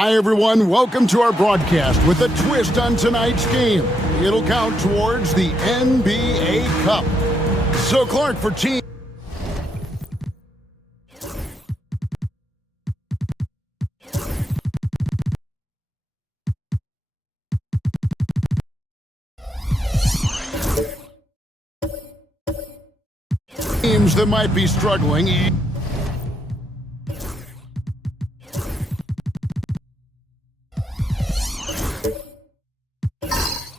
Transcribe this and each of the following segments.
Hi, everyone. Welcome to our broadcast with a twist on tonight's game. It'll count towards the NBA Cup. So, Clark, for team... teams that might be struggling...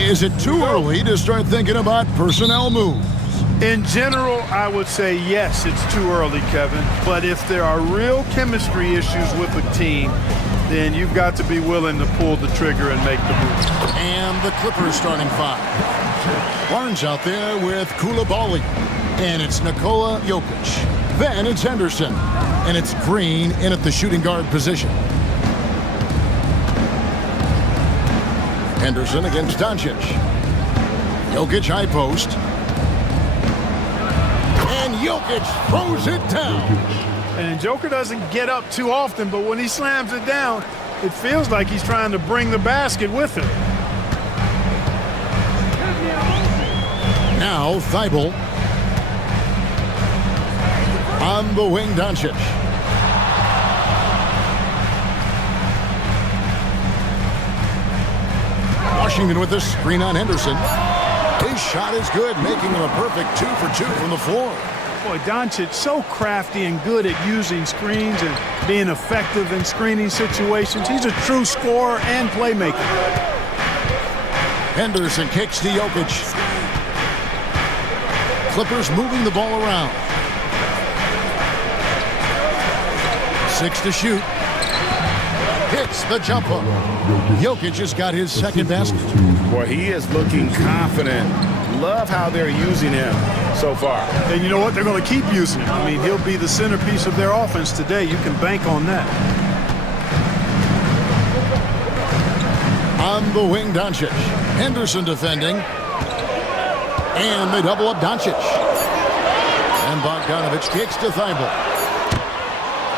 Is it too early to start thinking about personnel moves? In general, I would say yes, it's too early, Kevin. But if there are real chemistry issues with the team, then you've got to be willing to pull the trigger and make the move. And the Clippers starting five. Barnes out there with Koulibaly. And it's Nikola Jokic. Then it's Henderson. And it's Green in at the shooting guard position. Henderson against Doncic. Jokic high post. And Jokic throws it down. And Joker doesn't get up too often, but when he slams it down, it feels like he's trying to bring the basket with him. Now Thibault. On the wing, Doncic. Washington with a screen on Henderson. His shot is good, making him a perfect 2 for 2 from the floor. Boy, Doncic so crafty and good at using screens and being effective in screening situations. He's a true scorer and playmaker. Henderson kicks to Jokic. Clippers moving the ball around. 6 to shoot. Hits the jumper. Jokic has got his second basket. Boy, he is looking confident. Love how they're using him so far. And you know what? They're going to keep using him. I mean, he'll be the centerpiece of their offense today. You can bank on that. On the wing, Doncic. Henderson defending. And they double up Doncic. And Bogdanovic kicks to Thibault.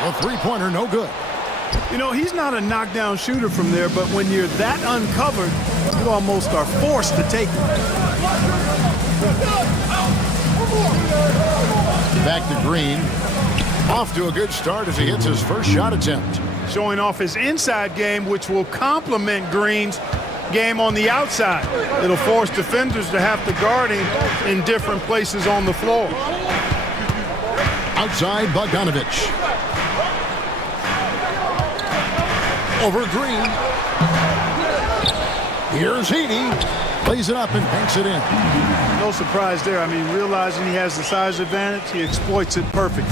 A three-pointer, no good. You know, he's not a knockdown shooter from there, but when you're that uncovered, you almost are forced to take it. Back to Green. Off to a good start as he hits his first shot attempt. Showing off his inside game, which will complement Green's game on the outside. It'll force defenders to have to guard him in different places on the floor. Outside Bogdanovich. Over Green. Here's Heaney. Plays it up and banks it in. No surprise there. I mean, realizing he has the size advantage, he exploits it perfectly.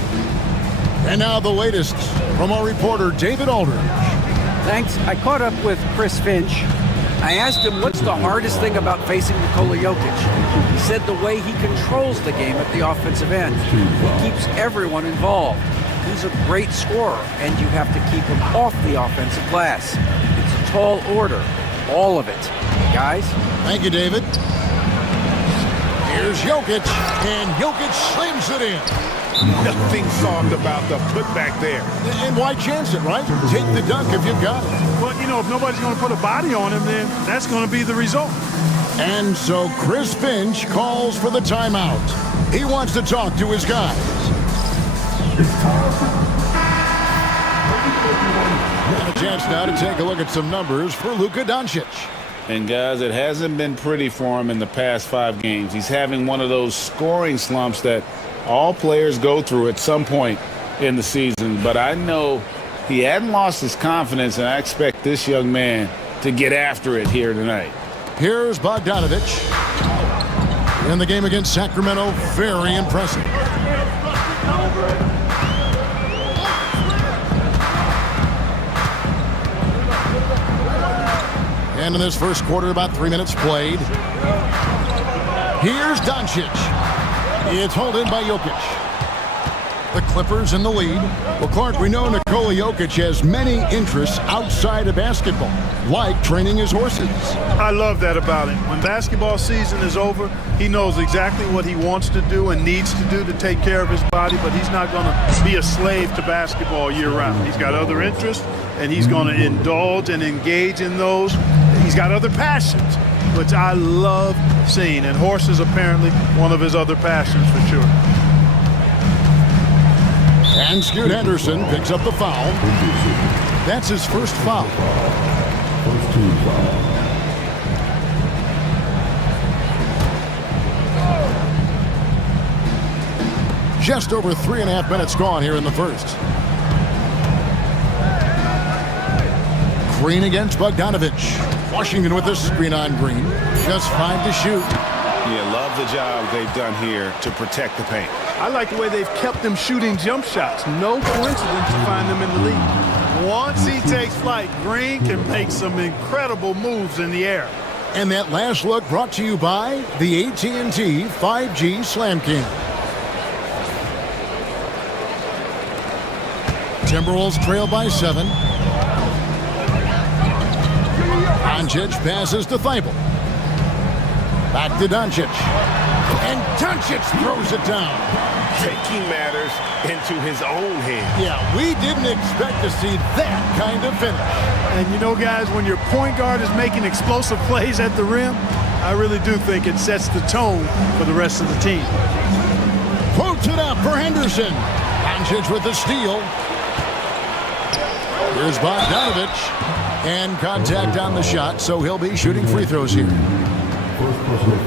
And now the latest from our reporter, David Aldridge. Thanks. I caught up with Chris Finch. I asked him what's the hardest thing about facing Nikola Jokic. He said the way he controls the game at the offensive end. He keeps everyone involved. He's a great scorer, and you have to keep him off the offensive glass. It's a tall order, all of it. Guys? Thank you, David. Here's Jokic, and Jokic slams it in. Nothing soft about the putback there. And why chance it, right? Take the dunk if you've got it. Well, you know, if nobody's going to put a body on him, then that's going to be the result. And so Chris Finch calls for the timeout. He wants to talk to his guys. And a chance now to take a look at some numbers for Luka Doncic. And guys, it hasn't been pretty for him in the past 5 games. He's having one of those scoring slumps that all players go through at some point in the season. But I know he hadn't lost his confidence, and I expect this young man to get after it here tonight. Here's Bogdanovich. In the game against Sacramento, very impressive. And in this first quarter, about 3 minutes played. Here's Doncic. It's hauled in by Jokic. The Clippers in the lead. Well, Clark, we know Nikola Jokic has many interests outside of basketball, like training his horses. I love that about him. When basketball season is over, he knows exactly what he wants to do and needs to do to take care of his body, but he's not going to be a slave to basketball year-round. He's got other interests, and he's going to indulge and engage in those. He's got other passions, which I love seeing, and horses apparently one of his other passions for sure. And Scoot Henderson picks up the foul. That's his first foul. First team foul. Just over 3.5 minutes gone here in the first. Green against Bogdanovich. Washington with the screen on Green. Just 5 to shoot. Yeah, love the job they've done here to protect the paint. I like the way they've kept them shooting jump shots. No coincidence to find them in the league. Once he takes flight, Green can make some incredible moves in the air. And that last look brought to you by the AT&T 5G Slam King. Timberwolves trail by 7. Doncic passes to Thibault. Back to Doncic. And Doncic throws it down. Taking matters into his own hands. Yeah, we didn't expect to see that kind of finish. And you know, guys, when your point guard is making explosive plays at the rim, I really do think it sets the tone for the rest of the team. Quotes it up for Henderson. Doncic with the steal. Here's Bogdanovich. And contact on the shot, so he'll be shooting free throws here.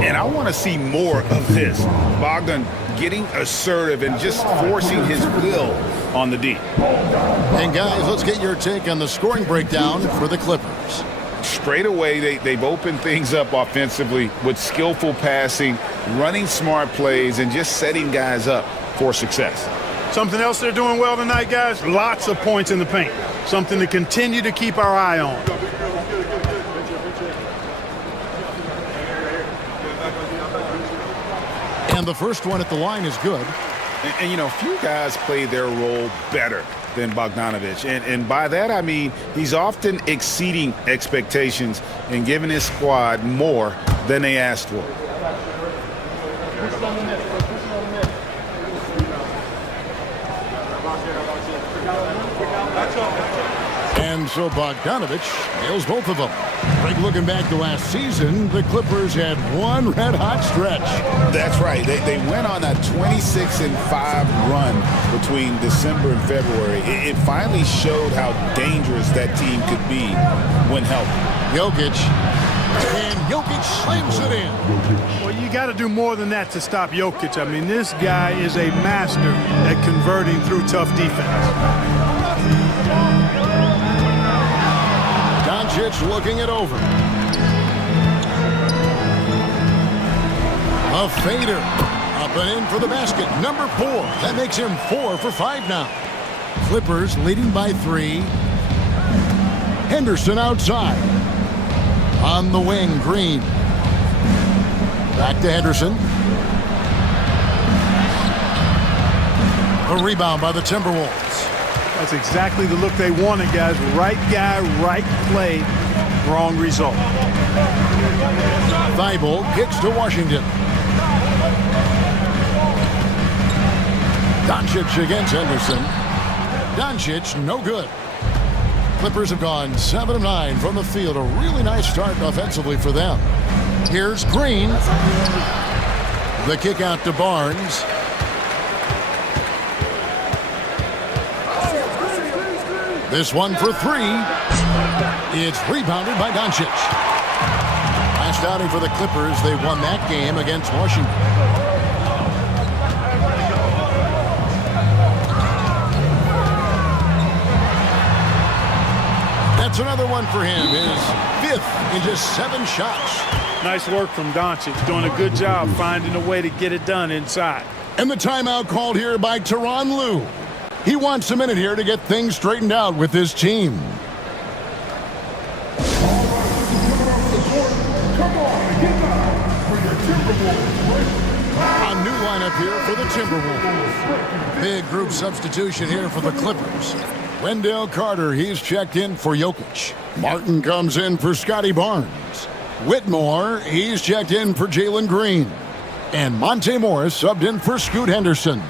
And I want to see more of this. Bogdan getting assertive and just forcing his will on the D. And guys, let's get your take on the scoring breakdown for the Clippers. Straight away, they've opened things up offensively with skillful passing, running smart plays, and just setting guys up for success. Something else they're doing well tonight, guys, lots of points in the paint. Something to continue to keep our eye on. And the first one at the line is good. And you know, few guys play their role better than Bogdanovich. And by that, I mean he's often exceeding expectations and giving his squad more than they asked for. And so Bogdanovich nails both of them. Greg, looking back to last season, the Clippers had one red-hot stretch. That's right. They went on a 26-5 run between December and February. It finally showed how dangerous that team could be when healthy. Jokic And Jokic slams it in. Well, you got to do more than that to stop Jokic. I mean, this guy is a master at converting through tough defense. Doncic looking it over. A fader. Up and in for the basket. Number 4. That makes him 4 for 5 now. Clippers leading by 3. Henderson outside. On the wing, Green. Back to Henderson. A rebound by the Timberwolves. That's exactly the look they wanted, guys. Right guy, right play, wrong result. Thibault kicks to Washington. Doncic against Henderson. Doncic, no good. Clippers have gone 7 of 9 from the field. A really nice start offensively for them. Here's Green. The kick out to Barnes. This one for 3. It's rebounded by Doncic. Last outing for the Clippers, they won that game against Washington. That's another one for him. His 5th in just 7 shots. Nice work from Doncic. Doing a good job finding a way to get it done inside. And the timeout called here by Tyronn Lue. He wants a minute here to get things straightened out with his team. A new lineup here for the Timberwolves. Big group substitution here for the Clippers. Wendell Carter, he's checked in for Jokic. Martin comes in for Scotty Barnes. Whitmore, he's checked in for Jalen Green. And Monte Morris subbed in for Scoot Henderson.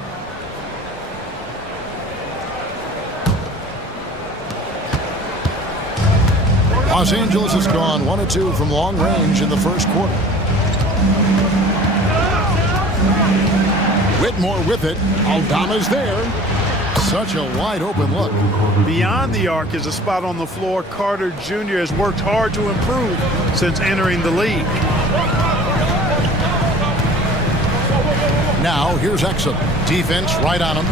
Los Angeles has gone 1 of 2 from long range in the first quarter. Whitmore with it. Aldama's there. Such a wide open look. Beyond the arc is a spot on the floor. Carter Jr. has worked hard to improve since entering the league. Now here's Exum. Defense right on him.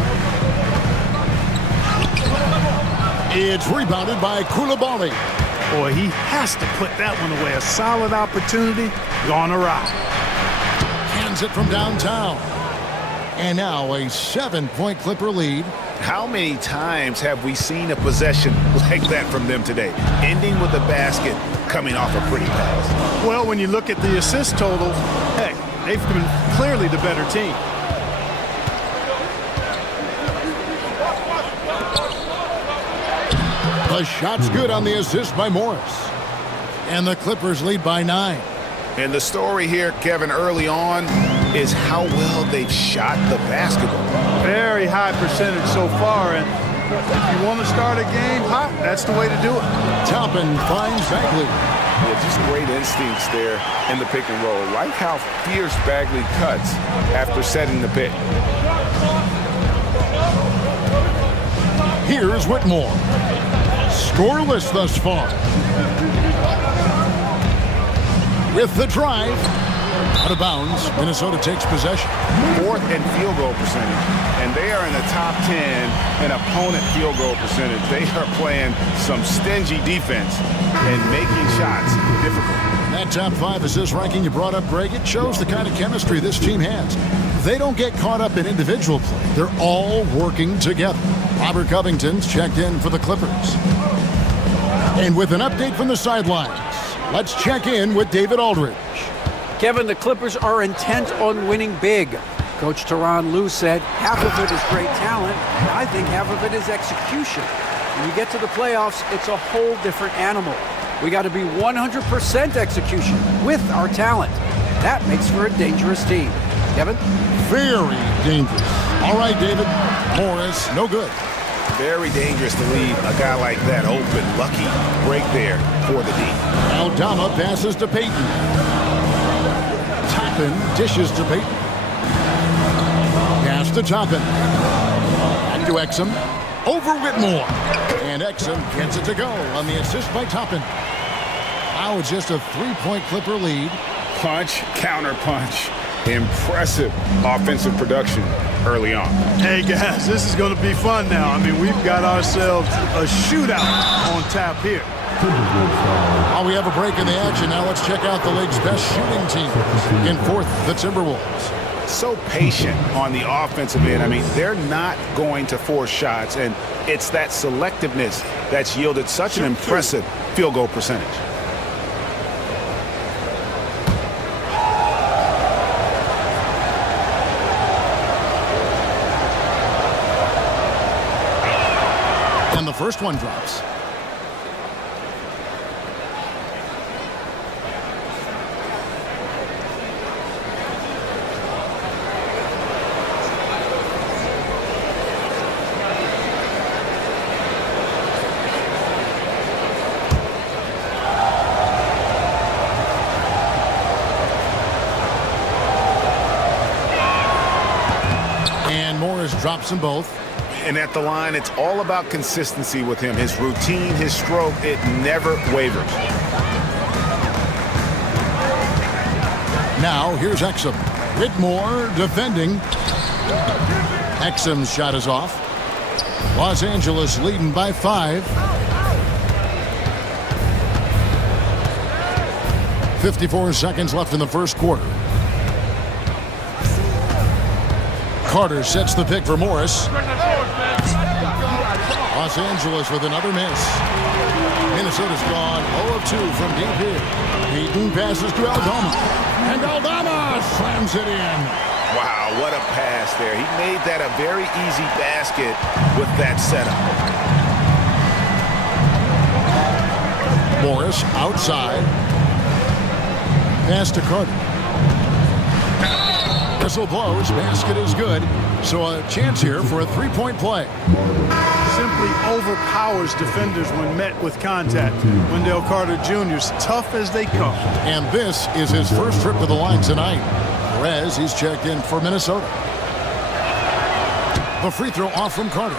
It's rebounded by Coulibaly. Boy, he has to put that one away. A solid opportunity gone awry. Hands it from downtown. And now a 7-point Clipper lead. How many times have we seen a possession like that from them today? Ending with a basket, coming off a pretty pass. Well, when you look at the assist totals, heck, they've been clearly the better team. The shot's good on the assist by Morris. And the Clippers lead by 9. And the story here, Kevin, early on is how well they've shot the basketball. Very high percentage so far, and if you want to start a game hot, that's the way to do it. Toppin finds Bagley. Yeah, just great instincts there in the pick and roll. Like how fierce Bagley cuts after setting the pick. Here's Whitmore. Scoreless thus far. With the drive. Out of bounds. Minnesota takes possession. 4th in field goal percentage. And they are in the top 10 in opponent field goal percentage. They are playing some stingy defense and making shots difficult. That top 5 assist ranking you brought up, Greg, it shows the kind of chemistry this team has. They don't get caught up in individual play. They're all working together. Robert Covington's checked in for the Clippers. And with an update from the sidelines, let's check in with David Aldridge. Kevin, the Clippers are intent on winning big. Coach Tyronn Lue said half of it is great talent, and I think half of it is execution. When you get to the playoffs, it's a whole different animal. We got to be 100% execution with our talent. That makes for a dangerous team. Kevin? Very dangerous. All right, David. Morris, no good. Very dangerous to leave a guy like that open. Lucky break there for the D. Aldama passes to Payton. Toppin dishes to Payton. Pass to Toppin. Back to Exum. Over Whitmore. And Exum gets it to go on the assist by Toppin. Now it's just a 3-point Clipper lead. Punch, counter punch. Impressive offensive production early on. Hey, guys, this is going to be fun now. I mean, we've got ourselves a shootout on tap here. While we have a break in the action, now let's check out the league's best shooting team. In fourth, the Timberwolves. So patient on the offensive end. I mean, they're not going to force shots, and it's that selectiveness that's yielded such an impressive field goal percentage. And the first one drops. And Morris drops them both. And at the line, it's all about consistency with him. His routine, his stroke, it never wavers. Now, here's Exum. Whitmore defending. Exum's shot is off. Los Angeles leading by 5. 54 seconds left in the first quarter. Carter sets the pick for Morris. Los Angeles with another miss. Minnesota's gone 0 of 2 from deep here. Heaton passes to Aldama. And Aldama slams it in. Wow, what a pass there. He made that a very easy basket with that setup. Morris outside. Pass to Carter. Whistle blows. Basket is good. So a chance here for a 3-point play. Simply overpowers defenders when met with contact. Wendell Carter Jr. is tough as they come. And this is his first trip to the line tonight. Perez, he's checked in for Minnesota. The free throw off from Carter.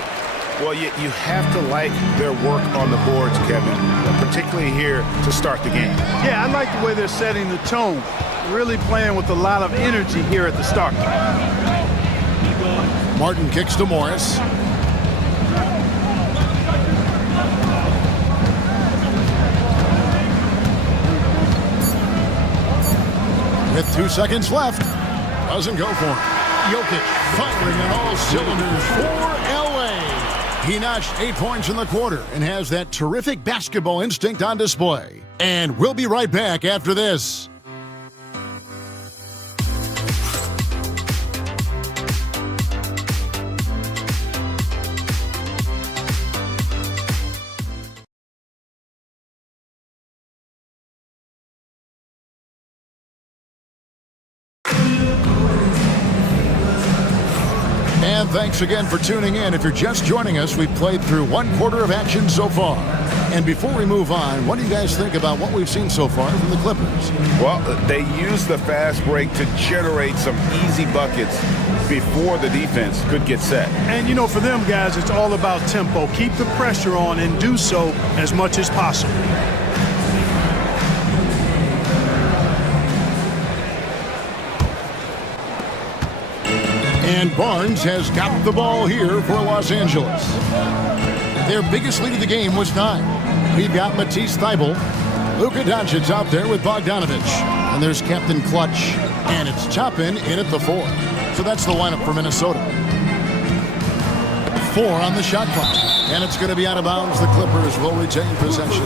Well, you have to like their work on the boards, Kevin, particularly here to start the game. Yeah, I like the way they're setting the tone. Really playing with a lot of energy here at the start. Martin kicks to Morris. With 2 seconds left. Doesn't go for him. Jokic firing on all cylinders for LA. He notched 8 points in the quarter and has that terrific basketball instinct on display. And we'll be right back after this. And thanks again for tuning in. If you're just joining us, we've played through 1 quarter of action so far. And before we move on, what do you guys think about what we've seen so far from the Clippers? Well, they used the fast break to generate some easy buckets before the defense could get set. And, you know, for them guys, it's all about tempo. Keep the pressure on and do so as much as possible. And Barnes has got the ball here for Los Angeles. Their biggest lead of the game was 9. We've got Matisse Thybulle. Luka Doncic out there with Bogdanovich. And there's Captain Clutch. And it's Toppin in at the 4. So that's the lineup for Minnesota. 4 on the shot clock. And it's going to be out of bounds. The Clippers will retain possession.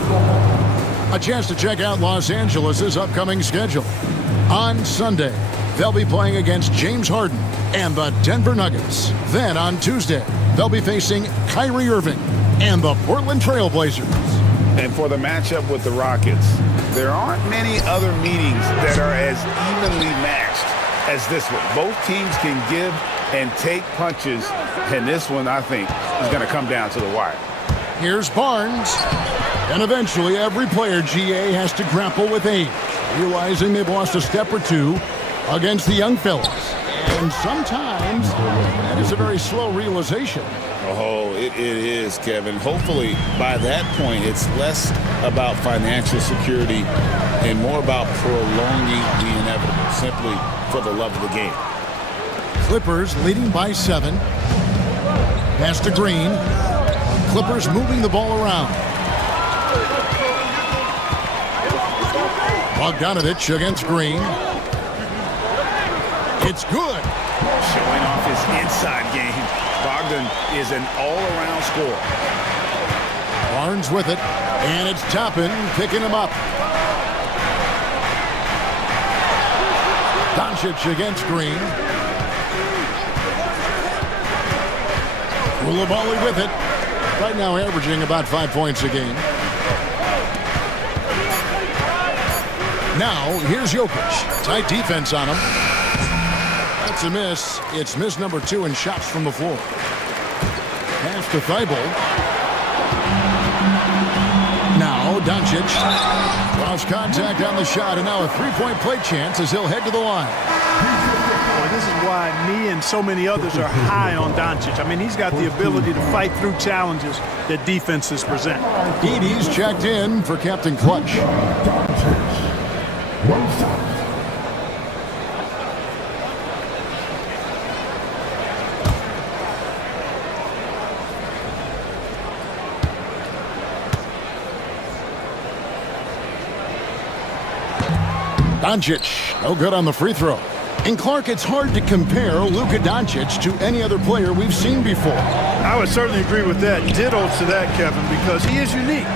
A chance to check out Los Angeles' upcoming schedule. On Sunday, they'll be playing against James Harden and the Denver Nuggets. Then on Tuesday, they'll be facing Kyrie Irving and the Portland Trail Blazers. And for the matchup with the Rockets, there aren't many other meetings that are as evenly matched as this one. Both teams can give and take punches, and this one, I think, is going to come down to the wire. Here's Barnes. And eventually, every player, GA, has to grapple with age, realizing they've lost a step or two against the young fellas. And sometimes that is a very slow realization. Oh, it is, Kevin. Hopefully, by that point, it's less about financial security and more about prolonging the inevitable, simply for the love of the game. Clippers leading by 7. Pass to Green. Clippers moving the ball around. Bogdanovich against Green. It's good. Showing off his inside game. Bogdan is an all-around scorer. Barnes with it, and it's Toppin picking him up. Doncic against Green. Koulibaly with it. Right now averaging about 5 points a game. Now, here's Jokic. Tight defense on him. That's a miss. It's miss number 2 in shots from the floor. Pass to Thibault. Now, Doncic. Lost contact on the shot, and now a three-point play chance as he'll head to the line. Well, this is why me and so many others are high on Doncic. I mean, he's got the ability to fight through challenges that defenses present. Edey's checked in for Captain Clutch. Doncic, no good on the free throw. And Clark, it's hard to compare Luka Doncic to any other player we've seen before. I would certainly agree with that. Ditto to that, Kevin, because he is unique.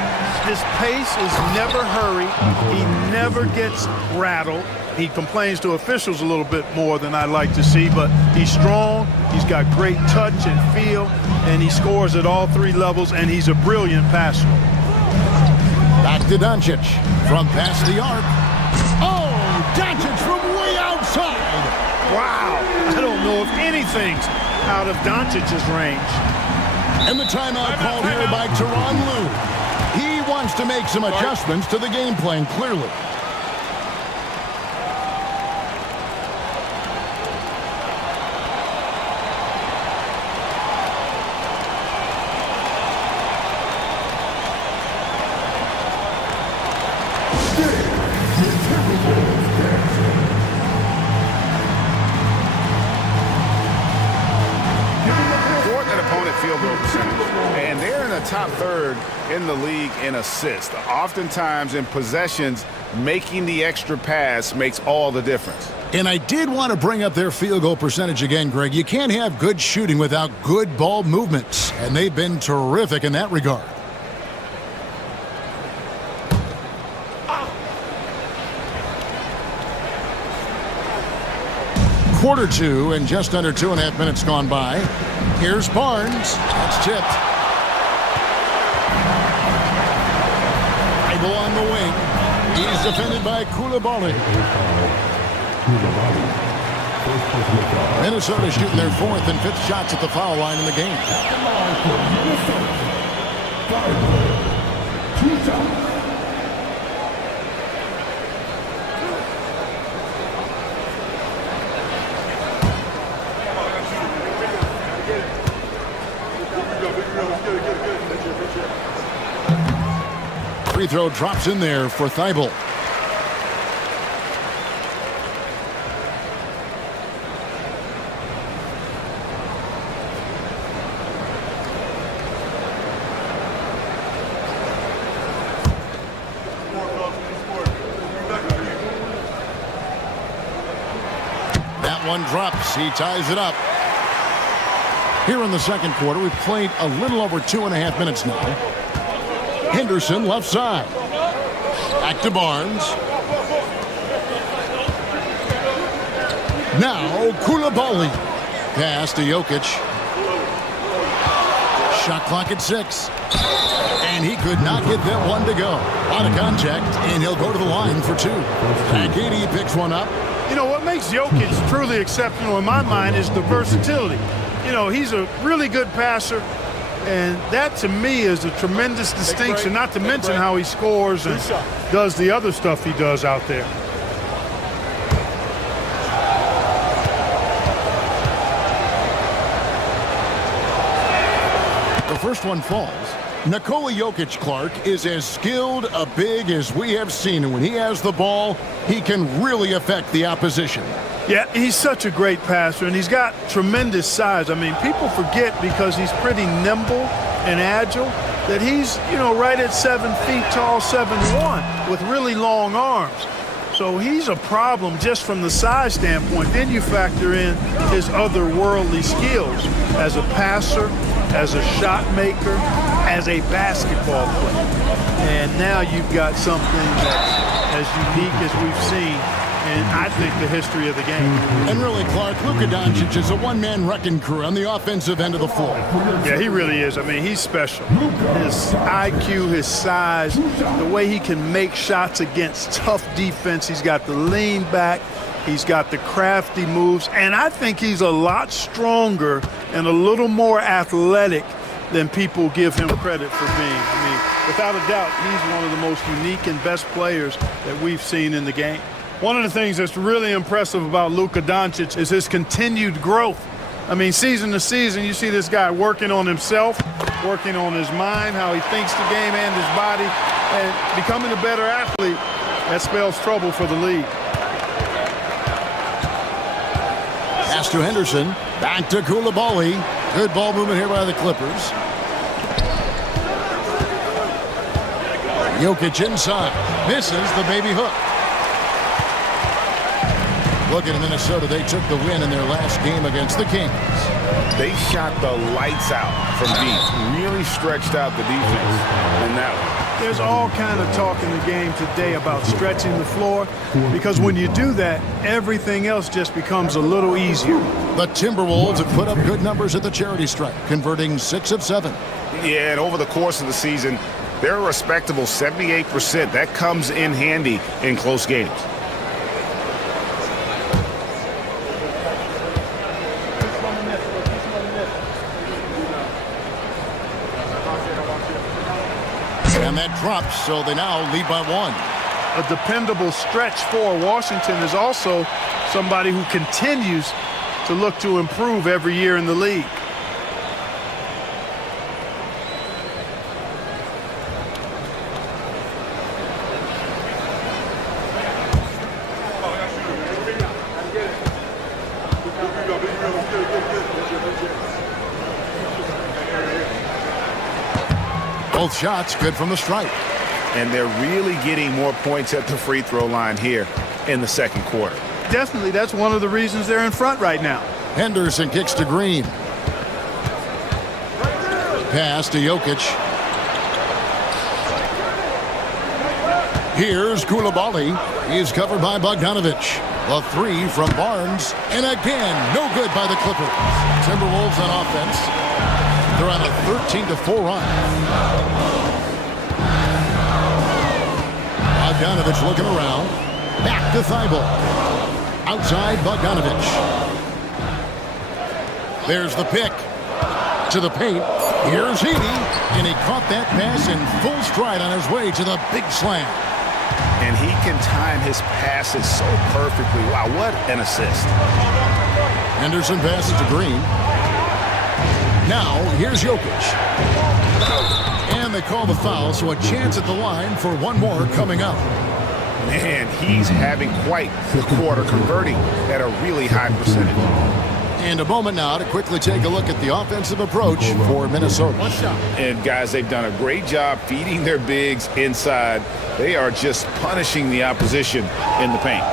His pace is never hurried. He never gets rattled. He complains to officials a little bit more than I'd like to see, but he's strong. He's got great touch and feel, and he scores at all 3 levels, and he's a brilliant passer. Back to Doncic from past the arc. Oh, Doncic from way outside. Wow. I don't know if anything's out of Doncic's range. And the timeout called here by Tyronn Lue. He wants to make some adjustments to the game plan, clearly. And they're in the top third in the league in assists. Oftentimes in possessions, making the extra pass makes all the difference. And I did want to bring up their field goal percentage again, Greg. You can't have good shooting without good ball movements, and they've been terrific in that regard. Quarter 2 and just under 2.5 minutes gone by. Here's Barnes. That's tipped. Thibault on the wing. He's defended by Koulibaly. Minnesota shooting their 4th and 5th shots at the foul line in the game. Free throw drops in there for Thibault. That one drops. He ties it up. Here in the second quarter, we've played a little over 2.5 minutes now. Henderson left side. Back to Barnes. Now Koulibaly. Pass to Jokic. Shot clock at 6. And he could not get that one to go. Out of contact, and he'll go to the line for 2. Agidi picks one up. You know, what makes Jokic truly exceptional in my mind is the versatility. You know, he's a really good passer. And that, to me, is a tremendous distinction, not to mention how he scores and does the other stuff he does out there. The first one falls. Nikola Jokic, Clark, is as skilled a big as we have seen. And when he has the ball, he can really affect the opposition. Yeah, he's such a great passer, and he's got tremendous size. I mean, people forget because he's pretty nimble and agile that he's, right at 7 feet tall, 7'1", with really long arms. So he's a problem just from the size standpoint. Then you factor in his otherworldly skills as a passer, as a shot maker, as a basketball player. And now you've got something that's as unique as we've seen in, I think, the history of the game. And really, Clark, Luka Doncic is a one-man wrecking crew on the offensive end of the floor. Yeah, he really is. I mean, he's special. His IQ, his size, the way he can make shots against tough defense. He's got the lean back. He's got the crafty moves. And I think he's a lot stronger and a little more athletic than people give him credit for being. I mean, without a doubt, he's one of the most unique and best players that we've seen in the game. One of the things that's really impressive about Luka Doncic is his continued growth. I mean, season to season, you see this guy working on himself, working on his mind, how he thinks the game and his body, and becoming a better athlete. That spells trouble for the league. Pass to Henderson. Back to Koulibaly. Good ball movement here by the Clippers. Jokic inside. Misses the baby hook. Looking at Minnesota, they took the win in their last game against the Kings. They shot the lights out from deep, really stretched out the defense in that one. There's all kind of talk in the game today about stretching the floor, because when you do that, everything else just becomes a little easier. The Timberwolves have put up good numbers at the charity stripe, converting 6 of 7. Yeah, and over the course of the season, they're a respectable 78%. That comes in handy in close games. And that drops, so they now lead by 1. A dependable stretch for Washington is also somebody who continues to look to improve every year in the league. Both shots good from the stripe. And they're really getting more points at the free throw line here in the second quarter. Definitely, that's one of the reasons they're in front right now. Henderson kicks to Green. Pass to Jokic. Here's Koulibaly. He's covered by Bogdanovic. A 3 from Barnes. And again, no good by the Clippers. Timberwolves on offense. They're on a 13-4 run. Bogdanovic looking around. Back to Thibault. Outside Bogdanovic. There's the pick. To the paint. Here's Heaney. And he caught that pass in full stride on his way to the big slam. And he can time his passes so perfectly. Wow, what an assist. Henderson passes to Green. Now, here's Jokic. And they call the foul, so a chance at the line for one more coming up. Man, he's having quite the quarter, converting at a really high percentage. And a moment now to quickly take a look at the offensive approach for Minnesota. And guys, they've done a great job feeding their bigs inside. They are just punishing the opposition in the paint.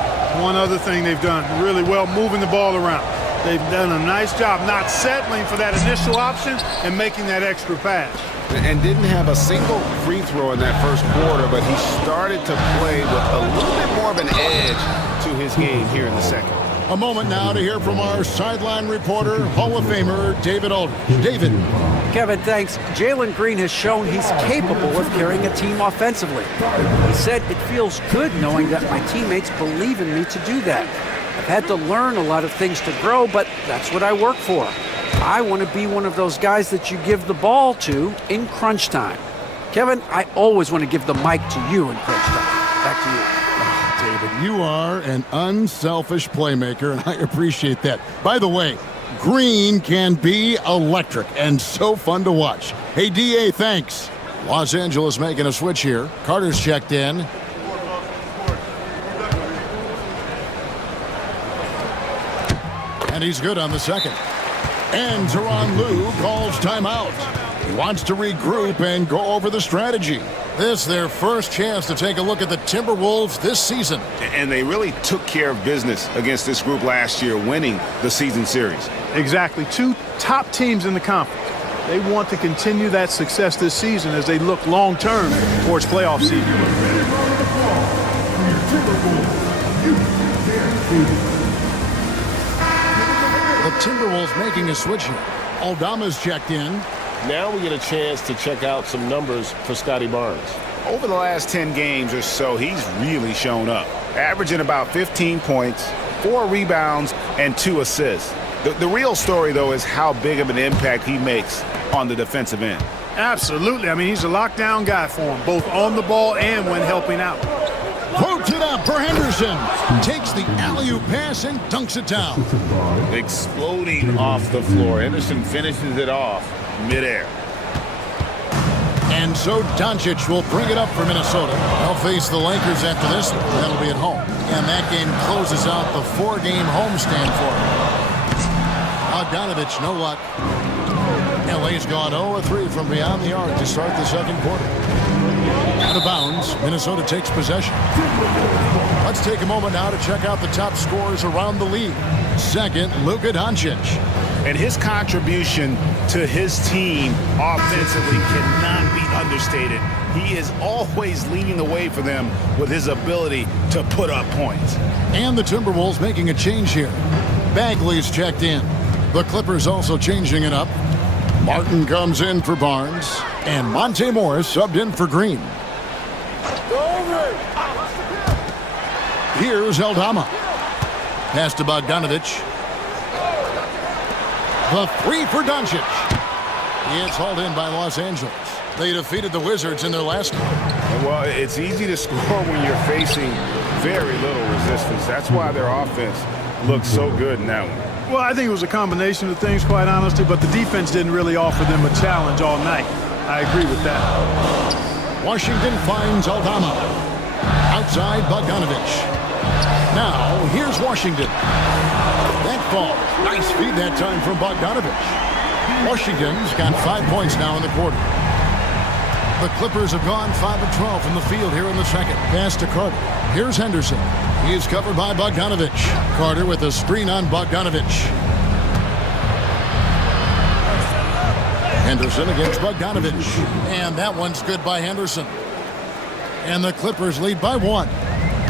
One other thing they've done really well, moving the ball around. They've done a nice job not settling for that initial option and making that extra pass. And didn't have a single free throw in that first quarter, but he started to play with a little bit more of an edge to his game here in the second. A moment now to hear from our sideline reporter, Hall of Famer David Aldridge. David. Kevin, thanks. Jalen Green has shown he's capable of carrying a team offensively. He said, "It feels good knowing that my teammates believe in me to do that. I've had to learn a lot of things to grow, but that's what I work for. I want to be one of those guys that you give the ball to in crunch time." Kevin, I always want to give the mic to you in crunch time. Back to you. David, you are an unselfish playmaker, and I appreciate that. By the way, Green can be electric and so fun to watch. Hey, DA, thanks. Los Angeles making a switch here. Carter's checked in. And he's good on the second. And Tyronn Lue calls timeout. He wants to regroup and go over the strategy. This is their first chance to take a look at the Timberwolves this season. And they really took care of business against this group last year, winning the season series. Exactly. 2 top teams in the conference. They want to continue that success this season as they look long-term towards playoff seeding. The Timberwolves making a switch here. Aldama's checked in. Now we get a chance to check out some numbers for Scotty Barnes. Over the last 10 games or so, he's really shown up, averaging about 15 points, 4 rebounds, and 2 assists. The real story, though, is how big of an impact he makes on the defensive end. Absolutely. I mean, he's a lockdown guy for him, both on the ball and when helping out. Poked it up for Henderson. Takes the alley-oop pass and dunks it down. Exploding off the floor. Henderson finishes it off midair. And so Doncic will bring it up for Minnesota. They'll face the Lakers after this. That'll be at home. And that game closes out the 4-game homestand for him. Bogdanovich, no luck. LA's gone 0-3 from beyond the arc to start the second quarter. Out of bounds, Minnesota takes possession. Let's take a moment now to check out the top scorers around the league. Second, Luka Doncic. And his contribution to his team offensively cannot be understated. He is always leading the way for them with his ability to put up points. And the Timberwolves making a change here. Bagley's checked in. The Clippers also changing it up. Martin comes in for Barnes. And Monte Morris subbed in for Green. Here's Aldama. Pass to Bogdanovich. The 3 for Doncic. It's hauled in by Los Angeles. They defeated the Wizards in their last one. Well, it's easy to score when you're facing very little resistance. That's why their offense looks so good in that one. Well, I think it was a combination of things, quite honestly, but the defense didn't really offer them a challenge all night. I agree with that. Washington finds Aldama. Outside Bogdanovich. Now, here's Washington. That ball. Nice feed that time from Bogdanovich. Washington's got 5 points now in the quarter. The Clippers have gone 5 of 12 from the field here in the second. Pass to Carter. Here's Henderson. He is covered by Bogdanovich. Carter with a screen on Bogdanovich. Henderson against Bogdanovich. And that one's good by Henderson. And the Clippers lead by 1.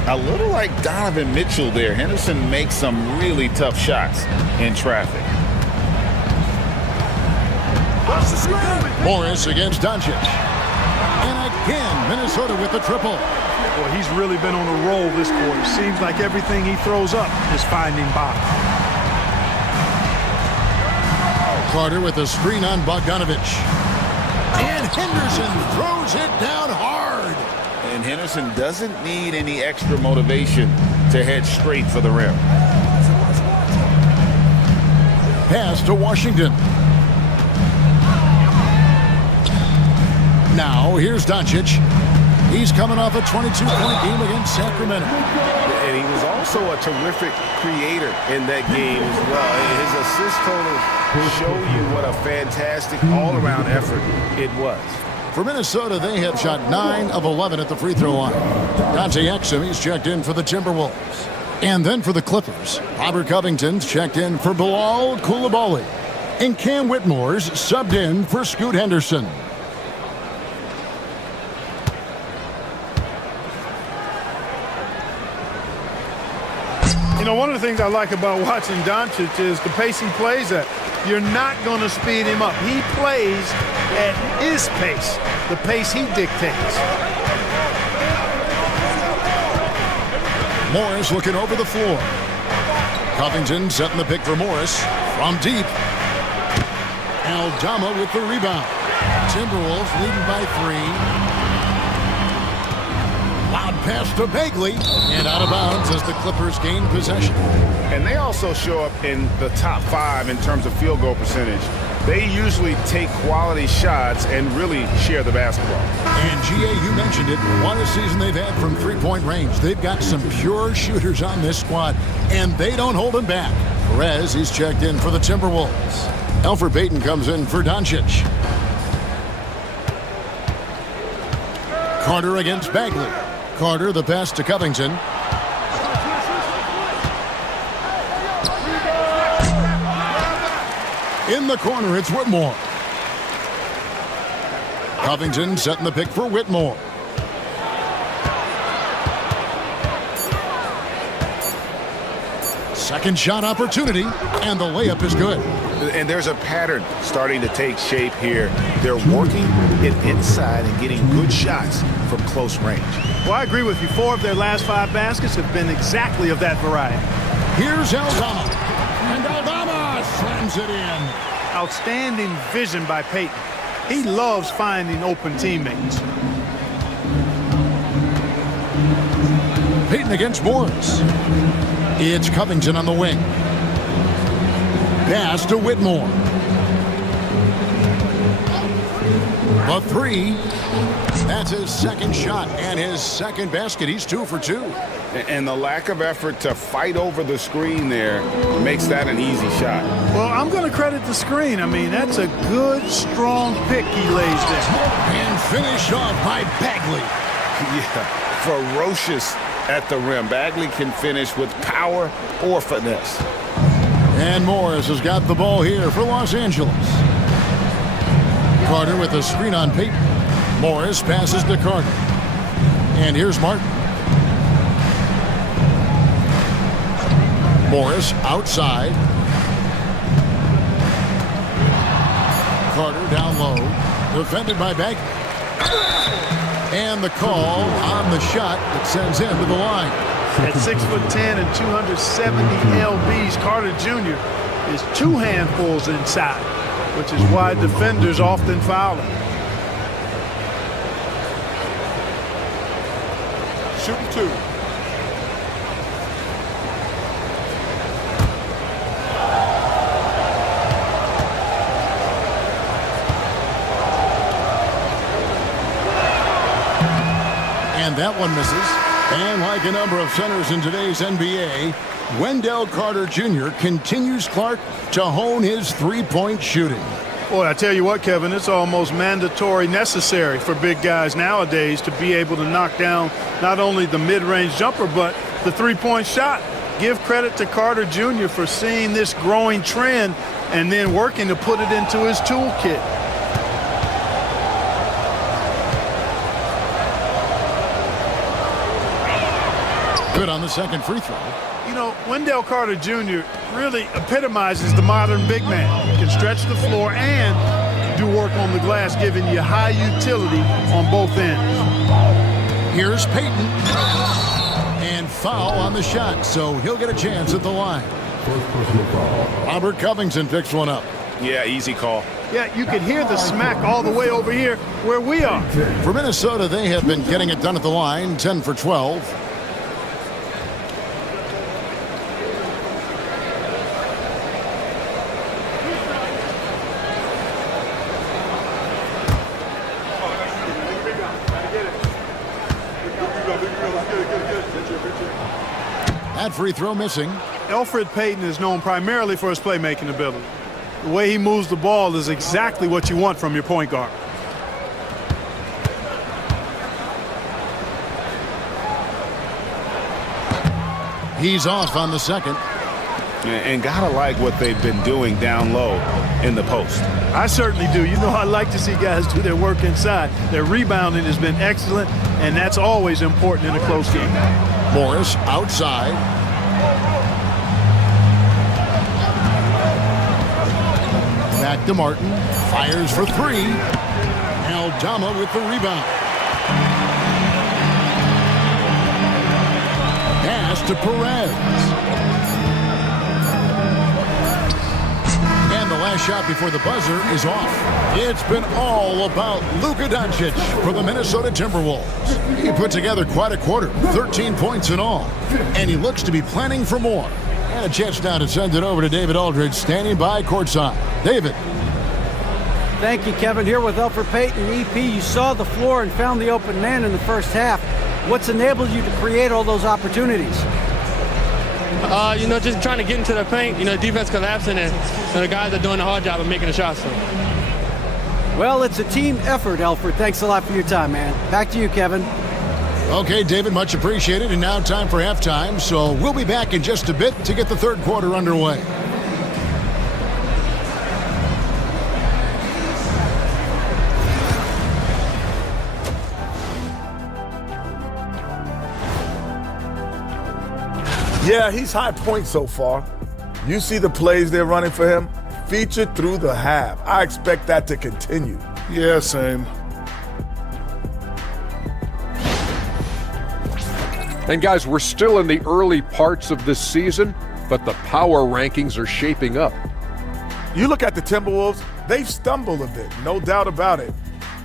A little like Donovan Mitchell there. Henderson makes some really tough shots in traffic. Morris against Doncic. And again, Minnesota with the triple. Well, he's really been on a roll this quarter. Seems like everything he throws up is finding bottom. Carter with a screen on Bogdanovich. And Henderson throws it down hard. And Henderson doesn't need any extra motivation to head straight for the rim. Pass to Washington. Now, here's Doncic. He's coming off a 22-point game against Sacramento. And he was also a terrific creator in that game as well. His assist total show you what a fantastic all-around effort it was. For Minnesota, they have shot 9 of 11 at the free throw line. Dante Exum, he's checked in for the Timberwolves. And then for the Clippers, Robert Covington's checked in for Bilal Coulibaly. And Cam Whitmore's subbed in for Scoot Henderson. You know, one of the things I like about watching Doncic is the pace he plays at. You're not going to speed him up. He plays at his pace, the pace he dictates. Morris looking over the floor. Covington setting the pick for Morris from deep. Aldama with the rebound. Timberwolves leading by 3. Loud pass to Bagley. And out of bounds as the Clippers gain possession. And they also show up in the top 5 in terms of field goal percentage. They usually take quality shots and really share the basketball. And GA, you mentioned it. What a season they've had from three-point range. They've got some pure shooters on this squad, and they don't hold them back. Perez, he's checked in for the Timberwolves. Elfrid Payton comes in for Doncic. Carter against Bagley. Carter, the pass to Covington. In the corner, it's Whitmore. Covington setting the pick for Whitmore. Second shot opportunity, and the layup is good. And there's a pattern starting to take shape here. They're working it inside and getting good shots from close range. Well, I agree with you. 4 of their last 5 baskets have been exactly of that variety. Here's Aldama. And Aldama slams it in. Outstanding vision by Payton. He loves finding open teammates. Payton against Morris. It's Covington on the wing. Pass to Whitmore. A 3. That's his second shot and his second basket. He's 2 for 2. And the lack of effort to fight over the screen there makes that an easy shot. Well, I'm going to credit the screen. I mean, that's a good, strong pick he lays there. And finished off by Bagley. Yeah, ferocious at the rim. Bagley can finish with power or finesse. And Morris has got the ball here for Los Angeles. Carter with a screen on Payton. Morris passes to Carter. And here's Martin. Morris outside. Carter down low. Defended by Bagley. And the call on the shot that sends him to the line. At 6'10" and 270 lbs, Carter Jr. is 2 handfuls inside, which is why defenders often foul him. Shooting 2. And that one misses. And like a number of centers in today's NBA, Wendell Carter Jr. continues, Clark, to hone his three-point shooting. Boy, I tell you what, Kevin, it's almost mandatory necessary for big guys nowadays to be able to knock down not only the mid-range jumper, but the three-point shot. Give credit to Carter Jr. for seeing this growing trend and then working to put it into his toolkit. Good on the second free throw. You know, Wendell Carter Jr. really epitomizes the modern big man. He can stretch the floor and do work on the glass, giving you high utility on both ends. Here's Payton. And foul on the shot, so he'll get a chance at the line. Robert Covington picks one up. Yeah, easy call. Yeah, you can hear the smack all the way over here where we are. For Minnesota, they have been getting it done at the line, 10 for 12. That free throw missing. Elfrid Payton is known primarily for his playmaking ability. The way he moves the ball is exactly what you want from your point guard. He's off on the second. And gotta like what they've been doing down low in the post. I certainly do. You know, I like to see guys do their work inside. Their rebounding has been excellent, and that's always important in a close game. Morris outside. Back to Martin. Fires for 3. Aldama with the rebound. Pass to Perez. And the last last shot before the buzzer is off. It's been all about Luka Doncic for the Minnesota Timberwolves. He put together quite a quarter, 13 points in all, and he looks to be planning for more. And a chance now to send it over to David Aldridge, standing by courtside. David. Thank you, Kevin. Here with Elfrid Payton. EP, you saw the floor and found the open man in the first half. What's enabled you to create all those opportunities? Just trying to get into the paint, defense collapsing, and the guys are doing a hard job of making the shots. So. Well, it's a team effort, Elfrid. Thanks a lot for your time, man. Back to you, Kevin. Okay, David, much appreciated. And now time for halftime, so we'll be back in just a bit to get the third quarter underway. Yeah, he's high point so far. You see the plays they're running for him? Featured through the half. I expect that to continue. Yeah, same. And guys, we're still in the early parts of this season, but the power rankings are shaping up. You look at the Timberwolves, they've stumbled a bit, no doubt about it.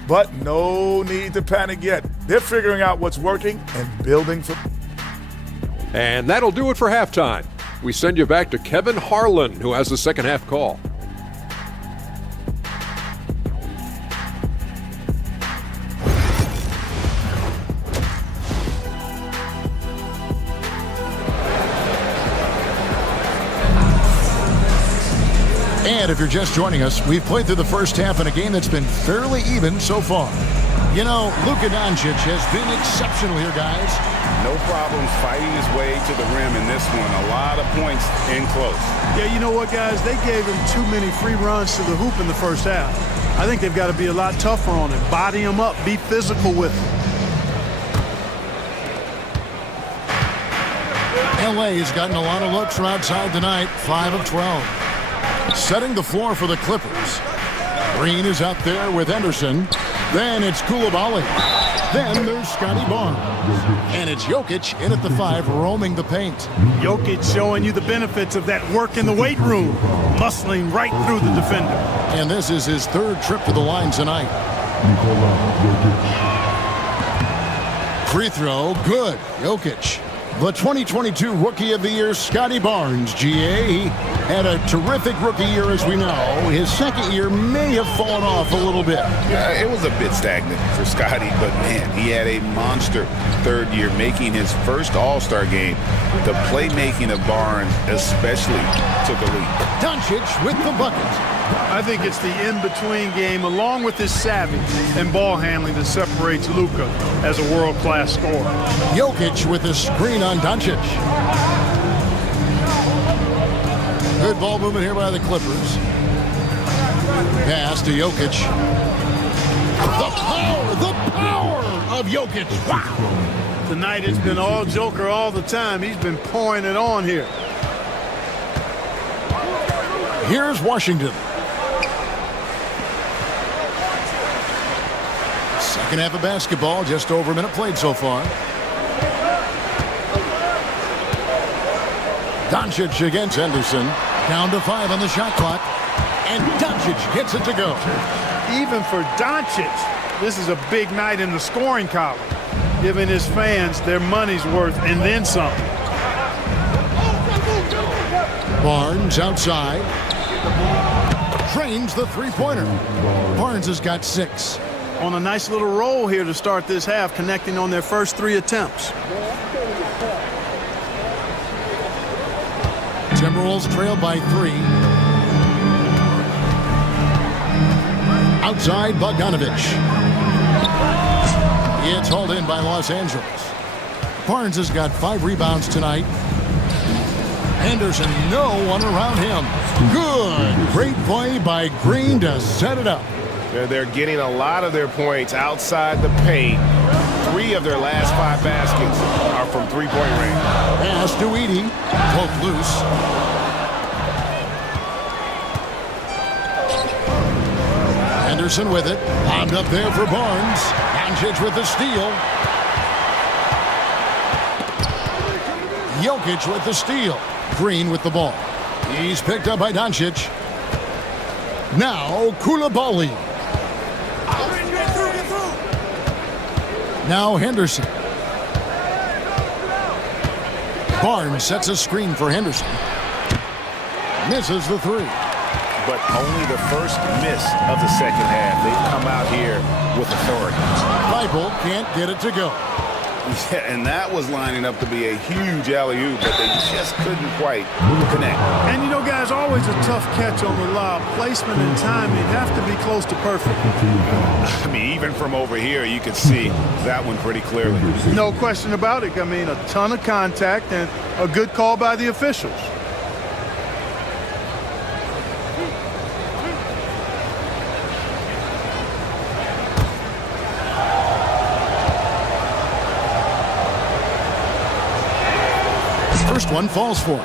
But no need to panic yet. They're figuring out what's working and building for. And that'll do it for halftime. We send you back to Kevin Harlan, who has the second half call. And if you're just joining us, we've played through the first half in a game that's been fairly even so far. Luka Doncic has been exceptional here, guys. No problems fighting his way to the rim in this one. A lot of points in close. Yeah, you know what, guys? They gave him too many free runs to the hoop in the first half. I think they've got to be a lot tougher on him. Body him up. Be physical with him. LA has gotten a lot of looks from outside tonight, 5 of 12. Setting the floor for the Clippers. Green is out there with Henderson. Then it's Koulibaly. Then there's Scotty Barnes. And it's Jokic in at the 5, roaming the paint. Jokic showing you the benefits of that work in the weight room, muscling right through the defender. And this is his third trip to the line tonight. Free throw, good. Jokic. The 2022 Rookie of the Year, Scotty Barnes, GA. He had a terrific rookie year, as we know. His second year may have fallen off a little bit. Yeah, it was a bit stagnant for Scotty, but man, he had a monster third year, making his first All-Star game. The playmaking of Barnes especially took a leap. Doncic with the bucket. I think it's the in-between game, along with his savvy and ball handling, that separates Luka as a world-class scorer. Jokic with a screen on Doncic. Good ball movement here by the Clippers. Pass to Jokic. The power of Jokic. Wow. Tonight it's been all Joker all the time. He's been pouring it on here. Here's Washington. Second half of basketball, just over a minute played so far. Doncic against Henderson. Down to 5 on the shot clock. And Doncic gets it to go. Even for Doncic, this is a big night in the scoring column, giving his fans their money's worth and then some. Barnes outside. Drains the three-pointer. Barnes has got 6. On a nice little roll here to start this half, connecting on their first 3 attempts. Timberwolves trail by 3. Outside, Bogdanovich. It's hauled in by Los Angeles. Barnes has got 5 rebounds tonight. Henderson, no one around him. Good. Great play by Green to set it up. They're getting a lot of their points outside the paint. 3 of their last 5 baskets are from three-point range. Pass to Edey. Poke loose. Henderson with it. Lobbed up there for Barnes. Doncic with the steal. Jokic with the steal. Green with the ball. He's picked up by Doncic. Now Koulibaly. Now Henderson. Barnes sets a screen for Henderson. Misses the three. But only the first miss of the second half. They've come out here with authority. Thibault can't get it to go. Yeah, and that was lining up to be a huge alley-oop, but they just couldn't quite connect. And, you know, guys, always a tough catch on the lob. Placement and timing have to be close to perfect. I mean, even from over here, you can see that one pretty clearly. No question about it. I mean, a ton of contact and a good call by the officials. First one falls for him.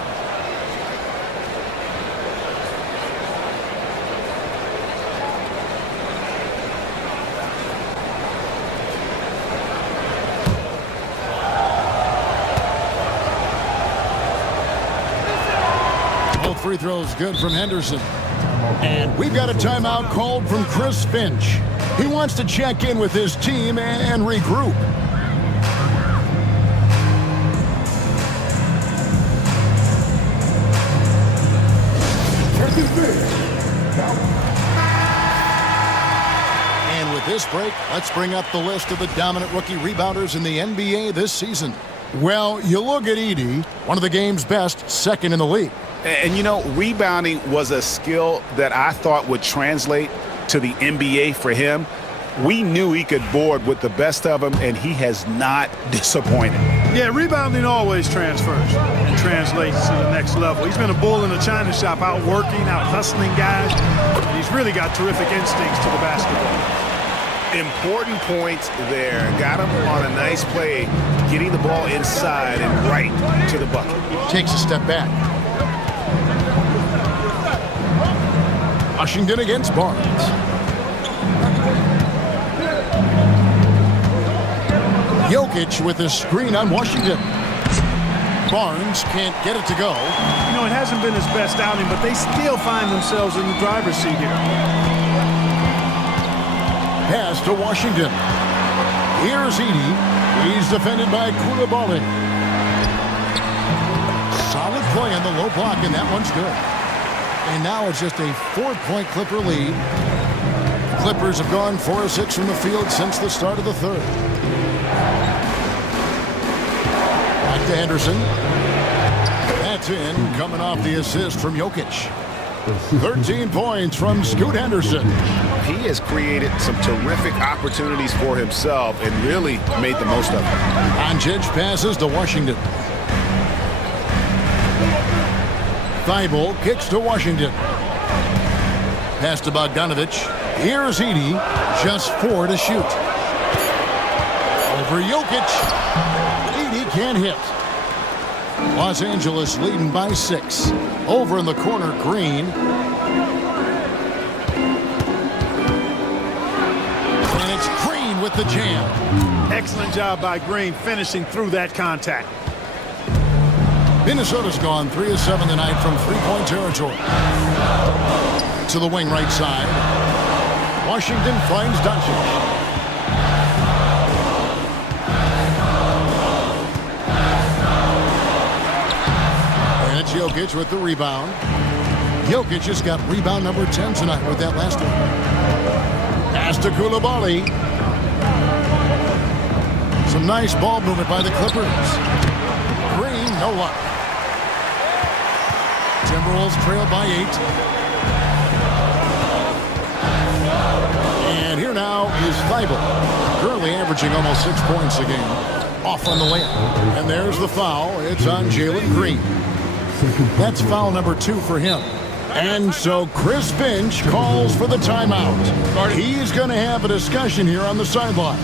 Both free throws good from Henderson. And we've got a timeout called from Chris Finch. He wants to check in with his team and regroup. And with this break, let's bring up the list of the dominant rookie rebounders in the NBA this season. Well, you look at Edey, one of the game's best, second in the league. And, you know, rebounding was a skill that I thought would translate to the NBA for him. We knew he could board with the best of them, and he has not disappointed. Yeah, rebounding always transfers and translates to the next level. He's been a bull in the china shop, out-working, out-hustling guys. And he's really got terrific instincts to the basketball. Important points there. Got him on a nice play, getting the ball inside and right to the bucket. Takes a step back. Washington against Barnes. Jokic with a screen on Washington. Barnes can't get it to go. You know, it hasn't been his best outing, but they still find themselves in the driver's seat here. Pass to Washington. Here's Edey. He's defended by Koulibaly. Solid play on the low block, and that one's good. And now it's just a 4-point Clipper lead. Clippers have gone 4 of 6 from the field since the start of the third. Back to Henderson. That's in, coming off the assist from Jokic. 13 points from Scoot Henderson. He has created some terrific opportunities for himself and really made the most of it. Doncic passes to Washington. Thibault kicks to Washington. Pass to Bogdanovich. Here's Edey. Just 4 to shoot. Over Jokic. Edey can't hit. Los Angeles leading by 6. Over in the corner, Green. And it's Green with the jam. Excellent job by Green finishing through that contact. Minnesota's gone 3 of 7 tonight from 3-point territory. To the wing right side. Washington finds Doncic. And it's Jokic with the rebound. Jokic just got rebound number 10 tonight with that last one. Pass to Koulibaly. Some nice ball movement by the Clippers. Green, no luck. Timberwolves trail by 8. And here now is Thibault, currently averaging almost 6 points a game. Off on the layup. And there's the foul. It's on Jalen Green. That's foul number 2 for him. And so Chris Finch calls for the timeout. He's going to have a discussion here on the sideline.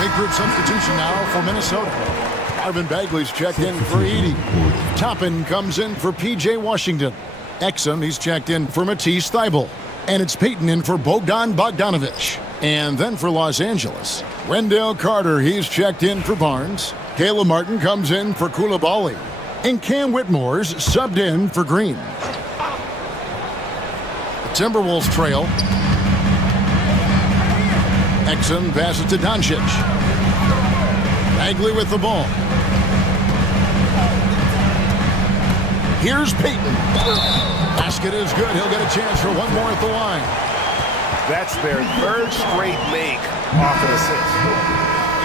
Big group substitution now for Minnesota. Marvin Bagley's checked in for Edey. Toppin comes in for P.J. Washington. Exum, he's checked in for Matisse Thybulle. And it's Peyton in for Bogdanovich. And then for Los Angeles, Wendell Carter, he's checked in for Barnes. Caleb Martin comes in for Coulibaly. And Cam Whitmore's subbed in for Green. The Timberwolves trail. Exum passes to Doncic. Bagley with the ball. Here's Peyton. Basket is good. He'll get a chance for one more at the line. That's their third straight make off an assist.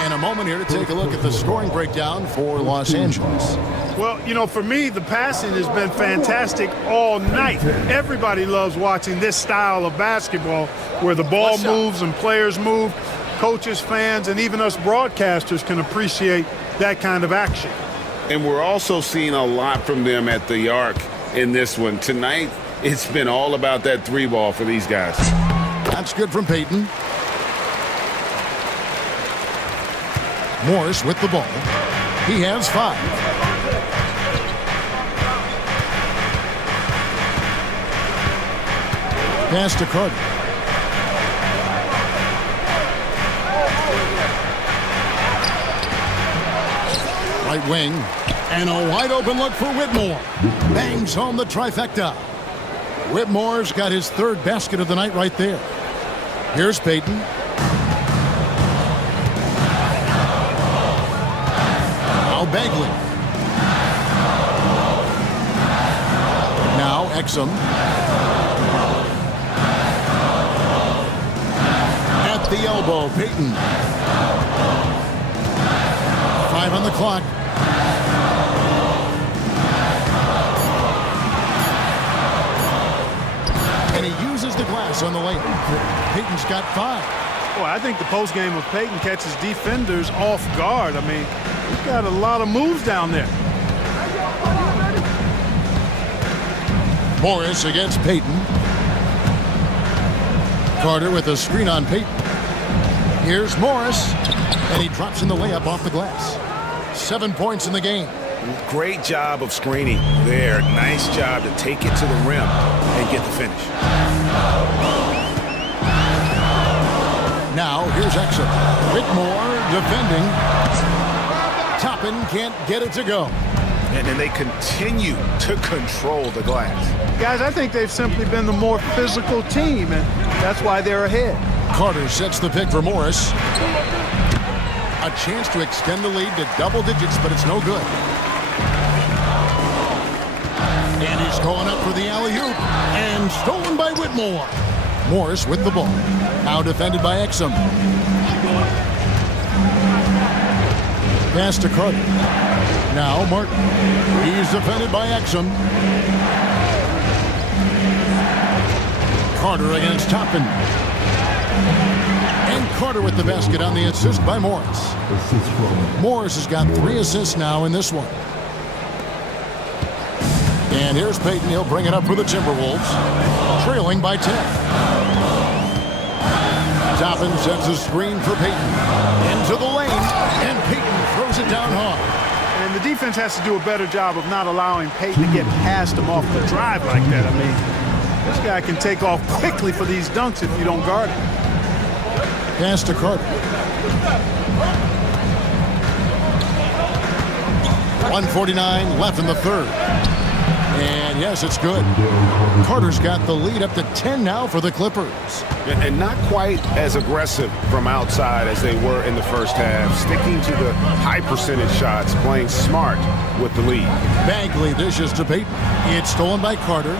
And a moment here to take a look at the scoring breakdown for Los Angeles. Well, you know, for me, the passing has been fantastic all night. Everybody loves watching this style of basketball where the ball moves and players move. Coaches, fans, and even us broadcasters can appreciate that kind of action. And we're also seeing a lot from them at the arc in this one. Tonight, it's been all about that three ball for these guys. That's good from Peyton. Morris with the ball. He has 5. Pass to Carter. Right wing. And a wide open look for Whitmore. Bangs home the trifecta. Whitmore's got his 3rd basket of the night right there. Here's Peyton. Now Bagley. Now Exum. At the elbow, Peyton. 5 on the clock. And he uses the glass on the lane. Peyton's got 5. Boy, I think the postgame of Peyton catches defenders off guard. I mean, he's got a lot of moves down there. Morris against Peyton. Carter with a screen on Peyton. Here's Morris. And he drops in the layup off the glass. 7 points in the game. Great job of screening there. Nice job to take it to the rim and get the finish. Now, here's Exum. Whitmore defending. Toppin can't get it to go. And then they continue to control the glass. Guys, I think they've simply been the more physical team, and that's why they're ahead. Carter sets the pick for Morris. A chance to extend the lead to double digits, but it's no good. And he's going up for the alley-oop. And stolen by Whitmore. Morris with the ball. Now defended by Exum. Pass to Carter. Now Martin. He's defended by Exum. Carter against Toppin. And Carter with the basket on the assist by Morris. Morris has got 3 assists now in this one. And here's Peyton. He'll bring it up for the Timberwolves. Trailing by 10. Toppin sets a screen for Peyton. Into the lane. And Peyton throws it down hard. And the defense has to do a better job of not allowing Peyton to get past him off the drive like that. I mean, this guy can take off quickly for these dunks if you don't guard him. Pass to Carter. 1:49 left in the 3rd. And yes, it's good. Carter's got the lead up to 10 now for the Clippers. And not quite as aggressive from outside as they were in the first half. Sticking to the high percentage shots, playing smart with the lead. Bagley dishes to Peyton. It's stolen by Carter.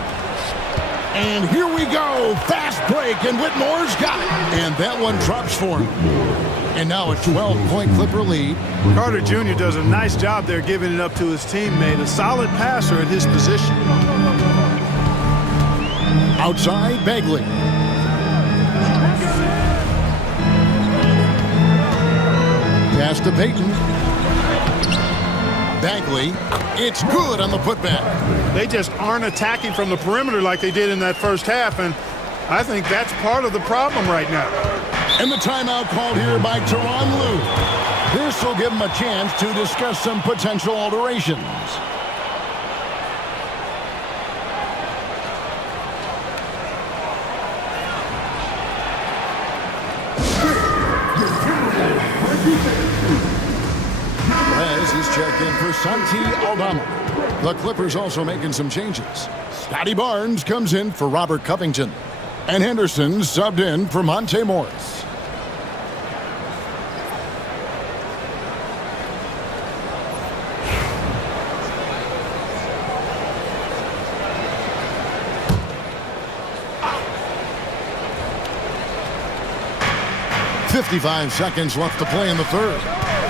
And here we go. Fast break, and Whitmore's got it. And that one drops for him. And now a 12-point Clipper lead. Carter Jr. does a nice job there giving it up to his teammate. A solid passer at his position. Outside, Bagley. Pass to Peyton. Bagley. It's good on the putback. They just aren't attacking from the perimeter like they did in that first half, and I think that's part of the problem right now. And the timeout called here by Tyronn Lue. This will give him a chance to discuss some potential alterations. Perez is checked in for Santi Aldama. The Clippers also making some changes. Scotty Barnes comes in for Robert Covington. And Henderson subbed in for Monte Morris. .55 seconds left to play in the third.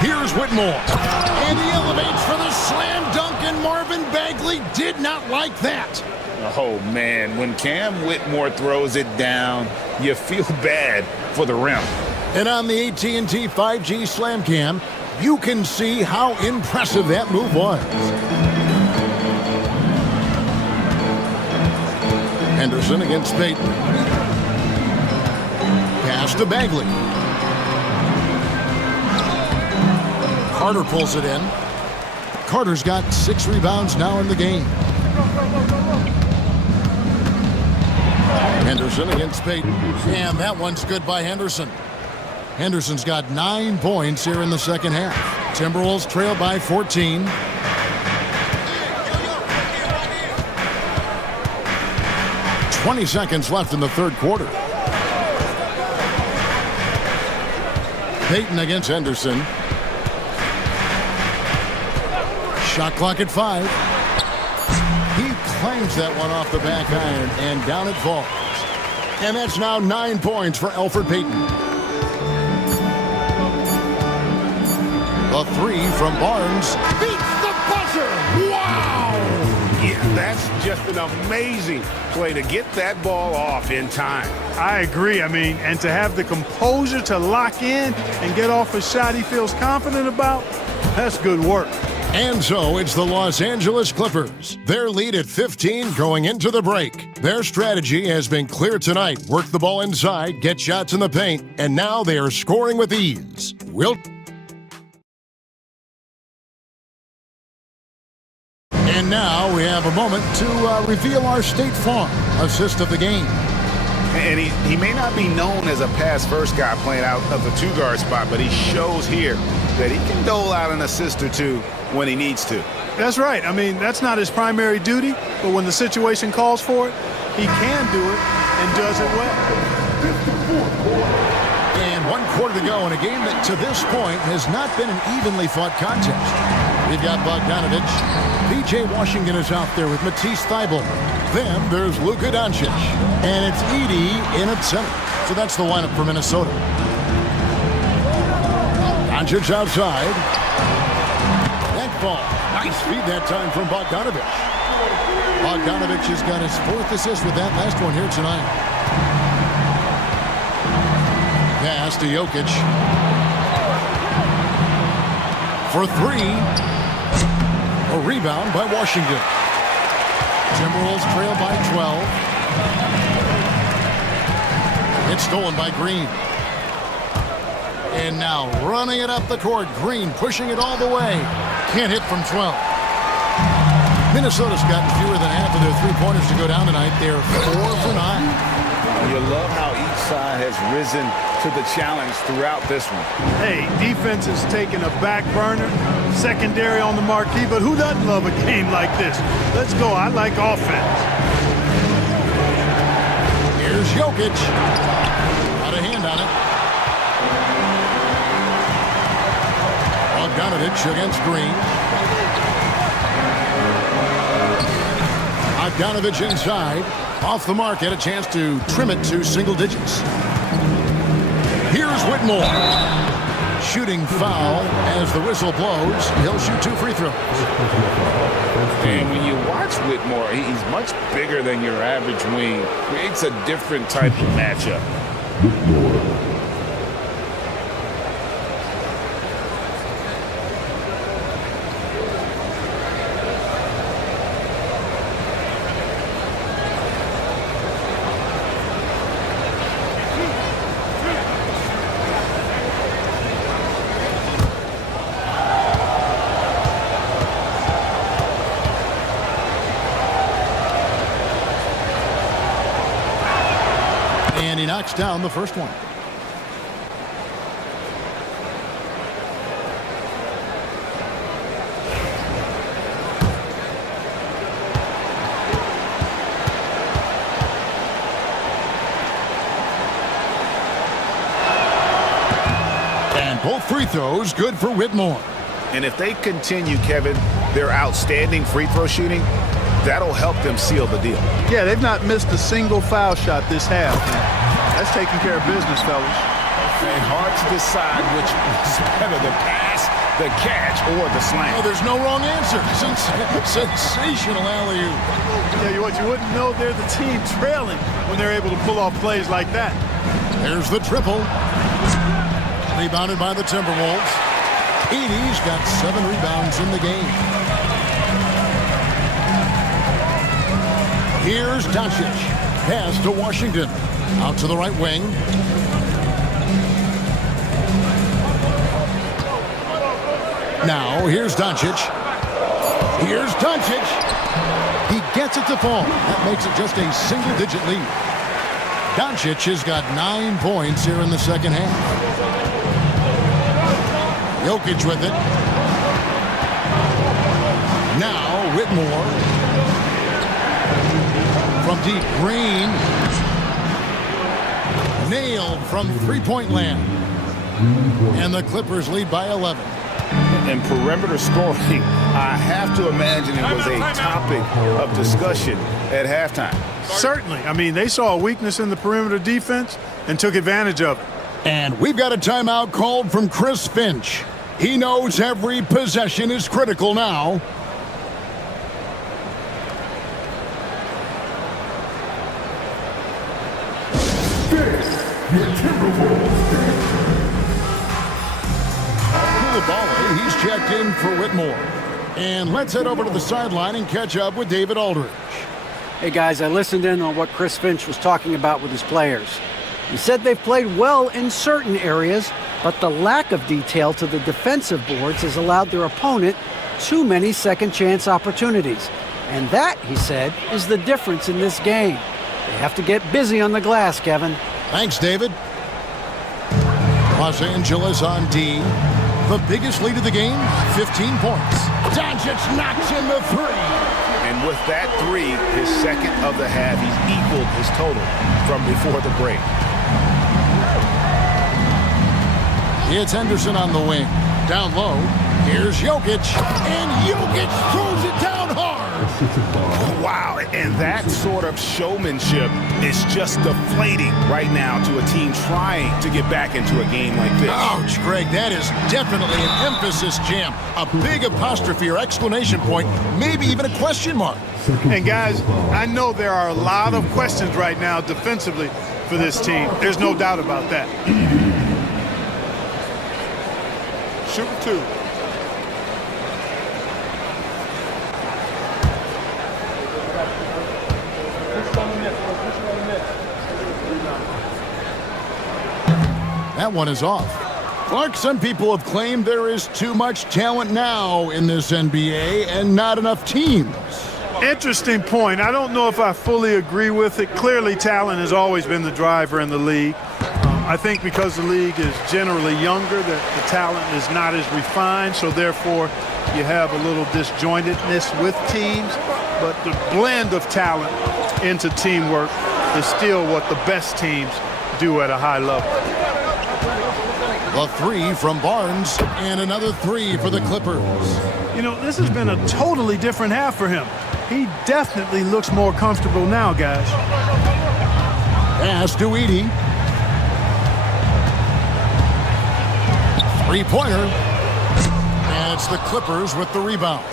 Here's Whitmore. And he elevates for the slam dunk, and Marvin Bagley did not like that. Oh, man, when Cam Whitmore throws it down, you feel bad for the rim. And on the AT&T 5G Slam Cam, you can see how impressive that move was. Henderson against Payton. Pass to Bagley. Carter pulls it in. Carter's got 6 rebounds now in the game. Henderson against Payton. And that one's good by Henderson. Henderson's got 9 points here in the second half. Timberwolves trail by 14. .20 seconds left in the third quarter. Payton against Henderson. Shot clock at 5. He claims that one off the back iron, and down it falls. And that's now 9 points for Elfrid Payton. A 3 from Barnes beats the buzzer. Wow! Yeah, that's just an amazing play to get that ball off in time. I agree. I mean, and to have the composure to lock in and get off a shot he feels confident about, that's good work. And so it's the Los Angeles Clippers. Their lead at 15 going into the break. Their strategy has been clear tonight. Work the ball inside, get shots in the paint, and now they are scoring with ease. And now we have a moment to reveal our State Farm assist of the game. And he may not be known as a pass-first guy playing out of the two-guard spot, but he shows here that he can dole out an assist or two when he needs to. That's right. I mean, that's not his primary duty, but when the situation calls for it, he can do it and does it well. And 1 quarter to go in a game that to this point has not been an evenly fought contest. We've got Bogdanovich. P.J. Washington is out there with Matisse Thybulle. Then there's Luka Doncic. And it's Edey in at center. So that's the lineup for Minnesota. Doncic outside. That ball. Nice feed that time from Bogdanovich. Bogdanovich has got his 4th assist with that last one here tonight. Pass to Jokic. For 3. A rebound by Washington. Timberwolves trail by 12. It's stolen by Green. And now running it up the court. Green pushing it all the way. Can't hit from 12. Minnesota's gotten fewer than half of their three-pointers to go down tonight. They're 4 for 9. You love how each side has risen to the challenge throughout this one. Hey, defense has taken a back burner, secondary on the marquee, but who doesn't love a game like this? Let's go. I like offense. Here's Jokic. Got a hand on it. Bogdanovich against Green. Bogdanovich inside. Off the mark, had a chance to trim it to single digits. Here's Whitmore. Shooting foul as the whistle blows. He'll shoot 2 free throws. And when you watch Whitmore, he's much bigger than your average wing. Creates a different type of matchup. And he knocks down the first one. Both free throws good for Whitmore. And if they continue, Kevin, their outstanding free throw shooting, that'll help them seal the deal. Yeah, they've not missed a single foul shot this half. That's taking care of business, fellas. And hard to decide which is better, the pass, the catch, or the slam. Oh, there's no wrong answer. Sensational alley-oop. Yeah, what you wouldn't know, they're the team trailing when they're able to pull off plays like that. There's the triple. Rebounded by the Timberwolves. Edey's got 7 rebounds in the game. Here's Doncic. Pass to Washington. Out to the right wing. Now, here's Doncic. Here's Doncic. He gets it to fall. That makes it just a single-digit lead. Doncic has got 9 points here in the second half. Jokic with it. Now, Whitmore. From deep, Green. Nailed from three-point land. And the Clippers lead by 11. And perimeter scoring, I have to imagine it was a topic of discussion at halftime. Certainly. I mean, they saw a weakness in the perimeter defense and took advantage of it. And we've got a timeout called from Chris Finch. He knows every possession is critical now. Coulibaly, he's checked in for Whitmore. And let's head over to the sideline and catch up with David Aldridge. Hey guys, I listened in on what Chris Finch was talking about with his players. He said they've played well in certain areas, but the lack of detail to the defensive boards has allowed their opponent too many second chance opportunities. And that, he said, is the difference in this game. They have to get busy on the glass, Kevin. Thanks, David. Los Angeles on D. The biggest lead of the game, 15 points. Doncic knocks in the three. And with that three, his second of the half, he's equaled his total from before the break. It's Henderson on the wing. Down low, here's Jokic. And Jokic throws it down hard. Wow, and that sort of showmanship is just deflating right now to a team trying to get back into a game like this. Ouch, Greg, that is definitely an emphasis jam. A big apostrophe or exclamation point, maybe even a question mark. And guys, I know there are a lot of questions right now defensively for this team. There's no doubt about that. Shooting two. That one is off. Clark, some people have claimed there is too much talent now in this NBA and not enough teams. Interesting point. I don't know if I fully agree with it. Clearly, talent has always been the driver in the league. I think because the league is generally younger, that the talent is not as refined, so therefore you have a little disjointedness with teams. But the blend of talent into teamwork is still what the best teams do at a high level. A three from Barnes and another three for the Clippers. You know, this has been a totally different half for him. He definitely looks more comfortable now, guys. Pass to Edey. Three-pointer. And it's the Clippers with the rebound.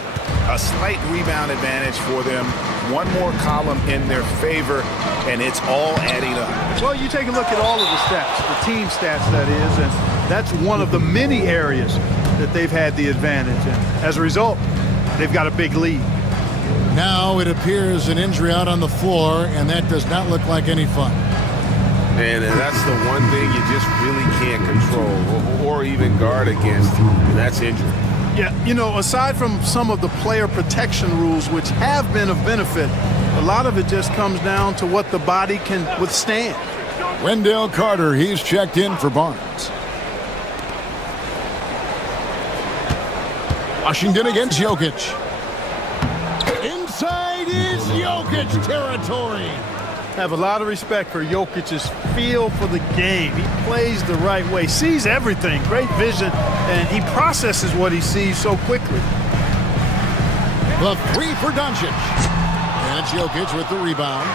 A slight rebound advantage for them. One more column in their favor, and it's all adding up. Well, you take a look at all of the stats, the team stats, that is, and that's one of the many areas that they've had the advantage. And as a result, they've got a big lead. Now it appears an injury out on the floor, and that does not look like any fun. And that's the one thing you just really can't control or even guard against, and that's injury. Yeah, you know, aside from some of the player protection rules, which have been of benefit, a lot of it just comes down to what the body can withstand. Wendell Carter, he's checked in for Barnes. Washington against Jokic. Inside is Jokic territory. have a lot of respect for Jokic's feel for the game. He plays the right way, sees everything, great vision, and he processes what he sees so quickly. The three for Doncic. And it's Jokic with the rebound.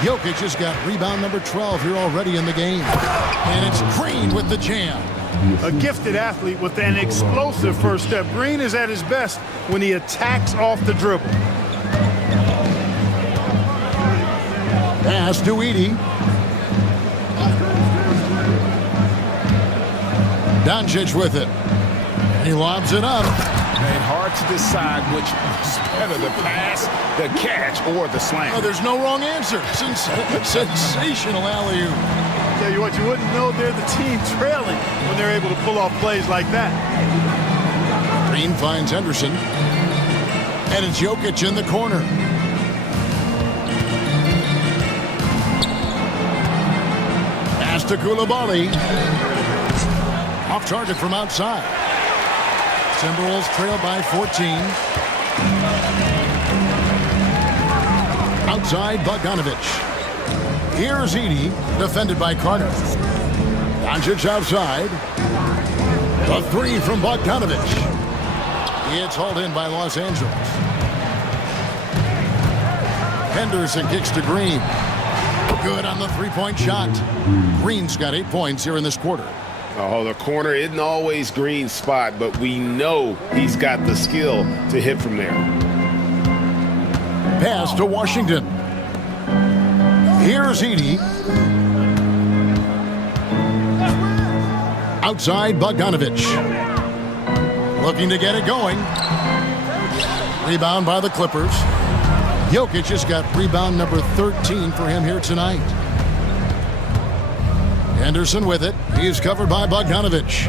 Jokic has got rebound number 12 here already in the game. And it's Green with the jam. A gifted athlete with an explosive first step. Green is at his best when he attacks off the dribble. Pass to Edey. Doncic with it. He lobs it up. And hard to decide which was better, the pass, the catch, or the slam. Oh, there's no wrong answer. Sensational alley-oop. Tell you what, you wouldn't know they're the team trailing when they're able to pull off plays like that. Green finds Henderson. And it's Jokic in the corner. Pass to Koulibaly. Off target from outside. Timberwolves trail by 14. Outside, Bogdanovich. Here's Edey, defended by Carter. Doncic outside. The three from Bogdanovich. It's hauled in by Los Angeles. Henderson kicks to Green. Good on the three-point shot. Green's got 8 points here in this quarter. Oh, the corner isn't always Green's spot, but we know he's got the skill to hit from there. Pass to Washington. Here's Edey. Outside, Bogdanovich. Looking to get it going. Rebound by the Clippers. Jokic has got rebound number 13 for him here tonight. Henderson with it. He's covered by Bogdanovich.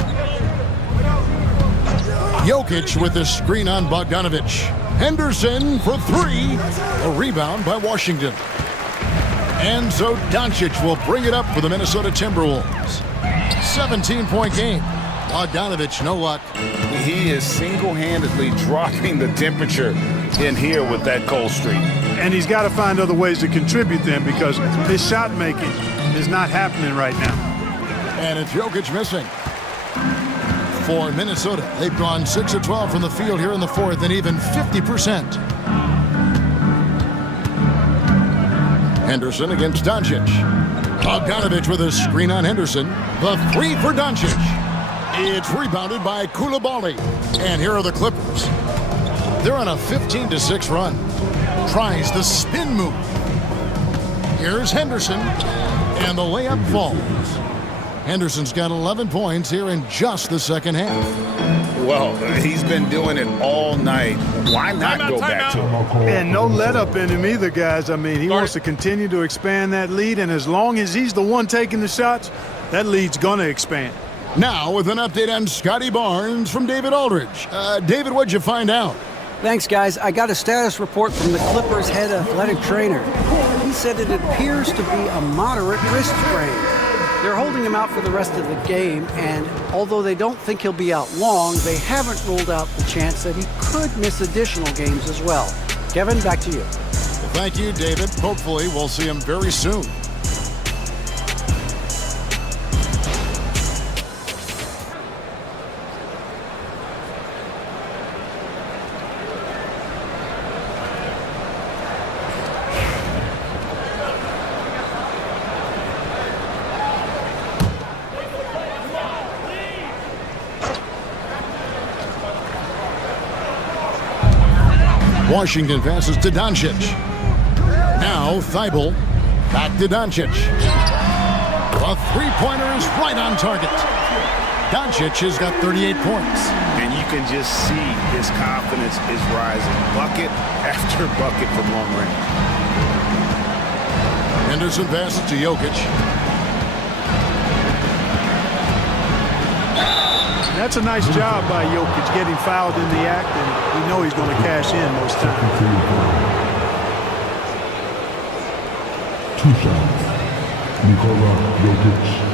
Jokic with the screen on Bogdanovich. Henderson for three. A rebound by Washington. And so Doncic will bring it up for the Minnesota Timberwolves. 17-point game. Bogdanovich, no luck. He is single-handedly dropping the temperature in here with that cold streak. And he's got to find other ways to contribute then because his shot making is not happening right now. And it's Jokic missing. For Minnesota, they've gone 6 of 12 from the field here in the fourth and even 50%. Henderson against Doncic. Bogdanovich with a screen on Henderson. The three for Doncic. It's rebounded by Koulibaly. And here are the Clippers. They're on a 15-6 run. Tries the spin move. Here's Henderson. And the layup falls. Henderson's got 11 points here in just the second half. Well, he's been doing it all night. Why not go back to him? And no let up in him either, guys. I mean, he wants to continue to expand that lead, and as long as he's the one taking the shots, that lead's going to expand. Now with an update on Scotty Barnes from David Aldridge. David, what'd you find out? Thanks, guys. I got a status report from the Clippers' head athletic trainer. He said it appears to be a moderate wrist sprain. They're holding him out for the rest of the game, and although they don't think he'll be out long, they haven't ruled out the chance that he could miss additional games as well. Kevin, back to you. Well, thank you, David. Hopefully we'll see him very soon. Washington passes to Doncic. Now Thibault back to Doncic. A three-pointer is right on target. Doncic has got 38 points. And you can just see his confidence is rising. Bucket after bucket from long range. Henderson passes to Jokic. That's a nice job by Jokic getting fouled in the act, and we know he's going to cash in most times. 2 shots. Nikola Jokic.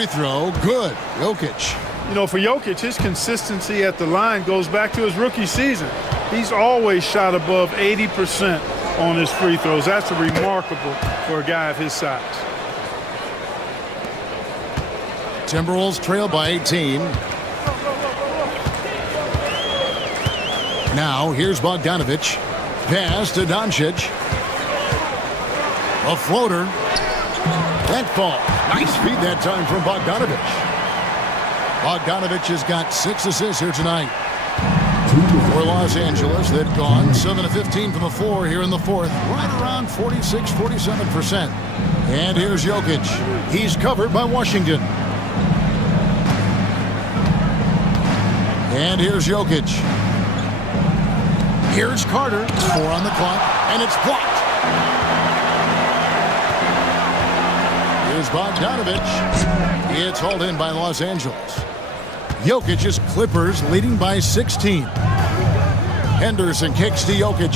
free throw, good. Jokic. You know, for Jokic, his consistency at the line goes back to his rookie season. He's always shot above 80% on his free throws. That's remarkable for a guy of his size. Timberwolves trail by 18. Now, here's Bogdanovich. Pass to Doncic. A floater. That fall. Nice feed that time from Bogdanovich. Bogdanovich has got 6 assists here tonight. For Los Angeles, they've gone 7 of 15 from the floor here in the fourth. Right around 46-47%. And here's Jokic. He's covered by Washington. And here's Jokic. Here's Carter. 4 on the clock. And it's blocked. Here's Bogdanovich. It's hauled in by Los Angeles. Jokic's Clippers leading by 16. Henderson kicks to Jokic.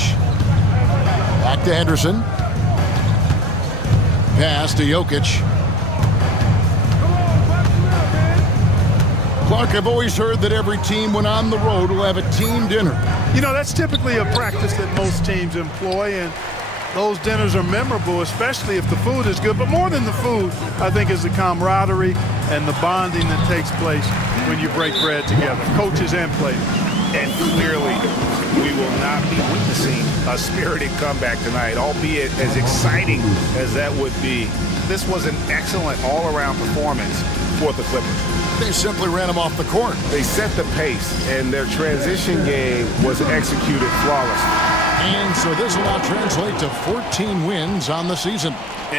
Back to Henderson. Pass to Jokic. Clark, I've always heard that every team when on the road will have a team dinner. You know, that's typically a practice that most teams employ, and those dinners are memorable, especially if the food is good. But more than the food, I think, is the camaraderie and the bonding that takes place when you break bread together, coaches and players. And clearly, we will not be witnessing a spirited comeback tonight, albeit as exciting as that would be. This was an excellent all-around performance for the Clippers. They simply ran him off the court. They set the pace, and their transition game was executed flawlessly. And so this will now translate to 14 wins on the season.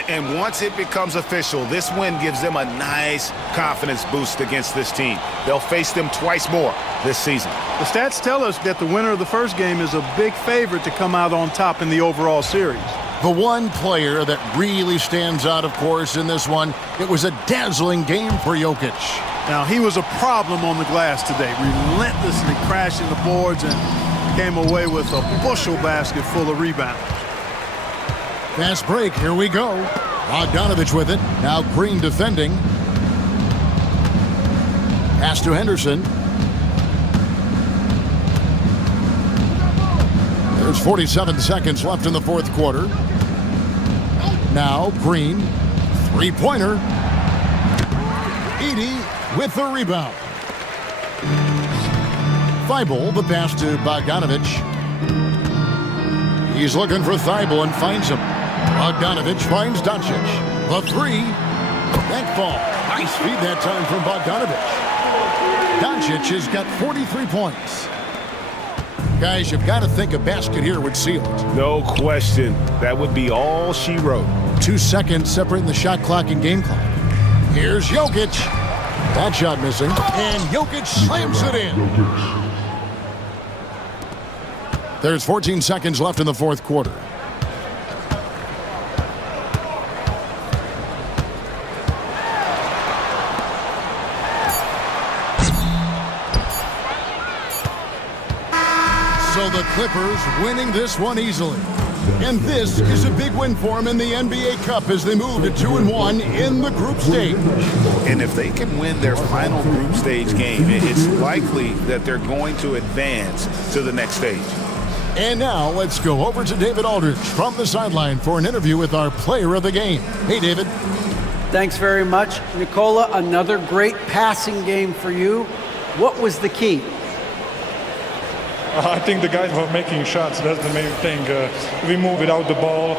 And once it becomes official, this win gives them a nice confidence boost against this team. They'll face them twice more this season. The stats tell us that the winner of the first game is a big favorite to come out on top in the overall series. The one player that really stands out, of course, in this one, it was a dazzling game for Jokic. Now, he was a problem on the glass today, relentlessly crashing the boards and came away with a bushel basket full of rebounds. Fast break, here we go. Bogdanovich with it. Now Green defending. Pass to Henderson. There's 47 seconds left in the fourth quarter. Now Green, three-pointer. Edey with the rebound. Thibault, the pass to Bogdanovich. He's looking for Thibault and finds him. Bogdanovich finds Doncic. The three. That fall. Nice feed that time from Bogdanovich. Doncic has got 43 points. Guys, you've got to think a basket here would seal it. No question. That would be all she wrote. 2 seconds separating the shot clock and game clock. Here's Jokic. That shot missing. And Jokic slams it in. There's 14 seconds left in the fourth quarter. So the Clippers winning this one easily. And this is a big win for them in the NBA Cup as they move to 2-1 in the group stage. And if they can win their final group stage game, it's likely that they're going to advance to the next stage. And now let's go over to David Aldridge from the sideline for an interview with our player of the game. Hey, David. Thanks very much. Nikola, another great passing game for you. What was the key? I think the guys were making shots. That's the main thing. We moved without the ball.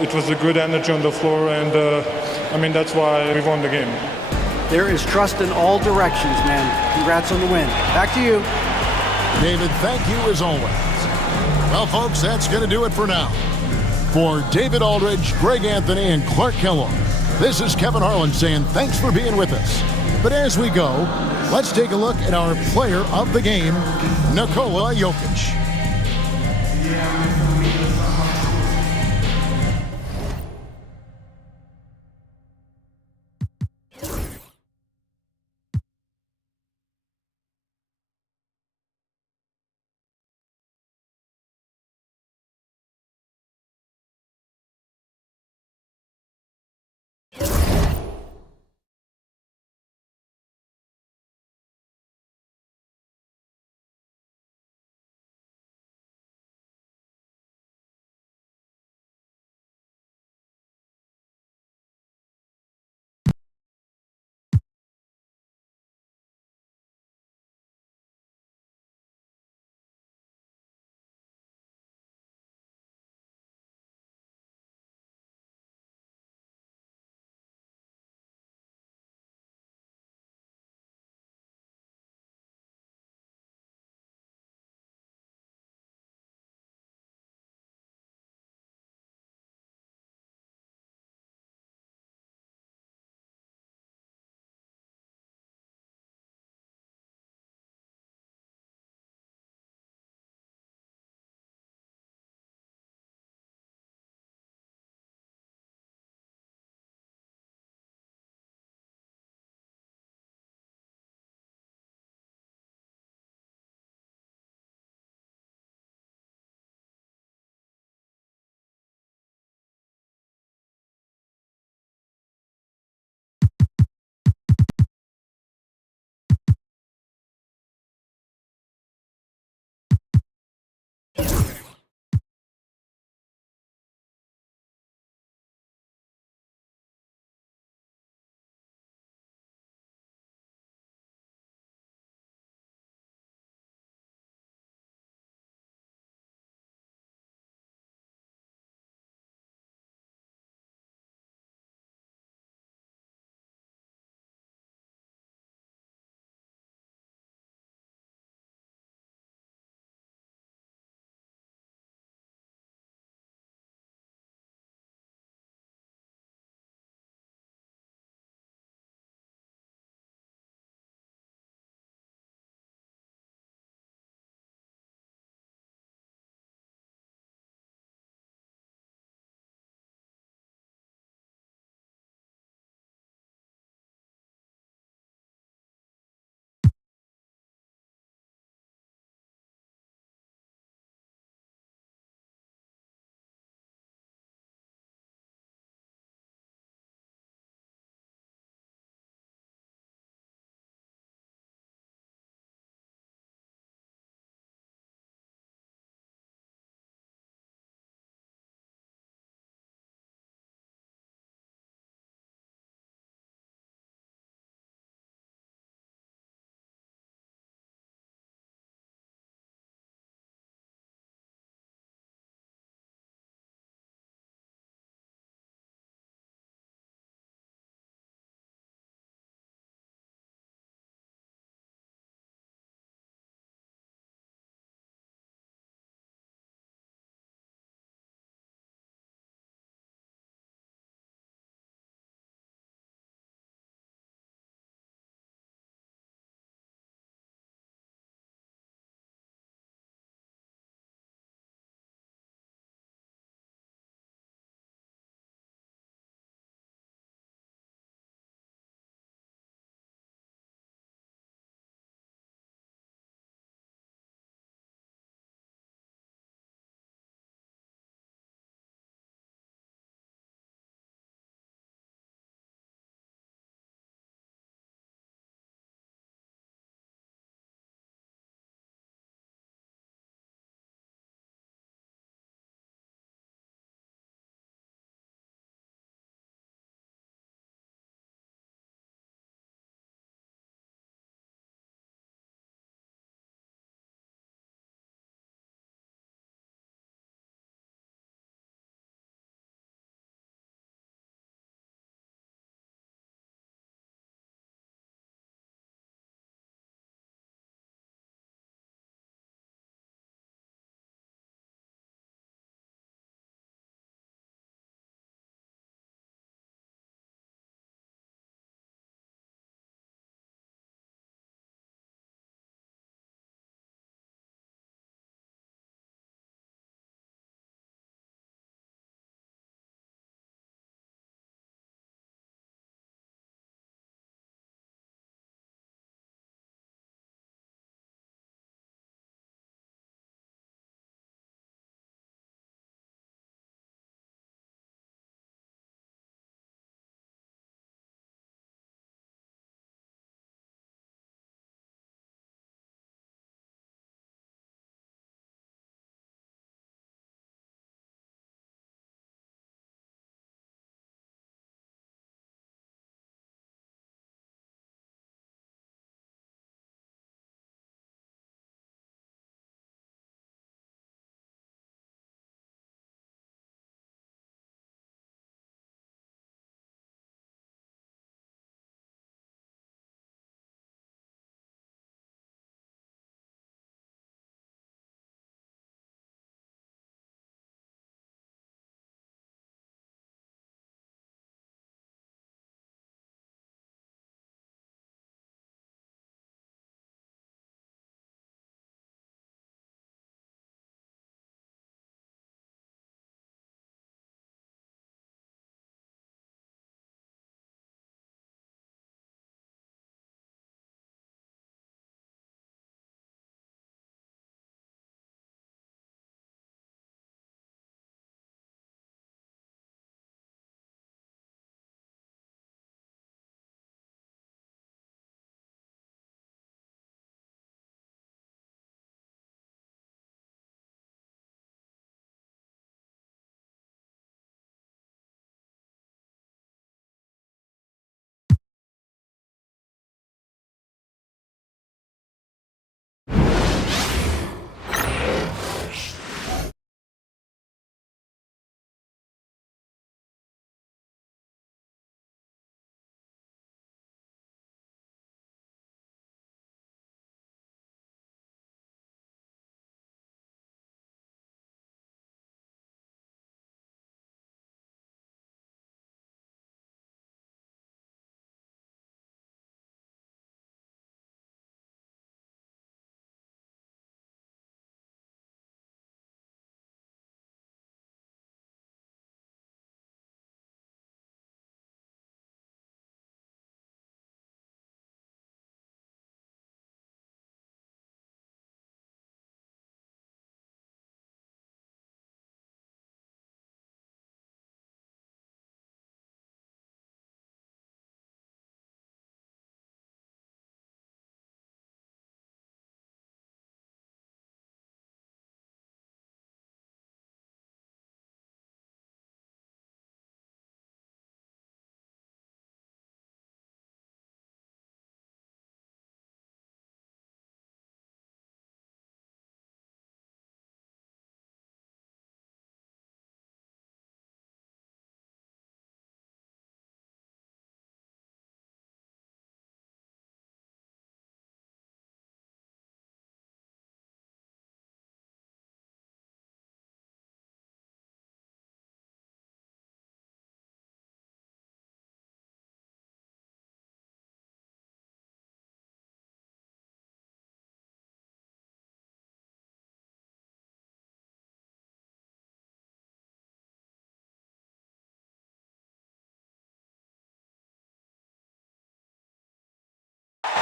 It was a good energy on the floor, and that's why we won the game. There is trust in all directions, man. Congrats on the win. Back to you. David, thank you as always. Well, folks, that's going to do it for now. For David Aldridge, Greg Anthony, and Clark Kellogg, this is Kevin Harlan saying thanks for being with us. But as we go, let's take a look at our player of the game, Nikola Jokic.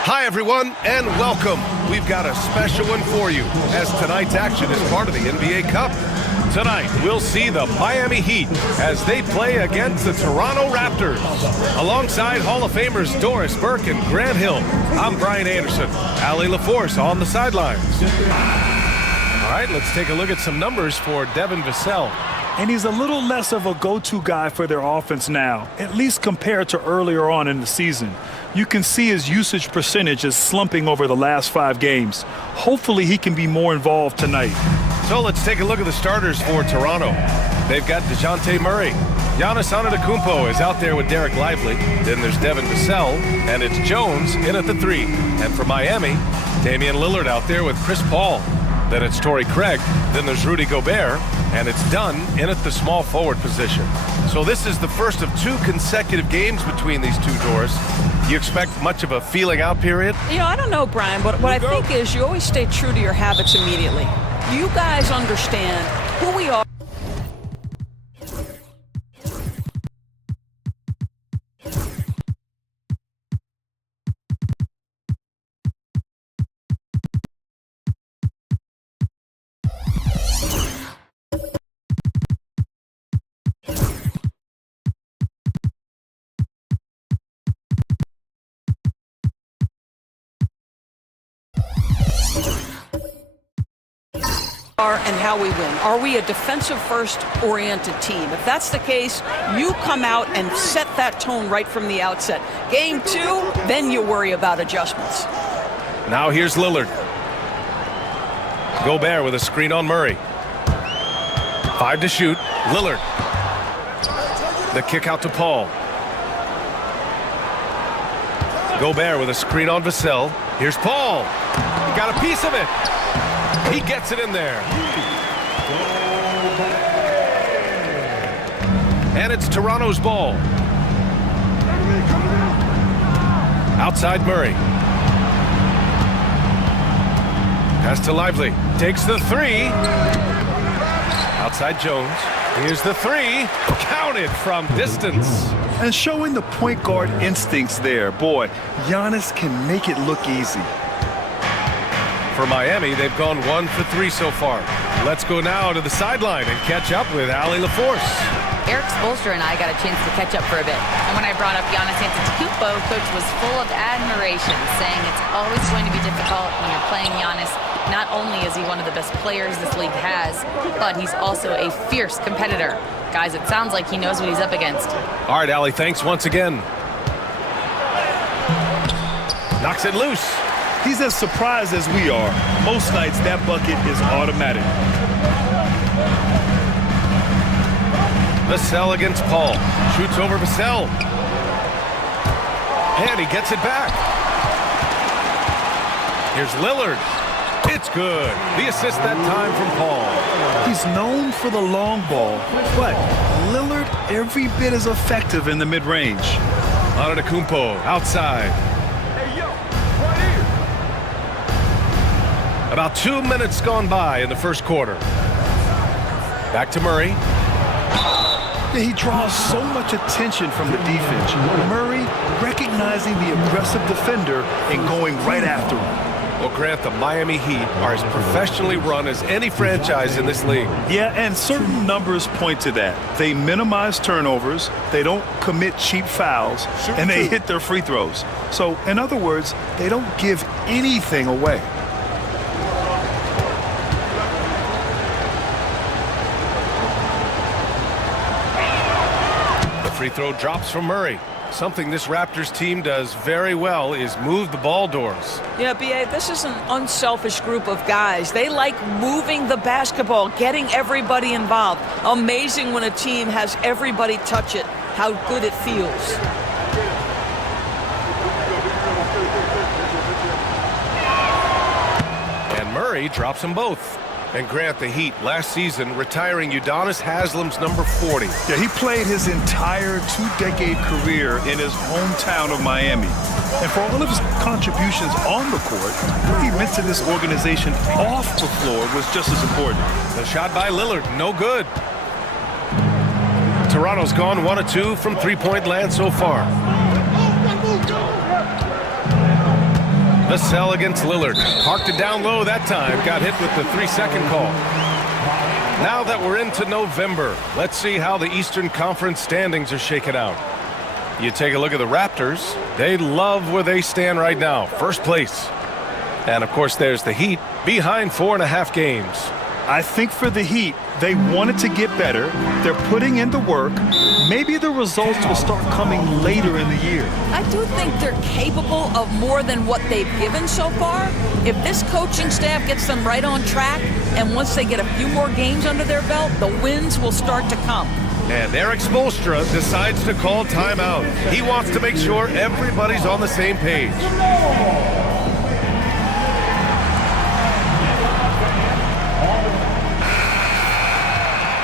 Hi, everyone, and welcome. We've got a special one for you, as tonight's action is part of the NBA Cup. Tonight, we'll see the Miami Heat as they play against the Toronto Raptors. Alongside Hall of Famers Doris Burke and Grant Hill, I'm Brian Anderson. Allie LaForce on the sidelines. All right, let's take a look at some numbers for Devin Vassell. And he's a little less of a go-to guy for their offense now, at least compared to earlier on in the season. You can see his usage percentage is slumping over the last 5 games. Hopefully he can be more involved tonight. So let's take a look at the starters for Toronto. They've got DeJounte Murray. Giannis Antetokounmpo is out there with Derek Lively. Then there's Devin Vassell, and it's Jones in at the 3. And for Miami, Damian Lillard out there with Chris Paul. Then it's Torrey Craig. Then there's Rudy Gobert. And it's Dunn in at the small forward position. So this is the first of 2 consecutive games between these two, Doris. Do you expect much of a feeling out period? You know, I don't know, Brian, but what I think is you always stay true to your habits immediately. You guys understand who we are. And how we win. Are we a defensive-first oriented team? If that's the case, you come out and set that tone right from the outset. Game 2, then you worry about adjustments. Now here's Lillard. Gobert with a screen on Murray. 5 to shoot. Lillard. The kick out to Paul. Gobert with a screen on Vassell. Here's Paul. He got a piece of it. He gets it in there. And it's Toronto's ball. Outside Murray. Pass to Lively. Takes the 3. Outside Jones. Here's the 3. Counted from distance. And showing the point guard instincts there. Boy, Giannis can make it look easy. For Miami, they've gone 1 for 3 so far. Let's go now to the sideline and catch up with Allie LaForce. Eric Spoelstra and I got a chance to catch up for a bit. And when I brought up Giannis Antetokounmpo, Coach was full of admiration, saying it's always going to be difficult when you're playing Giannis. Not only is he one of the best players this league has, but he's also a fierce competitor. Guys, it sounds like he knows what he's up against. All right, Allie, thanks once again. Knocks it loose. He's as surprised as we are. Most nights, that bucket is automatic. Vassell against Paul. Shoots over Vassell. And he gets it back. Here's Lillard. It's good. The assist that time from Paul. He's known for the long ball, but Lillard every bit as effective in the mid-range. Antetokounmpo outside. About 2 minutes gone by in the first quarter. Back to Murray. Yeah, he draws so much attention from the defense. Murray recognizing the aggressive defender and going right after him. Well, Grant, the Miami Heat are as professionally run as any franchise in this league. Yeah, and certain numbers point to that. They minimize turnovers, they don't commit cheap fouls, and they hit their free throws. So, in other words, they don't give anything away. Free throw drops from Murray. Something this Raptors team does very well is move the ball, Doris. Yeah, B.A., this is an unselfish group of guys. They like moving the basketball, getting everybody involved. Amazing when a team has everybody touch it, how good it feels. And Murray drops them both. And Grant, the Heat last season retiring Udonis Haslem's number 40. Yeah, he played his entire 2-decade career in his hometown of Miami. And for all of his contributions on the court, what he meant to this organization off the floor was just as important. The shot by Lillard, no good. Toronto's gone 1 of 2 from three-point land so far. Vassell against Lillard. Parked it down low that time. Got hit with the 3-second call. Now that we're into November, let's see how the Eastern Conference standings are shaken out. You take a look at the Raptors. They love where they stand right now. First place. And, of course, there's the Heat behind 4.5 games. I think for the Heat, they wanted to get better. They're putting in the work. Maybe the results will start coming later in the year. I do think they're capable of more than what they've given so far. If this coaching staff gets them right on track, and once they get a few more games under their belt, the wins will start to come. And Eric Spoelstra decides to call timeout. He wants to make sure everybody's on the same page.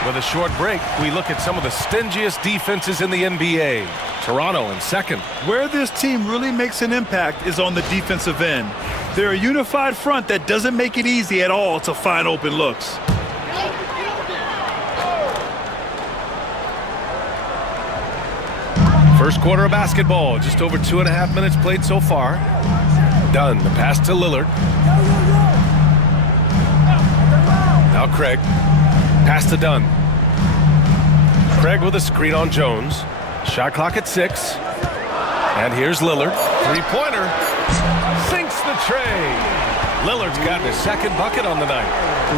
With a short break, we look at some of the stingiest defenses in the NBA. Toronto in second. Where this team really makes an impact is on the defensive end. They're a unified front that doesn't make it easy at all to find open looks. First quarter of basketball, just over 2.5 minutes played so far. Dunn, the pass to Lillard. Now Craig. Pass to Dunn. Craig with a screen on Jones. Shot clock at 6. And here's Lillard. Three-pointer. Sinks the tray. Lillard's gotten his second bucket on the night.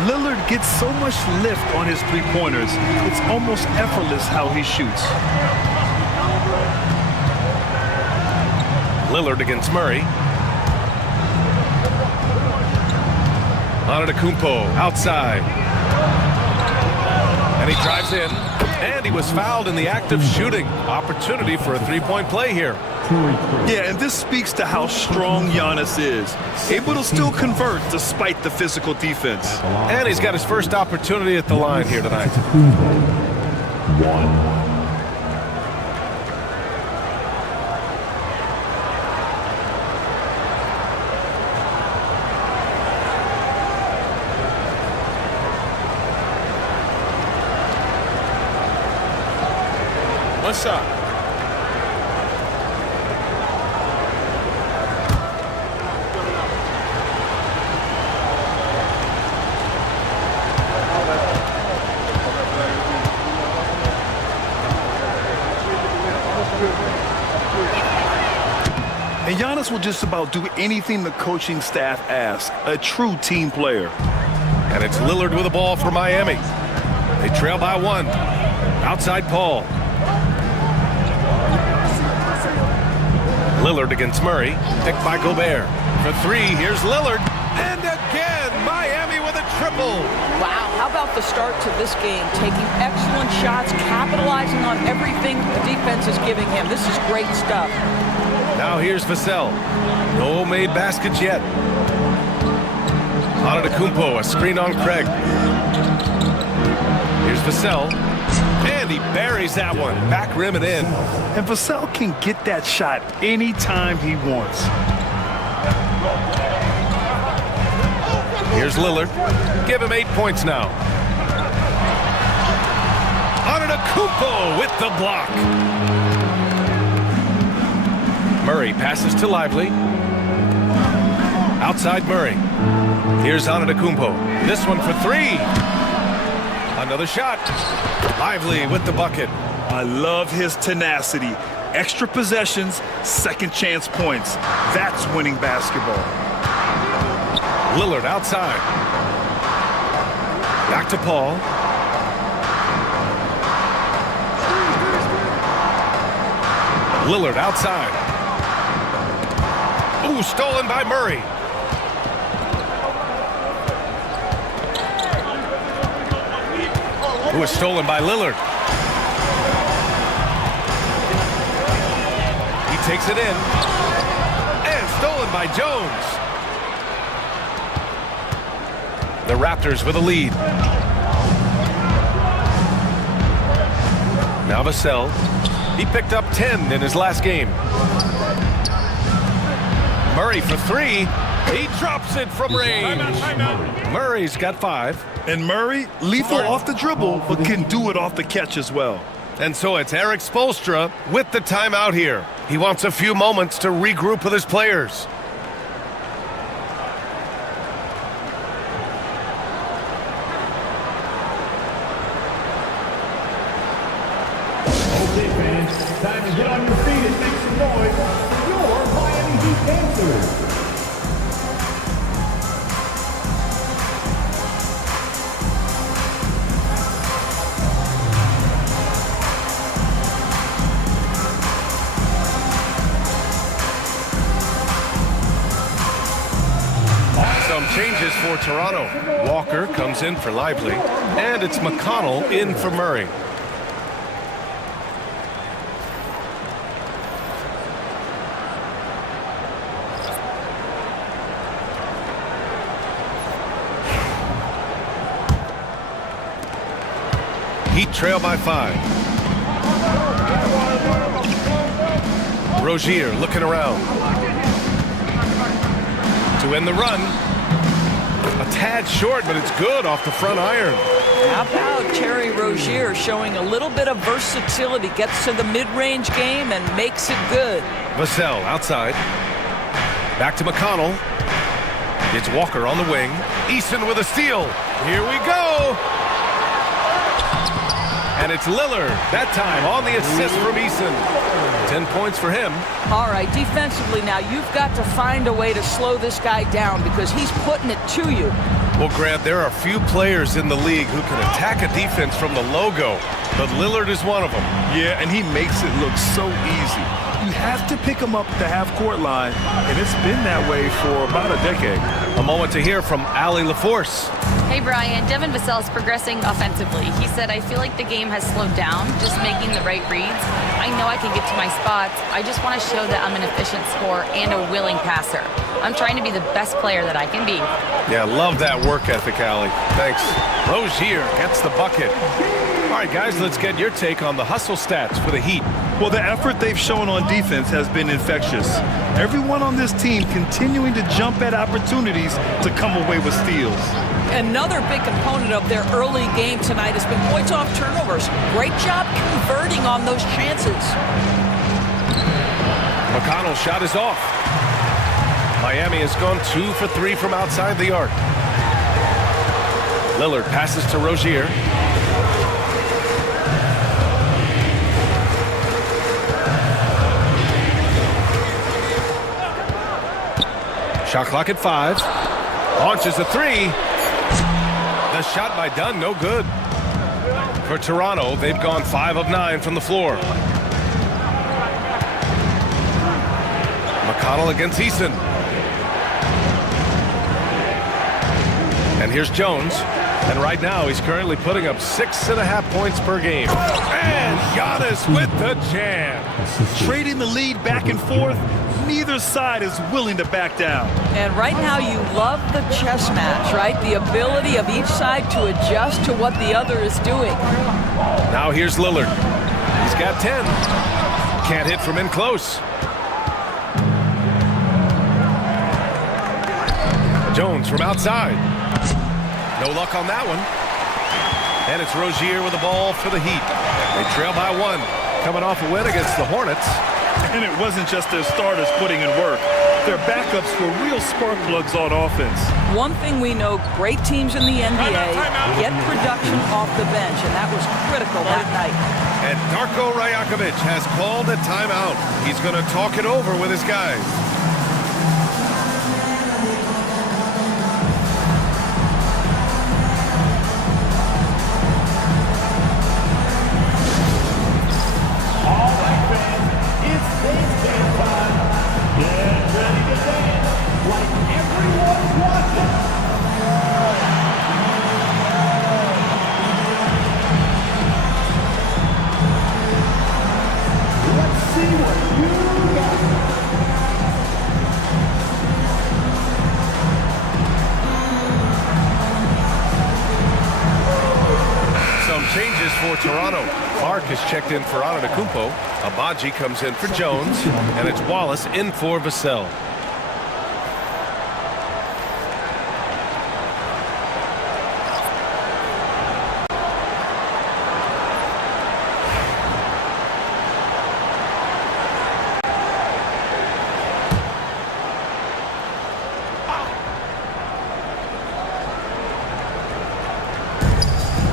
Lillard gets so much lift on his three-pointers. It's almost effortless how he shoots. Lillard against Murray. Antetokounmpo outside. And he drives in. And he was fouled in the act of shooting. Opportunity for a three-point play here. Yeah, and this speaks to how strong Giannis is. Able to still convert despite the physical defense. And he's got his first opportunity at the line here tonight. One shot. And Giannis will just about do anything the coaching staff asks. A true team player. And it's Lillard with the ball for Miami. They trail by 1. Outside Paul. Lillard against Murray. Picked by Gobert. For 3, here's Lillard. And again, Miami with a triple. Wow, how about the start to this game? Taking excellent shots, capitalizing on everything the defense is giving him. This is great stuff. Now here's Vassell. No made baskets yet. Antetokounmpo, a screen on Craig. Here's Vassell. And he buries that one. Back rim and in. And Vassell can get that shot anytime he wants. Here's Lillard. Give him 8 points now. Antetokounmpo with the block. Murray passes to Lively. Outside Murray. Here's Antetokounmpo. This one for 3. Another shot. Lively with the bucket. I love his tenacity. Extra possessions, second chance points. That's winning basketball. Lillard outside. Back to Paul. Lillard outside. Ooh, stolen by Murray. Who was stolen by Lillard. He takes it in. And stolen by Jones. The Raptors with a lead. Now Vassell. He picked up 10 in his last game. Murray for 3. He drops it from range. Murray's got 5. And Murray, lethal off the dribble, but can do it off the catch as well. And so it's Eric Spoelstra with the timeout here. He wants a few moments to regroup with his players. Okay, fans, time to get on your feet and make some noise. Your Miami Heat dancers. Some changes for Toronto. Walker comes in for Lively, and it's McConnell in for Murray. Heat trail by 5. Rozier looking around. To end the run. A tad short, but it's good off the front iron. How about Terry Rozier showing a little bit of versatility, gets to the mid-range game and makes it good. Vassell outside. Back to McConnell. It's Walker on the wing. Eason with a steal. Here we go. And it's Lillard, that time on the assist from Eason. 10 points for him. All right, defensively now, you've got to find a way to slow this guy down because he's putting it to you. Well, Grant, there are few players in the league who can attack a defense from the logo, but Lillard is one of them. Yeah, and he makes it look so easy. You have to pick him up at the half-court line, and it's been that way for about a decade. A moment to hear from Allie LaForce. Hey, Brian. Devin Vassell is progressing offensively. He said, I feel like the game has slowed down, just making the right reads. I know I can get to my spots. I just want to show that I'm an efficient scorer and a willing passer. I'm trying to be the best player that I can be. Yeah, love that work ethic, Allie. Thanks. Rozier gets the bucket. All right, guys, let's get your take on the hustle stats for the Heat. Well, the effort they've shown on defense has been infectious. Everyone on this team continuing to jump at opportunities to come away with steals. Another big component of their early game tonight has been points off turnovers. Great job converting on those chances. McConnell's shot is off. Miami has gone 2 for 3 from outside the arc. Lillard passes to Rozier. Shot clock at 5. Launches a 3. The shot by Dunn, no good. For Toronto, they've gone 5 of 9 from the floor. McConnell against Eason. And here's Jones. And right now, he's currently putting up 6.5 points per game. And Giannis with the jam. Trading the lead back and forth. Neither side is willing to back down. And right now you love the chess match, right? The ability of each side to adjust to what the other is doing. Now here's Lillard. He's got 10. Can't hit from in close. Jones from outside. No luck on that one. And it's Rozier with the ball for the Heat. They trail by 1. Coming off a win against the Hornets. And it wasn't just their starters putting in work. Their backups were real spark plugs on offense. One thing we know, great teams in the NBA get production off the bench, and that was critical that night. And Darko Rajakovic has called a timeout. He's going to talk it over with his guys. Changes for Toronto. Clark has checked in for Antetokounmpo. Abaji comes in for Jones. And it's Wallace in for Vassell.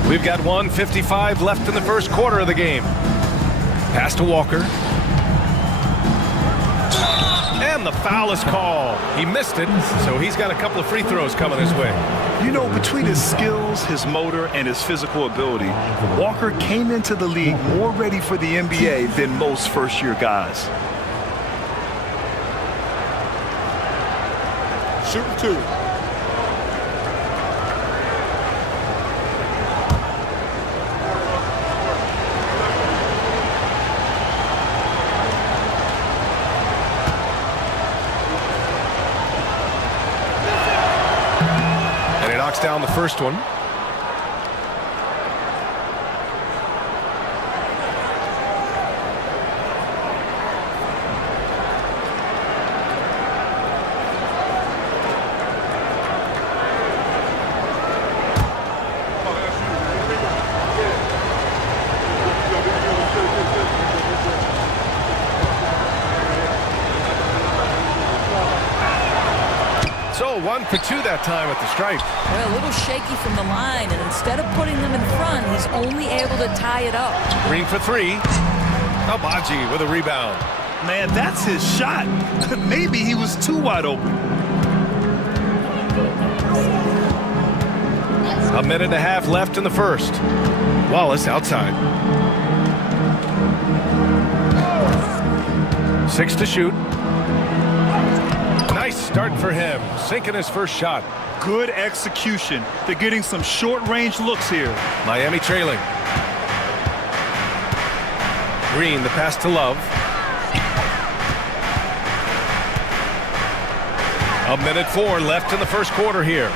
We've got 1:55 left in the first quarter of the game. Pass to Walker. And the foul is called. He missed it, so he's got a couple of free throws coming his way. You know, between his skills, his motor, and his physical ability, Walker came into the league more ready for the NBA than most first-year guys. Shooting 2. Down the first one. So 1 for 2 that time at the stripe. Well, a little shaky from the line, and instead of putting them in front, he's only able to tie it up. Green for 3. Abaji with a rebound. Man, that's his shot. Maybe he was too wide open. A minute and a half left in the first. Wallace outside. 6 to shoot. Nice start for him, sinking his first shot. Good execution. They're getting some short-range looks here. Miami trailing. Green, the pass to Love. A minute 4 left in the first quarter here.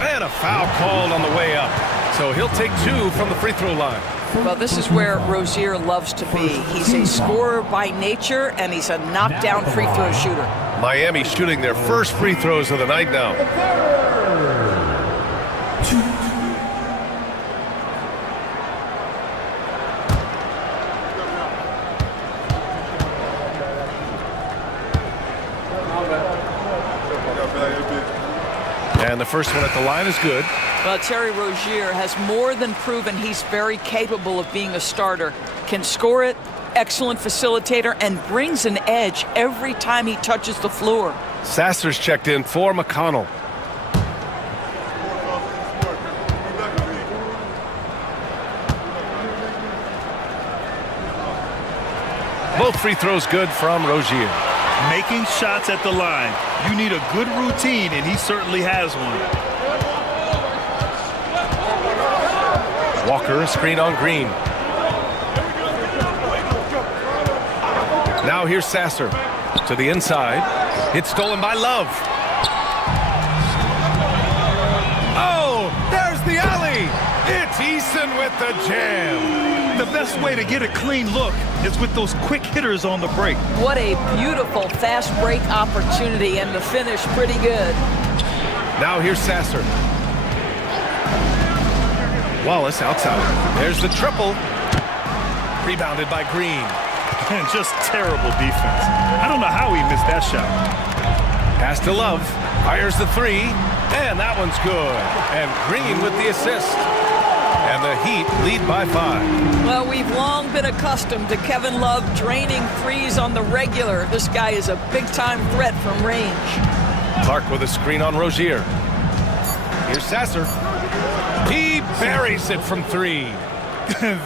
And a foul called on the way up. So he'll take 2 from the free throw line. Well, this is where Rozier loves to be. He's a scorer by nature, and he's a knockdown free throw shooter. Miami shooting their first free throws of the night now. And the first one at the line is good. Well, Terry Rozier has more than proven he's very capable of being a starter. Can score it, excellent facilitator, and brings an edge every time he touches the floor. Sasser's checked in for McConnell. Both free throws good from Rozier. Making shots at the line. You need a good routine, and he certainly has one. Walker, a screen on Green. Now here's Sasser to the inside. It's stolen by Love. Oh, there's the alley. It's Eason with the jam. The best way to get a clean look is with those quick hitters on the break. What a beautiful fast break opportunity, and the finish pretty good. Now here's Sasser. Wallace outside. There's the triple. Rebounded by Green. And just terrible defense. I don't know how he missed that shot. Pass to Love. Fires the 3. And that one's good. And Green with the assist. And the Heat lead by 5. Well, we've long been accustomed to Kevin Love draining threes on the regular. This guy is a big-time threat from range. Clark with a screen on Rozier. Here's Sasser. He buries it from 3.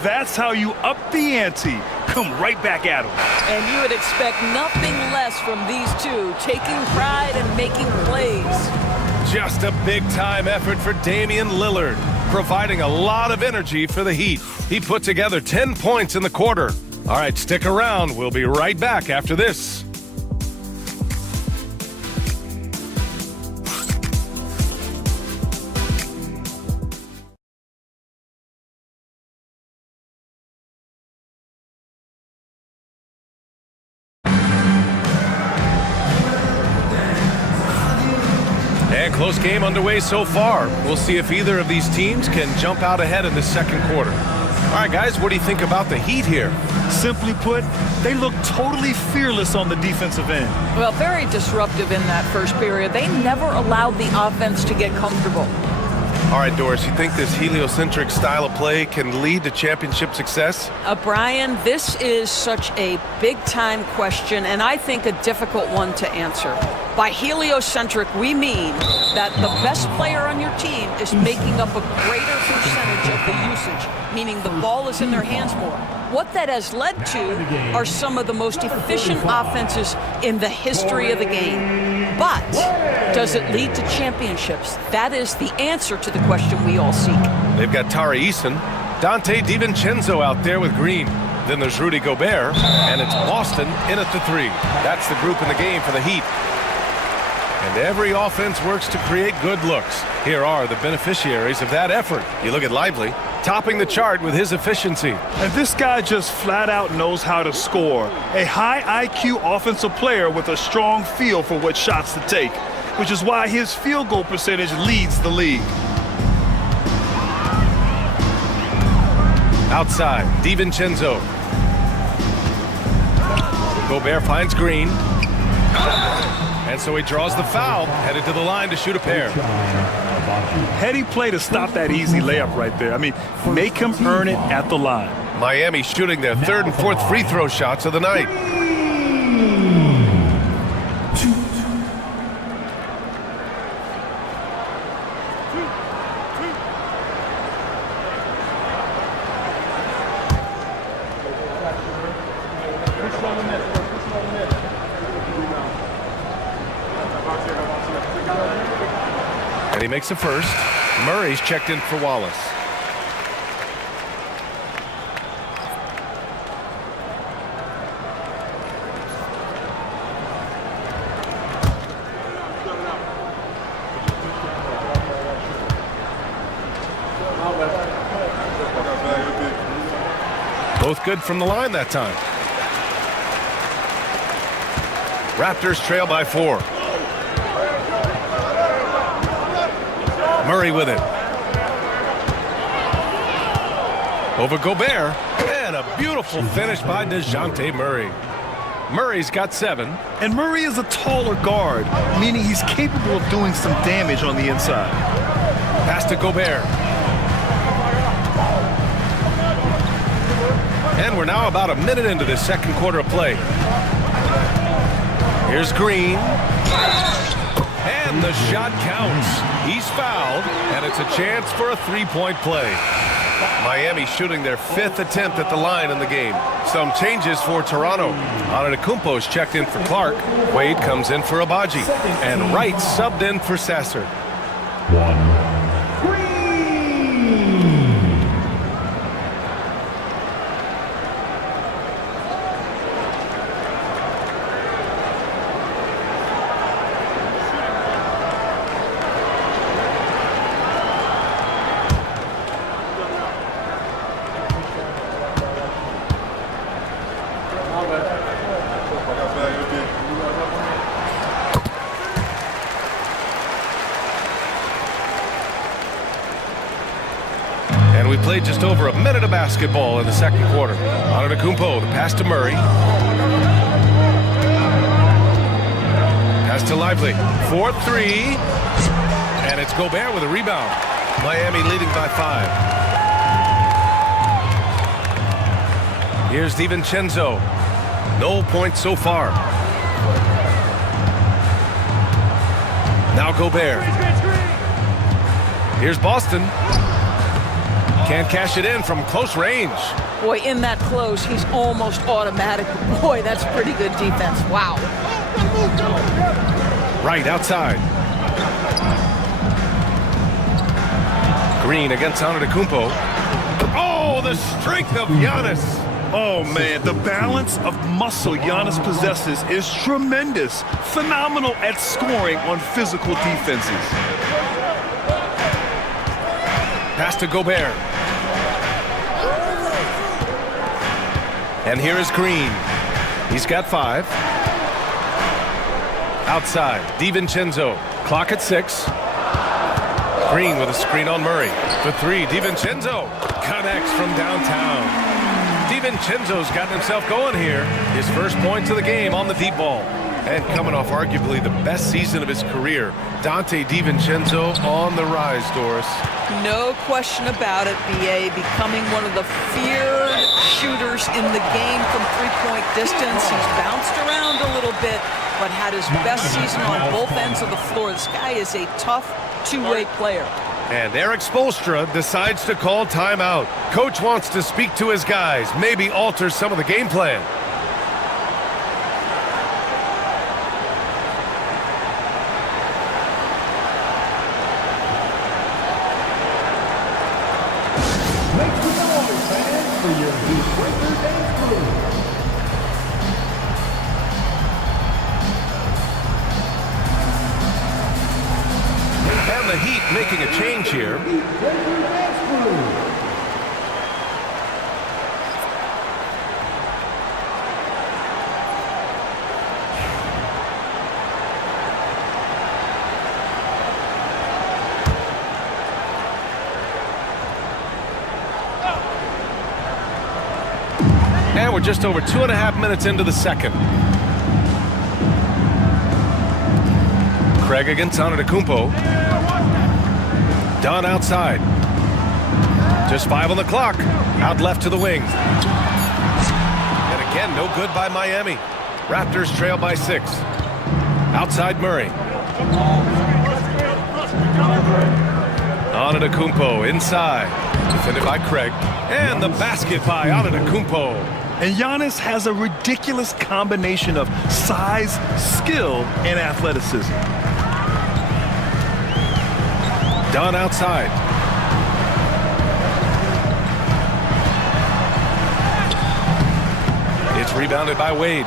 That's how you up the ante. Come right back at him. And you would expect nothing less from these two, taking pride and making plays. Just a big-time effort for Damian Lillard, providing a lot of energy for the Heat. He put together 10 points in the quarter. All right, stick around. We'll be right back after this. Close game underway so far. We'll see if either of these teams can jump out ahead in the second quarter. All right, guys, what do you think about the Heat here? Simply put, they look totally fearless on the defensive end. Well, very disruptive in that first period. They never allowed the offense to get comfortable. All right, Doris, you think this heliocentric style of play can lead to championship success? Brian, this is such a big-time question, and I think a difficult one to answer. By heliocentric, we mean that the best player on your team is making up a greater percentage of the usage, meaning the ball is in their hands more. What that has led to are some of the most efficient offenses in the history of the game. But does it lead to championships? That is the answer to the question we all seek. They've got Tari Eason, Dante DiVincenzo out there with Green. Then there's Rudy Gobert, and it's Boston in at the 3. That's the group in the game for the Heat. And every offense works to create good looks. Here are the beneficiaries of that effort. You look at Lively, topping the chart with his efficiency. And this guy just flat out knows how to score. A high IQ offensive player with a strong feel for what shots to take, which is why his field goal percentage leads the league. Outside, DiVincenzo. Gobert finds Green. And so he draws the foul, headed to the line to shoot a pair. Heady play to stop that easy layup right there. I mean, make him earn it at the line. Miami shooting their 3rd and 4th free throw shots of the night. And he makes a first. Murray's checked in for Wallace. Both good from the line that time. Raptors trail by 4. Murray with it. Over Gobert. And a beautiful finish by DeJounte Murray. Murray's got 7. And Murray is a taller guard, meaning he's capable of doing some damage on the inside. Pass to Gobert. And we're now about a minute into this second quarter of play. Here's Green. And the shot counts. He's fouled, and it's a chance for a three-point play. Miami shooting their 5th attempt at the line in the game. Some changes for Toronto. Antetokounmpo's checked in for Clark. Wade comes in for Abaji. And Wright subbed in for Sasser. 1. We played just over a minute of basketball in the second quarter. Antetokounmpo, the pass to Murray. Pass to Lively. 4-3. And it's Gobert with a rebound. Miami leading by 5. Here's DiVincenzo. No points so far. Now Gobert. Here's Boston. Can't cash it in from close range. Boy, in that close, he's almost automatic. Boy, that's pretty good defense. Wow. Right outside. Green against Antetokounmpo. Oh, the strength of Giannis. Oh, man, the balance of muscle Giannis possesses is tremendous. Phenomenal at scoring on physical defenses. Pass to Gobert. And here is Green. He's got 5. Outside, DiVincenzo. Clock at 6. Green with a screen on Murray. For 3, DiVincenzo connects from downtown. DiVincenzo's gotten himself going here. His first points of the game on the deep ball. And coming off arguably the best season of his career, Dante DiVincenzo on the rise, Doris. No question about it, B.A. becoming one of the feared shooters in the game from three-point distance. He's bounced around a little bit, but had his best season on both ends of the floor. This guy is a tough two-way player. And Eric Spoelstra decides to call timeout. Coach wants to speak to his guys, maybe alter some of the game plan. Make some noise, fans, for your Heat Breaker dance crew. And the Heat making a change here. And we're just over 2.5 minutes into the second. Craig against Antetokounmpo. Dunn outside. Just 5 on the clock. Out left to the wing. And again, no good by Miami. Raptors trail by 6. Outside Murray. Antetokounmpo inside. Defended by Craig. And the basket by Antetokounmpo. And Giannis has a ridiculous combination of size, skill, and athleticism. Dunn outside. It's rebounded by Wade.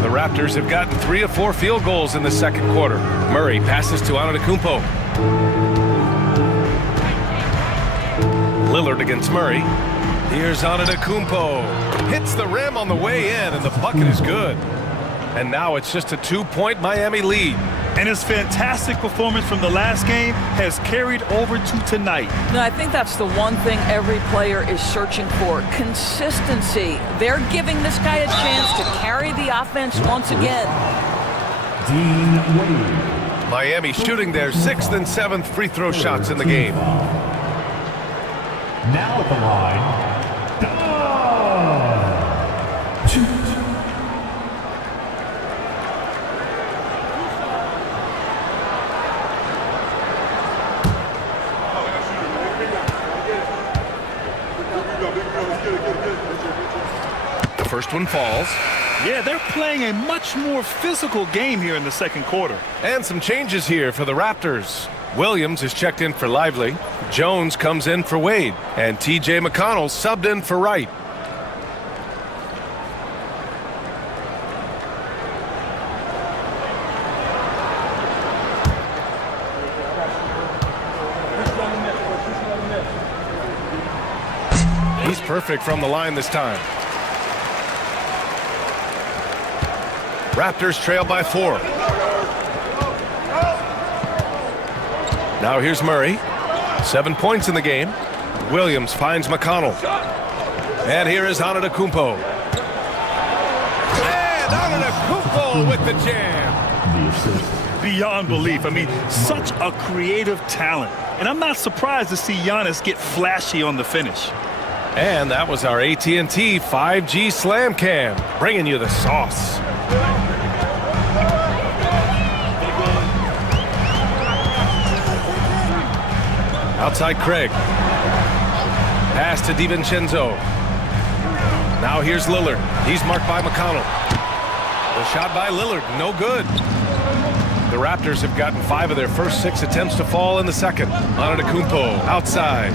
The Raptors have gotten 3 of 4 field goals in the second quarter. Murray passes to Antetokounmpo. Lillard against Murray. Here's Antetokounmpo. Hits the rim on the way in, and the bucket is good. And now it's just a 2-point Miami lead. And his fantastic performance from the last game has carried over to tonight. No, I think that's the one thing every player is searching for. Consistency. They're giving this guy a chance to carry the offense once again. Miami shooting their 6th and 7th free throw shots in the game. Now at the line, The first one falls. Yeah, they're playing a much more physical game here in the second quarter. And some changes here for the Raptors. Williams is checked in for Lively. Jones comes in for Wade. And T.J. McConnell subbed in for Wright. He's perfect from the line this time. Raptors trail by 4. Now here's Murray. 7 points in the game. Williams finds McConnell. And here is Antetokounmpo. And Antetokounmpo with the jam. Beyond belief. I mean, such a creative talent. And I'm not surprised to see Giannis get flashy on the finish. And that was our AT&T 5G Slam Cam, bringing you the sauce. Outside Craig. Pass to DiVincenzo. Now here's Lillard. He's marked by McConnell. The shot by Lillard, no good. The Raptors have gotten 5 of their first 6 attempts to fall in the second. Antetokounmpo outside.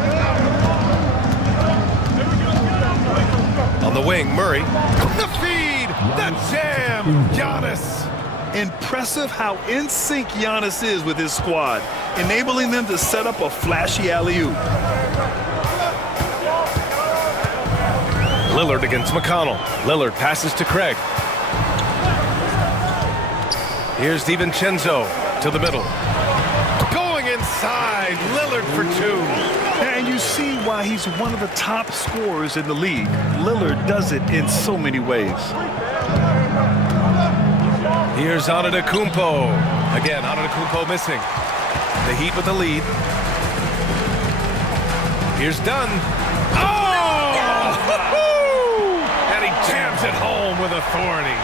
On the wing, Murray. The feed! The jam! Giannis! Impressive how in sync Giannis is with his squad, enabling them to set up a flashy alley-oop. Lillard against McConnell. Lillard passes to Craig. Here's DiVincenzo to the middle. Going inside, Lillard for 2. And you see why he's one of the top scorers in the league. Lillard does it in so many ways. Here's Antetokounmpo. Again, Antetokounmpo missing. The Heat with the lead. Here's Dunn. Oh! And he jams it home with authority.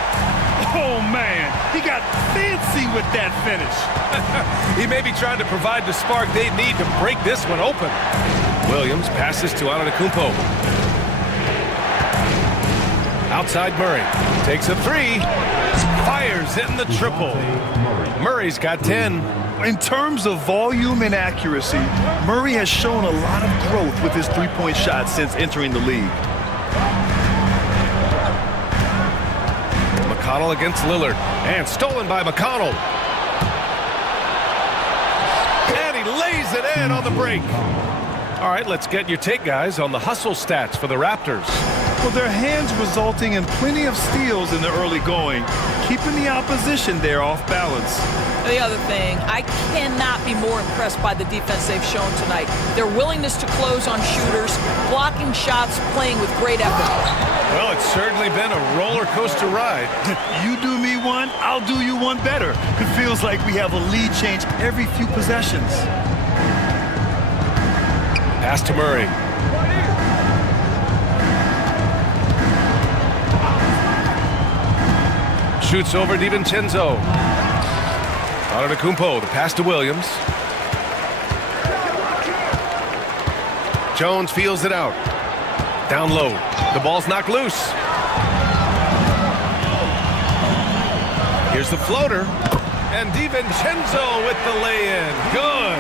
Oh, man. He got fancy with that finish. He may be trying to provide the spark they need to break this one open. Williams passes to Antetokounmpo. Outside Murray. Takes a three. Fires in the triple. Murray's got 10. In terms of volume and accuracy, Murray has shown a lot of growth with his three-point shot since entering the league. McConnell against Lillard. And stolen by McConnell. And he lays it in on the break. All right, let's get your take, guys, on the hustle stats for the Raptors. Well, their hands resulting in plenty of steals in the early going, keeping the opposition there off balance. The other thing, I cannot be more impressed by the defense they've shown tonight. Their willingness to close on shooters, blocking shots, playing with great effort. Well, it's certainly been a roller coaster ride. You do me one, I'll do you one better. It feels like we have a lead change every few possessions. Pass to Murray. Shoots over DiVincenzo. Antetokounmpo, the pass to Williams. Jones feels it out. Down low. The ball's knocked loose. Here's the floater. And DiVincenzo with the lay-in. Good.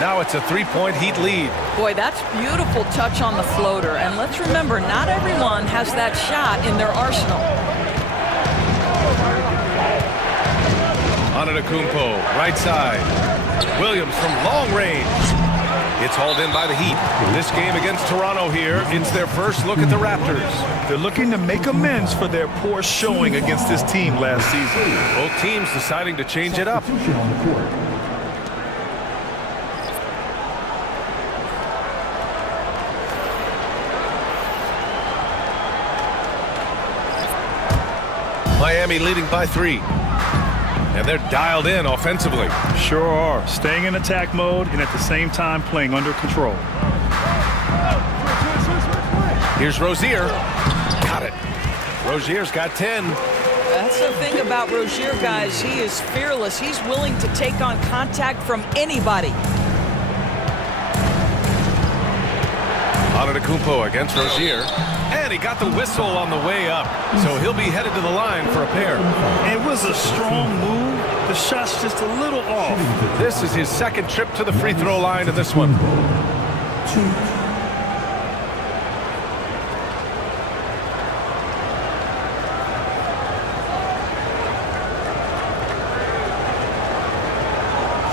Now it's a three-point Heat lead. Boy, that's beautiful touch on the floater. And let's remember, not everyone has that shot in their arsenal. Antetokounmpo, right side. Williams from long range. It's hauled in by the Heat. This game against Toronto here, it's their first look at the Raptors. They're looking to make amends for their poor showing against this team last season. Both teams deciding to change it up. Miami leading by 3. And they're dialed in offensively. Sure are. Staying in attack mode and at the same time playing under control. Here's Rozier. Got it. Rozier's got 10. That's the thing about Rozier, guys. He is fearless. He's willing to take on contact from anybody. Antetokounmpo against Rozier. And he got the whistle on the way up. So he'll be headed to the line for a pair. It was a strong move. The shot's just a little off. This is his second trip to the free throw line in this one.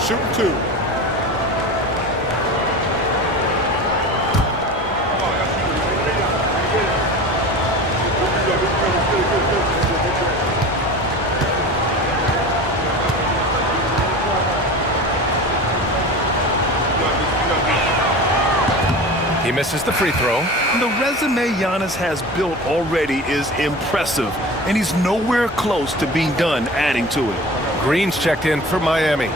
Shoot 2. He misses the free throw. The resume Giannis has built already is impressive, and he's nowhere close to being done adding to it. Green's checked in for Miami.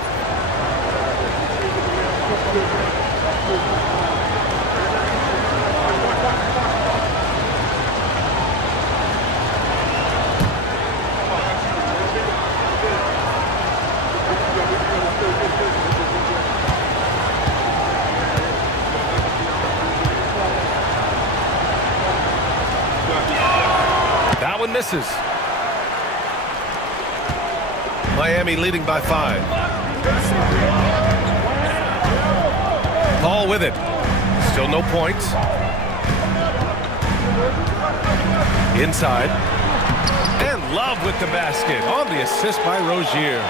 That one misses. Miami leading by 5. Paul with it. Still no points. Inside. And Love with the basket on the assist by Rozier.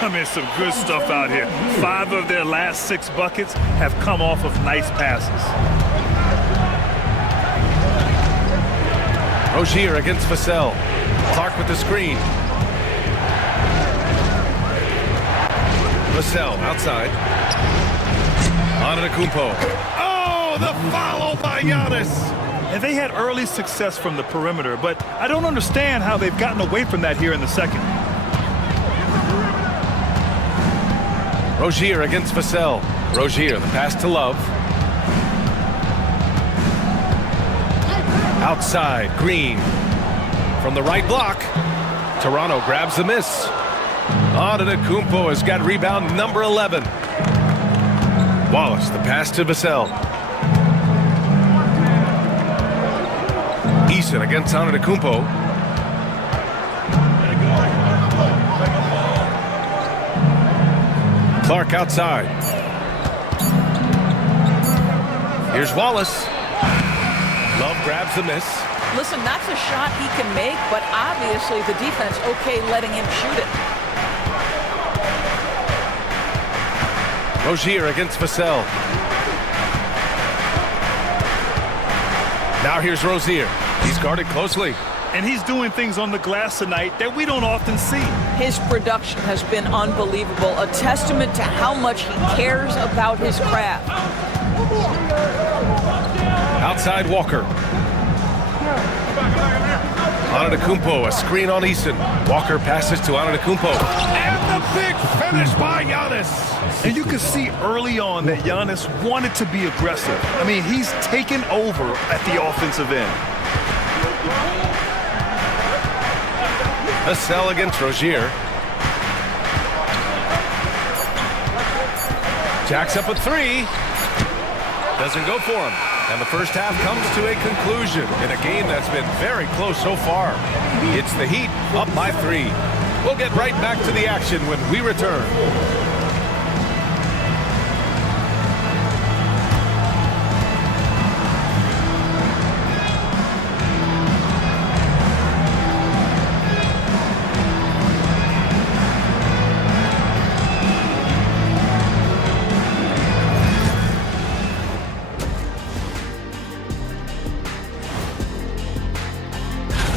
I mean, some good stuff out here. 5 of their last 6 buckets have come off of nice passes. Rozier against Vassell. Clark with the screen. Vassell outside. Antetokounmpo. Oh, the foul by Giannis. And they had early success from the perimeter, but I don't understand how they've gotten away from that here in the second. Rozier against Vassell. Rozier, the pass to Love. Outside, Green. From the right block. Toronto grabs the miss. Antetokounmpo has got rebound number 11. Wallace, the pass to Vassell. Eason against Antetokounmpo. Clark outside. Here's Wallace. Love grabs the miss. Listen, that's a shot he can make, but obviously the defense okay letting him shoot it. Rozier against Vassell. Now here's Rozier. He's guarded closely. And he's doing things on the glass tonight that we don't often see. His production has been unbelievable, a testament to how much he cares about his craft. Outside Walker. Antetokounmpo, a screen on Eason. Walker passes to Antetokounmpo. And the big finish by Giannis. And you can see early on that Giannis wanted to be aggressive. I mean, he's taken over at the offensive end. Vassell against Rozier. Jacks up a three. Doesn't go for him. And the first half comes to a conclusion in a game that's been very close so far. It's the Heat up by 3. We'll get right back to the action when we return.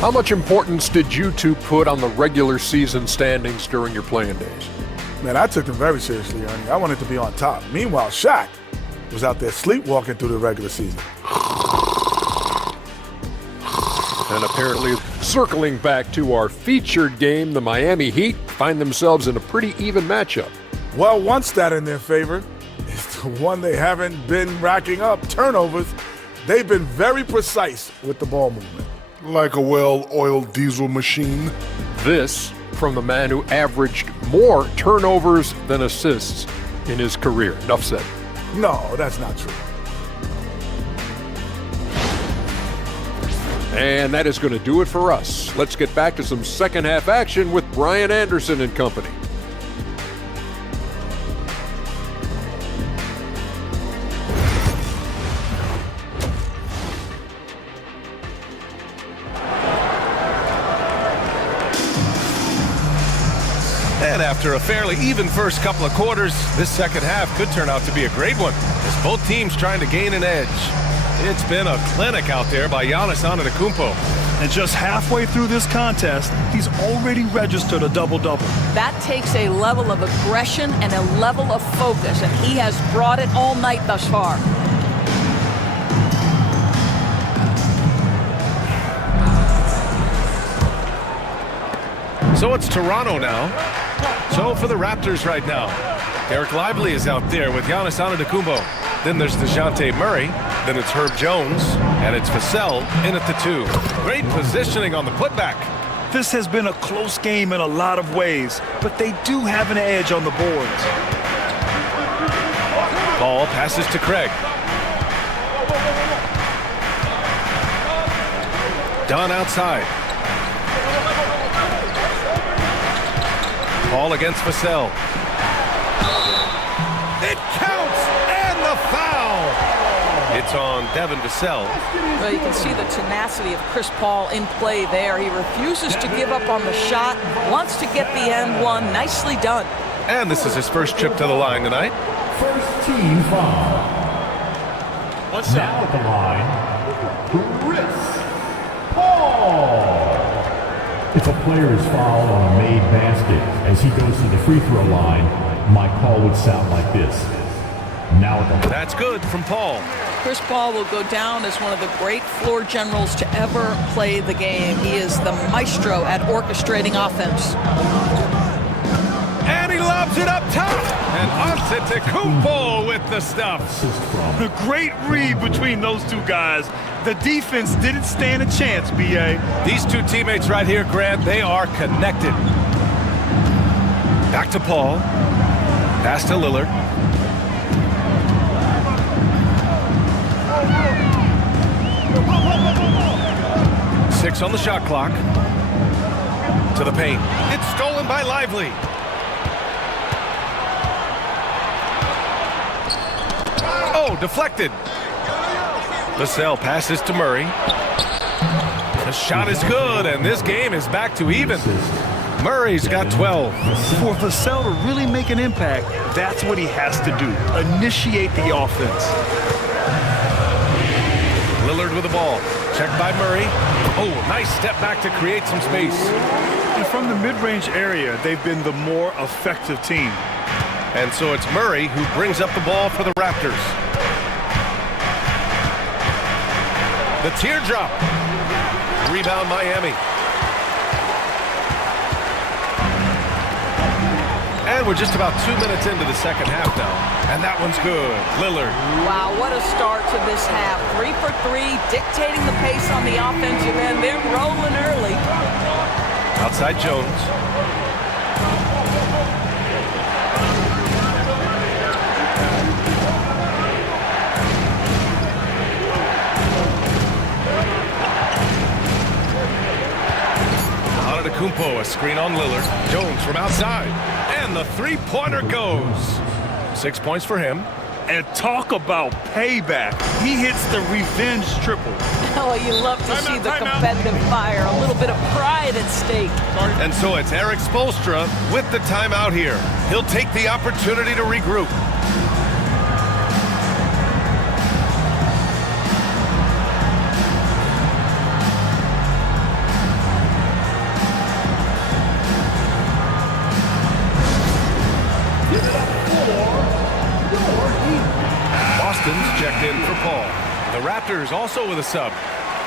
How much importance did you two put on the regular season standings during your playing days? Man, I took them very seriously, Ernie. I wanted to be on top. Meanwhile, Shaq was out there sleepwalking through the regular season. And apparently, circling back to our featured game, the Miami Heat find themselves in a pretty even matchup. Well, one stat in their favor is the one they haven't been racking up, turnovers. They've been very precise with the ball movement. Like a well-oiled diesel machine. This from the man who averaged more turnovers than assists in his career. Enough said. No, that's not true. And that is going to do it for us. Let's get back to some second half action with Brian Anderson and company. And after a fairly even first couple of quarters, this second half could turn out to be a great one as both teams trying to gain an edge. It's been a clinic out there by Giannis Antetokounmpo. And just halfway through this contest, he's already registered a double-double. That takes a level of aggression and a level of focus, and he has brought it all night thus far. So it's Toronto now. So for the Raptors right now, Derek Lively is out there with Giannis Antetokounmpo. Then there's DeJounte Murray. Then it's Herb Jones. And it's Vassell in at the 2. Great positioning on the putback. This has been a close game in a lot of ways, but they do have an edge on the boards. Ball passes to Craig. Dunn outside. Ball against Vassell. It counts, and the foul. It's on Devin Vassell. Well, you can see the tenacity of Chris Paul in play there. He refuses to give up on the shot, wants to get the end one. Nicely done. And this is his first trip to the line tonight. First team foul. What's now at the line, Chris Paul. If a player is fouled on a made basket as he goes to the free throw line, my call would sound like this. Now at the That's good from Paul. Chris Paul will go down as one of the great floor generals to ever play the game. He is the maestro at orchestrating offense. And he lobs it up top. And Antetokounmpo with the stuff. A great read between those two guys. The defense didn't stand a chance, B.A. These two teammates right here, Grant, they are connected. Back to Paul. Pass to Lillard. Six on the shot clock. To the paint. It's stolen by Lively. Oh, deflected. Vassell passes to Murray. The shot is good, and this game is back to even. Murray's got 12. For Vassell to really make an impact, that's what he has to do. Initiate the offense. Lillard with the ball. Checked by Murray. Oh, nice step back to create some space. And from the mid-range area, they've been the more effective team. And so it's Murray who brings up the ball for the Raptors. The teardrop. Rebound Miami. And we're just about 2 minutes into the second half now. And that one's good. Lillard. Wow, what a start to this half. 3 for 3, dictating the pace on the offensive end. They're rolling early. Outside Jones. Antetokounmpo, a screen on Lillard. Jones from outside. And the three-pointer goes. 6 points for him. And talk about payback. He hits the revenge triple. Oh, you love to see the competitive fire. A little bit of pride at stake. And so it's Eric Spoelstra with the timeout here. He'll take the opportunity to regroup. Boston's checked in for Paul. The Raptors also with a sub.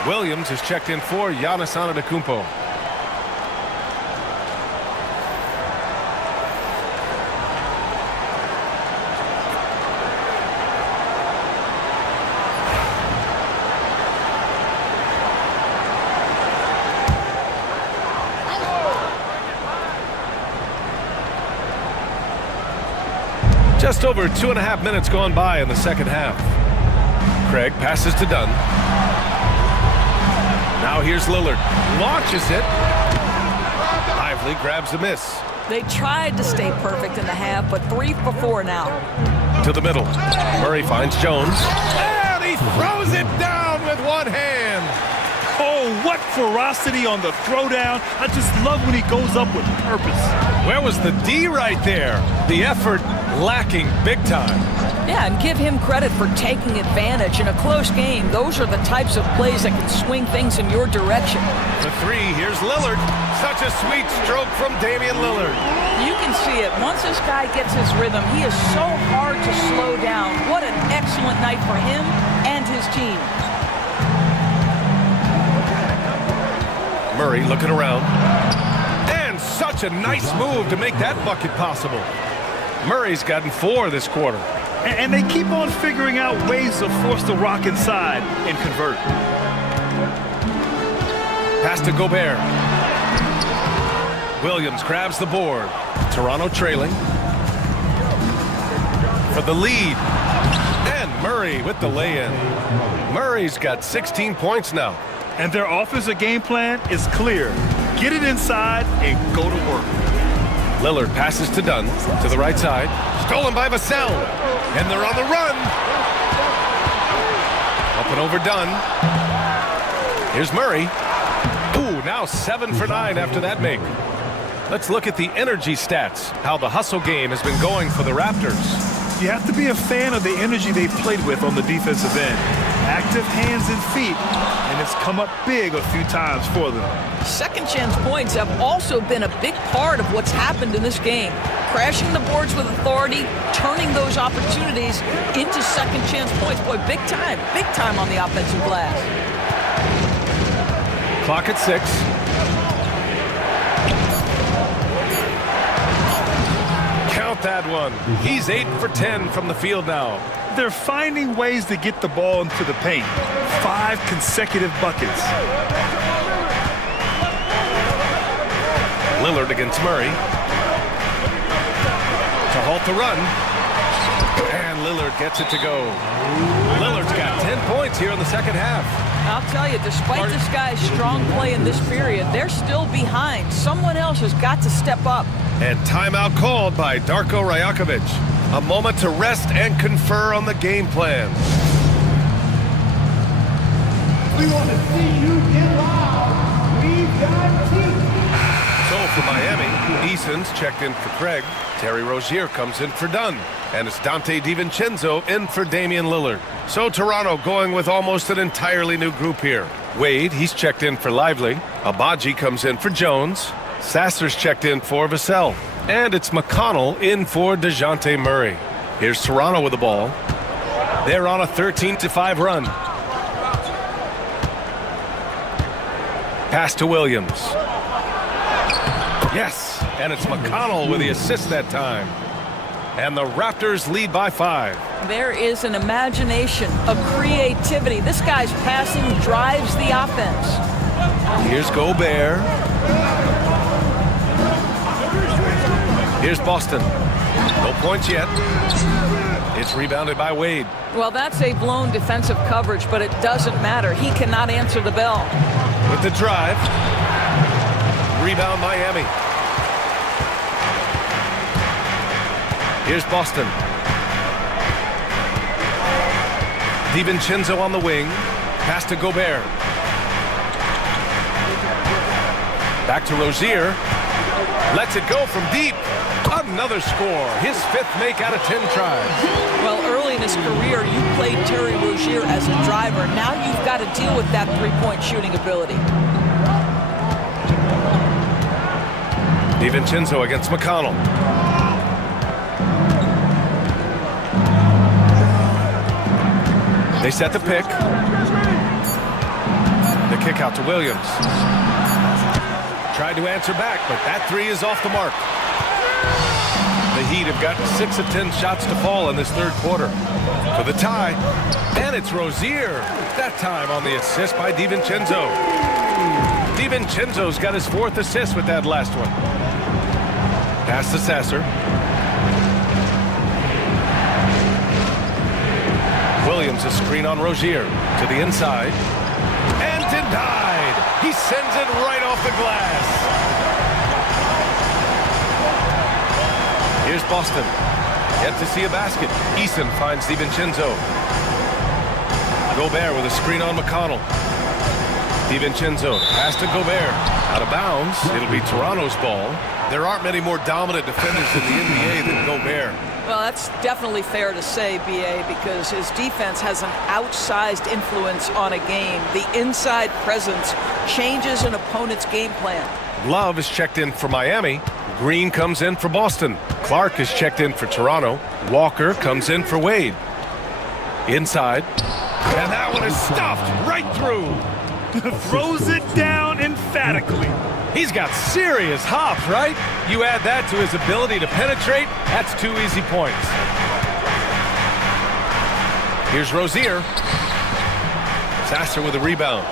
Williams is checked in for Giannis Antetokounmpo. Just over 2.5 minutes gone by in the second half. Craig passes to Dunn. Now here's Lillard. Launches it. Lively grabs the miss. They tried to stay perfect in the half, but 3 for 4 now. To the middle. Murray finds Jones. And he throws it down with one hand. Oh, what ferocity on the throwdown. I just love when he goes up with purpose. Where was the D right there? The effort lacking big time. Yeah, and give him credit for taking advantage in a close game. Those are the types of plays that can swing things in your direction. The three, here's Lillard. Such a sweet stroke from Damian Lillard. You can see it. Once this guy gets his rhythm, he is so hard to slow down. What an excellent night for him and his team. Murray looking around. And such a nice move to make that bucket possible. Murray's gotten 4 this quarter. And they keep on figuring out ways to force the rock inside and convert. Pass to Gobert. Williams grabs the board. Toronto trailing. For the lead. And Murray with the lay-in. Murray's got 16 points now. And their offensive game plan is clear. Get it inside and go to work. Lillard passes to Dunn, to the right side. Stolen by Vassell. And they're on the run. Up and over Dunn. Here's Murray. Ooh, now 7 for 9 after that make. Let's look at the energy stats, how the hustle game has been going for the Raptors. You have to be a fan of the energy they've played with on the defensive end. Active hands and feet, and it's come up big a few times for them. Second chance points have also been a big part of what's happened in this game. Crashing the boards with authority, turning those opportunities into second chance points. Boy, big time on the offensive glass. Clock at 6. about that one. He's 8 for 10 from the field now. They're finding ways to get the ball into the paint. 5 consecutive buckets. Lillard against Murray. To halt the run. And Lillard gets it to go. Lillard's got 10 points here in the second half. I'll tell you, despite this guy's strong play in this period, they're still behind. Someone else has got to step up. And timeout called by Darko Rajakovic. A moment to rest and confer on the game plan. We want to see you get loud. We've got teeth. So for Miami, Eason's checked in for Craig. Terry Rozier comes in for Dunn. And it's Dante DiVincenzo in for Damian Lillard. So Toronto going with almost an entirely new group here. Wade, he's checked in for Lively. Abaji comes in for Jones. Sasser's checked in for Vassell. And it's McConnell in for DeJounte Murray. Here's Toronto with the ball. They're on a 13-5 run. Pass to Williams. Yes, and it's McConnell with the assist that time. And the Raptors lead by 5. There is an imagination, a creativity. This guy's passing drives the offense. Here's Gobert. Here's Boston. No points yet. It's rebounded by Wade. Well, that's a blown defensive coverage, but it doesn't matter. He cannot answer the bell. With the drive. Rebound Miami. Here's Boston. DiVincenzo on the wing. Pass to Gobert. Back to Rozier. Lets it go from deep. Another score. His 5th make out of 10 tries. Well, early in his career, you played Terry Rozier as a driver. Now you've got to deal with that three-point shooting ability. DiVincenzo against McConnell. They set the pick. The kick out to Williams. Tried to answer back, but that 3 is off the mark. The Heat have gotten 6 of 10 shots to fall in this third quarter. For the tie, and it's Rozier. That time on the assist by DiVincenzo. DiVincenzo's got his 4th assist with that last one. Pass to Sasser. Williams a screen on Rozier to the inside. And denied. He sends it right off the glass. Here's Boston. Yet to see a basket. Eason finds DiVincenzo. Gobert with a screen on McConnell. DiVincenzo pass to Gobert. Out of bounds. It'll be Toronto's ball. There aren't many more dominant defenders in the NBA than Gobert. Well, that's definitely fair to say, B.A., because his defense has an outsized influence on a game. The inside presence changes an opponent's game plan. Love is checked in for Miami. Green comes in for Boston. Clark is checked in for Toronto. Walker comes in for Wade. Inside. And that one is stuffed right through. Throws it down emphatically. He's got serious hops, right? You add that to his ability to penetrate, that's 2 easy points. Here's Rozier. Sasser with a rebound.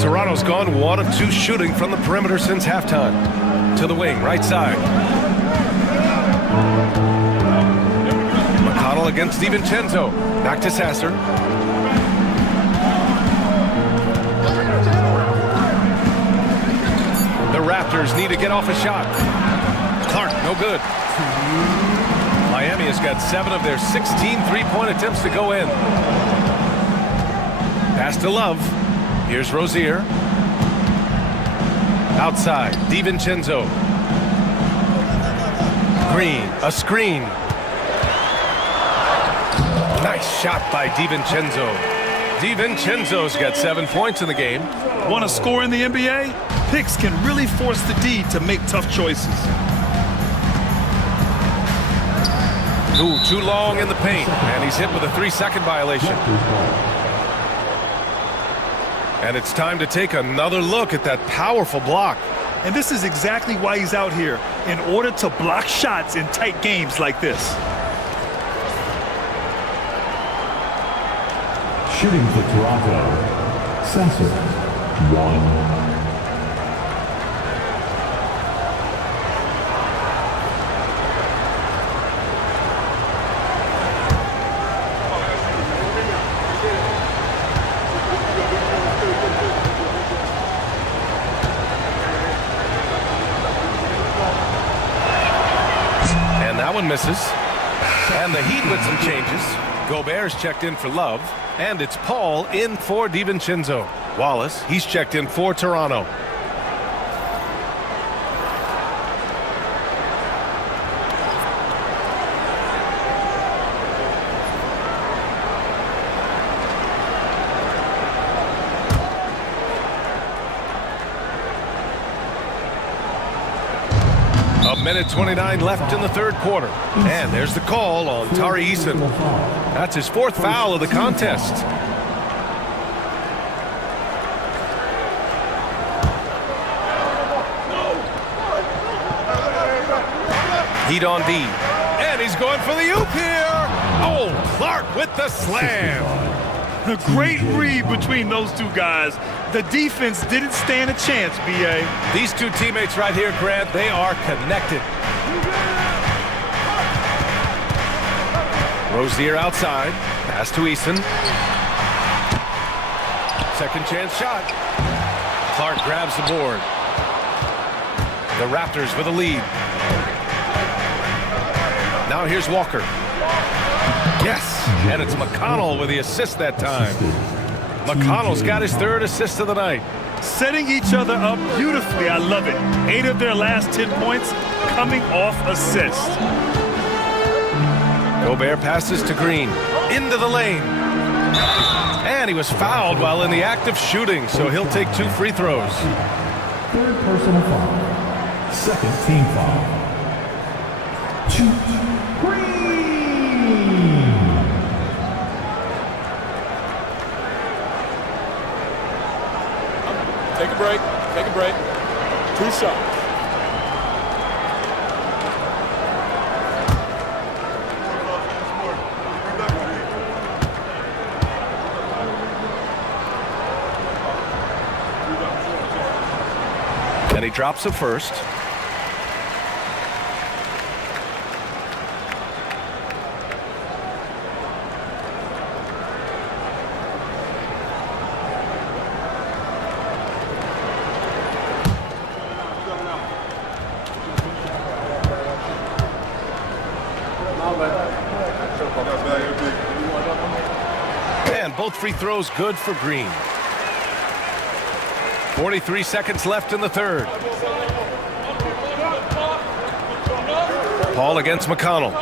Toronto's gone 1 of 2 shooting from the perimeter since halftime. To the wing, right side. McConnell against DiVincenzo. Back to Sasser. The Raptors need to get off a shot. Clark, no good. Miami has got 7 of their 16 three-point attempts to go in. Pass to Love. Here's Rozier. Outside, DiVincenzo. Green, a screen. Nice shot by DiVincenzo. DiVincenzo's got 7 points in the game. Want to score in the NBA? Picks can really force the D to make tough choices. Ooh, too long in the paint, and he's hit with a 3-second violation. And it's time to take another look at that powerful block. And this is exactly why he's out here, in order to block shots in tight games like this. Shooting for Toronto, Sensor, 1. That one misses. And the Heat with some changes. Gobert's checked in for Love. And it's Paul in for DiVincenzo. Wallace, he's checked in for Toronto. Minute 29 left in the third quarter. And there's the call on Tari Eason. That's his fourth foul of the contest. Heat on D. And he's going for the oop here. Oh, Clark with the slam. A great read between those two guys. The defense didn't stand a chance, B.A. These two teammates right here, Grant, they are connected. Rozier outside. Pass to Eason. Second chance shot. Clark grabs the board. The Raptors with a lead. Now here's Walker. Yes, and it's McConnell with the assist that time. McConnell's got his third assist of the night. Setting each other up beautifully. I love it. 8 of their last 10 points coming off assists. Gobert passes to Green. Into the lane. And he was fouled while in the act of shooting, so he'll take 2 free throws. Third personal foul. Second team foul. 2. Take a break. Take a break. 2 shots. And he drops it first. And both free throws good for Green. 43 seconds left in the third. Paul against McConnell.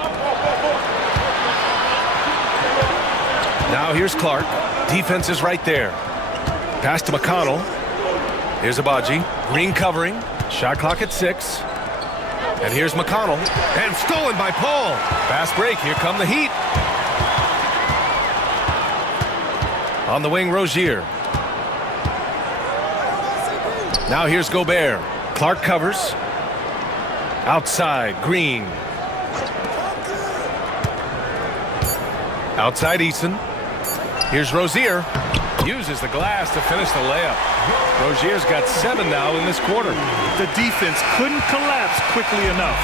Now here's Clark. Defense is right there. Pass to McConnell. Here's Abaji. Green covering. Shot clock at 6. And here's McConnell. And stolen by Paul. Fast break. Here come the Heat. On the wing, Rozier. Now here's Gobert. Clark covers. Outside, Green. Outside, Eason. Here's Rozier. Uses the glass to finish the layup. Rozier's got 7 now in this quarter. The defense couldn't collapse quickly enough.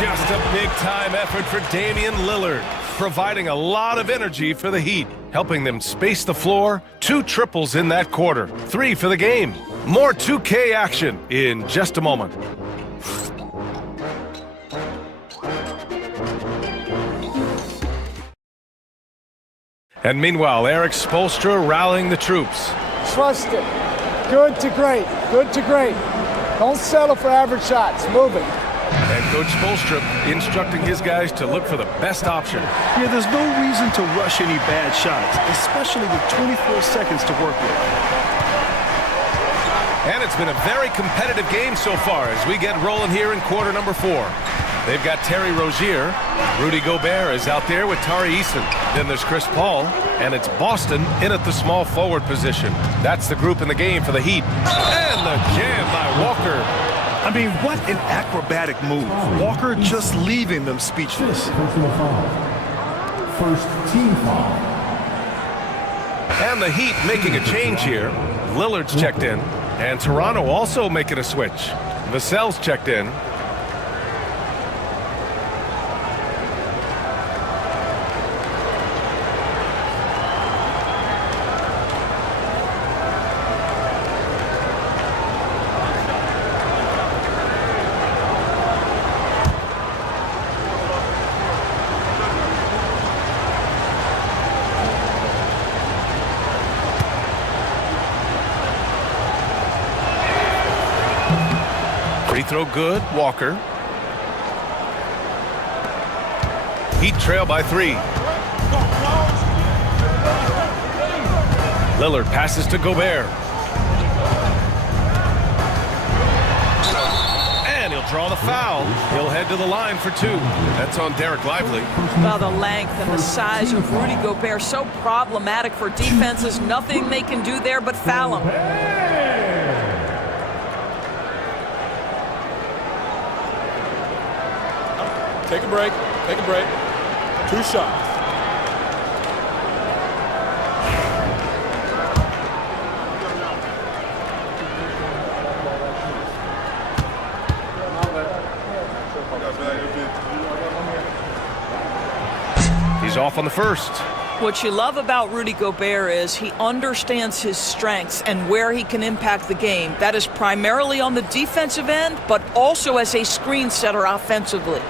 Just a big-time effort for Damian Lillard, providing a lot of energy for the Heat, helping them space the floor. 2 triples in that quarter, 3 for the game. More 2K action in just a moment. And meanwhile, Eric Spoelstra rallying the troops. Trust it. Good to great. Good to great. Don't settle for average shots. Move it. And Coach Spoelstra instructing his guys to look for the best option. Yeah, there's no reason to rush any bad shots, especially with 24 seconds to work with. And it's been a very competitive game so far as we get rolling here in quarter number 4. They've got Terry Rozier. Rudy Gobert is out there with Tari Eason. Then there's Chris Paul. And it's Boston in at the small forward position. That's the group in the game for the Heat. And the jam by Walker. I mean, what an acrobatic move. Walker just leaving them speechless. Personal foul. First team foul. And the Heat making a change here. Lillard's checked in. And Toronto also making a switch. Vassell's checked in. Free throw good, Walker. Heat trail by 3. Lillard passes to Gobert. And he'll draw the foul. He'll head to the line for 2. That's on Derek Lively. Well, the length and the size of Rudy Gobert, so problematic for defenses. Nothing they can do there but foul him. Take a break. Take a break. 2 shots. He's off on the first. What you love about Rudy Gobert is he understands his strengths and where he can impact the game. That is primarily on the defensive end, but also as a screen setter offensively.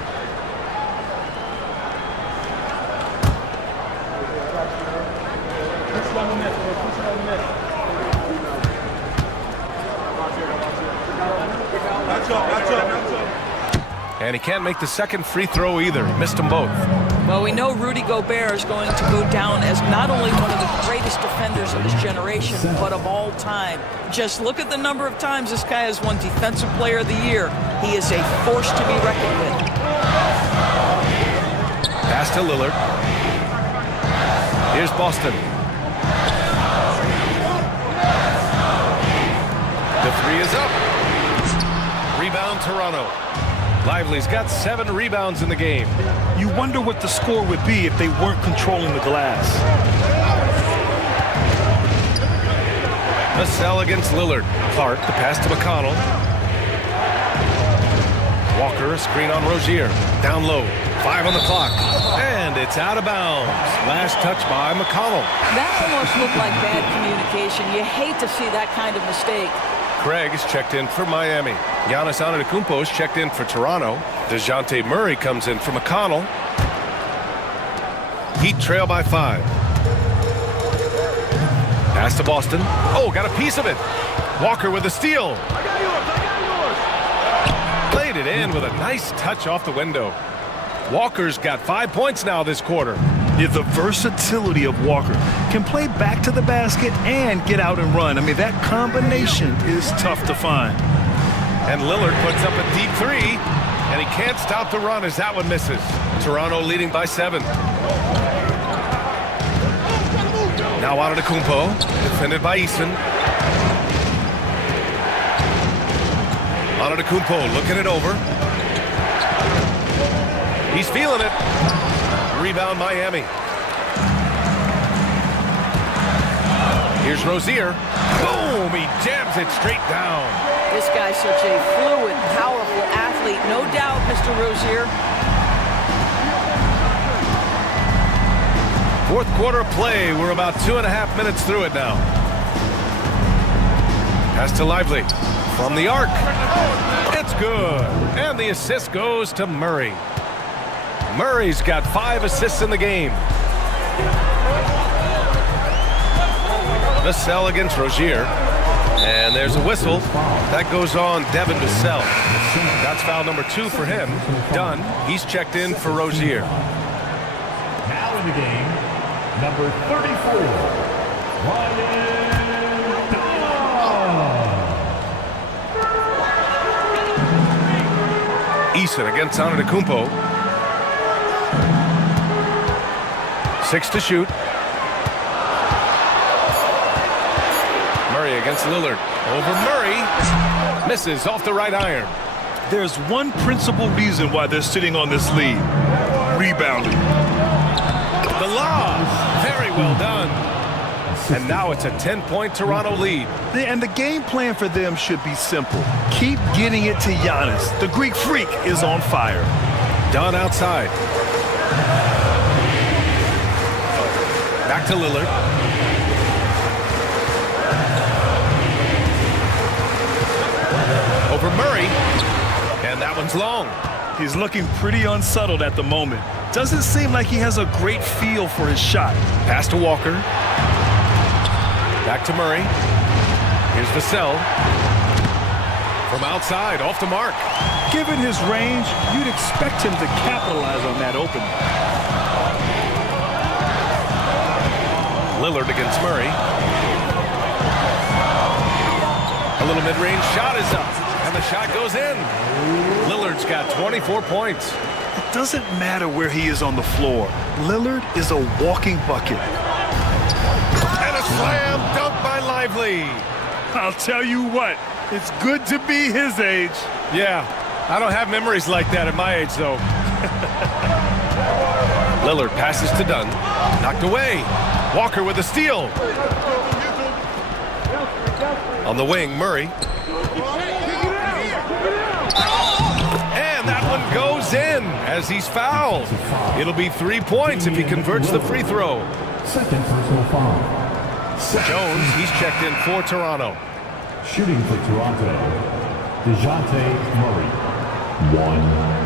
And he can't make the second free throw either. He missed them both. Well, we know Rudy Gobert is going to go down as not only one of the greatest defenders of his generation, but of all time. Just look at the number of times this guy has won Defensive Player of the Year. He is a force to be reckoned with. Pass to Lillard. Here's Boston. The 3 is up. Rebound Toronto. Lively's got 7 rebounds in the game. You wonder what the score would be if they weren't controlling the glass. Vassell against Lillard. Clark, the pass to McConnell. Walker, a screen on Rozier. Down low. 5 on the clock. And it's out of bounds. Last touch by McConnell. That almost looked like bad communication. You hate to see that kind of mistake. Craig is checked in for Miami. Giannis Antetokounmpo is checked in for Toronto. DeJounte Murray comes in for McConnell. Heat trail by 5. Pass to Boston. Oh, got a piece of it. Walker with a steal. Played it in with a nice touch off the window. Walker's got 5 points now this quarter. Yeah, the versatility of Walker. Can play back to the basket and get out and run. I mean, that combination is tough to find. And Lillard puts up a deep 3, and he can't stop the run as that one misses. Toronto leading by 7. Now Antetokounmpo, defended by Eason. Antetokounmpo looking it over. He's feeling it. Rebound Miami. Here's Rozier. Boom! He jams it straight down. This guy's such a fluid, powerful athlete. No doubt, Mr. Rozier. Fourth quarter play. We're about 2.5 minutes through it now. Pass to Lively. From the arc. It's good. And the assist goes to Murray. Murray's got 5 assists in the game. Vassell against Rozier. And there's a whistle. That goes on Devin Vassell. That's foul number 2 for him. Done. He's checked in for Rozier. Now in the game, number 34, Ryan Dunn. Eason against Antetokounmpo. 6 to shoot. Murray against against Lillard. Over Murray. Misses off the right iron. There's one principal reason why they're sitting on this lead. Rebounding. The lob. Very well done. And now it's a 10-point Toronto lead. And the game plan for them should be simple. Keep getting it to Giannis. The Greek freak is on fire. Dunn outside. Back to Lillard. Over Murray. And that one's long. He's looking pretty unsettled at the moment. Doesn't seem like he has a great feel for his shot. Pass to Walker. Back to Murray. Here's Vassell. From outside, off the mark. Given his range, you'd expect him to capitalize on that opening. Lillard against Murray. A little mid-range shot is up, and the shot goes in. Lillard's got 24 points. It doesn't matter where he is on the floor. Lillard is a walking bucket. And a slam dunk by Lively. I'll tell you what, it's good to be his age. Yeah, I don't have memories like that at my age, though. Lillard passes to Dunn. Knocked away. Walker with a steal. On the wing, Murray. And that one goes in as he's fouled. It'll be 3 points if he converts the free throw. Second personal foul. Jones, he's checked in for Toronto. Shooting for Toronto, DeJounte Murray, 1.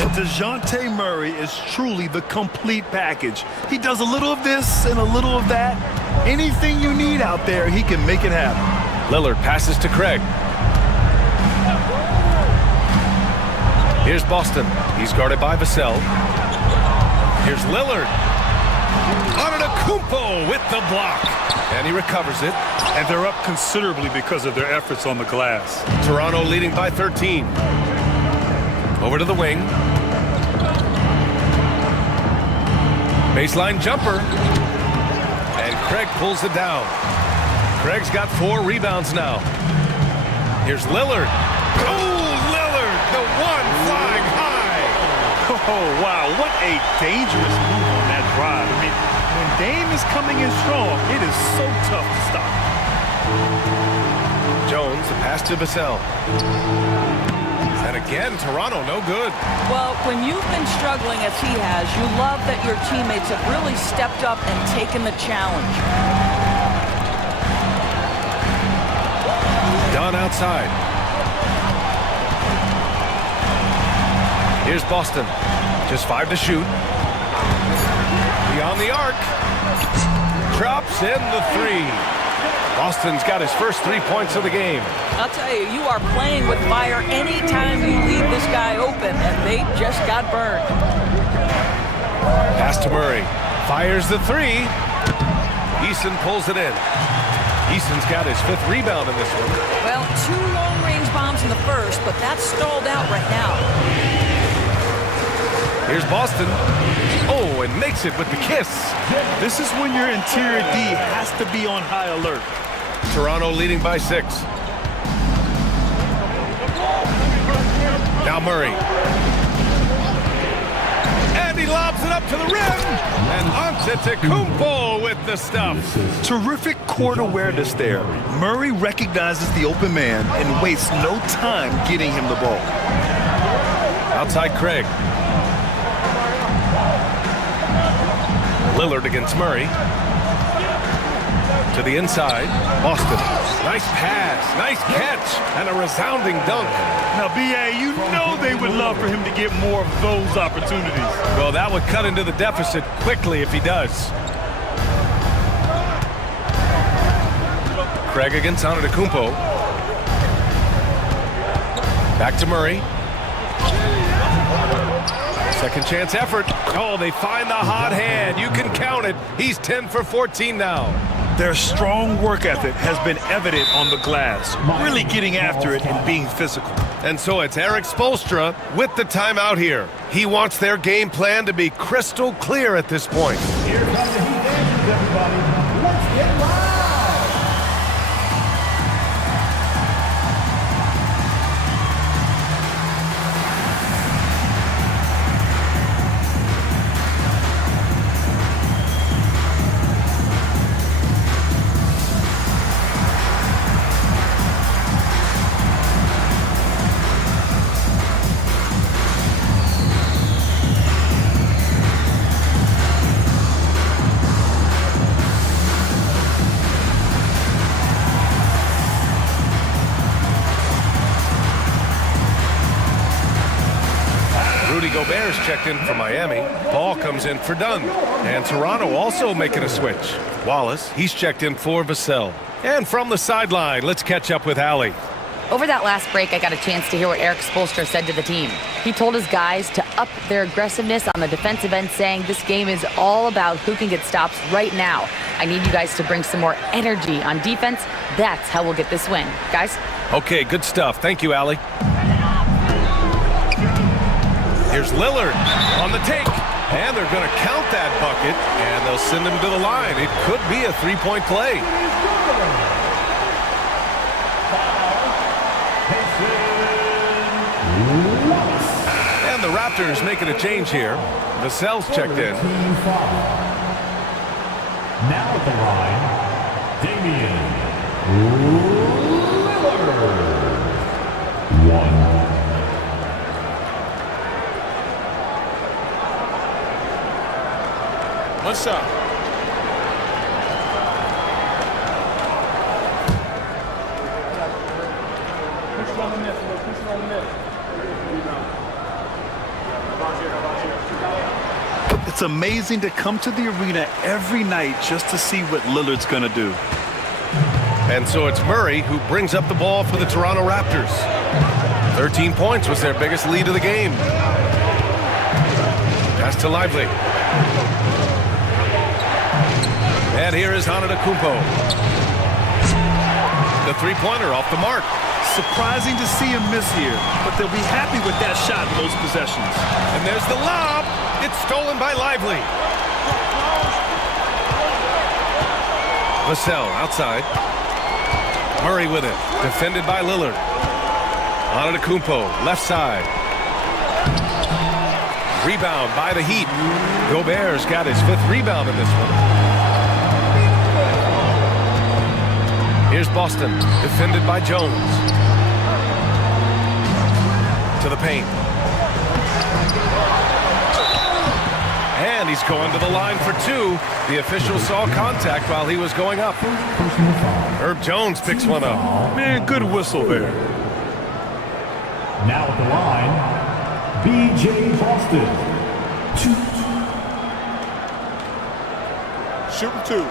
And DeJounte Murray is truly the complete package. He does a little of this and a little of that. Anything you need out there, he can make it happen. Lillard passes to Craig. Here's Boston. He's guarded by Vassell. Here's Lillard. Antetokounmpo with the block. And he recovers it. And they're up considerably because of their efforts on the glass. Toronto leading by 13. Over to the wing. Baseline jumper. And Craig pulls it down. Craig's got 4 rebounds now. Here's Lillard. Oh, Lillard, the one flying high. Oh, wow, what a dangerous move on that drive. I mean, when Dame is coming in strong, it is so tough to stop. Jones, the pass to Vassell. And again, Toronto, no good. Well, when you've been struggling as he has, you love that your teammates have really stepped up and taken the challenge. Dunn outside. Here's Boston. Just 5 to shoot. Beyond the arc. Drops in the 3. Boston's got his first 3 points of the game. I'll tell you, you are playing with fire anytime you leave this guy open, and they just got burned. Pass to Murray. Fires the 3. Eason pulls it in. Eason's got his 5th rebound in this one. Well, 2 long-range bombs in the first, but that's stalled out right now. Here's Boston. Oh, and makes it with the kiss. This is when your interior D has to be on high alert. Toronto leading by 6. Now Murray. And he lobs it up to the rim. And Antetokounmpo with the stuff. Terrific court awareness there. Murray recognizes the open man and wastes no time getting him the ball. Outside Craig. Lillard against Murray. To the inside. Boston. Nice pass. Nice catch. And a resounding dunk. Now, B.A., you know they would love for him to get more of those opportunities. Well, that would cut into the deficit quickly if he does. Craig against Antetokounmpo. Back to Murray. Second chance effort. Oh, they find the hot hand. You can count it. He's 10 for 14 now. Their strong work ethic has been evident on the glass, really getting after it and being physical. And so it's Eric Spoelstra with the timeout here. He wants their game plan to be crystal clear at this point. Here comes the Heat Dancers, everybody. Let's get live. Rudy Gobert's checked in for Miami. Ball comes in for Dunn. And Toronto also making a switch. Wallace, he's checked in for Vassell. And from the sideline, let's catch up with Allie. Over that last break, I got a chance to hear what Eric Spoelstra said to the team. He told his guys to up their aggressiveness on the defensive end, saying this game is all about who can get stops right now. I need you guys to bring some more energy on defense. That's how we'll get this win. Guys? Okay, good stuff. Thank you, Allie. Here's Lillard on the take. And they're going to count that bucket, and they'll send him to the line. It could be a three-point play. And the Raptors making a change here. Vassell's checked in. Now at the line, Damian Lillard. One. One shot. It's amazing to come to the arena every night just to see what Lillard's going to do. And so it's Murray who brings up the ball for the Toronto Raptors. 13 points was their biggest lead of the game. Pass to Lively. And here is Antetokounmpo. The three-pointer off the mark. Surprising to see him miss here, but they'll be happy with that shot most possessions. And there's the lob. It's stolen by Lively. Vassell outside. Murray with it. Defended by Lillard. Antetokounmpo, left side. Rebound by the Heat. Gobert's got his 5th rebound in this one. Here's Boston, defended by Jones. To the paint. And he's going to the line for 2. The official saw contact while he was going up. Herb Jones picks one up. Man, good whistle there. Now at the line, B.J. Boston. 2. Shooting 2.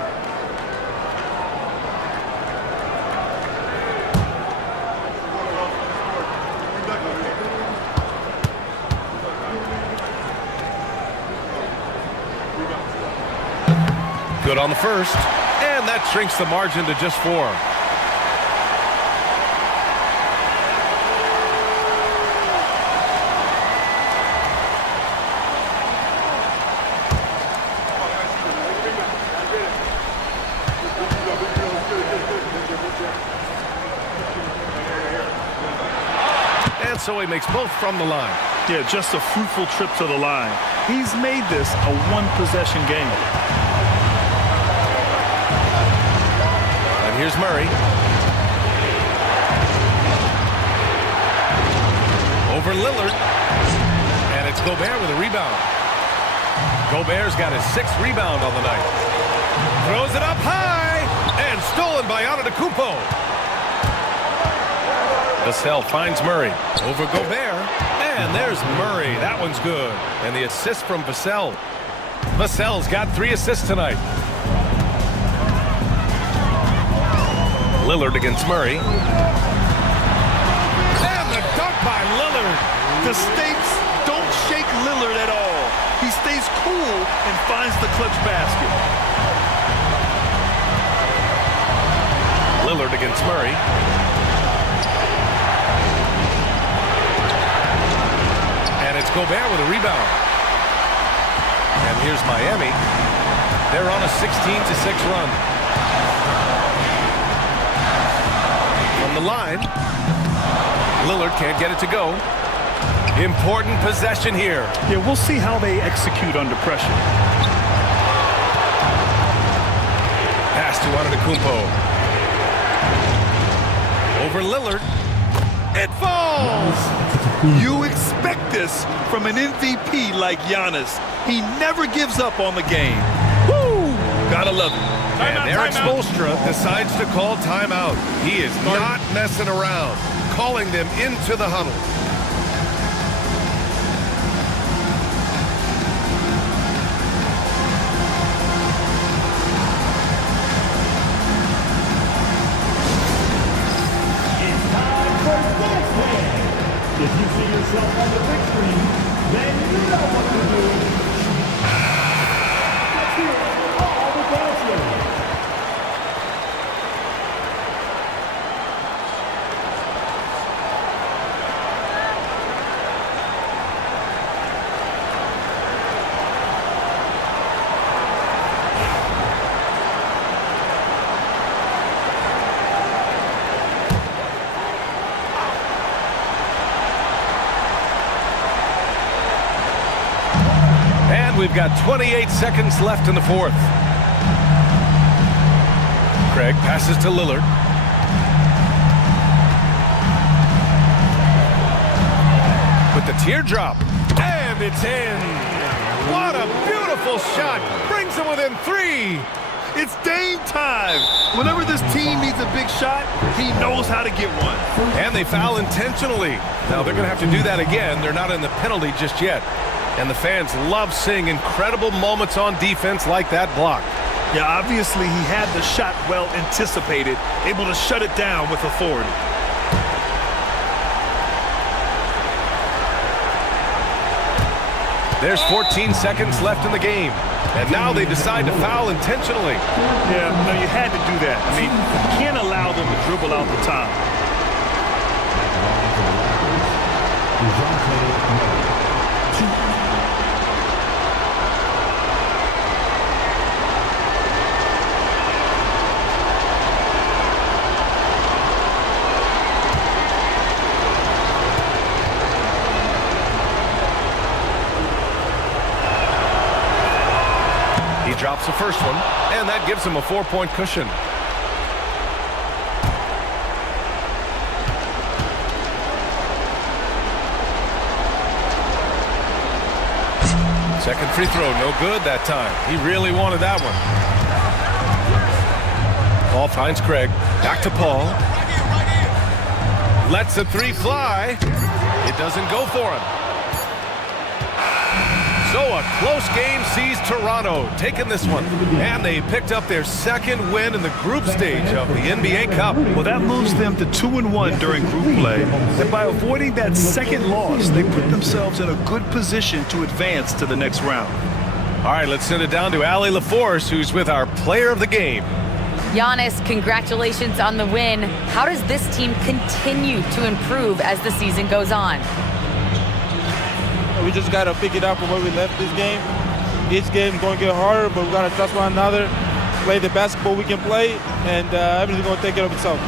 Good on the first, and that shrinks the margin to just 4. And so he makes both from the line. Yeah, just a fruitful trip to the line. He's made this a one-possession game. Here's Murray. Over Lillard. And it's Gobert with a rebound. Gobert's got his 6th rebound on the night. Throws it up high. And stolen by Antetokounmpo. Vassell finds Murray. Over Gobert. And there's Murray. That one's good. And the assist from Vassell. Vassell's got 3 assists tonight. Lillard against Murray. And the dunk by Lillard. The stakes don't shake Lillard at all. He stays cool and finds the clutch basket. Lillard against Murray. And it's Gobert with a rebound. And here's Miami. They're on a 16-6 run. From the line, Lillard can't get it to go. Important possession here. Yeah, we'll see how they execute under pressure. Pass to Antetokounmpo. Over Lillard. It falls! You expect this from an MVP like Giannis. He never gives up on the game. Woo! Gotta love it. And Eric Spoelstra decides to call timeout. He is not messing around, calling them into the huddle. If you see yourself on the big screen, then you know what to do. Let's hear it for all the dancers. We've got 28 seconds left in the fourth. Craig passes to Lillard. With the teardrop. And it's in. What a beautiful shot. Brings them within 3. It's Dame time. Whenever this team needs a big shot, he knows how to get one. And they foul intentionally. Now they're going to have to do that again. They're not in the penalty just yet. And the fans love seeing incredible moments on defense like that block. Yeah, obviously he had the shot well anticipated, able to shut it down with authority. There's 14 seconds left in the game. And now they decide to foul intentionally. Yeah, no, you had to do that. I mean, you can't allow them to dribble out the time. Drops the first one, and that gives him a 4-point cushion. Second free throw, no good that time. He really wanted that one. Paul finds Craig. Back to Paul. Lets the 3 fly. It doesn't go for him. So a close game sees Toronto taking this one. And they picked up their second win in the group stage of the NBA Cup. Well, that moves them to 2-1 during group play. And by avoiding that second loss, they put themselves in a good position to advance to the next round. All right, let's send it down to Allie LaForce, who's with our player of the game. Giannis, congratulations on the win. How does this team continue to improve as the season goes on? We just got to pick it up from where we left this game. Each game is going to get harder, but we got to trust one another, play the basketball we can play, and everything's going to take care of itself.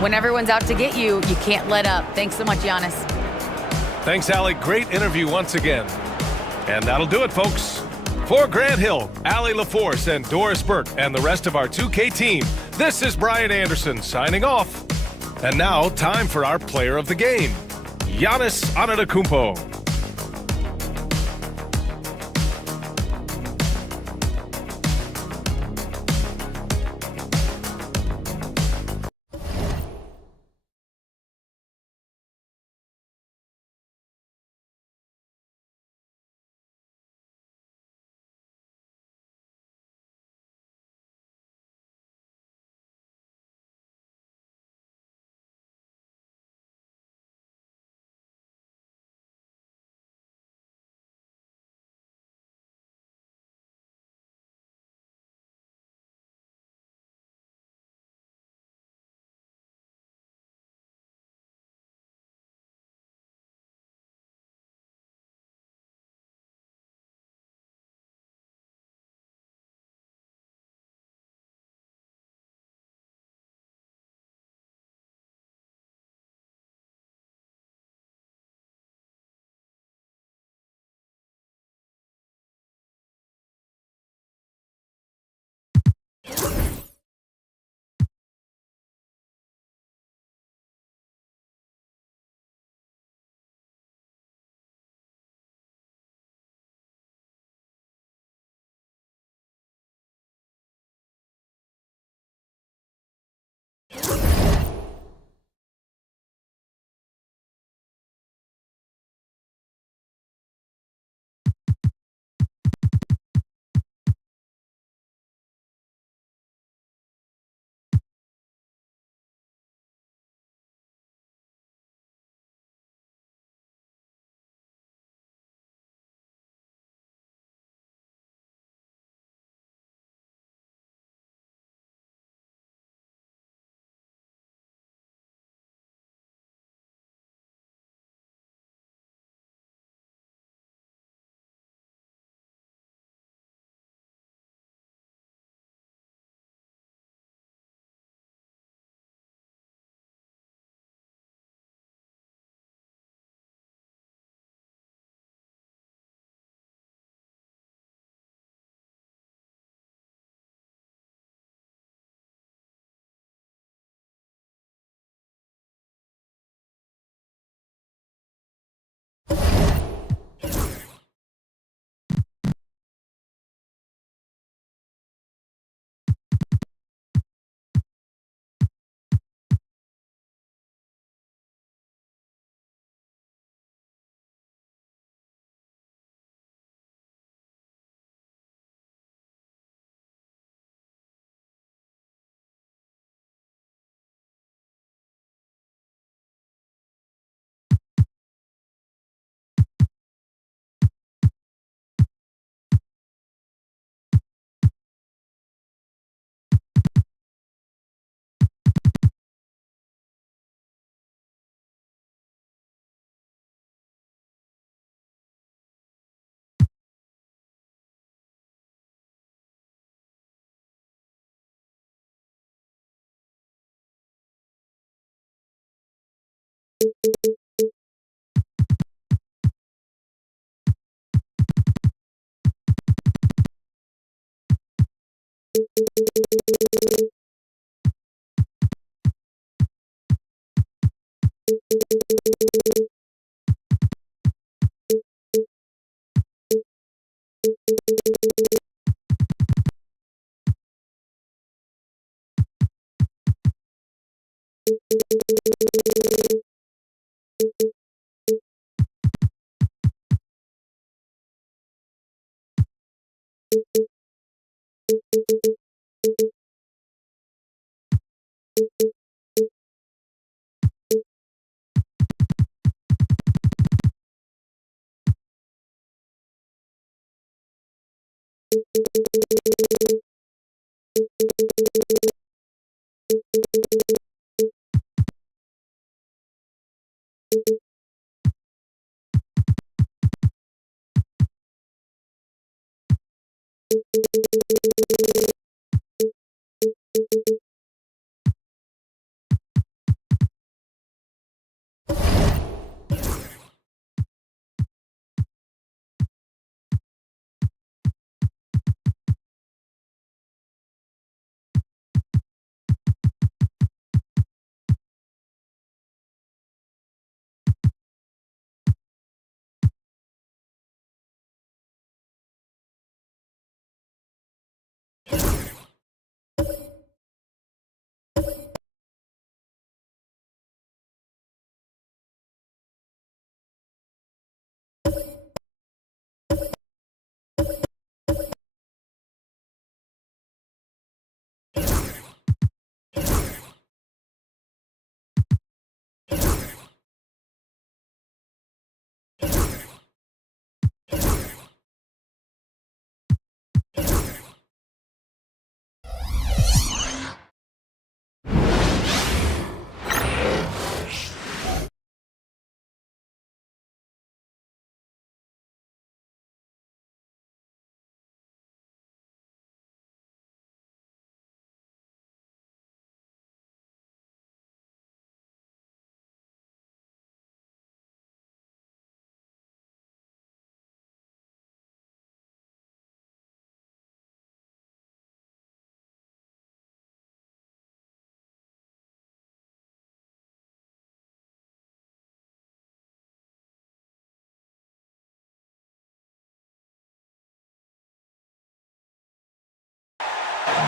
When everyone's out to get you, you can't let up. Thanks so much, Giannis. Thanks, Allie. Great interview once again. And that'll do it, folks. For Grant Hill, Allie LaForce, and Doris Burke, and the rest of our 2K team, this is Brian Anderson signing off. And now, time for our player of the game, Giannis Antetokounmpo.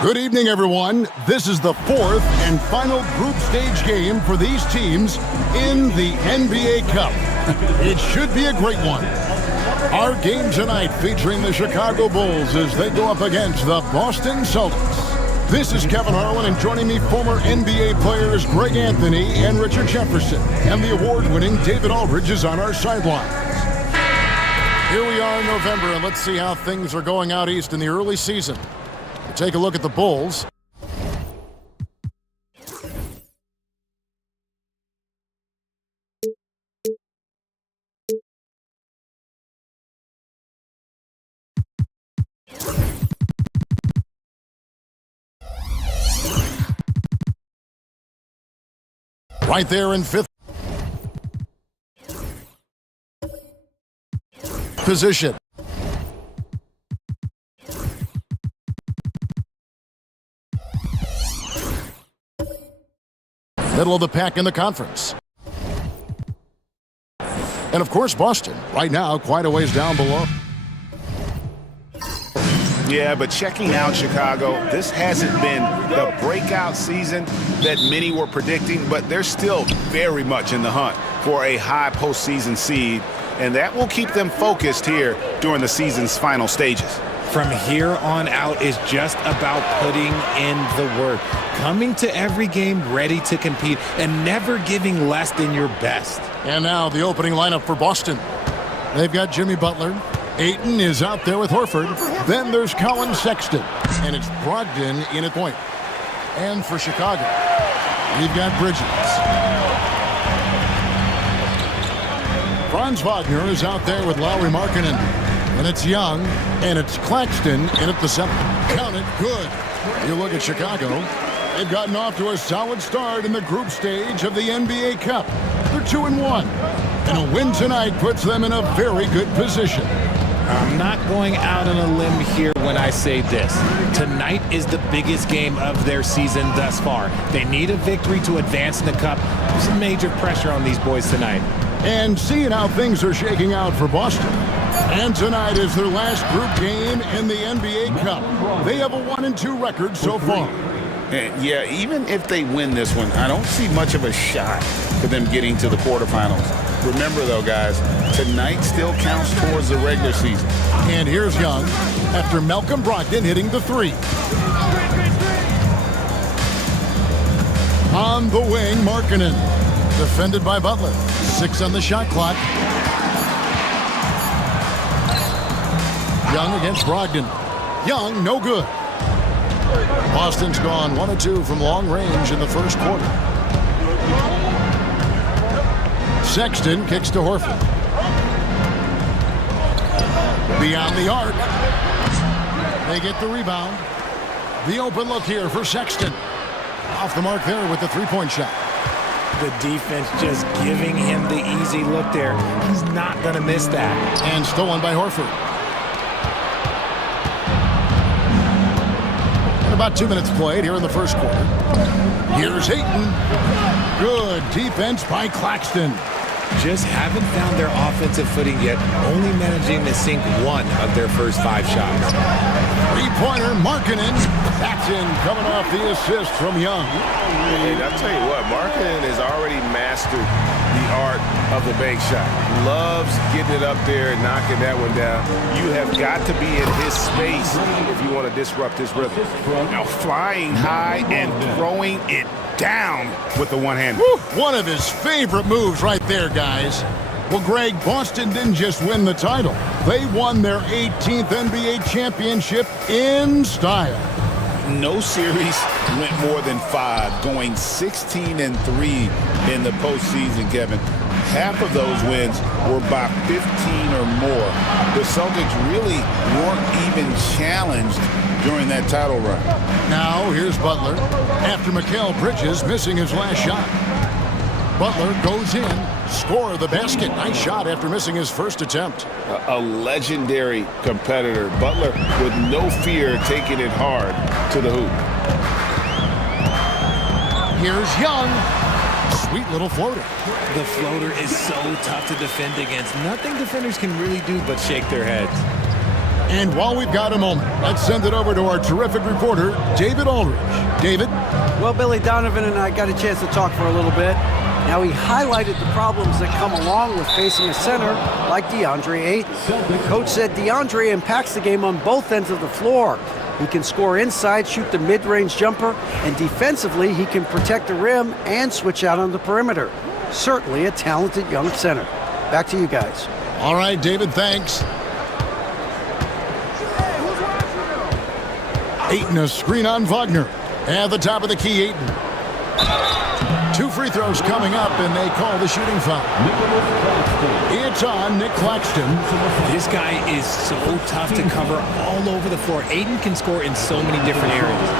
Good evening, everyone. This is the fourth and final group stage game for these teams in the NBA Cup. It should be a great one. Our game tonight featuring the Chicago Bulls as they go up against the Boston Celtics. This is Kevin Harlan, and joining me, former NBA players Greg Anthony and Richard Jefferson. And the award-winning David Aldridge is on our sidelines. Here we are in November, and let's see how things are going out east in the early season. We'll take a look at the Bulls. Right there in fifth position. Middle of the pack in the conference. And of course, Boston, right now, quite a ways down below. Yeah, but checking out Chicago, this hasn't been the breakout season that many were predicting, but they're still very much in the hunt for a high postseason seed, and that will keep them focused here during the season's final stages. From here on out is just about putting in the work, coming to every game ready to compete, and never giving less than your best. And now the opening lineup for Boston. They've got Jimmy Butler. Ayton is out there with Horford. Then there's Colin Sexton. And it's Brogdon in at point. And for Chicago, we've got Bridges. Franz Wagner is out there with Lauri Markkanen. And it's Young, and it's Claxton in at the center. Count it, good. You look at Chicago, they've gotten off to a solid start in the group stage of the NBA Cup. They're 2-1, and a win tonight puts them in a very good position. I'm not going out on a limb here when I say this. Tonight is the biggest game of their season thus far. They need a victory to advance in the Cup. There's some major pressure on these boys tonight. And seeing how things are shaking out for Boston. And tonight is their last group game in the NBA Cup. They have a 1-2 record so far. Yeah, even if they win this one, I don't see much of a shot for them getting to the quarterfinals. Remember, though, guys, tonight still counts towards the regular season. And here's Young after Malcolm Brogdon hitting the three. On the wing, Markkanen. Defended by Butler. 6 on the shot clock. Young against Brogdon. Young, no good. Boston's gone 1 of 2 from long range in the first quarter. Sexton kicks to Horford. Beyond the arc. They get the rebound. The open look here for Sexton. Off the mark there with the three-point shot. The defense just giving him the easy look there. He's not going to miss that. And stolen by Horford. And about 2 minutes played here in the first quarter. Here's Ayton. Good defense by Claxton. Just haven't found their offensive footing yet, only managing to sink 1 of their first 5 shots. Three-pointer, Markkanen. That's in, coming off the assist from Young. Hey, I'll tell you what, Markkanen has already mastered the art of the bank shot. Loves getting it up there and knocking that one down. You have got to be in his space if you want to disrupt his rhythm. Now flying high and throwing it down with the one-hander. One of his favorite moves right there, guys. Well, Greg, Boston didn't just win the title. They won their 18th NBA championship in style. No series went more than 5, going 16-3 in the postseason, Kevin. Half of those wins were by 15 or more. The Celtics really weren't even challenged during that title run. Now, here's Butler after Mikal Bridges missing his last shot. Butler goes in, score the basket. Nice shot after missing his first attempt. A legendary competitor. Butler with no fear taking it hard to the hoop. Here's Young. Sweet little floater. The floater is so tough to defend against. Nothing defenders can really do but shake their heads. And while we've got a moment, let's send it over to our terrific reporter, David Aldridge. David? Well, Billy Donovan and I got a chance to talk for a little bit. Now, he highlighted the problems that come along with facing a center like DeAndre Ayton. The coach said DeAndre impacts the game on both ends of the floor. He can score inside, shoot the mid-range jumper, and defensively, he can protect the rim and switch out on the perimeter. Certainly a talented young center. Back to you guys. All right, David, thanks. Ayton, a screen on Wagner. At the top of the key, Ayton. 2 free throws coming up, and they call the shooting foul. It's on Nick Claxton. This guy is so tough to cover all over the floor. Ayton can score in so many different areas.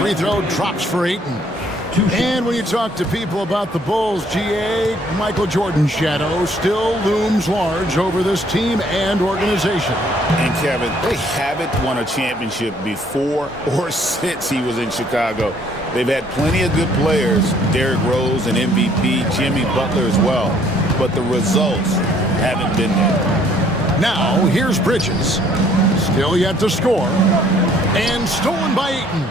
Free throw drops for Ayton. And when you talk to people about the Bulls, GA, Michael Jordan's shadow still looms large over this team and organization. And Kevin, they haven't won a championship before or since he was in Chicago. They've had plenty of good players, Derrick Rose and MVP, Jimmy Butler as well, but the results haven't been there. Now, here's Bridges. Still yet to score. And stolen by Ayton.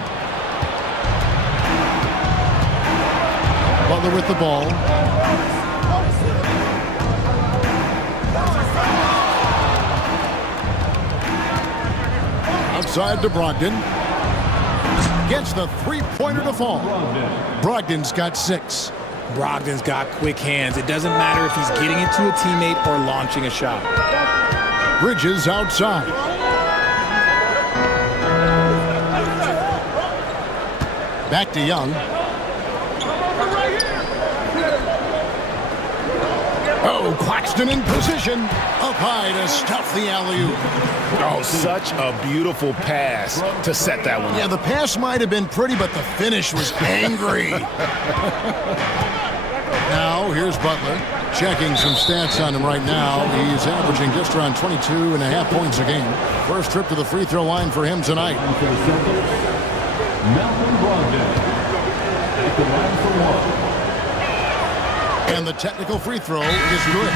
Butler with the ball. Outside to Brogdon. Gets the three-pointer to fall. Brogdon's got 6. Brogdon's got quick hands. It doesn't matter if he's getting it to a teammate or launching a shot. Bridges outside. Back to Young. Oh, Claxton in position. Up high to stuff the alley-oop. Oh, such a beautiful pass to set that one. Yeah, the pass might have been pretty, but the finish was angry. Now, here's Butler. Checking some stats on him right now. He's averaging just around 22.5 points a game. First trip to the free throw line for him tonight. And the technical free throw is good.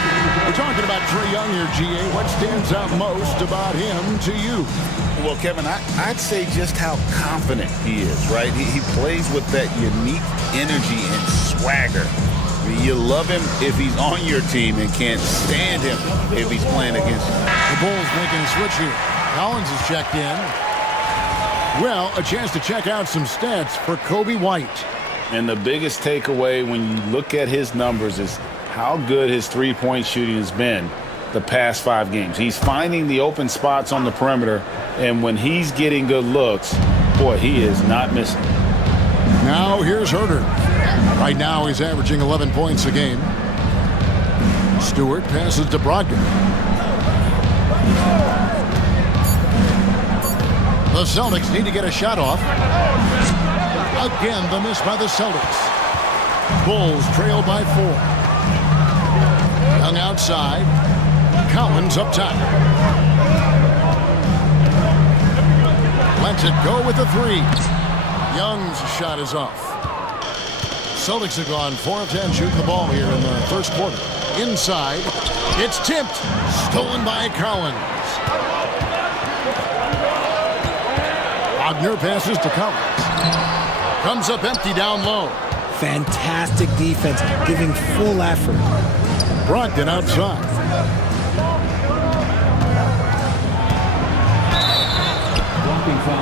We're talking about Trae Young here, GA. What stands out most about him to you? Well, Kevin, I'd say just how confident he is, right? He plays with that unique energy and swagger. You love him if he's on your team and can't stand him if he's playing against you. The Bulls making a switch here. Collins is checked in. Well, a chance to check out some stats for Kobe White. And the biggest takeaway when you look at his numbers is how good his three-point shooting has been the past 5 games. He's finding the open spots on the perimeter, and when he's getting good looks, boy, he is not missing. Now here's Herter. Right now he's averaging 11 points a game. Stewart passes to Brogdon. The Celtics need to get a shot off. Again, the miss by the Celtics. Bulls trail by 4. Young outside. Collins up top. Lets it go with the 3. Young's shot is off. Celtics have gone 4 of 10 shooting the ball here in the first quarter. Inside. It's tipped. Stolen by Collins. Wagner passes to Collins. Comes up empty down low. Fantastic defense, giving full effort. Brogdon outside.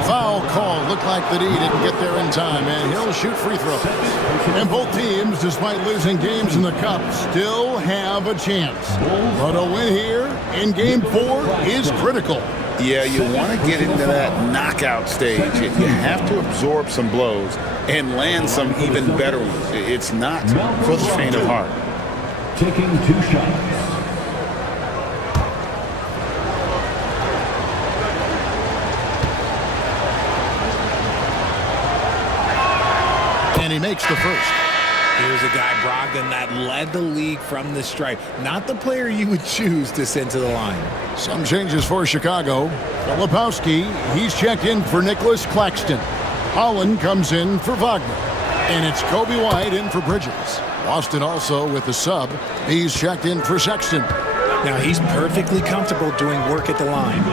Foul call. Looked like that he didn't get there in time, and he'll shoot free throws. And both teams, despite losing games in the Cup, still have a chance. But a win here in Game 4 is critical. Yeah, you want to get into that knockout stage. You have to absorb some blows and land some even better ones. It's not for the faint of heart. Taking 2 shots. And he makes the first. Here's a guy, Brogdon, that led the league from the stripe. Not the player you would choose to send to the line. Some changes for Chicago. Filipowski, he's checked in for Nicholas Claxton. Holland comes in for Wagner. And it's Kobe White in for Bridges. Boston also with the sub. He's checked in for Sexton. Now, he's perfectly comfortable doing work at the line.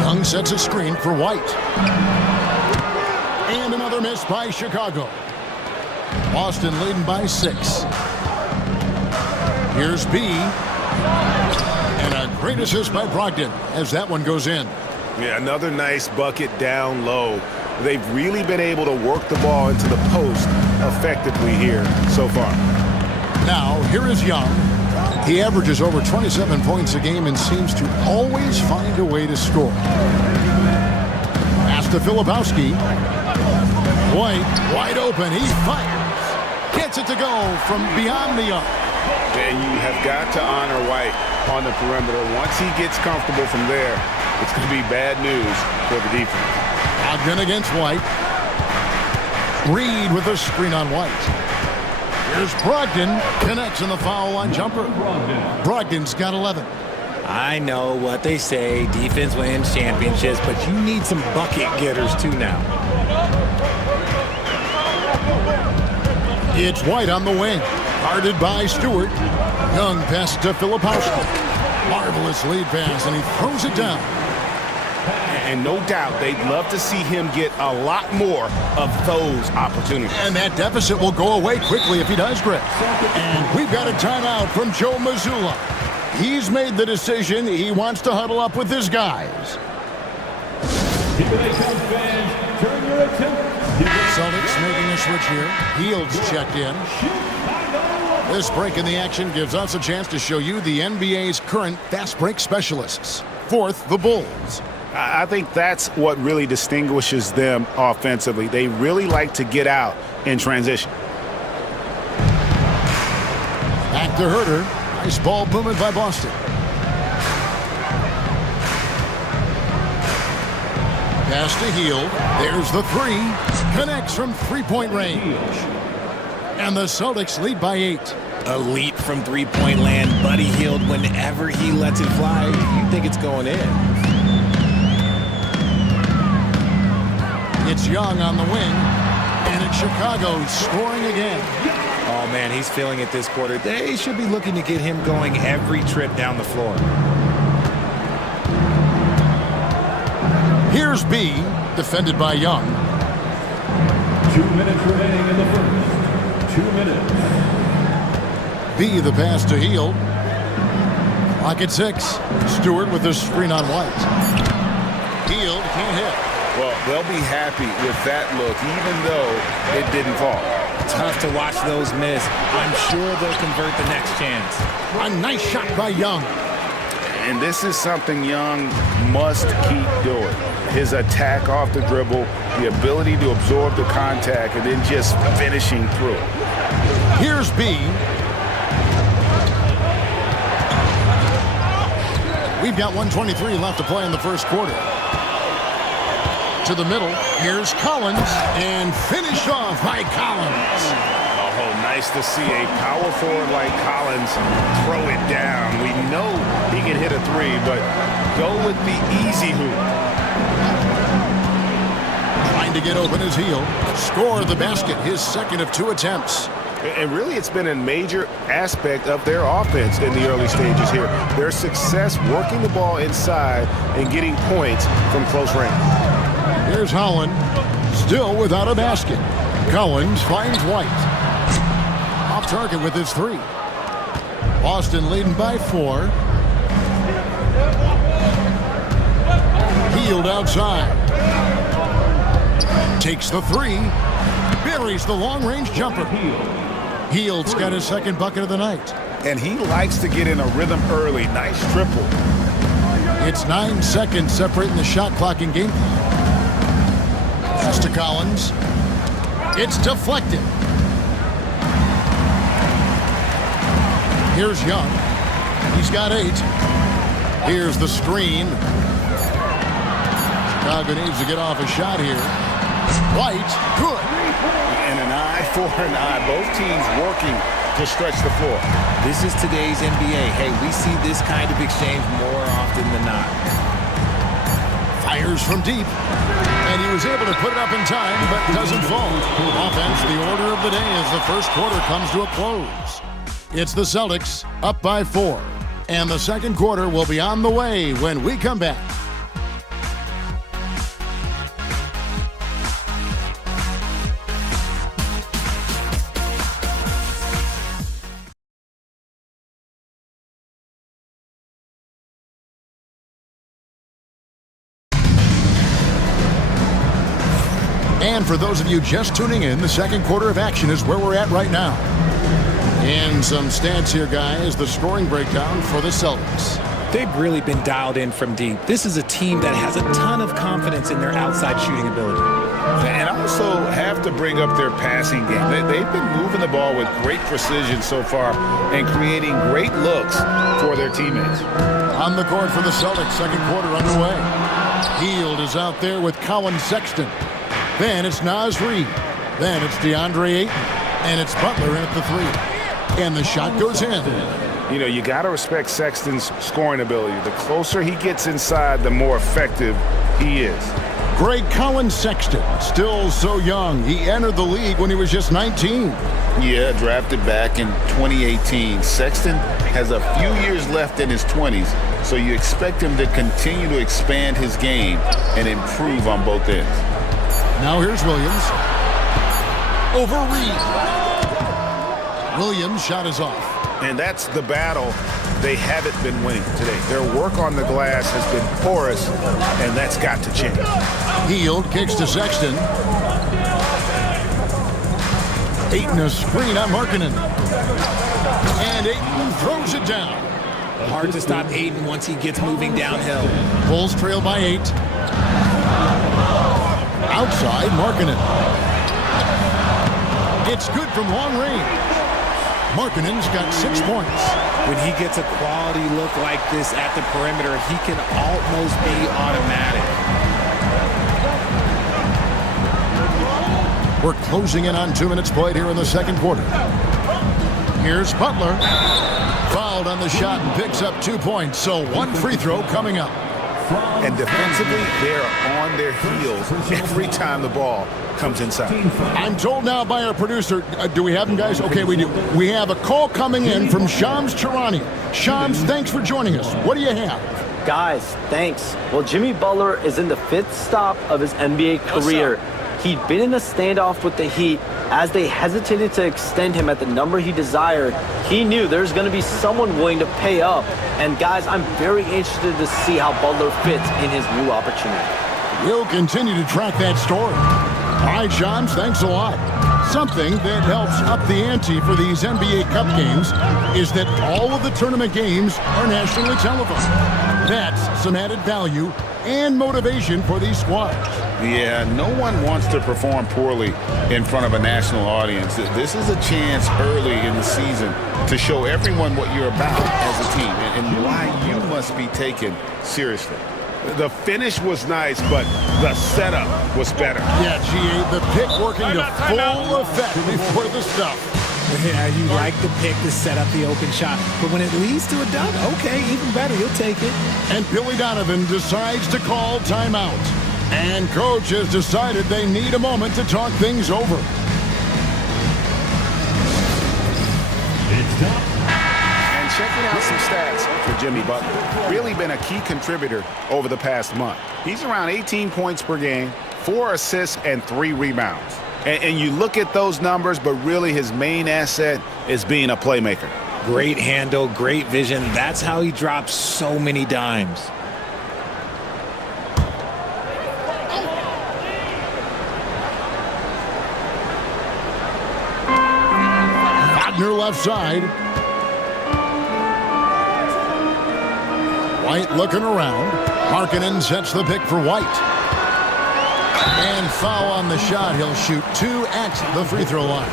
Young sets a screen for White. And another miss by Chicago. Boston leading by 6. Here's B. And a great assist by Brogdon as that one goes in. Yeah, another nice bucket down low. They've really been able to work the ball into the post effectively here so far. Now, here is Young. He averages over 27 points a game and seems to always find a way to score. Pass to Filipowski. White, wide open. He fires. Gets it to go from beyond the arc. And you have got to honor White on the perimeter. Once he gets comfortable from there, it's going to be bad news for the defense. Ogden against White. Reed with a screen on White. Here's Brogdon. Connects in the foul line jumper. Brogdon's got 11. I know what they say, defense wins championships, but you need some bucket getters too now. It's White on the wing. Guarded by Stewart. Young pass to Filipowski. Marvelous lead pass, and he throws it down. And no doubt they'd love to see him get a lot more of those opportunities. And that deficit will go away quickly if he does, Greg. And we've got a timeout from Joe Mazzulla. He's made the decision. He wants to huddle up with his guys. Celtics making a switch here. Heald's checked in. This break in the action gives us a chance to show you the NBA's current fast break specialists. Fourth, the Bulls. I think that's what really distinguishes them offensively. They really like to get out in transition. Back to Herter. Nice ball movement by Boston. Pass to Hield. There's the 3. Connects from three-point range. And the Celtics lead by 8. Elite from three-point land. Buddy Hield, whenever he lets it fly, you think it's going in. It's Young on the wing, and it's Chicago scoring again. Oh, man, he's feeling it this quarter. They should be looking to get him going every trip down the floor. Here's B, defended by Young. 2 minutes remaining in the first. 2 minutes. B, the pass to Hield. Clock at 6. Stewart with the screen on White. Hield can't hit. Well, they'll be happy with that look, even though it didn't fall. Tough to watch those miss. I'm sure they'll convert the next chance. A nice shot by Young. And this is something Young must keep doing. His attack off the dribble, the ability to absorb the contact, and then just finishing through it. Here's B. We've got 1:23 left to play in the first quarter. To the middle, here's Collins, and finished off by Collins. Oh, nice to see a power forward like Collins throw it down. We know he can hit a 3, but go with the easy hoop. Trying to get open is Hield. Score the basket, his second of 2 attempts. And really, it's been a major aspect of their offense in the early stages here. Their success working the ball inside and getting points from close range. Here's Holland, still without a basket. Collins finds White. Off target with his 3. Boston leading by 4. Hield outside. Takes the 3. Buries the long-range jumper. Hield's got his second bucket of the night. And he likes to get in a rhythm early. Nice triple. It's 9 seconds separating the shot clock and game clock. Pass to Collins. It's deflected. Here's Young. He's got 8. Here's the screen. Chicago needs to get off a shot here. White, good. And an eye for an eye. Both teams working to stretch the floor. This is today's NBA. Hey, we see this kind of exchange more often than not. Fires from deep. And he was able to put it up in time, but doesn't fall. Offense, the order of the day as the first quarter comes to a close. It's the Celtics up by 4. And the second quarter will be on the way when we come back. And for those of you just tuning in, the second quarter of action is where we're at right now. And some stats here, guys. The scoring breakdown for the Celtics. They've really been dialed in from deep. This is a team that has a ton of confidence in their outside shooting ability. And also have to bring up their passing game. They've been moving the ball with great precision so far and creating great looks for their teammates. On the court for the Celtics, second quarter underway. Hield is out there with Colin Sexton. Then it's Naz Reid. Then it's DeAndre Ayton. And it's Butler in at the 3. And the shot goes in. You know, you got to respect Sexton's scoring ability. The closer he gets inside, the more effective he is. Great Colin Sexton, still so young. He entered the league when he was just 19. Yeah, drafted back in 2018. Sexton has a few years left in his 20s, so you expect him to continue to expand his game and improve on both ends. Now here's Williams. Over Reed. Williams' shot is off. And that's the battle they haven't been winning today. Their work on the glass has been porous, and that's got to change. Hield kicks to Sexton. Ayton a screen on Markkanen. And Ayton throws it down. Hard to stop Ayton once he gets moving downhill. Bulls trail by 8. Outside, Markkanen. It's good from long range. Markkanen's got 6 points. When he gets a quality look like this at the perimeter, he can almost be automatic. We're closing in on 2 minutes played here in the second quarter. Here's Butler. Fouled on the shot and picks up 2 points, so 1 free throw coming up. And defensively, they're on their heels every time the ball comes inside. I'm told now by our producer, do we have him, guys? Okay, we do. We have a call coming in from Shams Charania. Shams, thanks for joining us. What do you have? Guys, thanks. Well, Jimmy Butler is in the 5th stop of his NBA career. He'd been in a standoff with the Heat. As they hesitated to extend him at the number he desired, he knew there's going to be someone willing to pay up. And guys, I'm very interested to see how Butler fits in his new opportunity. We'll continue to track that story. All right, Shams, thanks a lot. Something that helps up the ante for these NBA Cup games is that all of the tournament games are nationally televised. That's some added value and motivation for these squads. Yeah, no one wants to perform poorly in front of a national audience. This is a chance early in the season to show everyone what you're about as a team and why you must be taken seriously. The finish was nice, but the setup was better. Yeah, GA, the pick working to full effect before the stuff. Yeah, you like the pick to set up the open shot, but when it leads to a dunk, okay, even better, you'll take it. And Billy Donovan decides to call timeout. And coach has decided they need a moment to talk things over. It's done. And checking out some stats for Jimmy Butler. Really been a key contributor over the past month. He's around 18 points per game, 4 assists, and 3 rebounds. And you look at those numbers, but really his main asset is being a playmaker. Great handle, great vision. That's how he drops so many dimes. Wagner left side. White looking around. Markkanen sets the pick for White. And foul on the shot. He'll shoot 2 at the free throw line.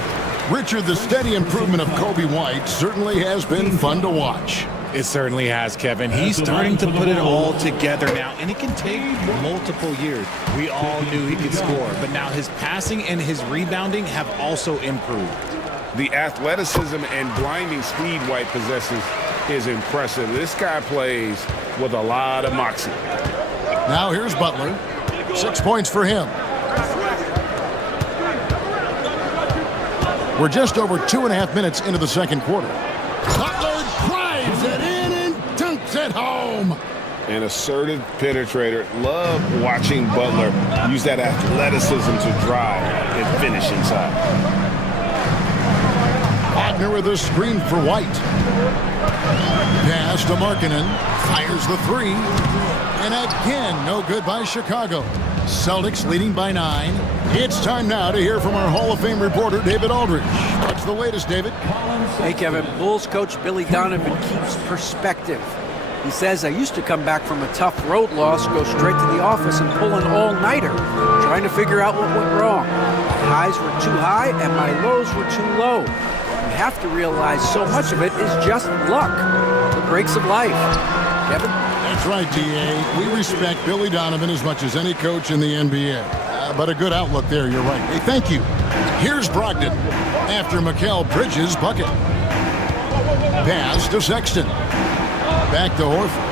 Richard, the steady improvement of Kobe White certainly has been fun to watch. It certainly has, Kevin. He's starting to put it all together now, and it can take multiple years. We all knew he could score, but now his passing and his rebounding have also improved. The athleticism and blinding speed White possesses is impressive. This guy plays with a lot of moxie. Now here's Butler. 6 points for him. We're just over 2.5 minutes into the second quarter. Hits it home. An assertive penetrator. Love watching Butler use that athleticism to drive and finish inside. Wagner with a screen for White. Pass to Markkanen. Fires the three. And again, no good by Chicago. Celtics leading by 9. It's time now to hear from our Hall of Fame reporter, David Aldridge. What's the latest, David? Hey, Kevin. Bulls coach Billy Donovan keeps perspective. He says, I used to come back from a tough road loss, go straight to the office and pull an all-nighter, trying to figure out what went wrong. My highs were too high and my lows were too low. You have to realize so much of it is just luck, the breaks of life. Kevin? That's right, D.A. We respect Billy Donovan as much as any coach in the NBA. But a good outlook there, you're right. Hey, thank you. Here's Brogdon after Mikal Bridges' bucket. Pass to Sexton. Back to Horford.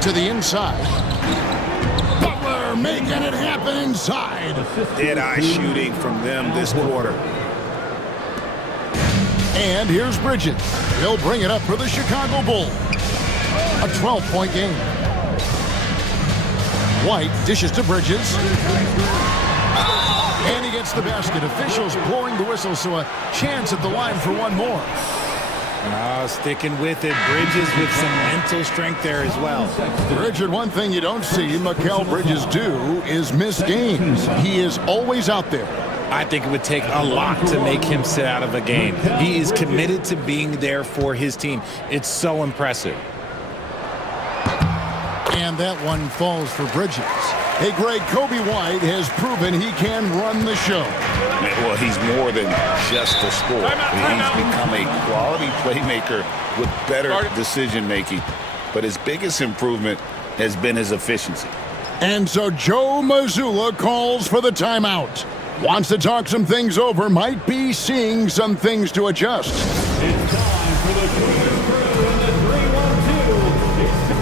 To the inside. Butler making it happen inside. Dead-eye shooting from them this quarter. And here's Bridges. He'll bring it up for the Chicago Bulls. A 12-point game. White dishes to Bridges. And he gets the basket. Officials blowing the whistle, so a chance at the line for one more. Sticking with it. Bridges with some mental strength there as well. Richard, one thing you don't see Mikal Bridges do is miss games. He is always out there. I think it would take a lot to make him sit out of a game. He is committed to being there for his team. It's so impressive. And that one falls for Bridges. Hey, Greg, Kobe White has proven he can run the show. Well, he's more than just a scorer. He's become a quality playmaker with better decision-making. But his biggest improvement has been his efficiency. And so Joe Mazzulla calls for the timeout. Wants to talk some things over, might be seeing some things to adjust. It's time for the Cleveland Crew in the 3-1-2.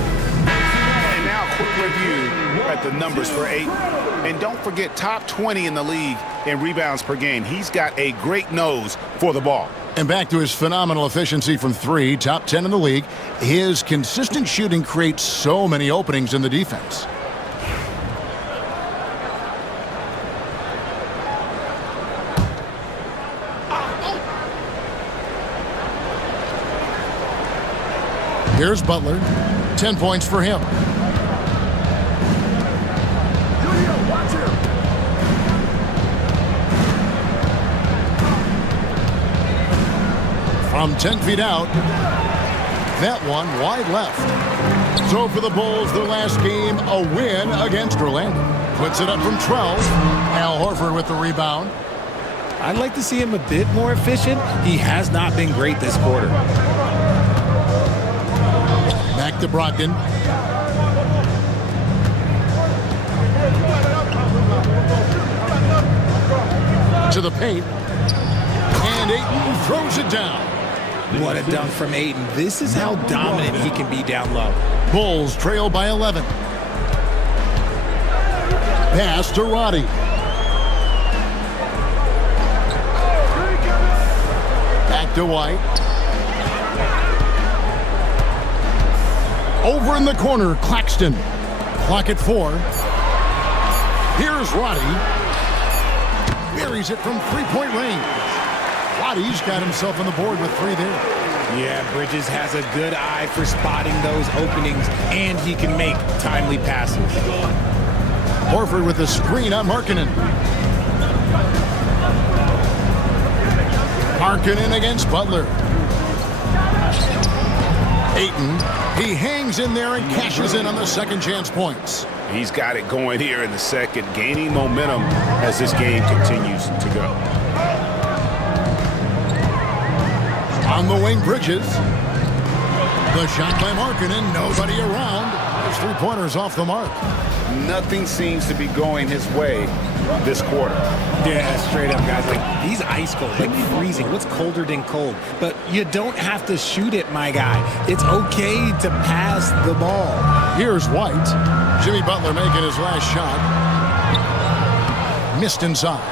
And now a quick review at the numbers for Ayton. And don't forget, top 20 in the league in rebounds per game. He's got a great nose for the ball. And back to his phenomenal efficiency from 3, top 10 in the league. His consistent shooting creates so many openings in the defense. Here's Butler. 10 points for him. From 10 feet out. That one wide left. So for the Bulls, their last game, a win against Orlando. Puts it up from 12. Al Horford with the rebound. I'd like to see him a bit more efficient. He has not been great this quarter. Back to Brogdon. To the paint. And Ayton throws it down. What a dunk from Ayton. This is how dominant he can be down low. Bulls trail by 11. Pass to Roddy. Back to White. Over in the corner, Claxton. Clock at 4. Here's Roddy. Buries it from three-point range. Roddy's got himself on the board with 3 there. Yeah, Bridges has a good eye for spotting those openings, and he can make timely passes. Horford with a screen on Markkanen. Markkanen against Butler. Ayton, he hangs in there and cashes in on the second chance points. He's got it going here in the second, gaining momentum as this game continues to go. On the wing, Bridges. The shot by Markkanen, nobody around. His 3-pointers off the mark. Nothing seems to be going his way this quarter. Yeah, straight up, guys. Like, he's ice cold, like freezing. What's colder than cold? But you don't have to shoot it, my guy. It's okay to pass the ball. Here's White. Jimmy Butler making his last shot. Missed inside.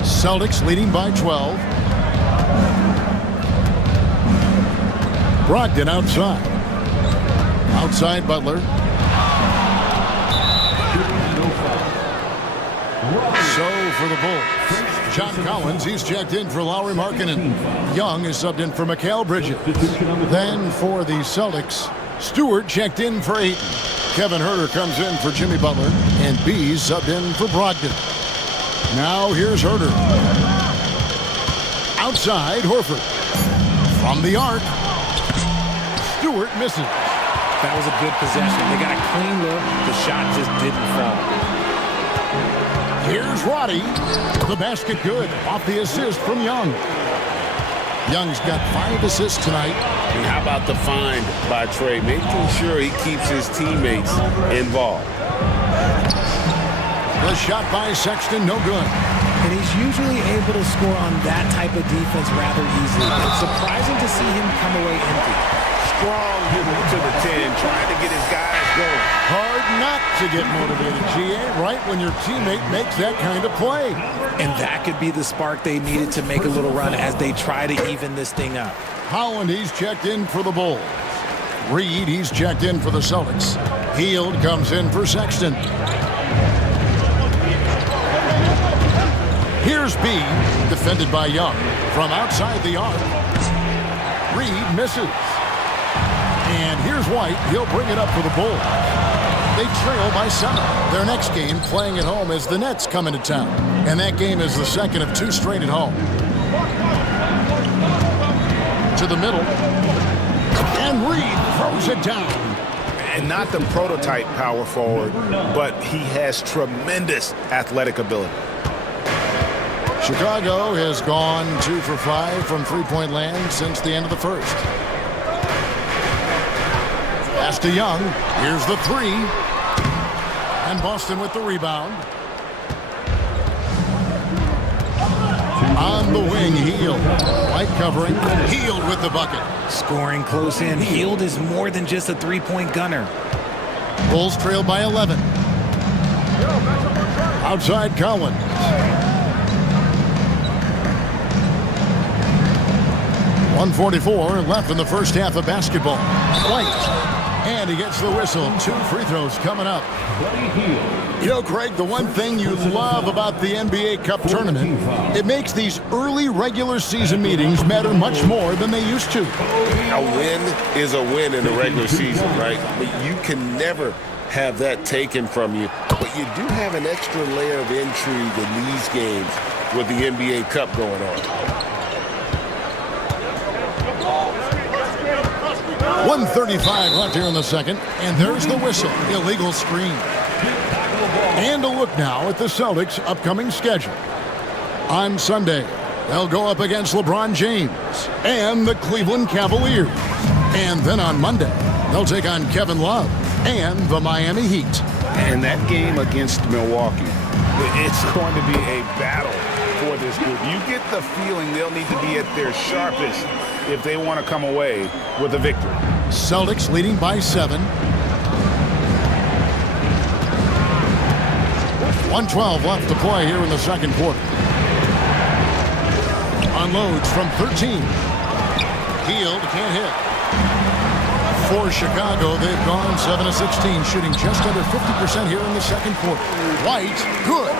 Celtics leading by 12. Brogdon outside. Outside Butler. So for the Bulls, John Collins, he's checked in for Lauri Markkanen. Young is subbed in for Mikal Bridges. Then for the Celtics, Stewart checked in for Ayton. Kevin Huerter comes in for Jimmy Butler, and Bees subbed in for Brogdon. Now here's Huerter. Outside, Horford. From the arc, Stewart misses. That was a good possession. They got a clean look. The shot just didn't fall. Here's Roddy. The basket good. Off the assist from Young. Young's got 5 assists tonight. And how about the find by Trey? Making sure he keeps his teammates involved. The shot by Sexton, no good. And he's usually able to score on that type of defense rather easily. It's surprising to see him come away empty. Strong hitting to the 10, trying to get his guys going. Hard not to get motivated, GA, right when your teammate makes that kind of play. And that could be the spark they needed to make a little run as they try to even this thing up. Holland, he's checked in for the Bulls. Reed, he's checked in for the Celtics. Hield comes in for Sexton. Here's B, defended by Young. From outside the arc, Reed misses. And here's White. He'll bring it up for the Bulls. They trail by 7. Their next game, playing at home, as the Nets come into town. And that game is the second of 2 straight at home. To the middle. And Reed throws it down. And not the prototype power forward, but he has tremendous athletic ability. Chicago has gone 2 for 5 from three-point land since the end of the first. Pass to Young. Here's the 3. And Boston with the rebound. On the wing, Hield. White covering. Hield with the bucket. Scoring close in. Hield is more than just a three-point gunner. Bulls trail by 11. Outside Collins. .144 left in the first half of basketball. White. And he gets the whistle. 2 free throws coming up. You know, Craig, the one thing you love about the NBA Cup tournament, it makes these early regular season meetings matter much more than they used to. A win is a win in the regular season, right? But you can never have that taken from you. But you do have an extra layer of intrigue in these games with the NBA Cup going on. 1:35 left here in the second, and there's the whistle. Illegal screen. And a look now at the Celtics' upcoming schedule. On Sunday, they'll go up against LeBron James and the Cleveland Cavaliers. And then on Monday, they'll take on Kevin Love and the Miami Heat. And that game against Milwaukee, it's going to be a battle for this group. You get the feeling they'll need to be at their sharpest if they want to come away with a victory. Celtics leading by 7. 1:12 left to play here in the second quarter. Unloads from 13. Hield can't hit. For Chicago, they've gone 7 of 16, shooting just under 50% here in the second quarter. White, good.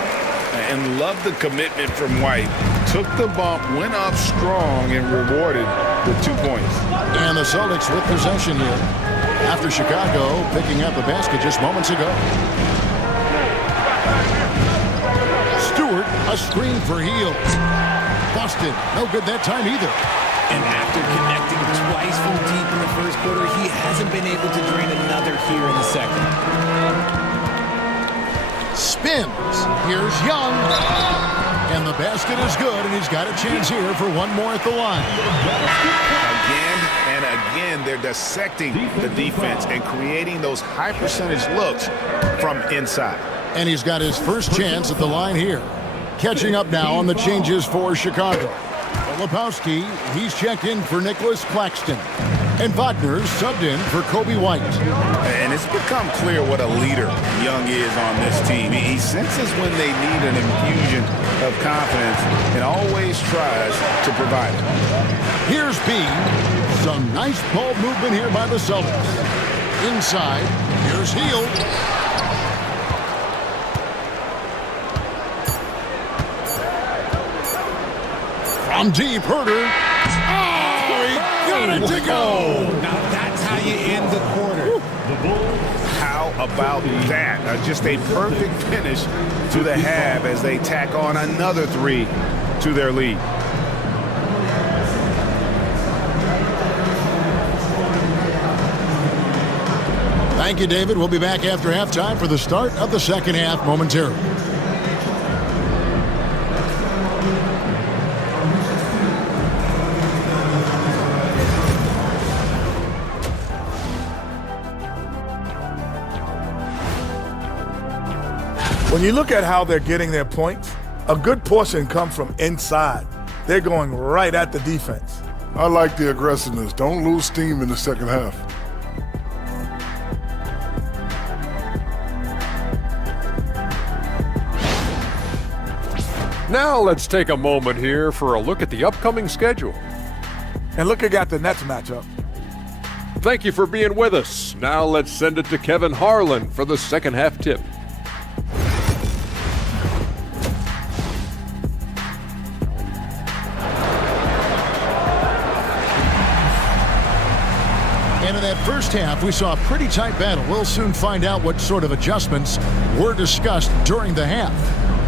And love the commitment from White. Took the bump, went up strong, and rewarded with 2 points. And the Celtics with possession here after Chicago picking up a basket just moments ago. Stewart, a screen for Hield. Busted. No good that time either. And after connecting twice from deep in the first quarter, he hasn't been able to drain another here in the second. Spins. Here's Young. And the basket is good, and he's got a chance here for one more at the line. Again and again, they're dissecting the defense and creating those high percentage looks from inside. And he's got his first chance at the line here. Catching up now on the changes for Chicago. Lepowski, he's checked in for Nicholas Claxton. And Wagner's subbed in for Kobe White. And it's become clear what a leader Young is on this team. He senses when they need an infusion of confidence and always tries to provide it. Here's B. Some nice ball movement here by the Celtics. Inside, here's Hield. From deep, Herter. Oh, he got it to go. Now that's how you end the quarter. How about that? Just a perfect finish to the half as they tack on another 3 to their lead. Thank you, David. We'll be back after halftime for the start of the second half momentarily. When you look at how they're getting their points, a good portion comes from inside. They're going right at the defense. I like the aggressiveness. Don't lose steam in the second half. Now let's take a moment here for a look at the upcoming schedule. And looking at the Nets matchup. Thank you for being with us. Now let's send it to Kevin Harlan for the second half tip. And in that first half, we saw a pretty tight battle. We'll soon find out what sort of adjustments were discussed during the half.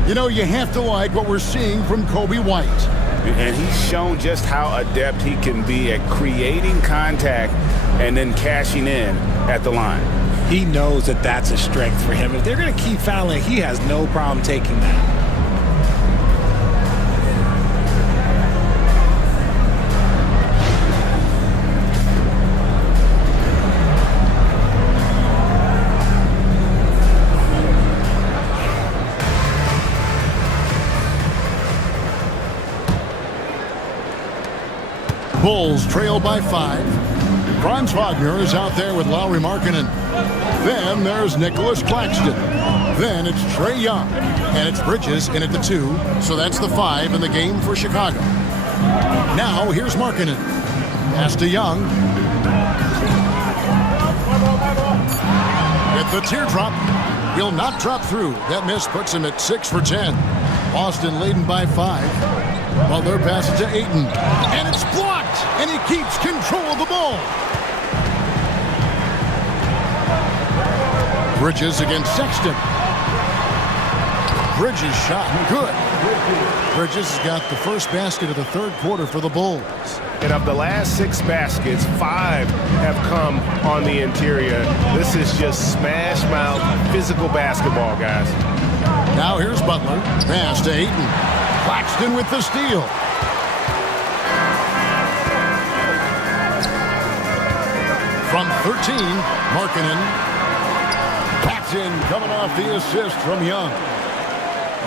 You know, you have to like what we're seeing from Kobe White. And he's shown just how adept he can be at creating contact and then cashing in at the line. He knows that that's a strength for him. If they're going to keep fouling, he has no problem taking that. Bulls trail by 5. Franz Wagner is out there with Lauri Markkanen. Then there's Nicholas Claxton. Then it's Trae Young. And it's Bridges in at the 2. So that's the 5 in the game for Chicago. Now here's Markkanen. Pass to Young. With the teardrop. Will not drop through. That miss puts him at 6 for 10. Boston leading by 5. Butler passes to Ayton. And it's blocked. And he keeps control of the ball. Bridges against Sexton. Bridges shot good. Bridges has got the first basket of the third quarter for the Bulls. And of the last 6 baskets, 5 have come on the interior. This is just smash mouth physical basketball, guys. Now here's Butler. Pass to Ayton. Claxton with the steal. From 13, Markkanen. Paxton coming off the assist from Young.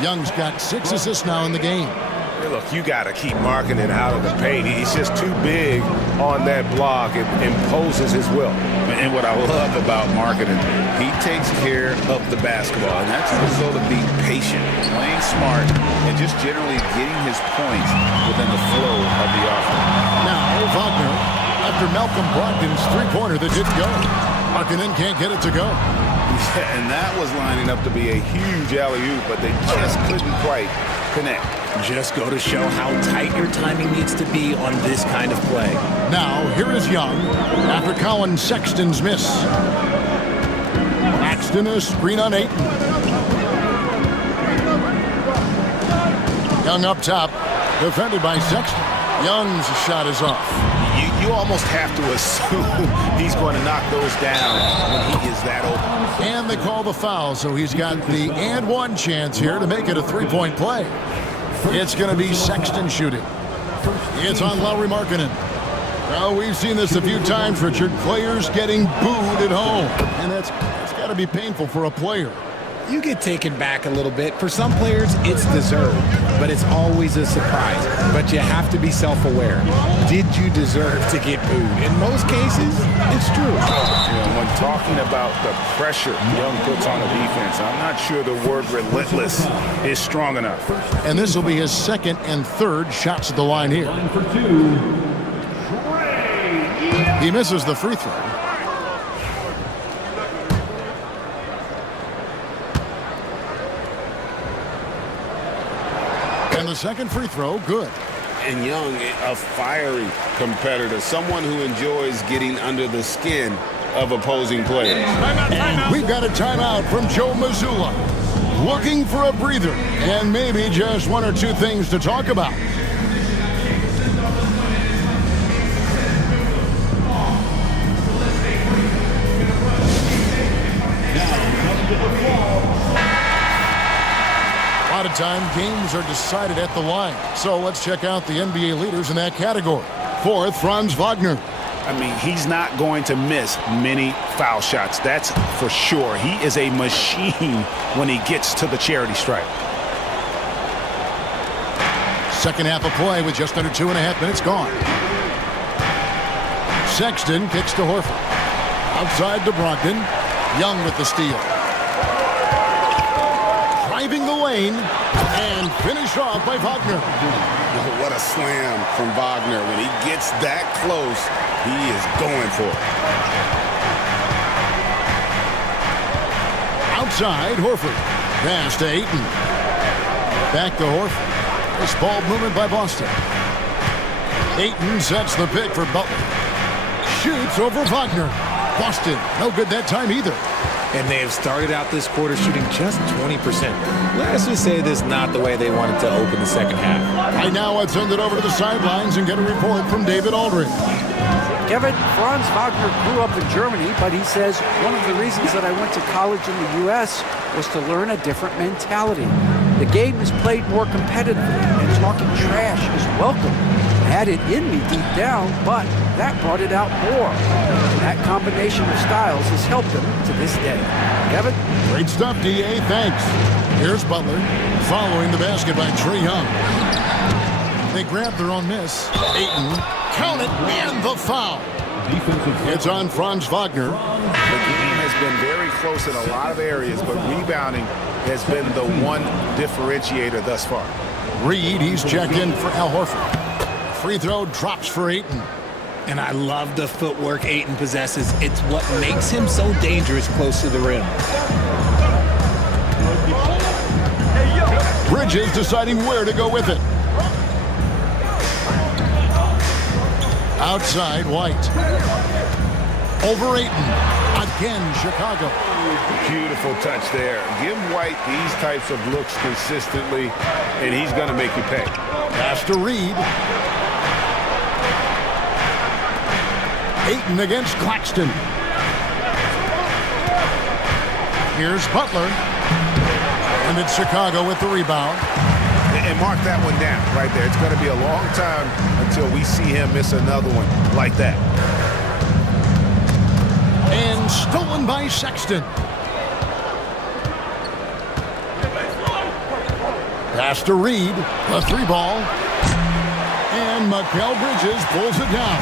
Young's got 6 assists now in the game. Hey, look, you got to keep Markkanen out of the paint. He's just too big on that block. It imposes his will. And what I love about Markkanen, he takes care of the basketball, and that's a result of being patient, playing smart, and just generally getting his points within the flow of the offense. Now, Wagner, after Malcolm Brogdon's three-pointer that didn't go. Markkanen can't get it to go. Yeah, and that was lining up to be a huge alley-oop, but they just couldn't quite connect. Just go to show how tight your timing needs to be on this kind of play. Now, here is Young after Colin Sexton's miss. Claxton a screen on Ayton. Young up top, defended by Sexton. Young's shot is off. You almost have to assume he's going to knock those down when he is that open. And they call the foul, so he's got the and one chance here to make it a three-point play. It's going to be Sexton shooting. It's on Lauri Markkanen. Well, we've seen this a few times, Richard. Players getting booed at home. And that's got to be painful for a player. You get taken back a little bit. For some players, it's deserved, but it's always a surprise. But you have to be self-aware. Did you deserve to get booed? In most cases, it's true. When talking about the pressure Young puts on the defense, I'm not sure the word relentless is strong enough. And this will be his second and third shots at the line here. Line for 2, Trae He misses the free throw. And the second free throw, good. And Young, a fiery competitor, someone who enjoys getting under the skin of opposing players. And we've got a timeout from Joe Mazzulla. Looking for a breather and maybe just one or two things to talk about. A lot of time, games are decided at the line. So let's check out the NBA leaders in that category. Fourth, Franz Wagner. I mean, he's not going to miss many foul shots. That's for sure. He is a machine when he gets to the charity stripe. Second half of play with just under 2.5 minutes gone. Sexton kicks to Horford. Outside to Brogdon. Young with the steal. Driving the lane and finish off by Wagner. What a slam from Wagner. When he gets that close, he is going for it. Outside, Horford. Pass to Ayton. Back to Horford. This ball movement by Boston. Ayton sets the pick for Butler. Shoots over Wagner. Boston, no good that time either. And they have started out this quarter shooting just 20%. Let's just say this is not the way they wanted to open the second half. Right now, let's send it over to the sidelines and get a report from David Aldridge. Kevin, Franz Wagner grew up in Germany, but he says one of the reasons that I went to college in the U.S. was to learn a different mentality. The game is played more competitively, and talking trash is welcome. I had it in me deep down, but that brought it out more. And that combination of styles has helped him to this day. Kevin? Great stuff, D.A. Thanks. Here's Butler following the basket by Trae Young. They grab their own miss. Ayton, count it, and the foul. It's on Franz Wagner. The game has been very close in a lot of areas, but rebounding has been the one differentiator thus far. Reed, he's checked in for Al Horford. Free throw drops for Ayton. And I love the footwork Ayton possesses. It's what makes him so dangerous close to the rim. Bridges deciding where to go with it. Outside, White. Over Ayton. Again, Chicago. Beautiful touch there. Give White these types of looks consistently, and he's going to make you pay. Pass to Reed. Ayton against Claxton. Here's Butler. And it's Chicago with the rebound. And mark that one down right there. It's going to be a long time until we see him miss another one like that. And stolen by Sexton. Pass to Reed. The three ball. And Mikal Bridges pulls it down.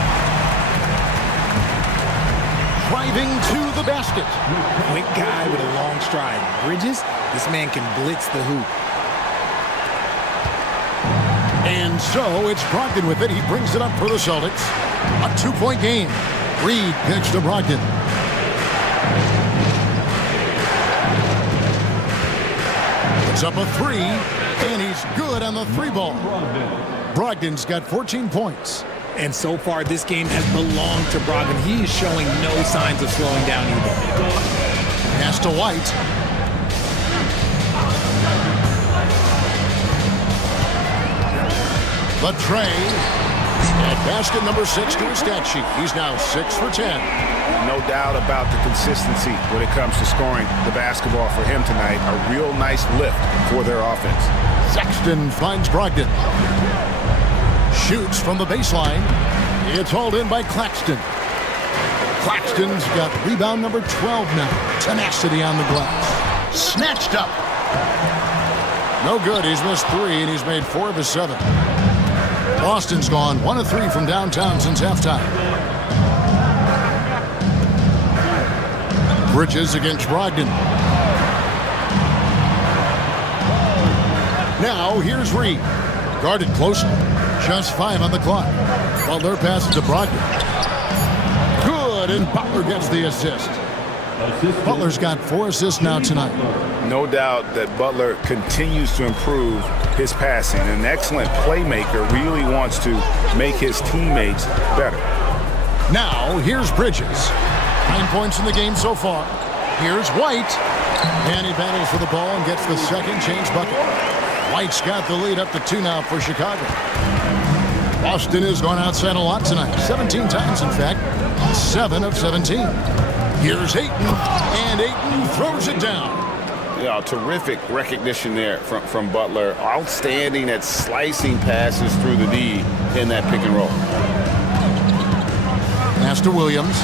Driving to the basket. Quick guy with a long stride. Bridges, this man can blitz the hoop. And so it's Brogdon with it. He brings it up for the Celtics. A 2-point game. Reed picks to Brogdon. It's up a three, and he's good on the three ball. Brogdon's got 14 points. And so far, this game has belonged to Brogdon. He is showing no signs of slowing down either. Pass to White. The Trae. And basket number 6 to his stat sheet. He's now 6 for 10. No doubt about the consistency when it comes to scoring the basketball for him tonight. A real nice lift for their offense. Sexton finds Brogdon. Shoots from the baseline. It's hauled in by Claxton. Claxton's got rebound number 12 now. Tenacity on the glass. Snatched up. No good. He's missed 3, and he's made 4 of his 7. Boston's gone 1 of 3 from downtown since halftime. Bridges against Brogdon. Now here's Reed. Guarded closely. Just 5 on the clock. Butler passes to Brogdon. good, and Butler gets the assist. Butler's got 4 assists now tonight. No doubt that Butler continues to improve his passing. An excellent playmaker, really wants to make his teammates better. Now, here's Bridges. 9 points in the game so far. Here's White. And he battles for the ball and gets the second change bucket. White's got the lead up to 2 now for Chicago. Boston has gone outside a lot tonight. 17 times, in fact. 7 of 17. Here's Ayton. And Ayton throws it down. Yeah, terrific recognition there from Butler. Outstanding at slicing passes through the D in that pick and roll. Pass to Williams.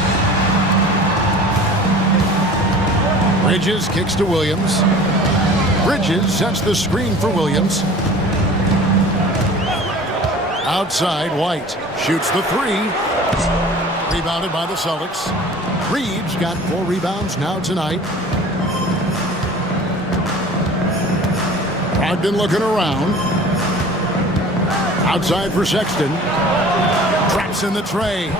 Bridges kicks to Williams. Bridges sets the screen for Williams. Outside, White shoots the 3. Rebounded by the Celtics. Reeves got 4 rebounds now tonight. Brogdon looking around. Outside for Sexton. Traps in the tray.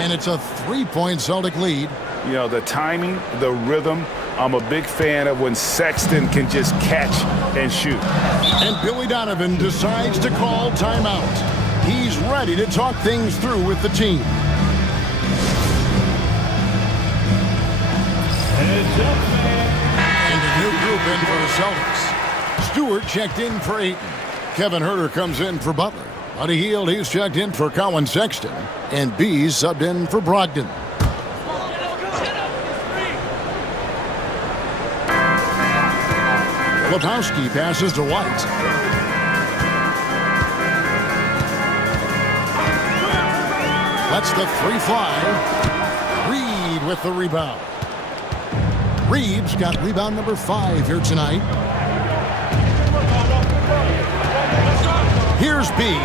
And it's a 3-point Celtic lead. You know, the timing, the rhythm, I'm a big fan of when Sexton can just catch and shoot. And Billy Donovan decides to call timeout. He's ready to talk things through with the team. And a new group in for the Celtics. Stewart checked in for Ayton. Kevin Huerter comes in for Butler. Buddy Hield, he's checked in for Colin Sexton. And B's subbed in for Brogdon. Lepowski passes to White. Lets the 3 fly. Reed with the rebound. Reeves got rebound number 5 here tonight. Here's B.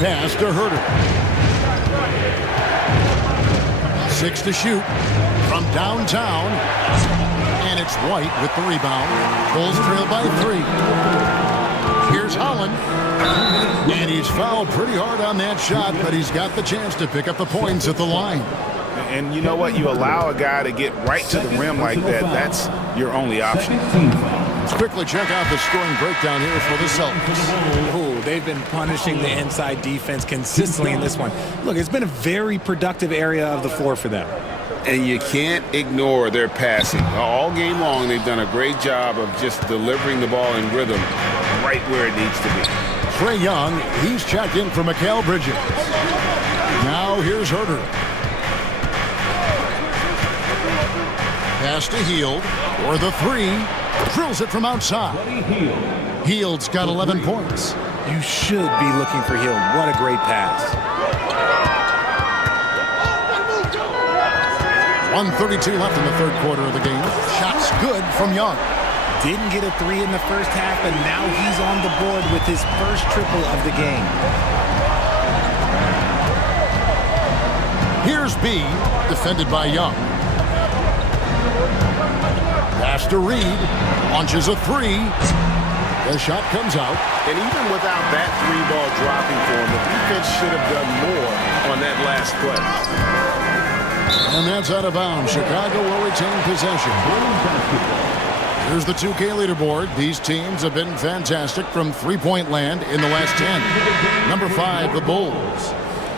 Pass to Huerter. 6 to shoot from downtown. And it's White with the rebound. Bulls trail by 3. Here's Holland. And he's fouled pretty hard on that shot, but he's got the chance to pick up the points at the line. And you know what? You allow a guy to get right to the rim like that. That's your only option. Let's quickly check out the scoring breakdown here for the Celtics. Oh, they've been punishing the inside defense consistently in this one. Look, it's been a very productive area of the floor for them. And you can't ignore their passing. All game long, they've done a great job of just delivering the ball in rhythm right where it needs to be. Trae Young, he's checked in for Mikal Bridges. Now here's Huerter. Pass to Hield for the 3. Drills it from outside. Hield's got 11 points. You should be looking for Hield. What a great pass. 1:32 left in the third quarter of the game. Shots good from Young. Didn't get a 3 in the first half, and now he's on the board with his first triple of the game. Here's B, defended by Young. Pass to Reed, launches a 3. The shot comes out. And even without that 3-ball dropping for him, the defense should have done more on that last play. And that's out of bounds. Chicago will retain possession. Here's the 2K leaderboard. These teams have been fantastic from three-point land in the last 10. Number 5, the Bulls.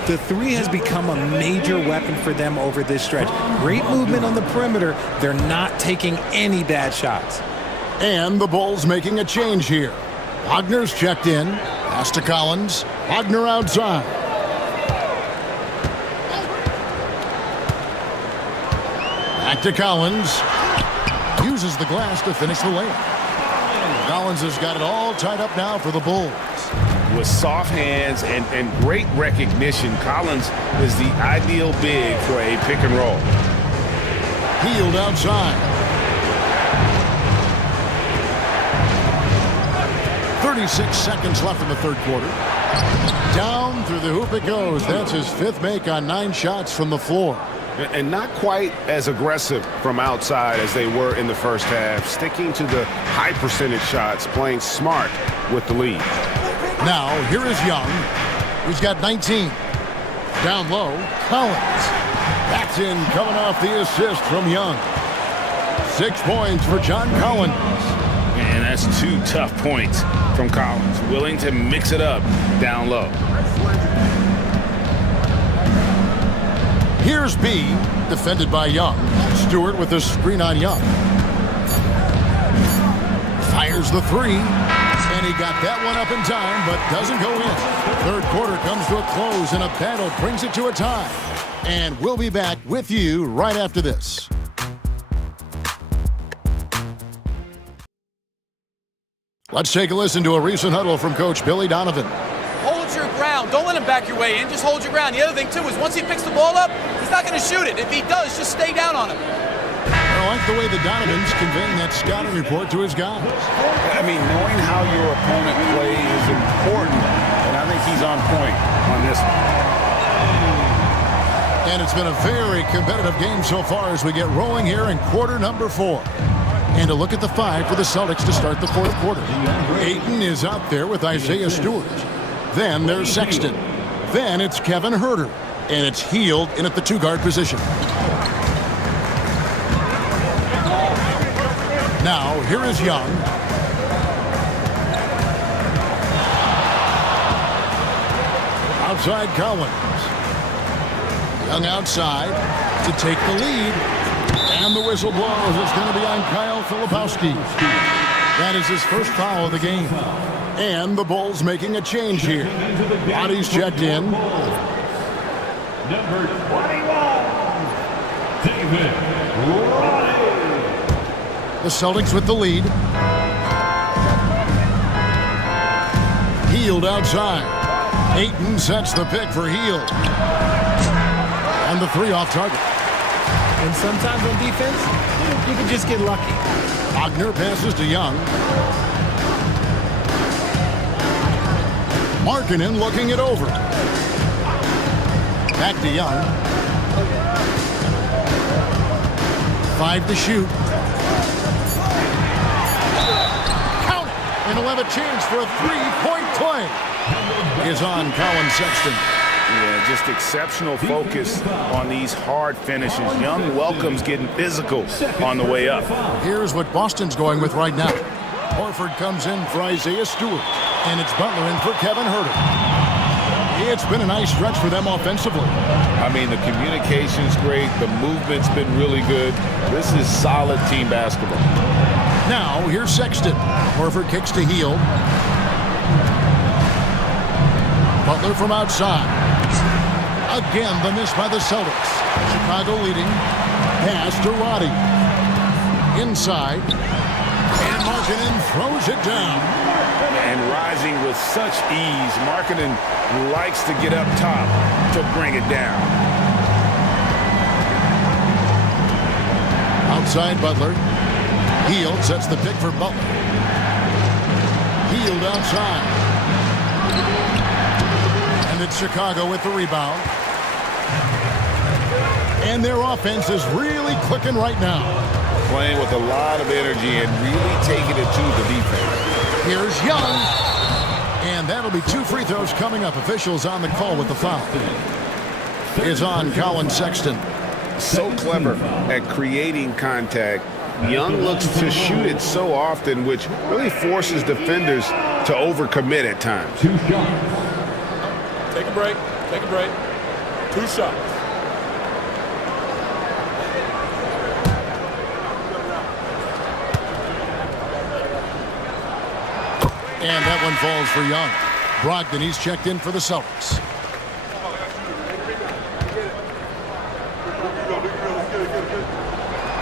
The 3 has become a major weapon for them over this stretch. Great movement on the perimeter. They're not taking any bad shots. And the Bulls making a change here. Wagner's checked in. Pass to Collins. Wagner outside. Back to Collins. Uses the glass to finish the layup. Collins has got it all tied up now for the Bulls. With soft hands and great recognition, Collins is the ideal big for a pick and roll. Hield outside. 36 seconds left in the third quarter. Down through the hoop it goes. That's his 5th make on 9 shots from the floor. And not quite as aggressive from outside as they were in the first half, sticking to the high percentage shots, playing smart with the lead. Now, here is Young. He's got 19. Down low, Collins. That's in, coming off the assist from Young. 6 points for John Collins. And that's 2 tough points from Collins. Willing to mix it up down low. Here's B, defended by Young. Stewart with the screen on Young. Fires the 3. And he got that one up in time, but doesn't go in. Third quarter comes to a close, and a battle brings it to a tie. And we'll be back with you right after this. Let's take a listen to a recent huddle from Coach Billy Donovan. Hold your ground. Don't let him back your way in. Just hold your ground. The other thing, too, is once he picks the ball up, he's not going to shoot it. If he does, just stay down on him. I like the way the Donovan's conveying that scouting report to his guys. I mean, knowing how your opponent plays is important, and I think he's on point on this one. And it's been a very competitive game so far as we get rolling here in quarter number 4. And a look at the 5 for the Celtics to start the fourth quarter. Ayton is out there with Isaiah Stewart. Then there's Sexton. Then it's Kevin Huerter. And it's Hield in at the 2-guard position. Now, here is Young. Outside Collins. Young outside to take the lead. And the whistle blows. It's going to be on Kyle Filipowski. That is his first foul of the game. And the Bulls making a change here. Bodies checked in. Number 21, David Roddy. The Celtics with the lead. Hield outside. Ayton sets the pick for Hield. And the 3 off target. And sometimes on defense, you can just get lucky. Wagner passes to Young. Markkanen looking it over. Back to Young. 5 to shoot. Count it. And he'll have a chance for a 3-point play. Is on Colin Sexton. Yeah, just exceptional focus on these hard finishes. Young welcomes getting physical on the way up. Here's what Boston's going with right now. Horford comes in for Isaiah Stewart. And it's Butler in for Kevin Huerter. It's been a nice stretch for them offensively. I mean, the communication's great. The movement's been really good. This is solid team basketball. Now, here's Sexton. Horford kicks to Hield. Butler from outside. Again, the miss by the Celtics. Chicago leading. Pass to Roddy. Inside. And Markkanen throws it down. And rising with such ease. Markkanen likes to get up top to bring it down. Outside Butler. Hield sets the pick for Butler. Hield outside. And it's Chicago with the rebound. And their offense is really clicking right now. Playing with a lot of energy and really taking it to the defense. Here's Young. And that'll be 2 free throws coming up. Officials on the call with the foul. Is on Colin Sexton. So clever at creating contact. Young looks to shoot it so often, which really forces defenders to overcommit at times. 2 shots. Take a break. Take a break. 2 shots. And that one falls for Young. Brogdon, he's checked in for the Celtics.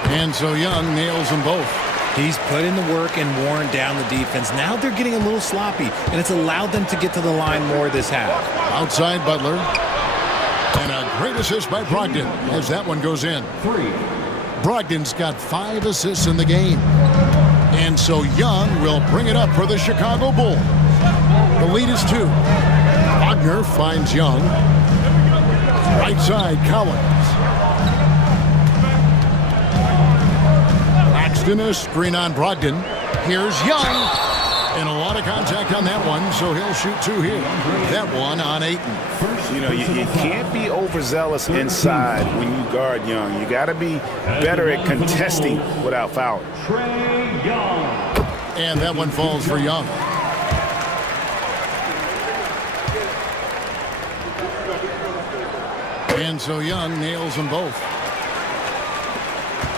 And so Young nails them both. He's put in the work and worn down the defense. Now they're getting a little sloppy, and it's allowed them to get to the line more this half. Outside Butler. And a great assist by Brogdon as that one goes in. 3. Brogdon's got 5 assists in the game. And so Young will bring it up for the Chicago Bulls. The lead is 2. Wagner finds Young. Right side, Collins. Paxton a screen on Brogdon. Here's Young. And a lot of contact on that one, so he'll shoot 2 here. That one on Ayton. You know, you can't be overzealous inside when you guard Young. You got to be better at contesting without fouling. And that one falls for Young. And so Young nails them both.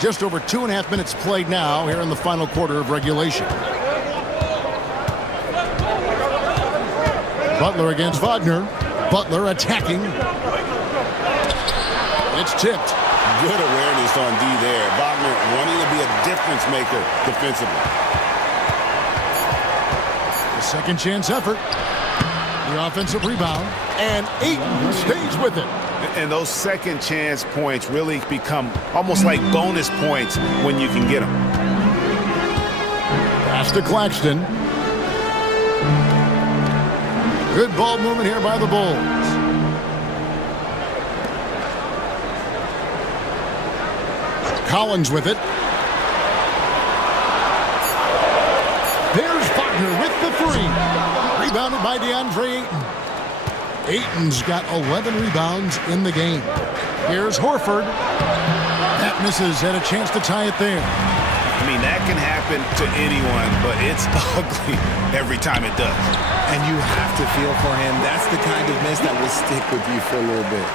Just over 2.5 minutes played now here in the final quarter of regulation. Butler against Wagner. Butler attacking. It's tipped. Good awareness on D there. Wagner wanting to be a difference maker defensively. The second chance effort. The offensive rebound. And Ayton stays with it. And those second chance points really become almost like bonus points when you can get them. Pass to Claxton. Good ball movement here by the Bulls. Collins with it. There's Wagner with the 3. Rebounded by DeAndre Ayton. Ayton's got 11 rebounds in the game. Here's Horford. That misses. Had a chance to tie it there. I mean, that can happen to anyone, but it's ugly every time it does. And you have to feel for him. That's the kind of miss that will stick with you for a little bit.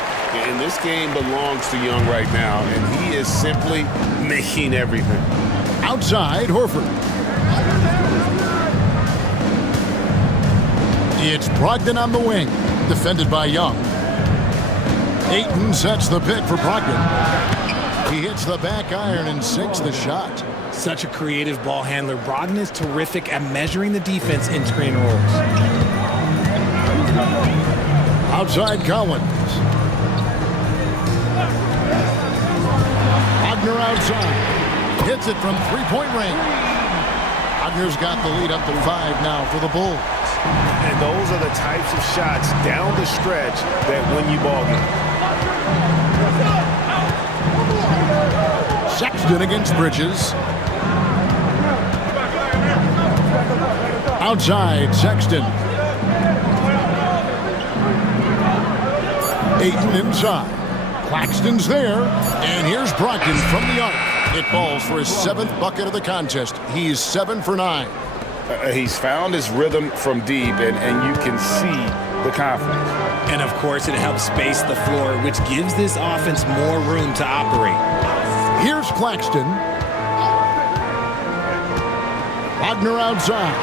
And this game belongs to Young right now, and he is simply making everything. Outside, Horford. It's Brogdon on the wing. Defended by Young. Ayton sets the pick for Brogdon. He hits the back iron and sinks the shot. Such a creative ball handler. Brogdon is terrific at measuring the defense in screen rolls. Outside Collins. Wagner outside. Hits it from three-point range. Wagner's got the lead up to 5 now for the Bulls. And those are the types of shots down the stretch that win you ball games. Sexton against Bridges. Outside, Sexton. Ayton inside. Claxton's there. And here's Brogdon from the arc. It falls for his 7th bucket of the contest. He's 7 for 9. He's found his rhythm from deep, and you can see the confidence. And, of course, it helps space the floor, which gives this offense more room to operate. Here's Claxton. Wagner outside.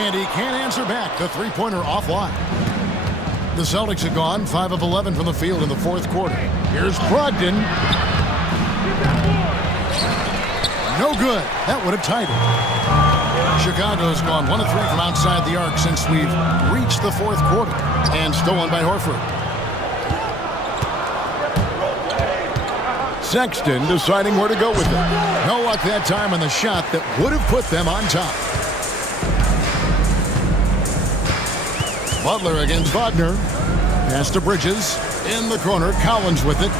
And he can't answer back. The three-pointer offline. The Celtics have gone 5 of 11 from the field in the 4th quarter. Here's Brogdon. No good. That would have tied it. Chicago's gone 1 of 3 from outside the arc since we've reached the 4th quarter. And stolen by Horford. Sexton deciding where to go with it. No luck that time on the shot that would have put them on top. Butler against Wagner. Pass to Bridges. In the corner, Collins with it.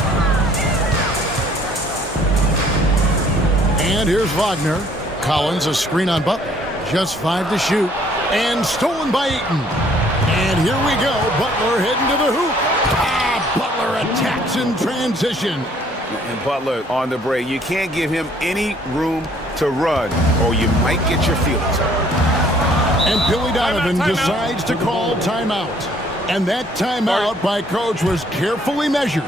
And here's Wagner. Collins, a screen on Butler. Just 5 to shoot. And stolen by Ayton. And here we go. Butler heading to the hoop. Butler attacks in transition. And Butler on the break. You can't give him any room to run, or you might get your feelings hurt. And Billy Donovan decides to call timeout. And that timeout by Coach was carefully measured,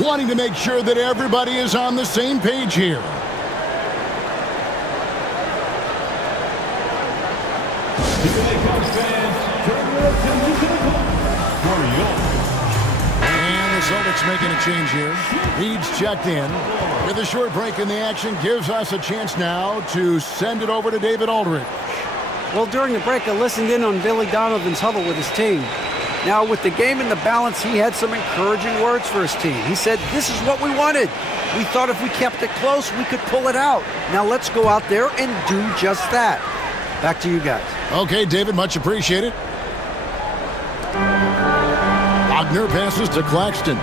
wanting to make sure that everybody is on the same page here. And the Celtics making a change here. Reed's checked in. With a short break in the action, gives us a chance now to send it over to David Aldridge. Well, during the break, I listened in on Billy Donovan's huddle with his team. Now, with the game in the balance, he had some encouraging words for his team. He said, this is what we wanted. We thought if we kept it close, we could pull it out. Now let's go out there and do just that. Back to you guys. Okay, David, much appreciated. Wagner passes to Claxton.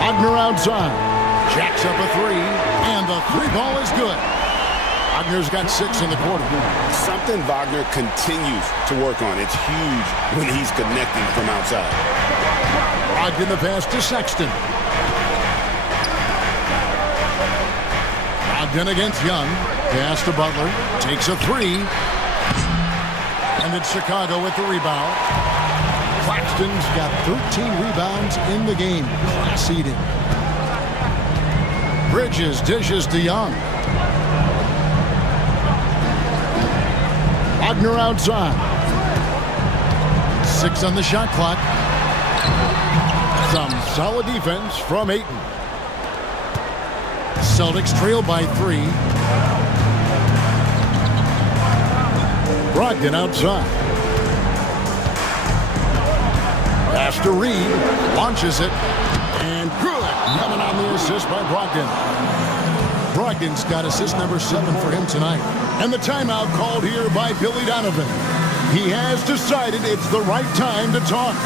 Wagner outside. Jacks up a 3, and And the three ball is good. Wagner's got 6 in the quarter. Something Wagner continues to work on. It's huge when he's connecting from outside. Brogdon the pass to Sexton. Brogdon against Young. Pass to Butler. Takes a 3. And it's Chicago with the rebound. Claxton's got 13 rebounds in the game. Class eating. Bridges dishes to Young. Wagner outside. 6 on the shot clock. Some solid defense from Ayton. Celtics trail by 3. Brogdon outside. Pass to Reed. Launches it. And good. Coming on the assist by Brogdon. Brogdon's got assist number 7 for him tonight. And the timeout called here by Billy Donovan. He has decided it's the right time to talk.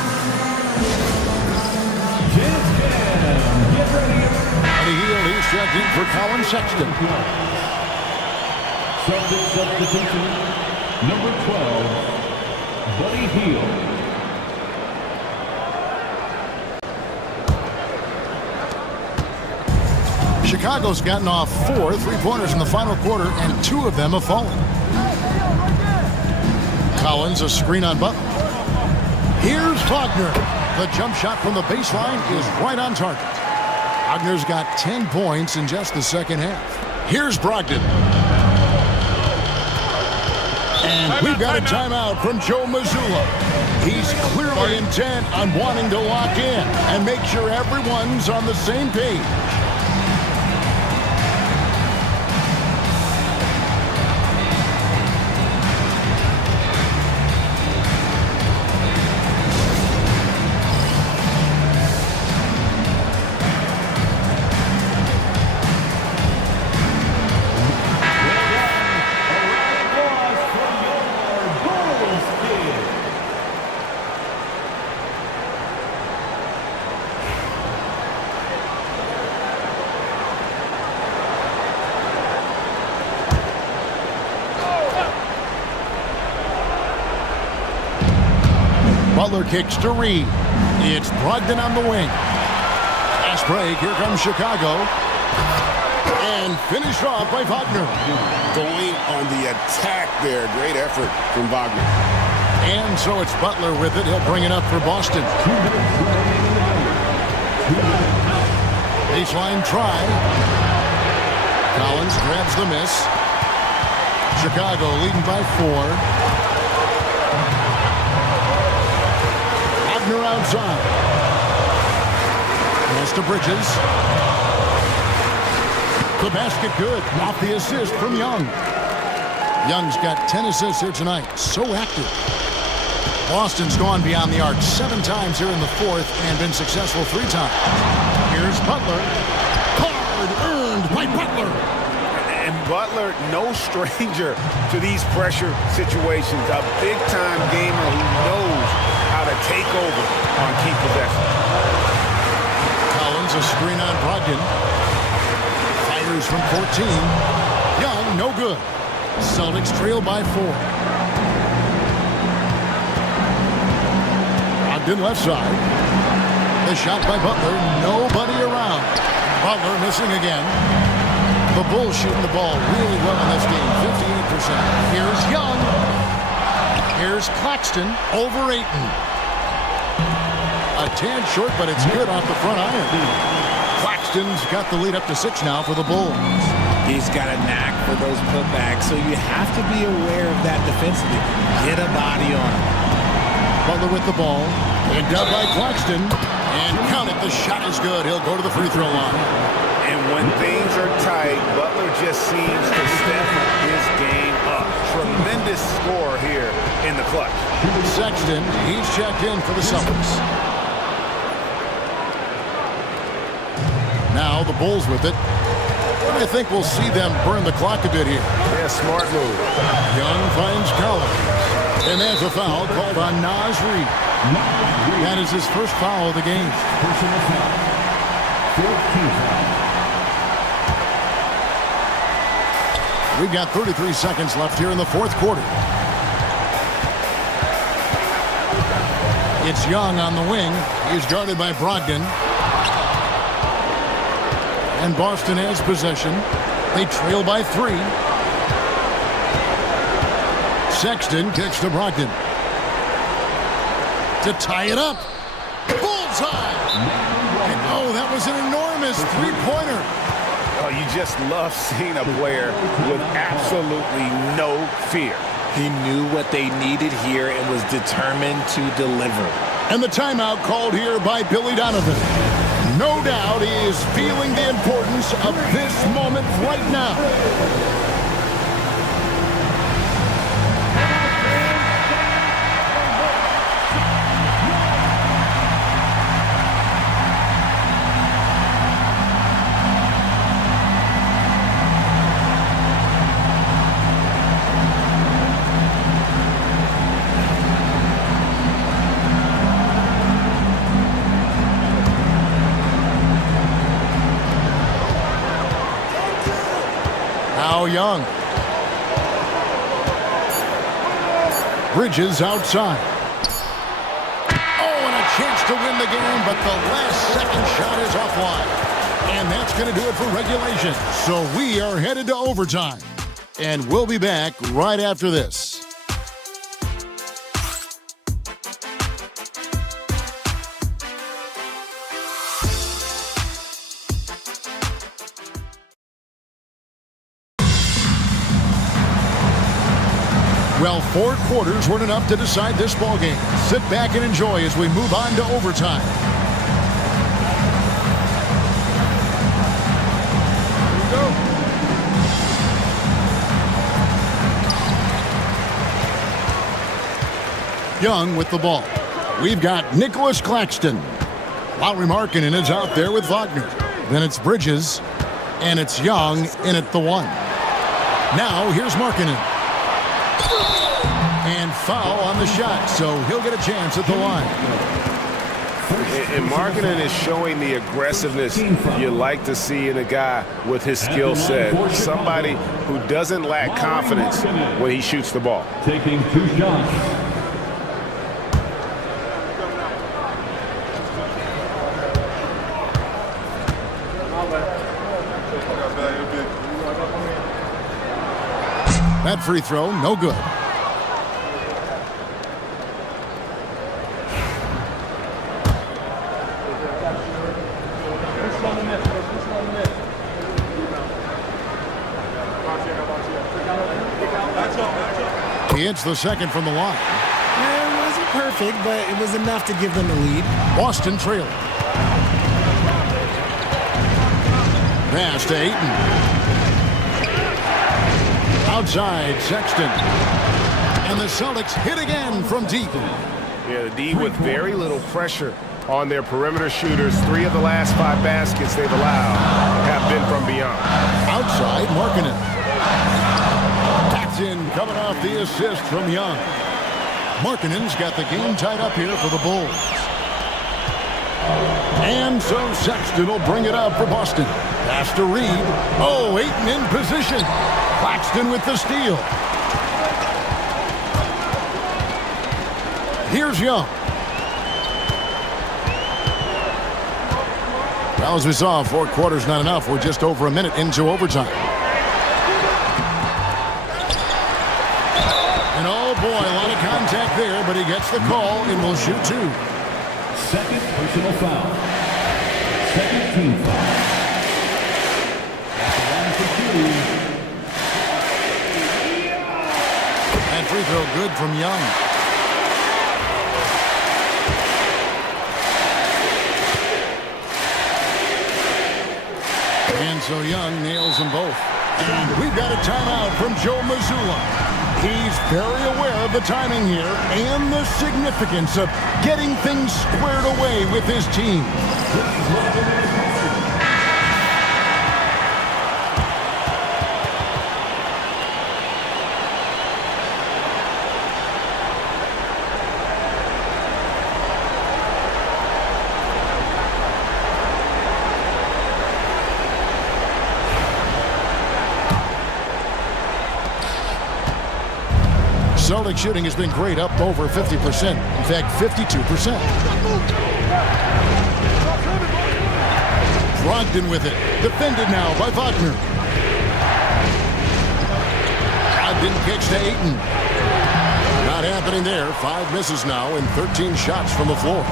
Buddy Hield, he's checked in for Colin Sexton. Substitution number 12, Buddy Hield. Chicago's gotten off 4 3-pointers in the final quarter, and 2 of them have fallen. Collins, a screen on Butler. Here's Wagner. The jump shot from the baseline is right on target. Wagner's got 10 points in just the second half. Here's Brogdon. And we've got a timeout from Joe Mazzulla. He's clearly intent on wanting to lock in and make sure everyone's on the same page. Butler kicks to Reed. It's Brogdon on the wing. Fast break. Here comes Chicago. And finished off by Wagner. Going on the attack there. Great effort from Wagner. And so it's Butler with it. He'll bring it up for Boston. Baseline try. Collins grabs the miss. Chicago leading by 4. Outside. Pass to Bridges. The basket good. Off the assist from Young. Young's got 10 assists here tonight. So active. Boston's gone beyond the arc 7 times here in the 4th and been successful 3 times. Here's Butler. Hard earned by Butler. And Butler, no stranger to these pressure situations. A big-time gamer who knows how to take over on key possessions. Collins, a screen on Brogdon. Fires from 14. Young, no good. Celtics trail by 4. Brogdon left side. The shot by Butler. Nobody around. Butler missing again. The Bulls shooting the ball really well in this game. 58%. Here's Young. Here's Claxton over Ayton. A tad short, but it's good off the front iron. Claxton's got the lead up to 6 now for the Bulls. He's got a knack for those putbacks, so you have to be aware of that defensively. Get a body on him. Butler with the ball. Picked up by Claxton. And count it, the shot is good. He'll go to the free throw line. And when things are tight, Butler just seems to step his game up. Tremendous score here in the clutch. Sexton, he's checked in for the Celtics. Now the Bulls with it. I think we'll see them burn the clock a bit here. Yeah, smart move. Young finds Collins. And there's a foul called on Naz Reid. That is his first foul of the game. We've got 33 seconds left here in the fourth quarter. It's Young on the wing. He's guarded by Brogdon. And Boston has possession. They trail by 3. Sexton kicks to Brogdon. To tie it up. Bullseye! And oh, that was an enormous three-pointer. Oh, you just love seeing a player with absolutely no fear. He knew what they needed here and was determined to deliver. And the timeout called here by Billy Donovan. No doubt he is feeling the importance of this moment right now. Young. Bridges outside. Oh, and a chance to win the game, but the last second shot is offline. And that's going to do it for regulation. So we are headed to overtime. And we'll be back right after this. Well, 4 quarters weren't enough to decide this ballgame. Sit back and enjoy as we move on to overtime. Here we go. Young with the ball. We've got Nicholas Claxton. Lauri Markkanen is out there with Wagner. Then it's Bridges, and it's Young in at the 1. Now here's Markkanen. And foul on the shot, so he'll get a chance at the line. And Markkanen is showing the aggressiveness you like to see in a guy with his skill set. Somebody who doesn't lack confidence when he shoots the ball. Taking 2 shots. That free throw, no good. He hits the second from the line. It wasn't perfect, but it was enough to give them the lead. Boston trailing. Pass to Ayton. Outside, Sexton. And the Celtics hit again from deep. Yeah, the D with very little pressure on their perimeter shooters. 3 of the last 5 baskets they've allowed have been from beyond. Outside, Markkanen. In coming off the assist from Young. Markkanen's got the game tied up here for the Bulls. And so Sexton will bring it up for Boston. Pass to Reed. Oh, Ayton in position. Claxton with the steal. Here's Young. Well, as we saw, 4 quarters not enough. We're just over a minute into overtime. Boy, a lot of contact there, but he gets the call and will shoot 2. Second personal foul. Second team foul. And free throw good from Young. And so Young nails them both. And we've got a timeout from Joe Mazzulla. He's very aware of the timing here and the significance of getting things squared away with his team. Celtic shooting has been great, up over 50%. In fact, 52%. Brogdon with it. Defended now by Wagner. Brogdon kicks to Ayton. Not happening there. 5 misses now and 13 shots from the floor.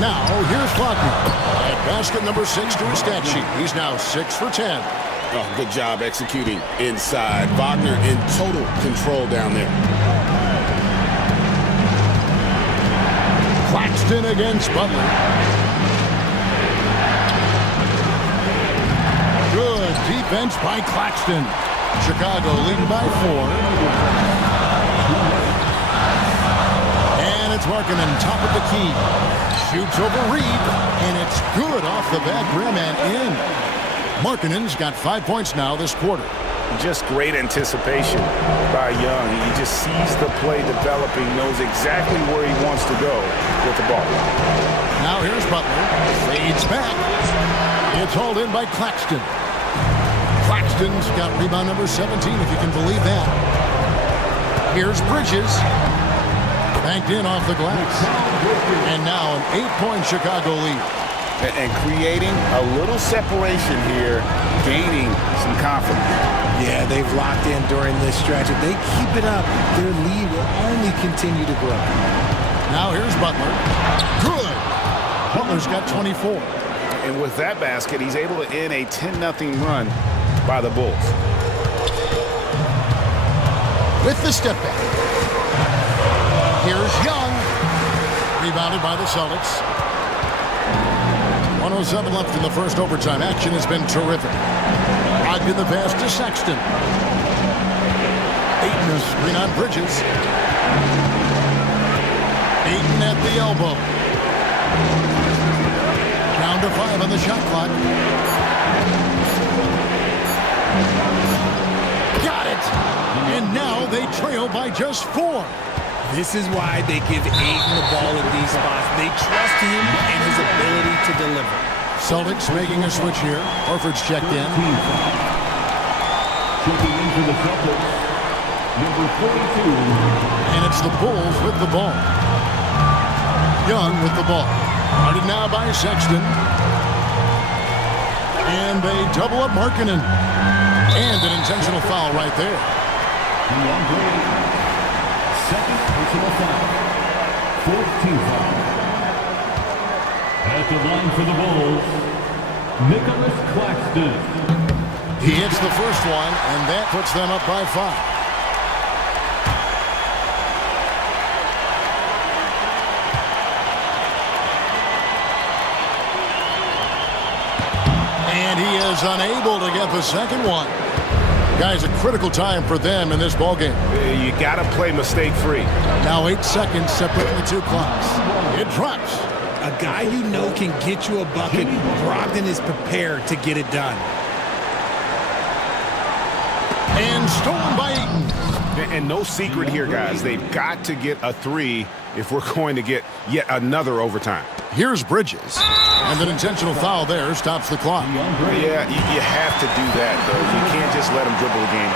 Now, here's Wagner. At basket number 6 to his stat sheet. He's now 6 for 10. Oh, good job executing inside. Wagner in total control down there. Claxton against Butler. Good defense by Claxton. Chicago leading by 4. And it's Markkanen, top of the key. Shoots over Reed, and it's good off the back rim and in. Markkanen's got 5 points now this quarter. Just great anticipation by Young. He just sees the play developing, knows exactly where he wants to go with the ball. Now here's Butler. Fades back. It's hauled in by Claxton. Claxton's got rebound number 17, if you can believe that. Here's Bridges. Banked in off the glass. And now an 8-point Chicago lead. And creating a little separation here, gaining some confidence. Yeah, they've locked in during this stretch. If they keep it up, their lead will only continue to grow. Now here's Butler. Good. Butler's got 24. And with that basket, he's able to end a 10-0 run by the Bulls. With the step back. Here's Young. Rebounded by the Celtics. 1:07 left in the first overtime. Action has been terrific. Brogdon the pass to Sexton. Ayton a screen on Bridges. Ayton at the elbow. Down to 5 on the shot clock. Got it. And now they trail by just 4. This is why they give Ayton the ball in these spots. They trust him and his ability to deliver. Celtics making a switch here. Horford's checked in. Checking into the Celtics, number 42. And it's the Bulls with the ball. Young with the ball. Guarded now by Sexton. And they double up Markkanen. And an intentional foul right there. Second personal foul. 4th team foul. At the line for the Bulls, Nicholas Claxton. He hits the first one, and that puts them up by 5. And he is unable to get the second one. Guys, a critical time for them in this ballgame. You got to play mistake-free. Now 8 seconds separating the 2 clocks. It drops. A guy you know can get you a bucket. Brogdon is prepared to get it done. And stolen by Ayton. And no secret here, guys. They've got to get a 3 if we're going to get yet another overtime. Here's Bridges. And an intentional foul there stops the clock. Yeah, you have to do that, though. You can't just let him dribble the game.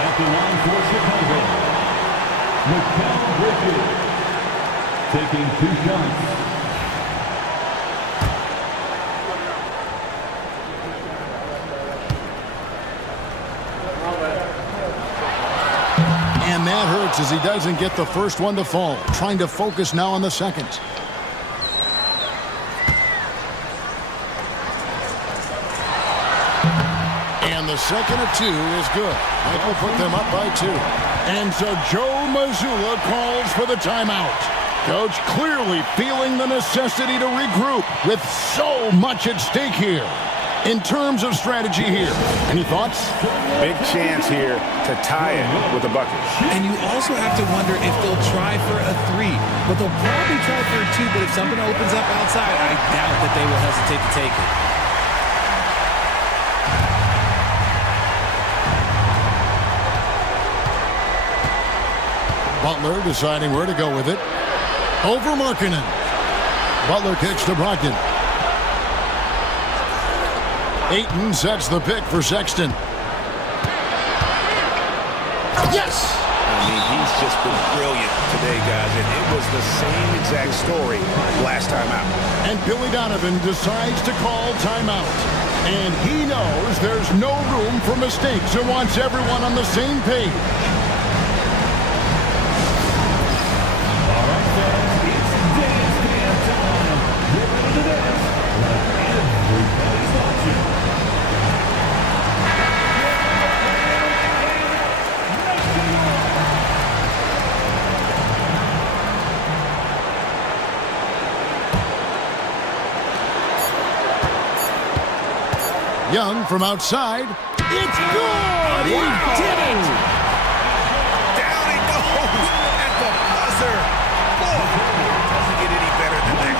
At the line for Chicago, Mikal Bridges taking 2 shots. And that hurts as he doesn't get the first one to fall. Trying to focus now on the second. And the second of 2 is good. That will put them up by 2. And so Joe Mazzulla calls for the timeout. Coach clearly feeling the necessity to regroup with so much at stake here. In terms of strategy here, any thoughts? Big chance here to tie it with a bucket. And you also have to wonder if they'll try for a 3. But they'll probably try for a 2, but if something opens up outside, I doubt that they will hesitate to take it. Butler deciding where to go with it. Over Markkanen. Butler kicks to Brogdon. Ayton sets the pick for Sexton. Yes! I mean, he's just been brilliant today, guys, and it was the same exact story last time out. And Billy Donovan decides to call timeout. And he knows there's no room for mistakes and wants everyone on the same page. All right, fans, it's dance time. Get ready to dance like everybody's watching. Young from outside. It's good! He did it! Down he goes at the buzzer. Boy, doesn't get any better than that.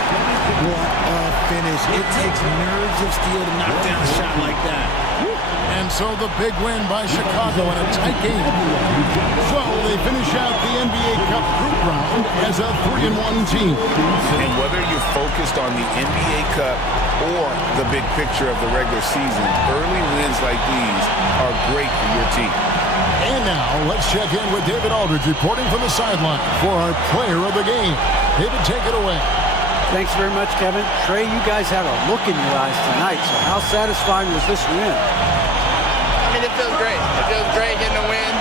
What a finish. It takes nerves of steel to knock down a shot like that. And so the big win by Chicago in a tight game. So they finish out the NBA Cup group round as a 3-1 team. And whether you're focused on the NBA Cup or the big picture of the regular season, early wins like these are great for your team. And now let's check in with David Aldridge reporting from the sideline for our player of the game. David, take it away. Thanks very much, Kevin. Trey, you guys had a look in your eyes tonight, so how satisfying was this win? I mean, it feels great. It feels great getting a win.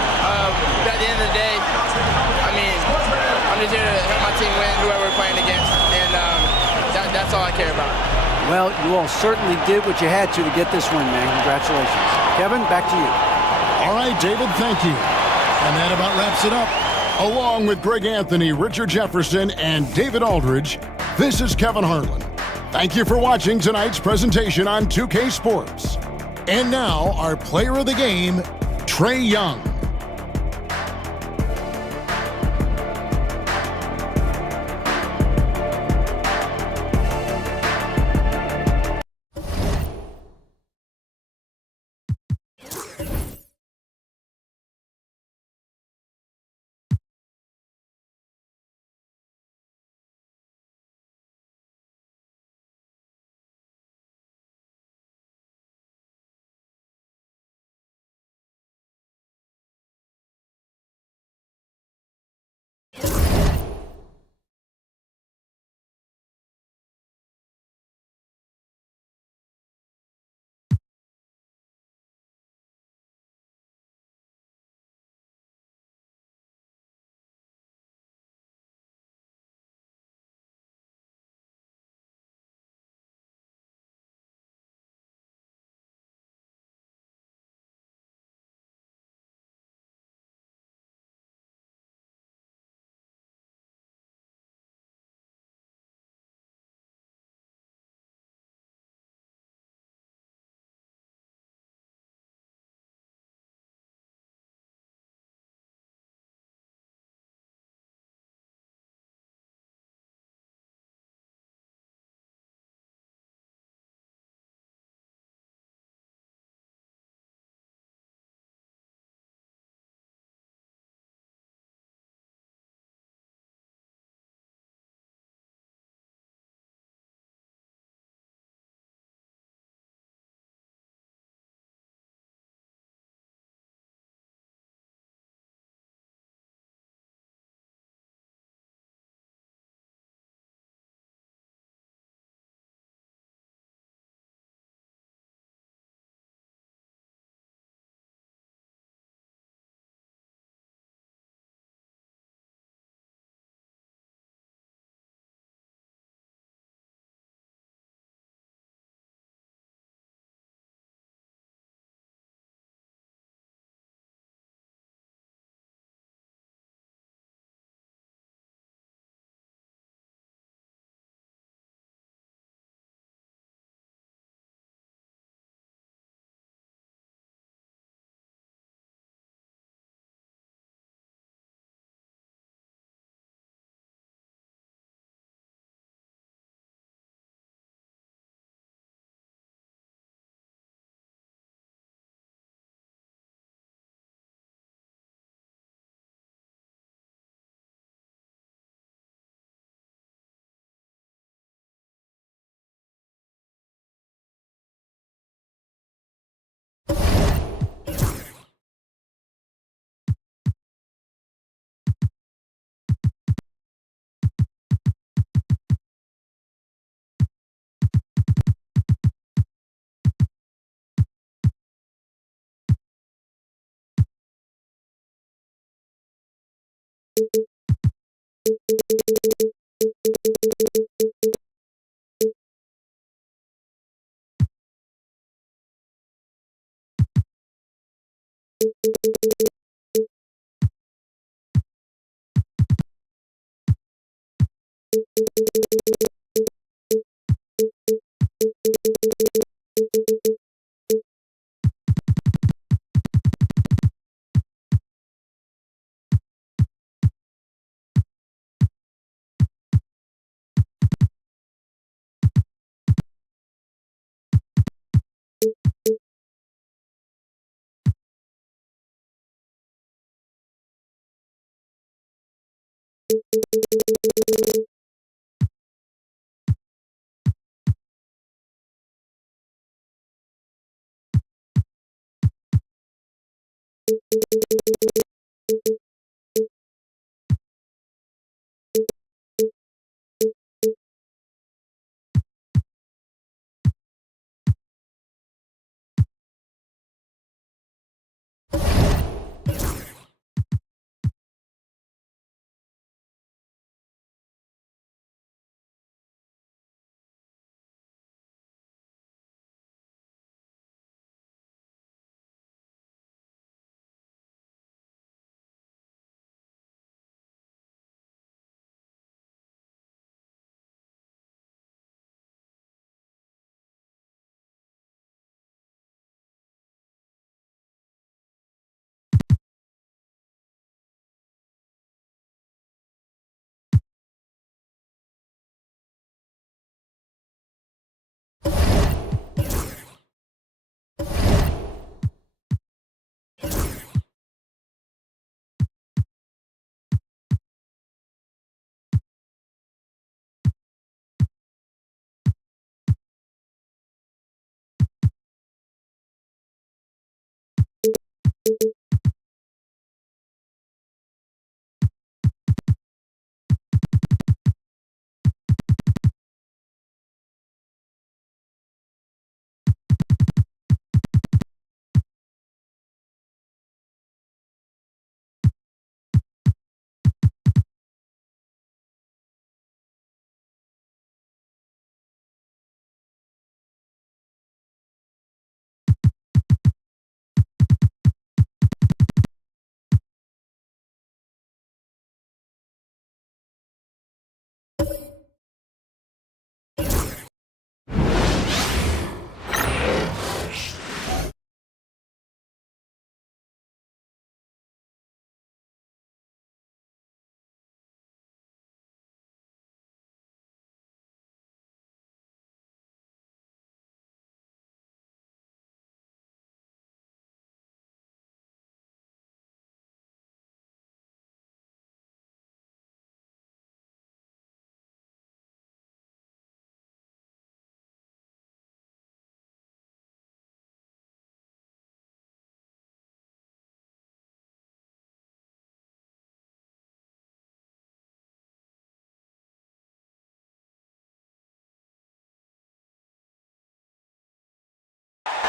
At the end of the day, I mean, I'm just here to help my team win, whoever we're playing against, and that's all I care about. Well, you all certainly did what you had to get this win, man. Congratulations. Kevin, back to you. All right, David, thank you. And that about wraps it up. Along with Greg Anthony, Richard Jefferson, and David Aldridge, this is Kevin Harlan. Thank you for watching tonight's presentation on 2K Sports. And now, our player of the game, Trey Young.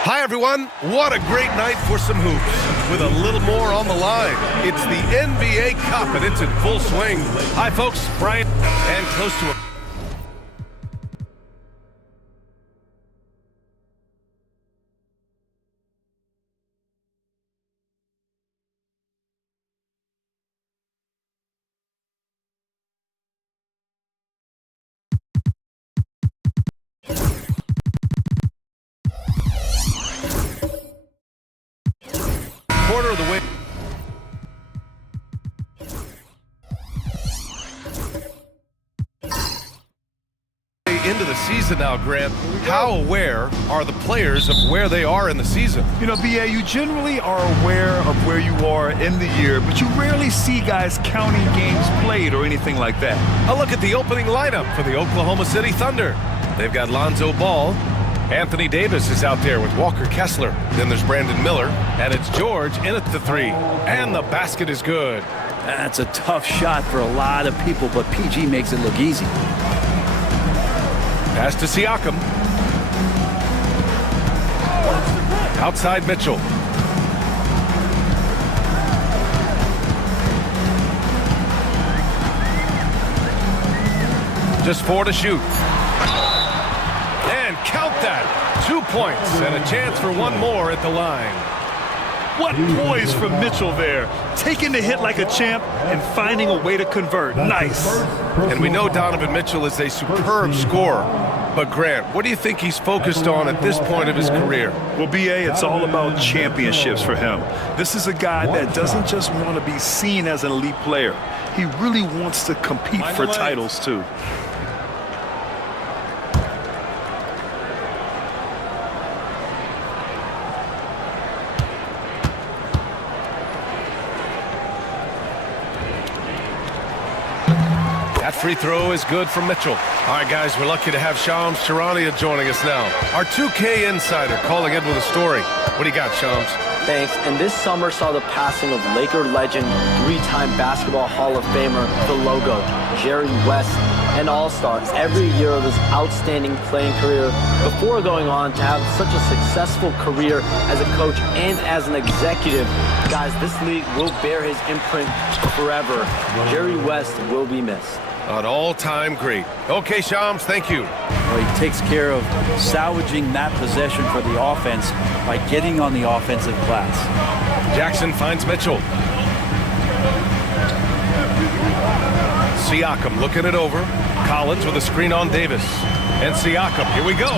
Hi, everyone. What a great night for some hoops. With a little more on the line. It's the NBA Cup, and it's in full swing. Hi, folks. Brian, and close to a... quarter of the way. Into the season now, Grant. How aware are the players of where they are in the season? You know, BA, you generally are aware of where you are in the year, but you rarely see guys counting games played or anything like that. A look at the opening lineup for the Oklahoma City Thunder. They've got Lonzo Ball. Anthony Davis is out there with Walker Kessler. Then there's Brandon Miller, and it's George in at the three. And the basket is good. That's a tough shot for a lot of people, but PG makes it look easy. Pass to Siakam. Outside Mitchell. Just 4 to shoot. And count that. 2 points and a chance for one more at the line. What poise from Mitchell there. Taking the hit like a champ and finding a way to convert. Nice. And we know Donovan Mitchell is a superb scorer. But Grant, what do you think he's focused on at this point of his career? Well, B.A., it's all about championships for him. This is a guy that doesn't just want to be seen as an elite player. He really wants to compete for titles, too. That free throw is good for Mitchell. All right, guys, we're lucky to have Shams Charania joining us now. Our 2K insider calling in with a story. What do you got, Shams? Thanks. And this summer saw the passing of Laker legend, 3-time Basketball Hall of Famer, the logo, Jerry West, an all-star every year of his outstanding playing career before going on to have such a successful career as a coach and as an executive. Guys, this league will bear his imprint forever. Jerry West will be missed. An all-time great. Okay, Shams, thank you. Well, he takes care of salvaging that possession for the offense by getting on the offensive glass. Jackson finds Mitchell. Siakam looking it over. Collins with a screen on Davis. And Siakam, here we go.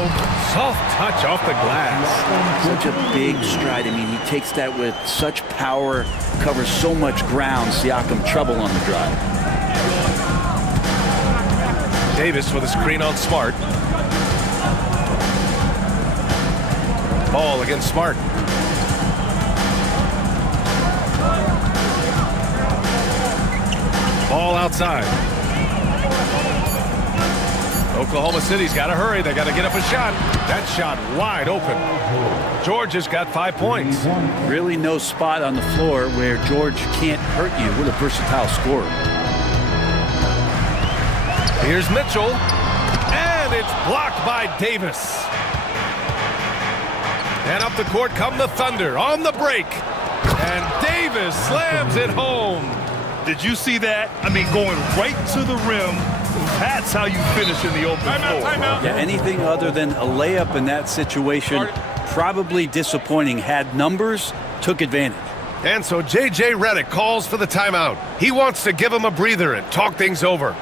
Soft touch off the glass. Such a big stride. I mean, he takes that with such power, covers so much ground. Siakam trouble on the drive. Davis with a screen on Smart. Ball against Smart. Ball outside. Oklahoma City's got to hurry. They got to get up a shot. That shot wide open. George has got 5 points. Really no spot on the floor where George can't hurt you. What a versatile scorer. Here's Mitchell, and it's blocked by Davis. And up the court come the Thunder on the break. And Davis slams it home. Did you see that? I mean, going right to the rim. That's how you finish in the open floor. Yeah, anything other than a layup in that situation, probably disappointing. Had numbers, took advantage. And so J.J. Redick calls for the timeout. He wants to give him a breather and talk things over.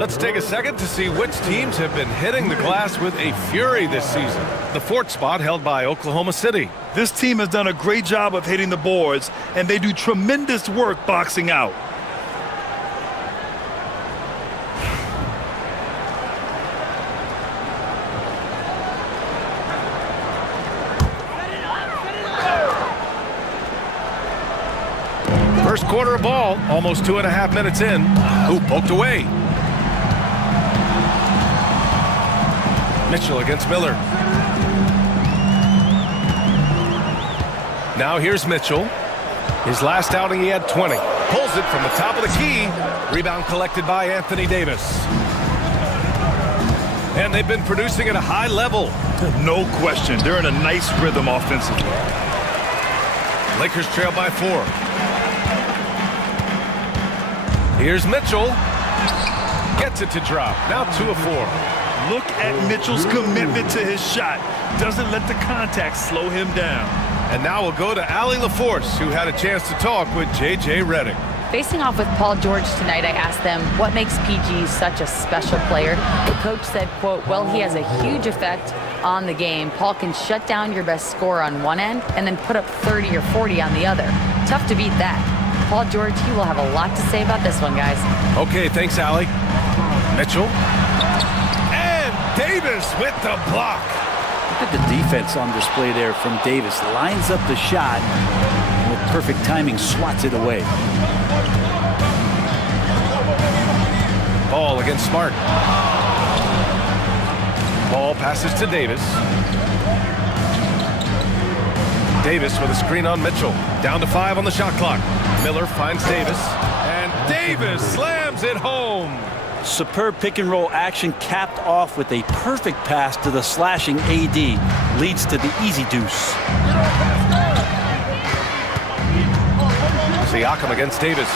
Let's take a second to see which teams have been hitting the glass with a fury this season. The 4th spot held by Oklahoma City. This team has done a great job of hitting the boards, and they do tremendous work boxing out. First quarter of ball, almost 2.5 minutes in. Who poked away? Mitchell against Miller. Now here's Mitchell. His last outing he had 20. Pulls it from the top of the key. Rebound collected by Anthony Davis. And they've been producing at a high level. No question. They're in a nice rhythm offensively. Lakers trail by 4. Here's Mitchell. Gets it to drop. Now 2 of 4. Look at Mitchell's commitment to his shot. Doesn't let the contact slow him down. And now we'll go to Allie LaForce, who had a chance to talk with J.J. Redick. Facing off with Paul George tonight, I asked them what makes PG such a special player. The coach said, quote, well, he has a huge effect on the game. Paul can shut down your best scorer on one end and then put up 30 or 40 on the other. Tough to beat that. Paul George, he will have a lot to say about this one, guys. Okay, thanks, Allie. Mitchell. And Davis with the block. Look at the defense on display there from Davis. Lines up the shot and with perfect timing swats it away. Ball against Smart. Ball passes to Davis. Davis with a screen on Mitchell. Down to 5 on the shot clock. Miller finds Davis. And Davis slams it home. Superb pick and roll action capped off with a perfect pass to the slashing AD. Leads to the easy deuce. Siakam against Davis.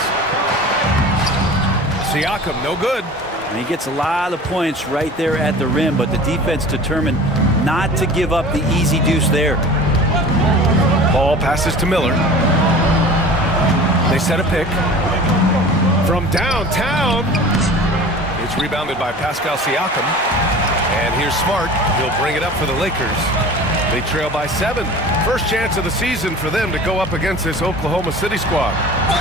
Siakam, no good. And he gets a lot of points right there at the rim, but the defense determined not to give up the easy deuce there. Ball passes to Miller. They set a pick. From downtown. It's rebounded by Pascal Siakam. And here's Smart. He'll bring it up for the Lakers. They trail by 7. First chance of the season for them to go up against this Oklahoma City squad.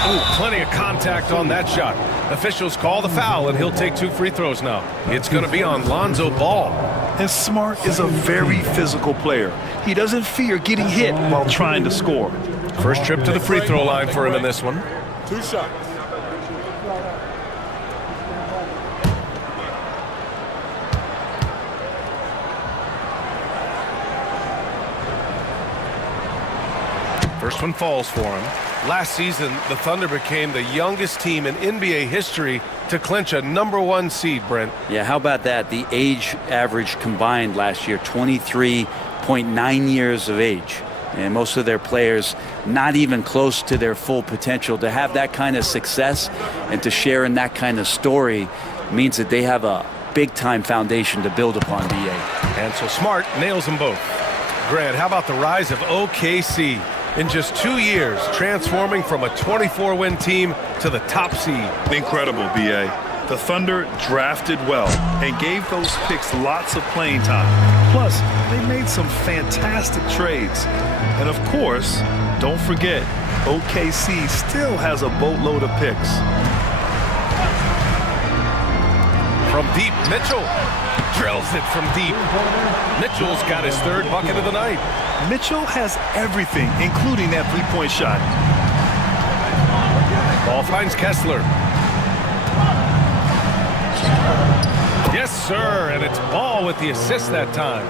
Ooh, plenty of contact on that shot. Officials call the foul, and he'll take 2 free throws now. It's going to be on Lonzo Ball. And Smart is a very physical player. He doesn't fear getting hit while trying to score. First trip to the free throw line for him in this one. 2 shots. First one falls for him. Last season, the Thunder became the youngest team in NBA history to clinch a #1 seed, Brent. Yeah, how about that? The age average combined last year, 23.9 years of age. And most of their players not even close to their full potential. To have that kind of success and to share in that kind of story means that they have a big-time foundation to build upon, B.A. And so Smart nails them both. Grant, how about the rise of OKC? In just 2 years, transforming from a 24-win team to the top seed. Incredible, B.A. The Thunder drafted well and gave those picks lots of playing time. Plus, they made some fantastic trades. And of course, don't forget, OKC still has a boatload of picks. From deep, Mitchell drills it from deep. Mitchell's got his 3rd bucket of the night. Mitchell has everything, including that three-point shot. Ball finds Kessler. Yes, sir, and it's Ball with the assist that time.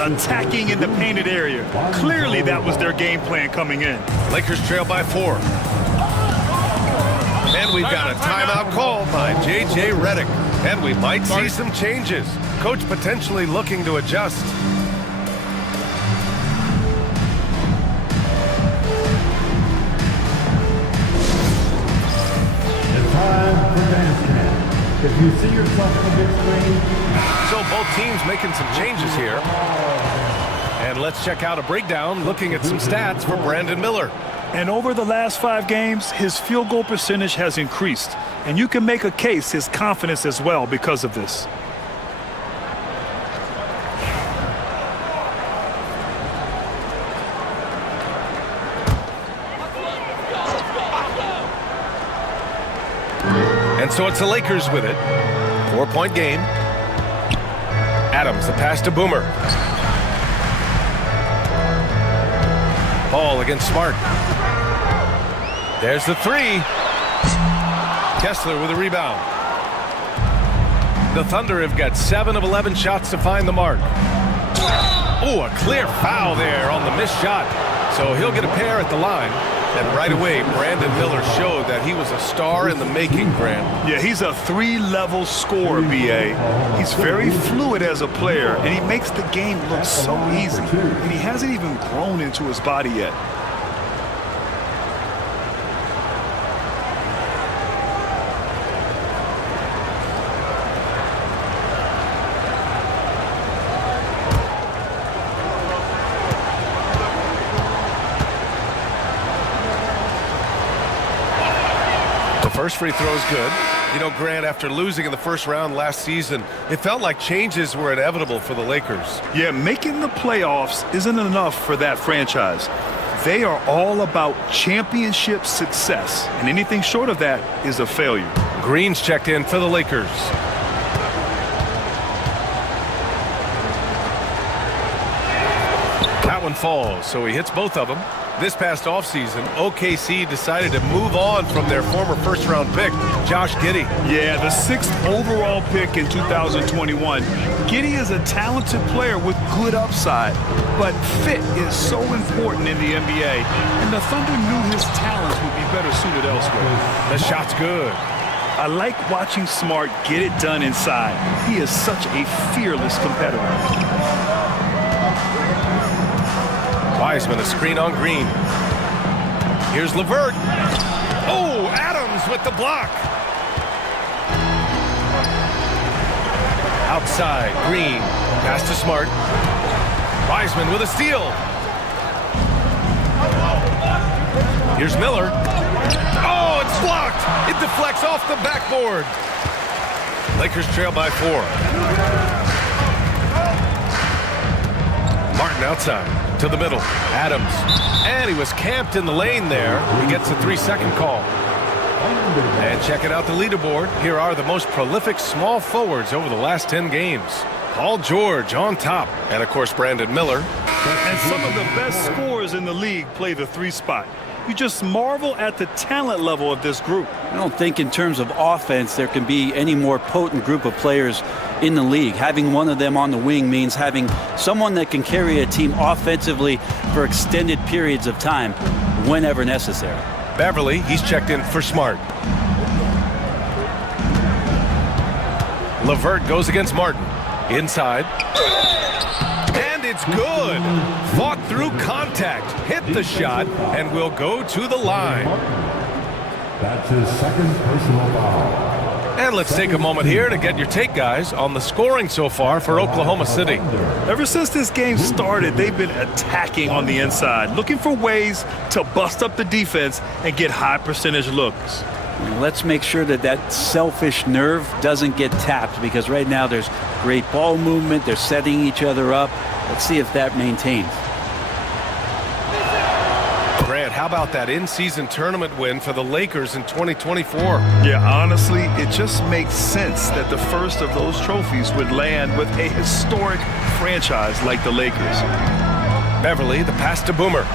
Attacking in the painted area. Clearly that was their game plan coming in. Lakers trail by 4. And we've got a timeout called by J.J. Redick. And we might see some changes. Coach potentially looking to adjust. If you see yourself on the big screen. So both teams making some changes here. And let's check out a breakdown looking at some stats for Brandon Miller. And over the last 5 games, his field goal percentage has increased. And you can make a case his confidence as well because of this. And so it's the Lakers with it. 4-point game. Adams, the pass to Boomer. Ball against Smart. There's the 3. Kessler with a rebound. The Thunder have got 7 of 11 shots to find the mark. Oh, a clear foul there on the missed shot. So he'll get a pair at the line. And right away, Brandon Miller showed that he was a star in the making, Grant. Yeah, he's a 3-level scorer, B.A. He's very fluid as a player, and he makes the game look so easy. And he hasn't even grown into his body yet. First free throw is good. You know, Grant, after losing in the first round last season, it felt like changes were inevitable for the Lakers. Yeah, making the playoffs isn't enough for that franchise. They are all about championship success, and anything short of that is a failure. Green's checked in for the Lakers. That one falls, so he hits both of them. This past offseason, OKC decided to move on from their former first-round pick, Josh Giddey. Yeah, the 6th overall pick in 2021. Giddey is a talented player with good upside, but fit is so important in the NBA, and the Thunder knew his talents would be better suited elsewhere. The shot's good. I like watching Smart get it done inside. He is such a fearless competitor. Wiseman, a screen on Green. Here's LeVert. Oh, Adams with the block. Outside, Green. Pass to Smart. Wiseman with a steal. Here's Miller. Oh, it's blocked. It deflects off the backboard. Lakers trail by 4. Martin outside to the middle. Adams. And he was camped in the lane there. He gets a 3-second call. And checking out the leaderboard, here are the most prolific small forwards over the last 10 games. Paul George on top. And, of course, Brandon Miller. And some of the best scorers in the league play the 3 spot. You just marvel at the talent level of this group. I don't think in terms of offense there can be any more potent group of players in the league. Having one of them on the wing means having someone that can carry a team offensively for extended periods of time whenever necessary. Beverly, he's checked in for Smart. LeVert goes against Martin. Inside. And it's good. Fought through contact. Hit the shot and will go to the line. That's his second personal foul. And let's take a moment here to get your take, guys, on the scoring so far for Oklahoma City. Ever since this game started, they've been attacking on the inside, looking for ways to bust up the defense and get high percentage looks. Let's make sure that that selfish nerve doesn't get tapped, because right now there's great ball movement. They're setting each other up. Let's see if that maintains. Grant, how about that in-season tournament win for the Lakers in 2024? Yeah, honestly, it just makes sense that the first of those trophies would land with a historic franchise like the Lakers. Beverly, the pass to Boomer.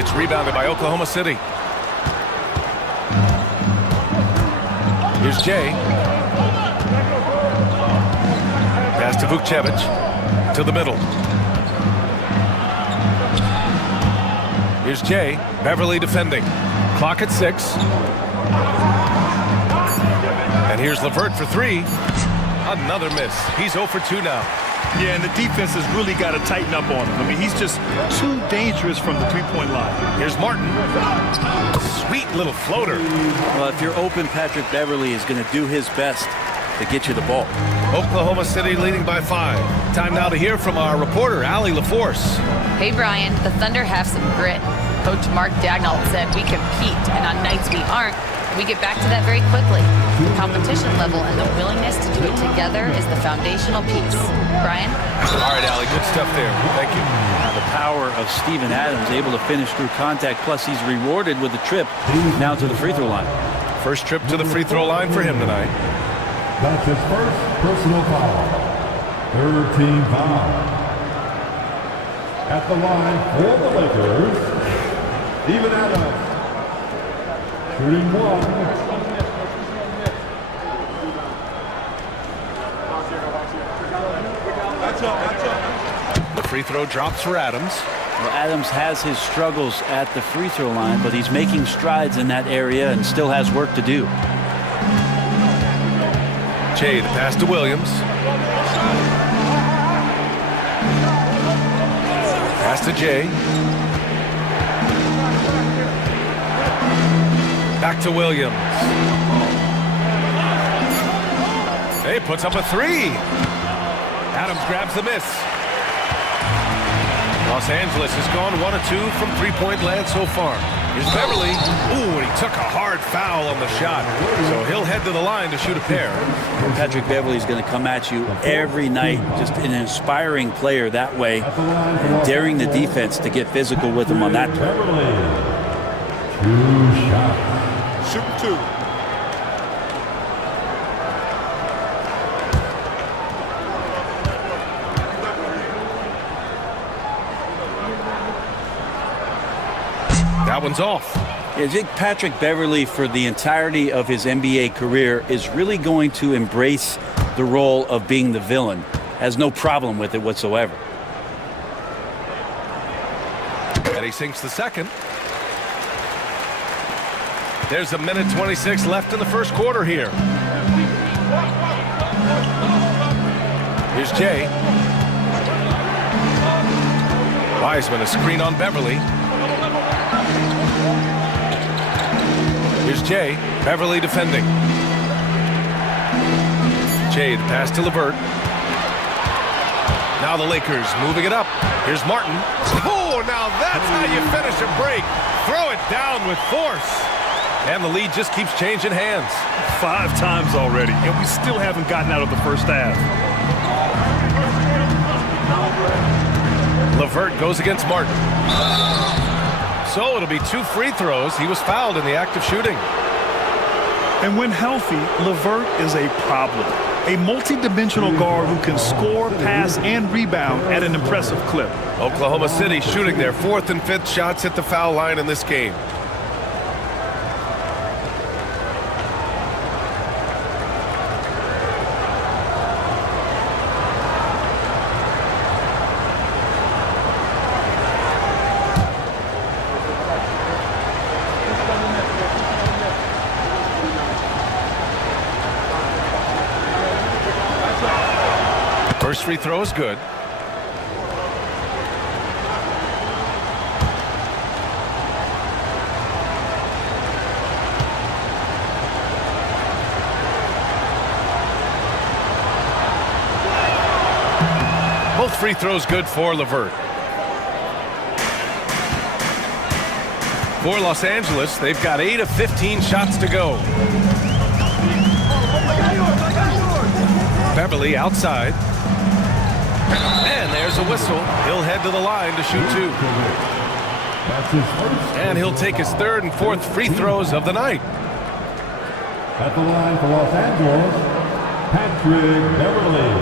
It's rebounded by Oklahoma City. Here's Jay. Pass to Vukcevic. To the middle. Here's Jay. Beverly defending. Clock at 6. And here's LeVert for 3. Another miss. He's 0 for 2 now. Yeah, and the defense has really got to tighten up on him. I mean, he's just too dangerous from the three-point line. Here's Martin. Sweet little floater. Well, if you're open, Patrick Beverly is going to do his best to get you the ball. Oklahoma City leading by 5. Time now to hear from our reporter, Allie LaForce. Hey, Brian, the Thunder have some grit. Coach Mark Dagnall said we compete, and on nights we aren't, we get back to that very quickly. The competition level and the willingness to do it together is the foundational piece. Brian? All right, Allie, good stuff there. Thank you. Now the power of Steven Adams, able to finish through contact, plus he's rewarded with a trip now to the free throw line. First trip to the free throw line for him tonight. That's his first personal foul. Third team foul. At the line for the Lakers, Steven Adams. Shooting 1. The free throw drops for Adams. Well, Adams has his struggles at the free throw line, but he's making strides in that area and still has work to do. Jay, the pass to Williams. Pass to Jay. Back to Williams. Hey, puts up a 3. Adams grabs the miss. Los Angeles has gone 1 of 2 from three-point land so far. Here's Beverly. Ooh, and he took a hard foul on the shot. So he'll head to the line to shoot a pair. Patrick Beverly is going to come at you every night. Just an inspiring player that way. And daring the defense to get physical with him on that play. 2 shots. Shooting 2. That one's off. I think Patrick Beverly, for the entirety of his NBA career, is really going to embrace the role of being the villain. Has no problem with it whatsoever. And he sinks the second. There's a minute 26 left in the first quarter here. Here's Jay. Wiseman, a screen on Beverly. Here's Jay. Beverly defending. Jay, the pass to LeVert. Now the Lakers moving it up. Here's Martin. Oh, now that's how you finish a break. Throw it down with force. And the lead just keeps changing hands. 5 times already, and we still haven't gotten out of the first half. LeVert goes against Martin. So it'll be 2 free throws. He was fouled in the act of shooting. And when healthy, LeVert is a problem. A multi-dimensional guard who can score, pass, and rebound at an impressive clip. Oklahoma City shooting their 4th and 5th shots at the foul line in this game. First free throw is good. Both free throws good for LeVert. For Los Angeles, they've got 8 of 15 shots to go. Beverly outside. And there's a whistle. He'll head to the line to shoot 2. And he'll take his 3rd and 4th free throws of the night. At the line for Los Angeles, Patrick Beverly,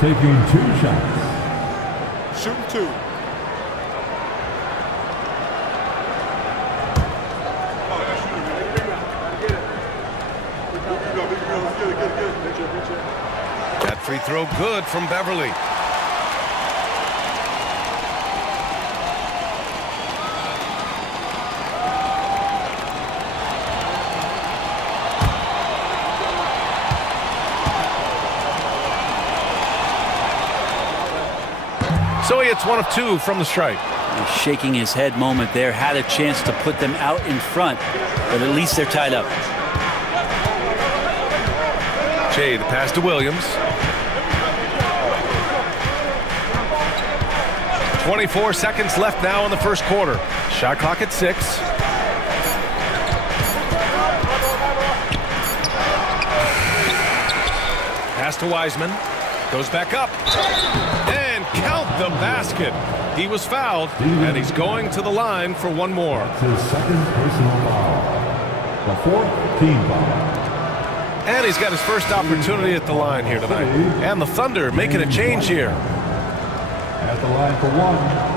taking 2 shots. Shooting 2. That free throw good from Beverly. So he hits 1 of 2 from the stripe. A shaking his head moment there. Had a chance to put them out in front, but at least they're tied up. Jay, the pass to Williams. 24 seconds left now in the first quarter. Shot clock at 6. Pass to Wiseman. Goes back up. And count the basket. He was fouled, and he's going to the line for 1 more. That's his 2nd personal foul. The 4th team foul. And he's got his first opportunity at the line here tonight. And the Thunder making a change here. At the line for 1.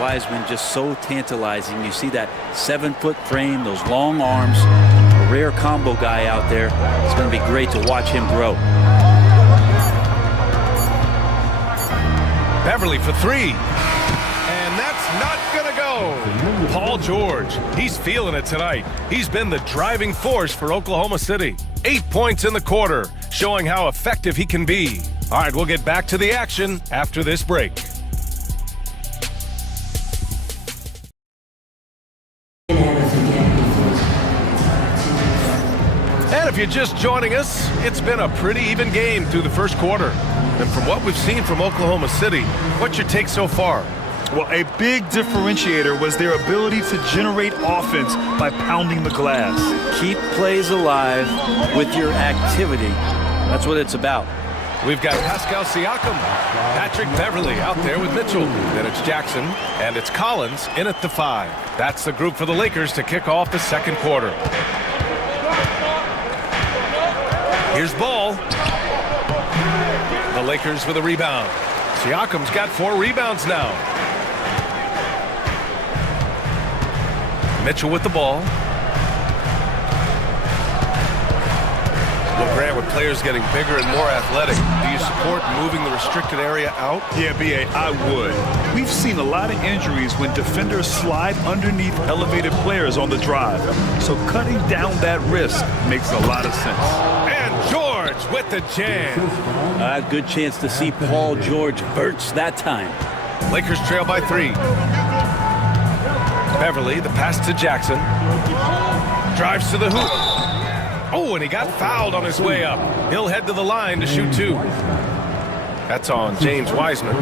Wiseman just so tantalizing. You see that 7-foot frame, those long arms, a rare combo guy out there. It's going to be great to watch him grow. Beverly for 3. And that's not going to go. Paul George, he's feeling it tonight. He's been the driving force for Oklahoma City. 8 points in the quarter, showing how effective he can be. All right, we'll get back to the action after this break. And if you're just joining us, it's been a pretty even game through the first quarter. And from what we've seen from Oklahoma City, what's your take so far? Well, a big differentiator was their ability to generate offense by pounding the glass. Keep plays alive with your activity. That's what it's about. We've got Pascal Siakam, Patrick Beverly out there with Mitchell. Then it's Jackson, and it's Collins in at the 5. That's the group for the Lakers to kick off the second quarter. Here's Ball. The Lakers with a rebound. Siakam's got 4 rebounds now. Mitchell with the ball. Well, Grant, with players getting bigger and more athletic, do you support moving the restricted area out? Yeah, B.A., I would. We've seen a lot of injuries when defenders slide underneath elevated players on the drive. So cutting down that risk makes a lot of sense. And George with the jam. Good chance to see Paul George verts that time. Lakers trail by 3. Beverly, the pass to Jackson. Drives to the hoop. Oh, and he got fouled on his way up. He'll head to the line to shoot 2. That's on James Wiseman.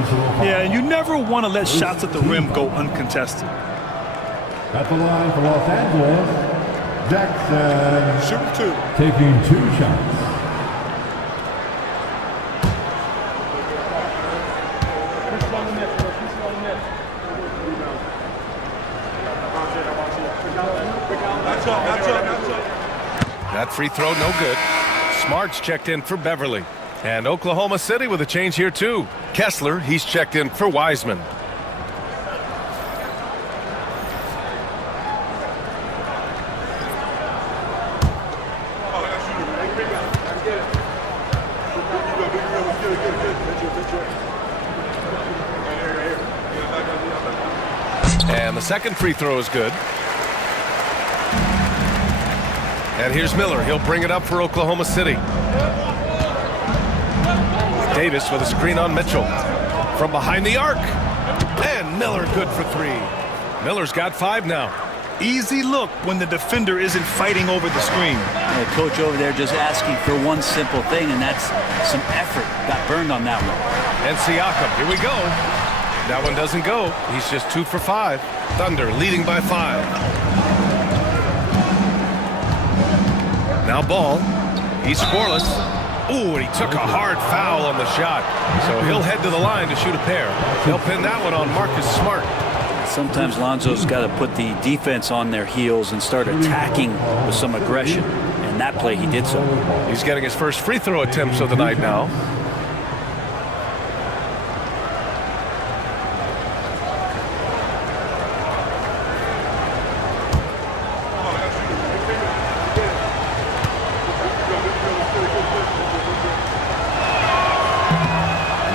Yeah, and you never want to let shots at the rim go uncontested. At the line for Los Angeles, Jackson. Shooting 2. Taking 2 shots. That free throw, no good. Smart's checked in for Beverly. And Oklahoma City with a change here, too. Kessler, he's checked in for Wiseman. And the second free throw is good. And here's Miller. He'll bring it up for Oklahoma City. Davis with a screen on Mitchell. From behind the arc. And Miller good for 3. Miller's got 5 now. Easy look when the defender isn't fighting over the screen. The coach over there just asking for one simple thing, and that's some effort. Got burned on that one. And Siakam, here we go. That one doesn't go. He's just 2 for 5. Thunder leading by 5. Now Ball, he's scoreless. Ooh, and he took a hard foul on the shot. So he'll head to the line to shoot a pair. They'll pin that one on Marcus Smart. Sometimes Lonzo's got to put the defense on their heels and start attacking with some aggression. And that play, he did so. He's getting his first free throw attempts of the night now.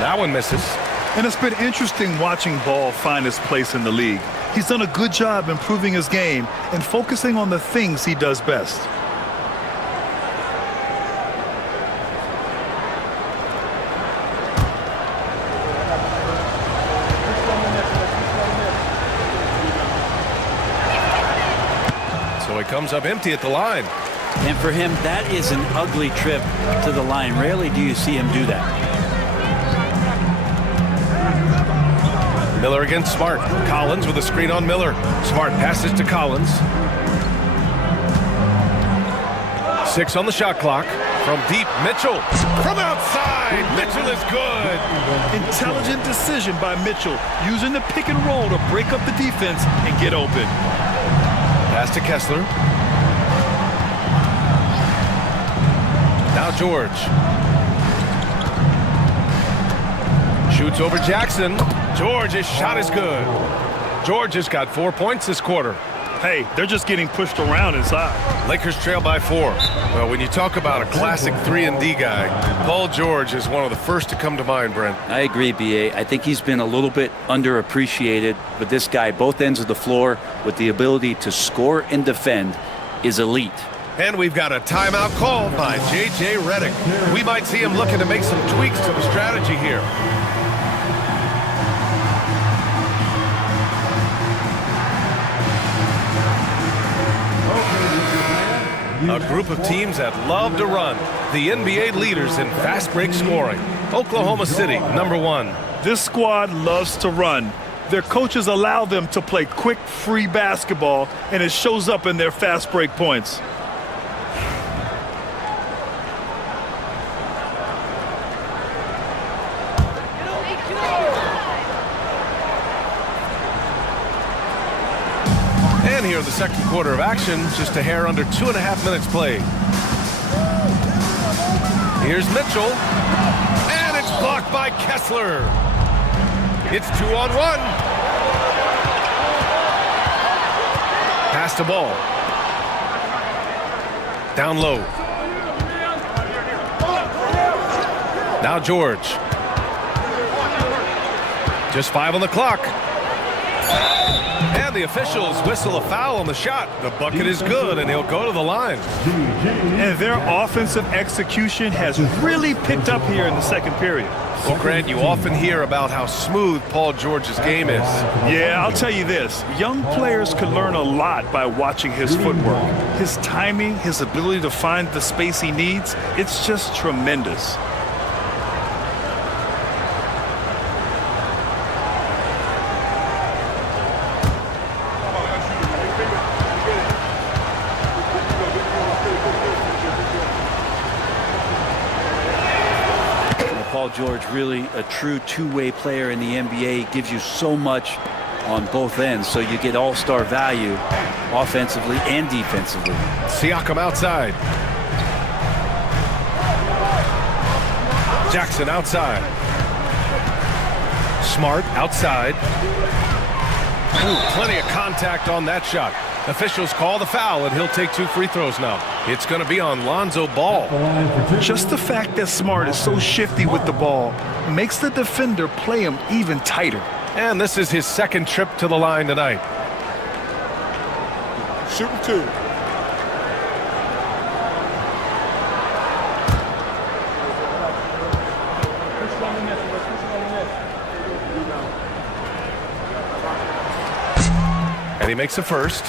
That one misses. And it's been interesting watching Ball find his place in the league. He's done a good job improving his game and focusing on the things he does best. So he comes up empty at the line. And for him, that is an ugly trip to the line. Rarely do you see him do that. Miller against Smart. Collins with a screen on Miller. Smart passes to Collins. 6 on the shot clock. From deep, Mitchell. From outside, Mitchell is good. Intelligent decision by Mitchell, using the pick and roll to break up the defense and get open. Pass to Kessler. Now George. Shoots over Jackson. George's shot is good. George has got 4 points this quarter. Hey, they're just getting pushed around inside. Lakers trail by 4. Well, when you talk about a classic 3-and-D guy, Paul George is one of the first to come to mind, Brent. I agree, B.A. I think he's been a little bit underappreciated, but this guy, both ends of the floor, with the ability to score and defend, is elite. And we've got a timeout called by J.J. Redick. We might see him looking to make some tweaks to the strategy here. A group of teams that love to run. The NBA leaders in fast break scoring. Oklahoma City, number 1. This squad loves to run. Their coaches allow them to play quick, free basketball, and it shows up in their fast break points. And here, the second quarter of action, just a hair under 2.5 minutes played. Here's Mitchell, and it's blocked by Kessler. It's 2-on-1. Pass to Ball. Down low. Now George. Just 5 on the clock. And the officials whistle a foul on the shot. The bucket is good, and he'll go to the line. And their offensive execution has really picked up here in the second period. Well, Grant, you often hear about how smooth Paul George's game is. Yeah, I'll tell you this. Young players can learn a lot by watching his footwork. His timing, his ability to find the space he needs, it's just tremendous. Paul George, really a true two-way player in the NBA, gives you so much on both ends, so you get all-star value offensively and defensively. Siakam outside. Jackson outside. Smart outside. Ooh, plenty of contact on that shot. Officials call the foul, and he'll take 2 free throws now. It's going to be on Lonzo Ball. Just the fact that Smart is so shifty with the ball makes the defender play him even tighter. And this is his second trip to the line tonight. Shooting 2. And he makes a first.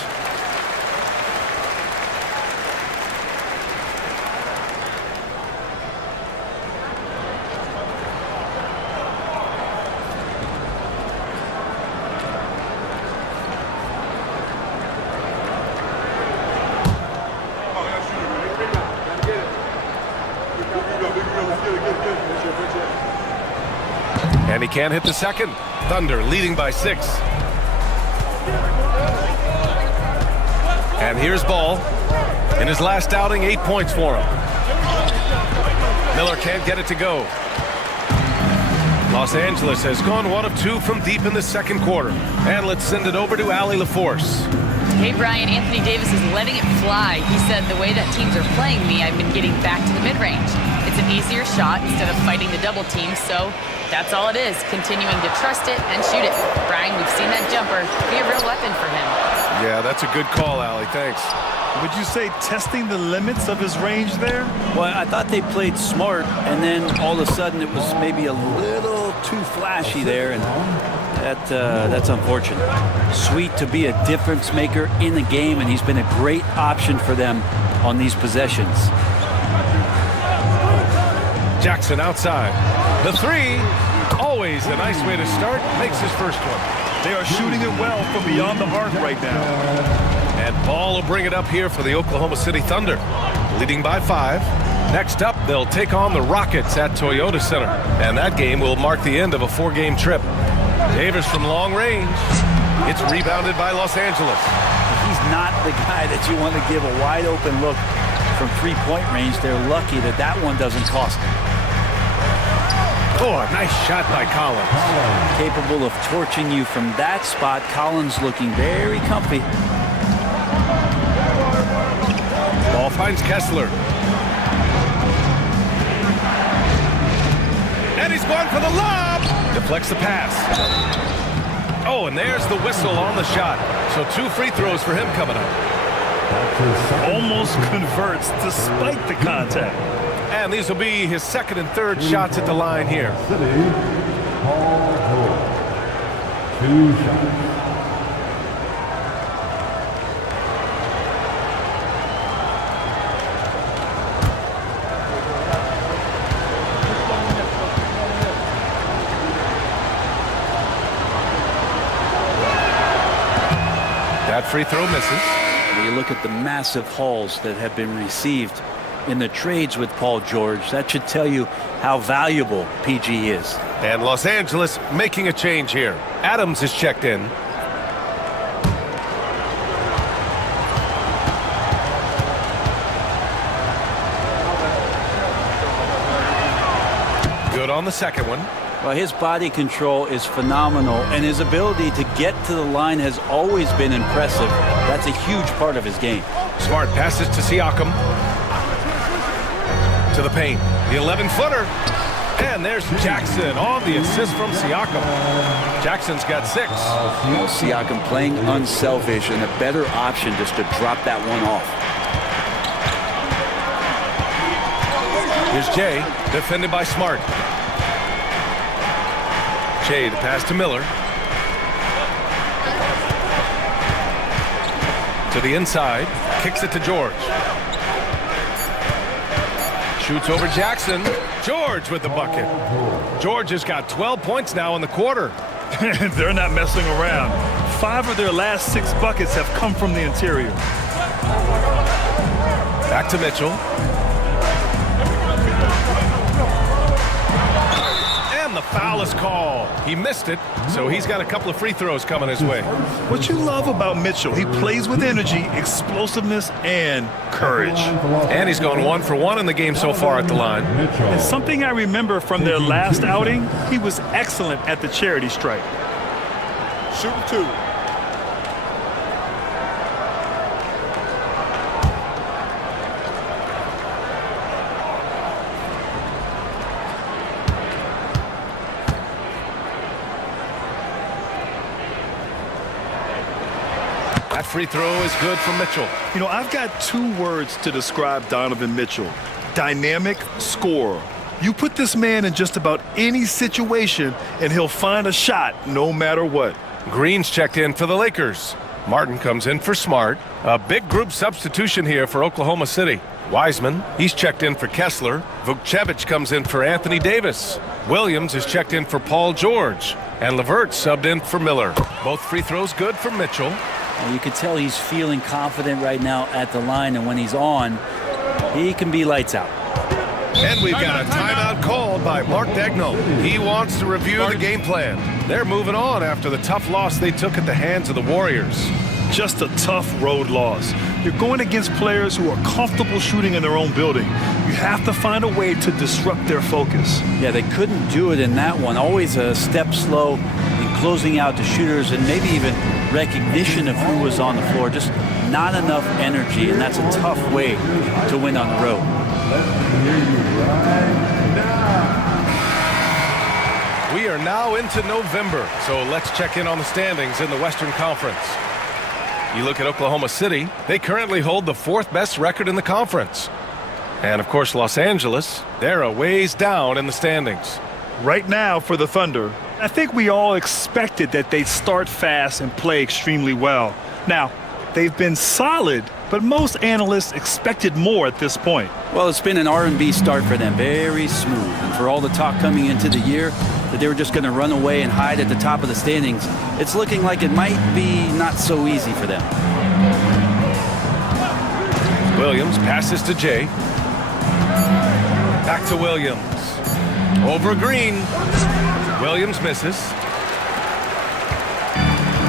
And he can't hit the second. Thunder leading by 6. And here's Ball. In his last outing, 8 points for him. Miller can't get it to go. Los Angeles has gone 1 of 2 from deep in the second quarter. And let's send it over to Allie LaForce. Hey, Brian, Anthony Davis is letting it fly. He said, the way that teams are playing me, I've been getting back to the mid-range. It's an easier shot instead of fighting the double team, so that's all it is, continuing to trust it and shoot it. Brian, we've seen that jumper be a real weapon for him. Yeah, that's a good call, Allie. Thanks. Would you say testing the limits of his range there? Well, I thought they played smart, and then all of a sudden it was maybe a little too flashy there, and that's unfortunate. Sweet to be a difference maker in the game, and he's been a great option for them on these possessions. Jackson outside. The 3, always a nice way to start, makes his first one. They are shooting it well from beyond the arc right now. And Ball will bring it up here for the Oklahoma City Thunder, leading by 5. Next up, they'll take on the Rockets at Toyota Center. And that game will mark the end of a 4-game trip. Davis from long range. It's rebounded by Los Angeles. He's not the guy that you want to give a wide open look from 3-point range. They're lucky that that one doesn't cost them. Oh, a nice shot by Collins. Capable of torching you from that spot. Collins looking very comfy. Ball finds Kessler. And he's gone for the lob. Deflects the pass. Oh, and there's the whistle on the shot. So 2 free throws for him coming up. Almost converts despite the contact. And these will be his second and third shots at the line here. Paul George. 2 shots. That free throw misses. When you look at the massive hauls that have been received in the trades with Paul George, that should tell you how valuable PG is. And Los Angeles making a change here. Adams is checked in. Good on the second one. Well, his body control is phenomenal, and his ability to get to the line has always been impressive. That's a huge part of his game. Smart passes to Siakam. To the paint. The 11-footer. And there's Jackson on the assist from Siakam. Jackson's got 6. Well, Siakam playing unselfish and a better option just to drop that one off. Here's Jay, defended by Smart. Jay, the pass to Miller. To the inside, kicks it to George. Shoots over Jackson. George with the bucket. George has got 12 points now in the quarter. They're not messing around. 5 of their last 6 buckets have come from the interior. Back to Mitchell. And the foul is called. He missed it, so he's got a couple of free throws coming his way. What you love about Mitchell, he plays with energy, explosiveness, and courage. And he's gone 1 for 1 in the game so far at the line. And something I remember from their last outing, he was excellent at the charity stripe. Shooting 2. That free throw is good for Mitchell. You know, I've got 2 words to describe Donovan Mitchell. Dynamic scorer. You put this man in just about any situation, and he'll find a shot no matter what. Green's checked in for the Lakers. Martin comes in for Smart. A big group substitution here for Oklahoma City. Wiseman, he's checked in for Kessler. Vukcevic comes in for Anthony Davis. Williams is checked in for Paul George. And LeVert subbed in for Miller. Both free throws good for Mitchell. You can tell he's feeling confident right now at the line, and when he's on, he can be lights out. And we've got a timeout called by Mark Daigneault. He wants to review the game plan. They're moving on after the tough loss they took at the hands of the Warriors. Just a tough road loss. You're going against players who are comfortable shooting in their own building. You have to find a way to disrupt their focus. Yeah, they couldn't do it in that one. Always a step slow in closing out the shooters and maybe even recognition of who was on the floor. Just not enough energy, and that's a tough way to win on the road. We are now into November, so let's check in on the standings in the Western Conference. You look at Oklahoma City, they currently hold the 4th best record in the conference. And of course, Los Angeles, they're a ways down in the standings. Right now for the Thunder, I think we all expected that they'd start fast and play extremely well. Now, they've been solid, but most analysts expected more at this point. Well, it's been an R&B start for them, very smooth. And for all the talk coming into the year that they were just going to run away and hide at the top of the standings, it's looking like it might be not so easy for them. Williams passes to Jay. Back to Williams. Over Green. Williams misses.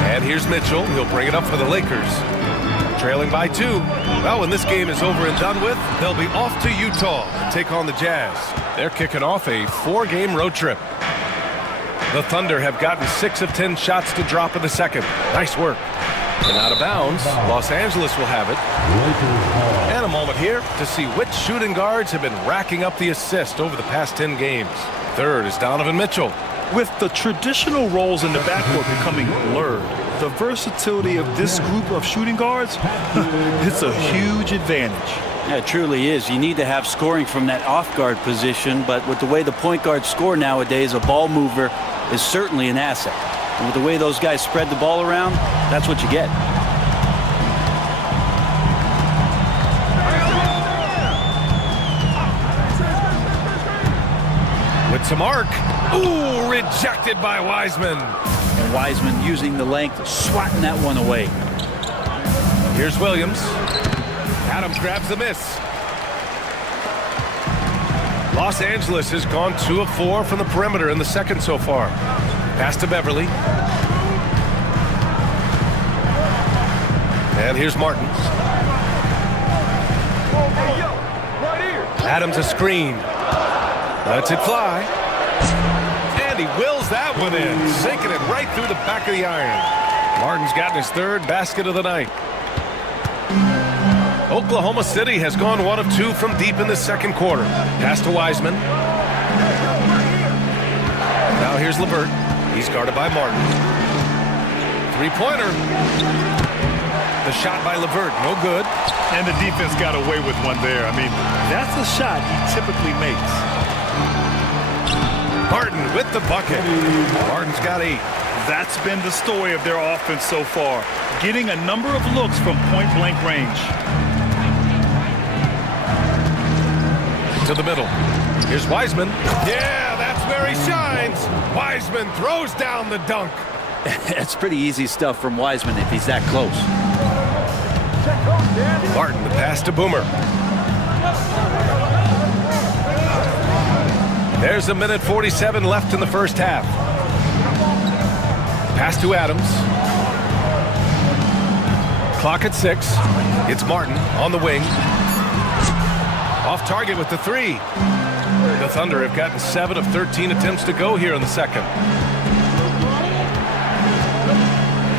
And here's Mitchell. He'll bring it up for the Lakers. Trailing by 2. Well, when this game is over and done with, they'll be off to Utah to take on the Jazz. They're kicking off a 4-game road trip. The Thunder have gotten 6 of 10 shots to drop in the second. Nice work. And out of bounds, Los Angeles will have it. And a moment here to see which shooting guards have been racking up the assist over the past 10 games. Third is Donovan Mitchell. With the traditional roles in the backcourt becoming blurred, the versatility of this group of shooting guards, it's a huge advantage. Yeah, it truly is. You need to have scoring from that off-guard position, but with the way the point guards score nowadays, a ball mover is certainly an asset. And with the way those guys spread the ball around, that's what you get. With some arc. Ooh, rejected by Wiseman. And Wiseman using the length, swatting that one away. Here's Williams. Adams grabs the miss. Los Angeles has gone 2 of 4 from the perimeter in the second so far. Pass to Beverly. And here's Martin. Adams a screen. Lets it fly. And he wills that one in, sinking it right through the back of the iron. Martin's gotten his 3rd basket of the night. Oklahoma City has gone 1 of 2 from deep in the second quarter. Pass to Wiseman. Now here's LeVert. He's guarded by Martin. Three-pointer. The shot by LeVert, no good. And the defense got away with one there. I mean, that's a shot he typically makes. Martin with the bucket. Martin's got 8. That's been the story of their offense so far, getting a number of looks from point-blank range. To the middle. Here's Wiseman. Yeah, that's where he shines. Wiseman throws down the dunk. It's pretty easy stuff from Wiseman if he's that close. Martin, the pass to Boomer. There's a minute 47 left in the first half. Pass to Adams. Clock at 6. It's Martin on the wing. Off target with the 3. The Thunder have gotten 7 of 13 attempts to go here in the second.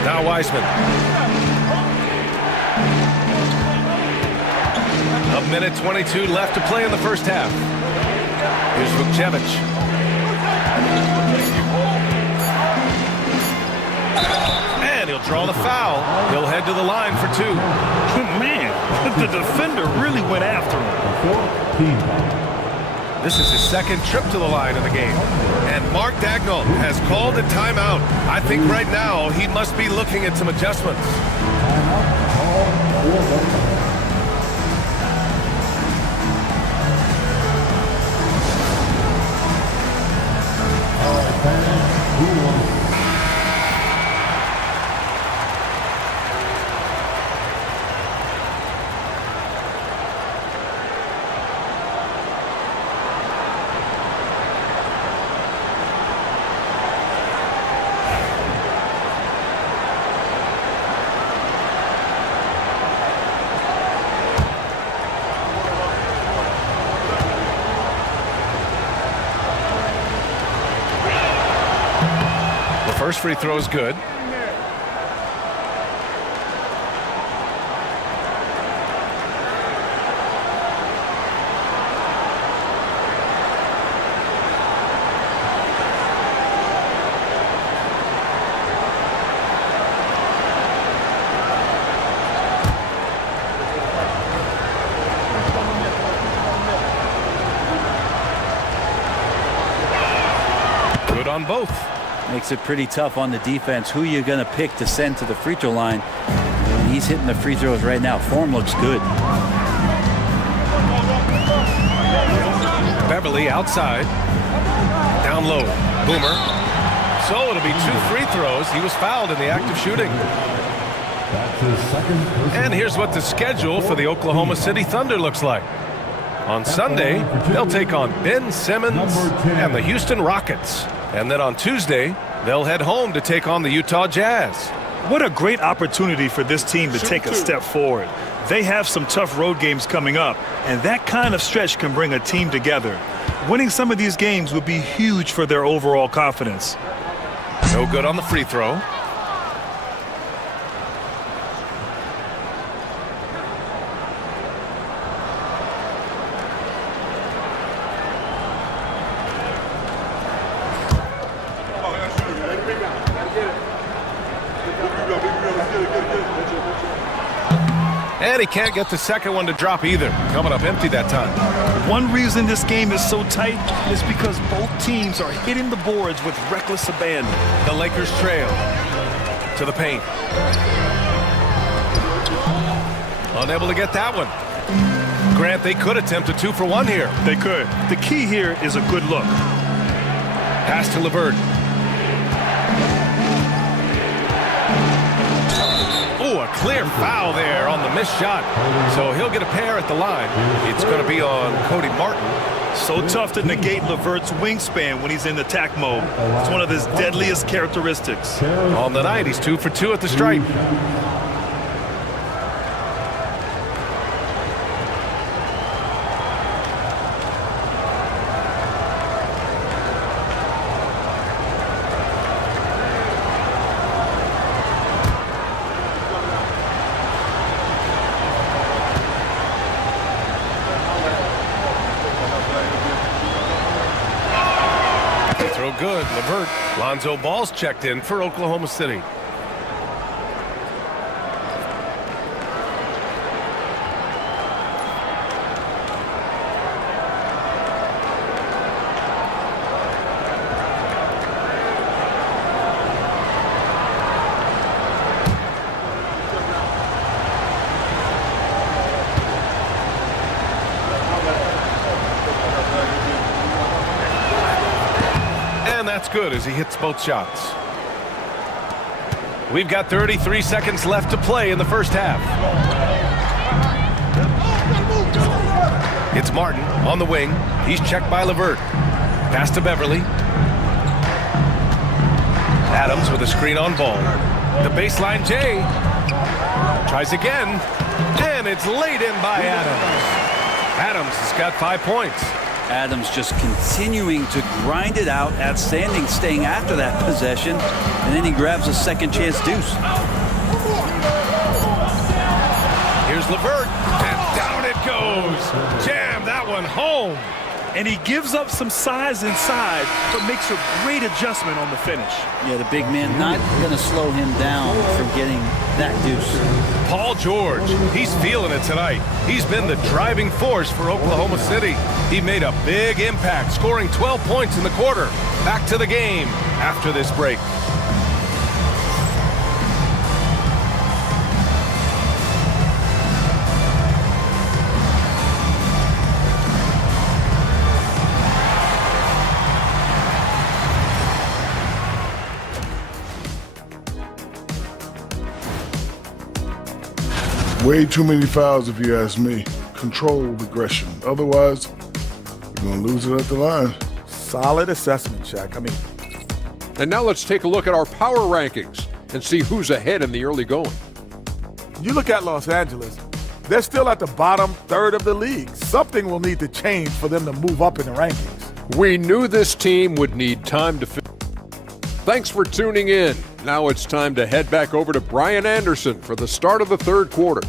Now Wiseman. A minute 22 left to play in the first half. Here's Vukcevic. And he'll draw the foul. He'll head to the line for 2. Man, the defender really went after him. This is his second trip to the line in the game. And Mark Dagnall has called a timeout. I think right now he must be looking at some adjustments. First free throw is good. Good on both. Makes it pretty tough on the defense. Who you're going to pick to send to the free throw line. And he's hitting the free throws right now. Form looks good. Beverly outside. Down low. Boomer. So it'll be 2 free throws. He was fouled in the act of shooting. And here's what the schedule for the Oklahoma City Thunder looks like. On Sunday, they'll take on Ben Simmons and the Houston Rockets. And then on Tuesday, they'll head home to take on the Utah Jazz. What a great opportunity for this team to take a step forward. They have some tough road games coming up, and that kind of stretch can bring a team together. Winning some of these games would be huge for their overall confidence. No good on the free throw. And he can't get the second one to drop either. Coming up empty that time. One reason this game is so tight is because both teams are hitting the boards with reckless abandon. The Lakers trail to the paint. Unable to get that one. Grant, they could attempt a 2-for-1 here. They could. The key here is a good look. Pass to LeVert. Oh, a clear foul there on the missed shot. So he'll get a pair at the line. It's going to be on Cody Martin. So tough to negate LeVert's wingspan when he's in attack mode. It's one of his deadliest characteristics. On the night, he's 2 for 2 at the stripe. no good. LeVert. Lonzo Ball's checked in for Oklahoma City. That's good as he hits both shots. We've got 33 seconds left to play in the first half. It's Martin on the wing. He's checked by LeVert. Pass to Beverly. Adams with a screen on Ball. The baseline Jay. Tries again. And it's laid in by Adams. Adams has got 5 points. Adams just continuing to grind it out, outstanding staying after that possession, and then he grabs a second chance deuce. Here's LeVert, and down it goes. Jam that one home. And he gives up some size inside, but makes a great adjustment on the finish. Yeah, the big man not going to slow him down from getting that deuce. Paul George, he's feeling it tonight. He's been the driving force for Oklahoma City. He made a big impact, scoring 12 points in the quarter. Back to the game after this break. Way too many fouls, if you ask me. Controlled aggression. Otherwise, you're going to lose it at the line. Solid assessment, Shaq. And now let's take a look at our power rankings and see who's ahead in the early going. You look at Los Angeles, they're still at the bottom third of the league. Something will need to change for them to move up in the rankings. We knew this team would need time to finish. Thanks for tuning in. Now it's time to head back over to Brian Anderson for the start of the third quarter.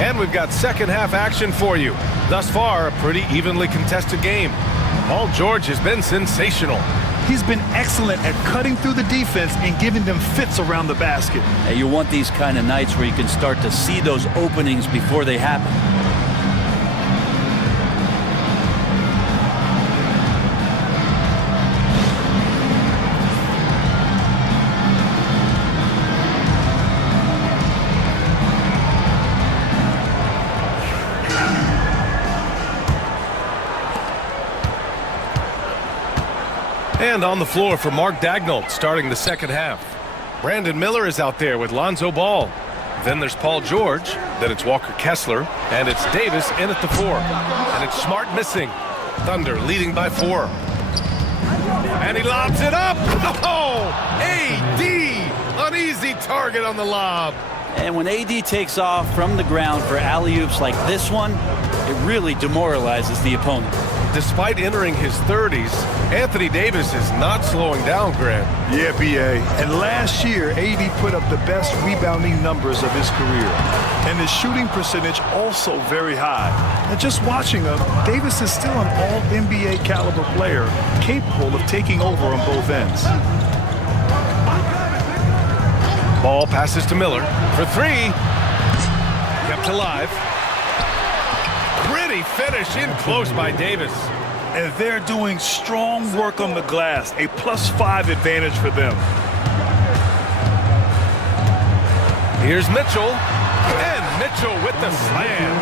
And we've got second half action for you. Thus far, a pretty evenly contested game. Paul George has been sensational. He's been excellent at cutting through the defense and giving them fits around the basket. Hey, you want these kind of nights where you can start to see those openings before they happen. And on the floor for Mark Daigneault starting the second half. Brandon Miller is out there with Lonzo Ball. Then there's Paul George. Then it's Walker Kessler. And it's Davis in at the 4. And it's Smart missing. Thunder leading by 4. And he lobs it up. Oh! AD! An easy target on the lob. And when AD takes off from the ground for alley-oops like this one, it really demoralizes the opponent. Despite entering his 30s, Anthony Davis is not slowing down, Grant. Yeah, B.A. And last year, AD put up the best rebounding numbers of his career. And his shooting percentage also very high. And just watching him, Davis is still an all-NBA caliber player, capable of taking over on both ends. Ball passes to Miller for 3. Kept alive. Pretty finish in close by Davis. And they're doing strong work on the glass, a +5 advantage for them. Here's Mitchell, and Mitchell with the slam.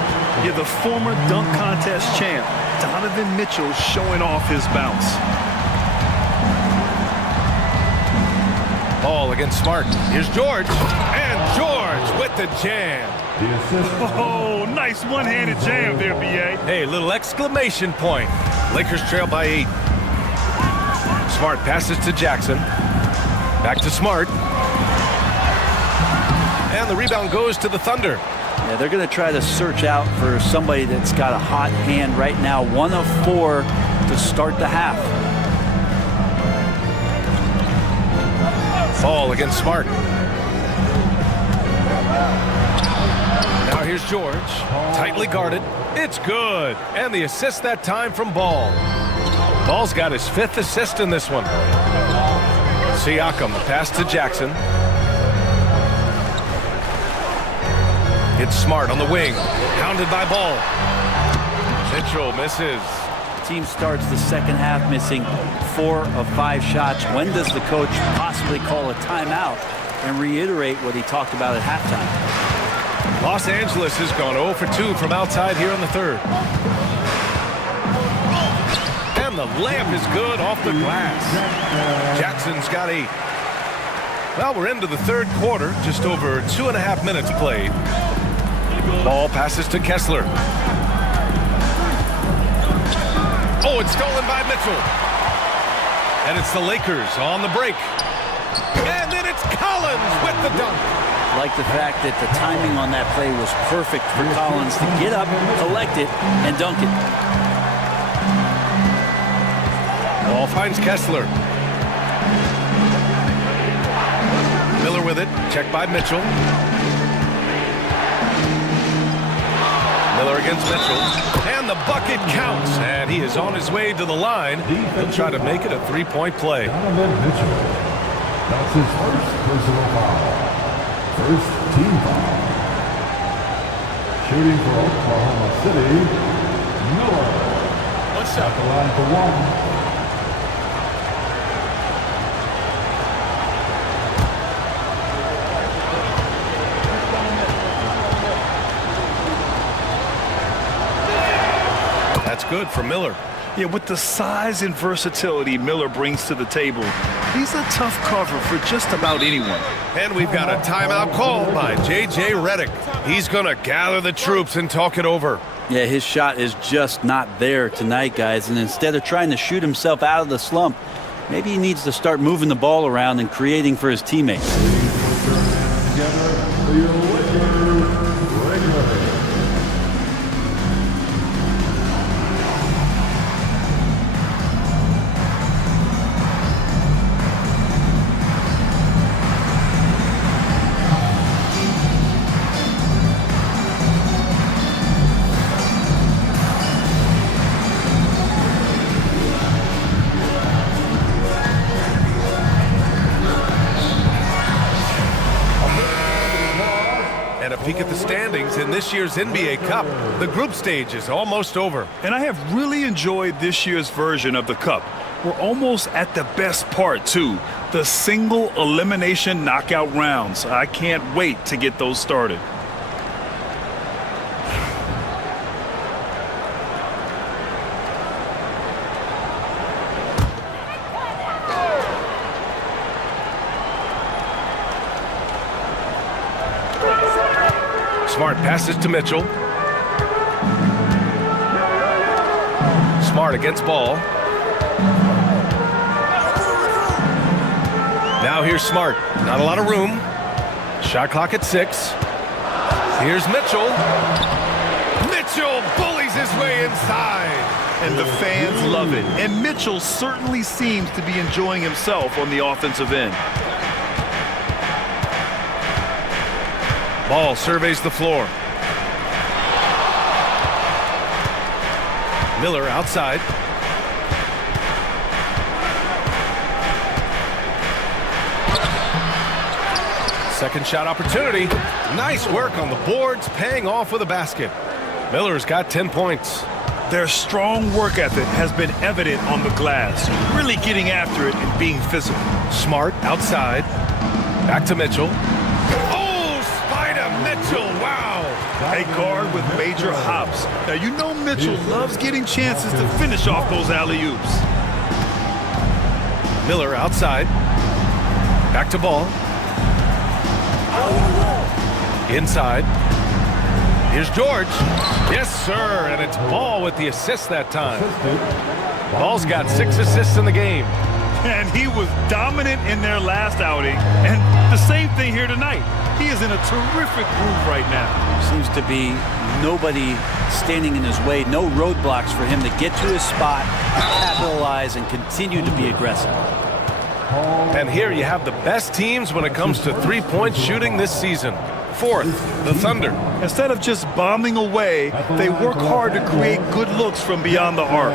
Yeah, the former dunk contest champ, Donovan Mitchell, showing off his bounce. Ball against Smart. Here's George, and George with the jam. Oh, nice one-handed jam there, B.A. Hey, little exclamation point. Lakers trail by 8. Smart passes to Jackson. Back to Smart. And the rebound goes to the Thunder. Yeah, they're going to try to search out for somebody that's got a hot hand right now. 1 of 4 to start the half. Ball against Smart. Now here's George. Tightly guarded. It's good. And the assist that time from Ball. Ball's got his 5th assist in this one. Siakam, the pass to Jackson. It's Smart on the wing. Hounded by Ball. Mitchell misses. Team starts the second half missing 4 of 5 shots. When does the coach possibly call a timeout and reiterate what he talked about at halftime? Los Angeles has gone 0 for 2 from outside here in the third. And the layup is good off the glass. Jackson's got 8. Well, we're into the third quarter. Just over 2.5 minutes played. Ball passes to Kessler. Oh, it's stolen by Mitchell. And it's the Lakers on the break. And then it's Collins with the dunk. I like the fact that the timing on that play was perfect for Collins to get up, collect it, and dunk it. Ball finds Kessler. Miller with it. Checked by Mitchell. Miller against Mitchell. And the bucket counts. And he is on his way to the line. He'll try to make it a 3-point play. Mitchell. That's his first personal foul. First team foul. Shooting for Oklahoma City, Miller. What's at the line for 1. That's good for Miller. Yeah, with the size and versatility Miller brings to the table, he's a tough cover for just about anyone. And we've got a timeout called by J.J. Redick. He's going to gather the troops and talk it over. Yeah, his shot is just not there tonight, guys. And instead of trying to shoot himself out of the slump, maybe he needs to start moving the ball around and creating for his teammates. Peek at the standings in this year's NBA Cup. The group stage is almost over. And I have really enjoyed this year's version of the Cup. We're almost at the best part, too. The single elimination knockout rounds. I can't wait to get those started. Smart passes to Mitchell. Smart against Ball. Now here's Smart. Not a lot of room. Shot clock at 6. Here's Mitchell. Mitchell bullies his way inside. And the fans love it. And Mitchell certainly seems to be enjoying himself on the offensive end. Ball surveys the floor. Miller outside. Second shot opportunity. Nice work on the boards, paying off with a basket. Miller's got 10 points. Their strong work ethic has been evident on the glass, really getting after it and being physical. Smart outside. Back to Mitchell. Mitchell, wow. A guard with major hops. Now, you know Mitchell loves getting chances to finish off those alley-oops. Miller outside. Back to Ball. Inside. Here's George. Yes, sir. And it's Ball with the assist that time. Ball's got 6 assists in the game. And he was dominant in their last outing. And the same thing here tonight. He is in a terrific groove right now. Seems to be nobody standing in his way, no roadblocks for him to get to his spot, capitalize, and continue to be aggressive. And here you have the best teams when it comes to three-point shooting this season. Fourth, the Thunder. Instead of just bombing away, they work hard to create good looks from beyond the arc.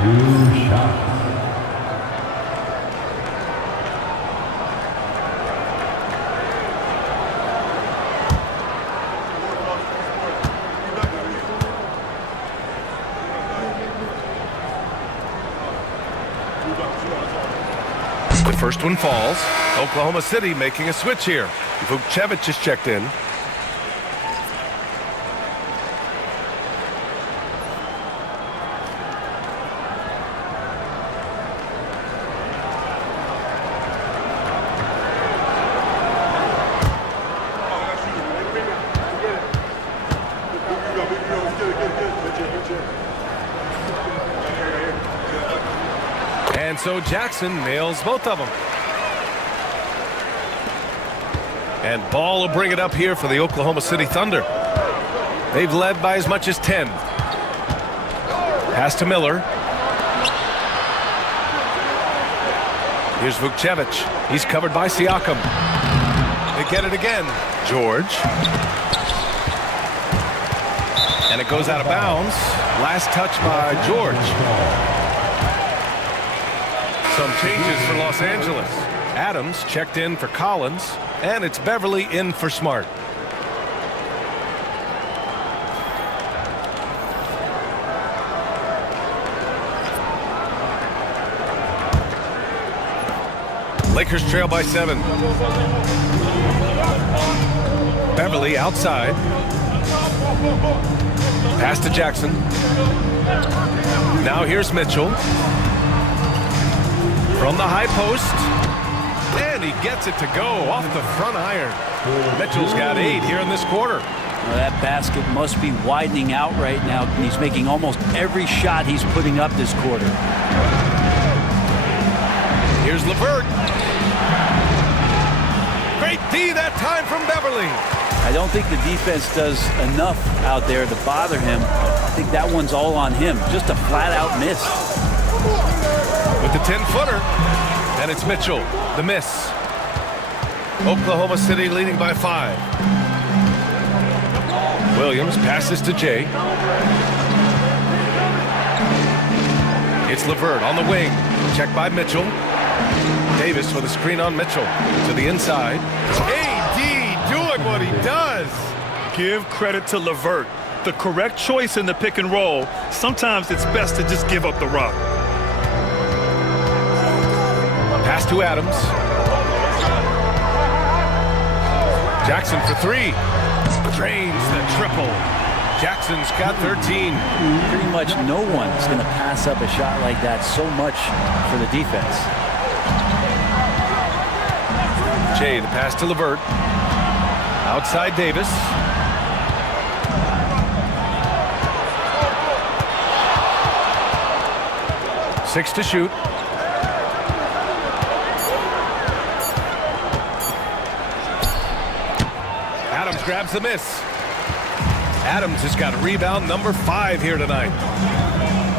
2 shots. The first one falls. Oklahoma City making a switch here. Vukcevic is checked in. And so Jackson nails both of them. And Ball will bring it up here for the Oklahoma City Thunder. They've led by as much as 10. Pass to Miller. Here's Vukcevic. He's covered by Siakam. They get it again. George. And it goes out of bounds. Last touch by George. Some changes for Los Angeles. Adams checked in for Collins, and it's Beverly in for Smart. Lakers trail by 7. Beverly outside. Pass to Jackson. Now here's Mitchell. From the high post. And he gets it to go off the front iron. Mitchell's got 8 here in this quarter. Well, that basket must be widening out right now. He's making almost every shot he's putting up this quarter. Here's LeVert. Great D that time from Beverly. I don't think the defense does enough out there to bother him. I think that one's all on him. Just a flat-out miss. With the 10-footer. And it's Mitchell. The miss. Oklahoma City leading by 5. Williams passes to Jay. It's LeVert on the wing. Checked by Mitchell. Davis with a screen on Mitchell. To the inside. AD doing what he does. Give credit to LeVert. The correct choice in the pick and roll. Sometimes it's best to just give up the rock. Pass to Adams. Jackson for 3. Drains the triple. Jackson's got 13. Pretty much no one is going to pass up a shot like that so much for the defense. Jay, the pass to LeVert. Outside Davis. Six to shoot. Adams grabs the miss. Adams has got rebound number 5 here tonight.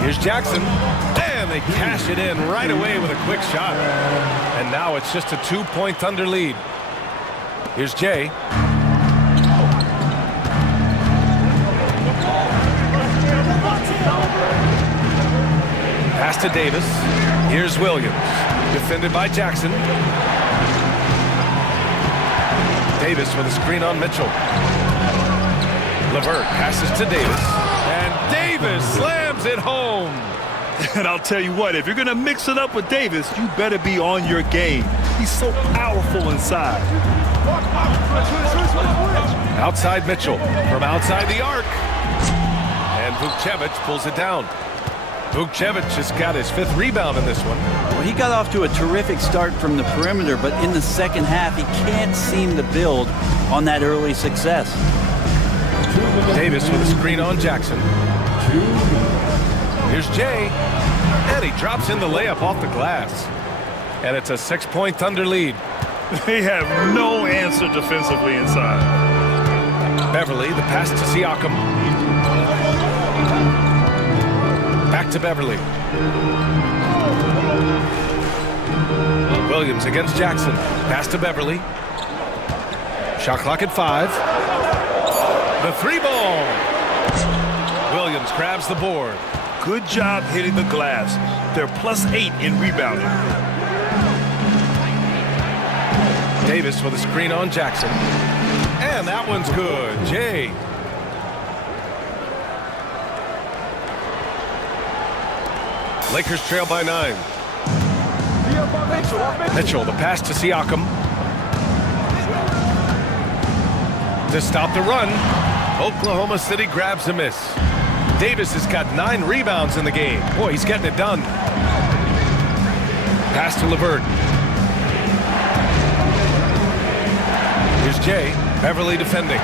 Here's Jackson. And they cash it in right away with a quick shot. And now it's just a 2-point Thunder lead. Here's Jay. Pass to Davis. Here's Williams. Defended by Jackson. Davis with a screen on Mitchell. LeVert passes to Davis. And Davis slams it home. And I'll tell you what, if you're going to mix it up with Davis, you better be on your game. He's so powerful inside. Outside Mitchell. From outside the arc. And Vukcevic pulls it down. Vukcevic has got his 5th rebound in this one. Well, he got off to a terrific start from the perimeter, but in the second half, he can't seem to build on that early success. Davis with a screen on Jackson. Here's Jay. And he drops in the layup off the glass. And it's a 6-point Thunder lead. They have no answer defensively inside. Beverly, the pass to Siakam. Back to Beverly. Williams against Jackson. Pass to Beverly. Shot clock at 5. The 3-ball. Williams grabs the board. Good job hitting the glass. They're +8 in rebounding. Davis with a screen on Jackson. And that one's good. Jay. Lakers trail by 9. Mitchell, the pass to Siakam. To stop the run, Oklahoma City grabs a miss. Davis has got 9 rebounds in the game. Boy, he's getting it done. Pass to LeVert. Here's Jay. Beverly defending.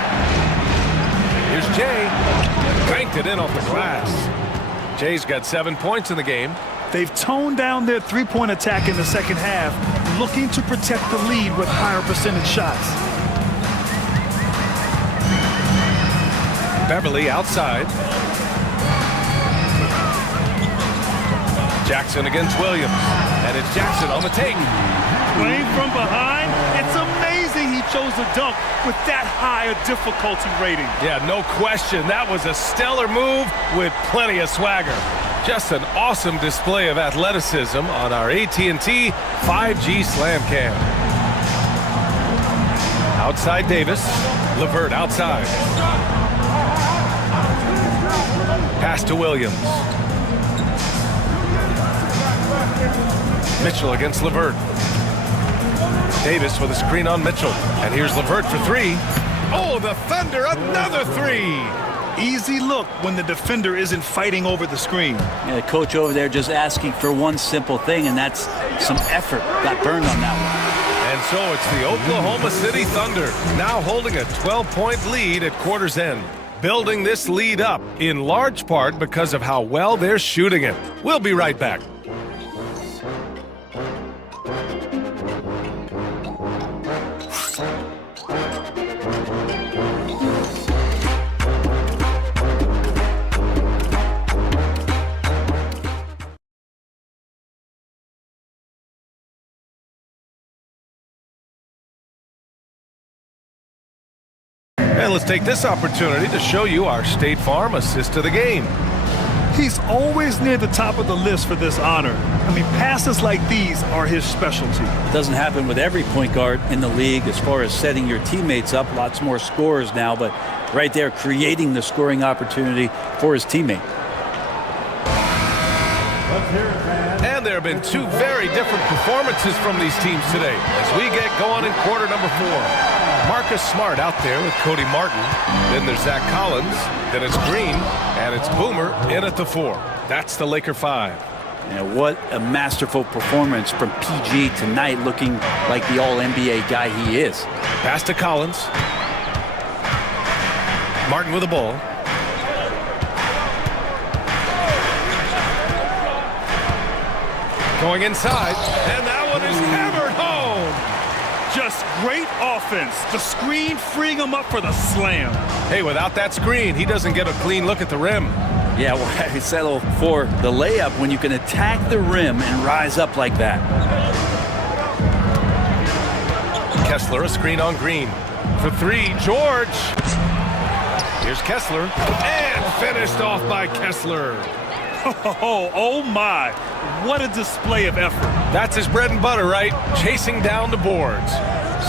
Here's Jay. Banked it in off the glass. Jay's got 7 points in the game. They've toned down their three-point attack in the second half, looking to protect the lead with higher percentage shots. Beverly outside. Jackson against Williams. And it's Jackson on the take. Playing from behind, it's amazing he chose a dunk with that high a difficulty rating. Yeah, no question. That was a stellar move with plenty of swagger. Just an awesome display of athleticism on our AT&T 5G Slam Cam. Outside Davis. LeVert outside. Pass to Williams. Mitchell against LeVert. Davis with a screen on Mitchell. And here's LeVert for 3. Oh, the Thunder, another 3. Easy look when the defender isn't fighting over the screen. Yeah, the coach over there just asking for one simple thing, and that's some effort. Got burned on that one. And so it's the Oklahoma City Thunder now holding a 12-point lead at quarter's end. Building this lead up in large part because of how well they're shooting it. We'll be right back. And let's take this opportunity to show you our State Farm assist to the game. He's always near the top of the list for this honor. I mean, passes like these are his specialty. Doesn't happen with every point guard in the league as far as setting your teammates up. Lots more scorers now, but right there creating the scoring opportunity for his teammate. And there have been 2 very different performances from these teams today as we get going in quarter number 4. Marcus Smart out there with Cody Martin. Then there's Zach Collins. Then it's Green. And it's Boomer in at the 4. That's the Laker 5. Yeah, what a masterful performance from PG tonight, looking like the All-NBA guy he is. Pass to Collins. Martin with the ball. Going inside. And that one is hammered home. Just great offense. The screen freeing him up for the slam. Hey, without that screen, he doesn't get a clean look at the rim. Yeah, well, I settle for the layup when you can attack the rim and rise up like that. Kessler, a screen on Green. For 3, George. Here's Kessler. And finished off by Kessler. Oh my. What a display of effort. That's his bread and butter, right? Chasing down the boards.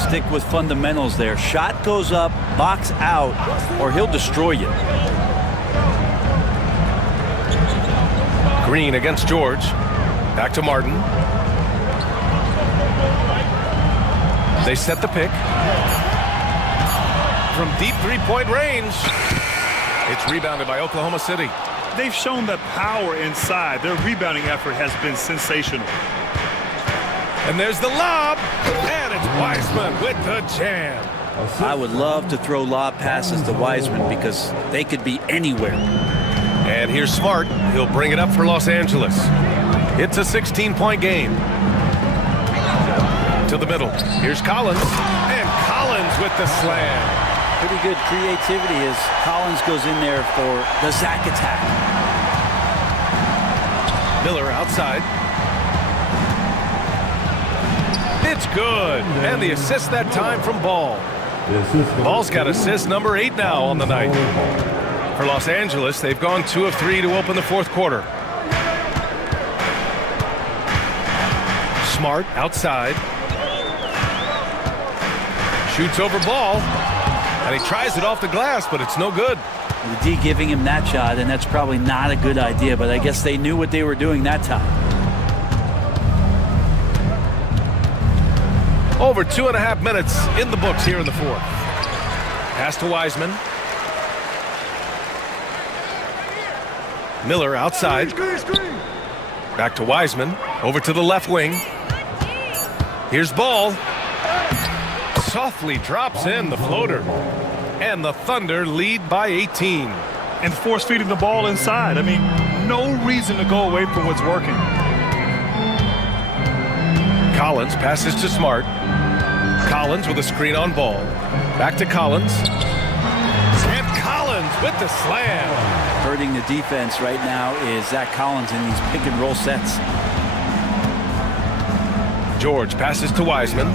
Stick with fundamentals there. Shot goes up, box out, or he'll destroy you. Green against George. Back to Martin. They set the pick. From deep 3-point range. It's rebounded by Oklahoma City. They've shown that power inside. Their rebounding effort has been sensational. And there's the lob. And it's Wiseman with the jam. I would love to throw lob passes to Wiseman because they could be anywhere. And here's Smart. He'll bring it up for Los Angeles. It's a 16-point game. To the middle. Here's Collins. And Collins with the slam. Pretty good creativity as Collins goes in there for the Zach attack. Miller outside. It's good. And the assist that time from Ball. Ball's got assist number 8 now on the night. For Los Angeles, they've gone 2 of 3 to open the fourth quarter. Smart outside. Shoots over Ball. And he tries it off the glass, but it's no good. The D giving him that shot, and that's probably not a good idea, but I guess they knew what they were doing that time. Over 2.5 minutes in the books here in the fourth. Pass to Wiseman. Miller outside. Back to Wiseman. Over to the left wing. Here's Ball. Softly drops in the floater. And the Thunder lead by 18. And force feeding the ball inside. I mean, no reason to go away from what's working. Collins passes to Smart. Collins with a screen on Ball. Back to Collins. And Collins with the slam. Hurting the defense right now is Zach Collins in these pick and roll sets. George passes to Wiseman.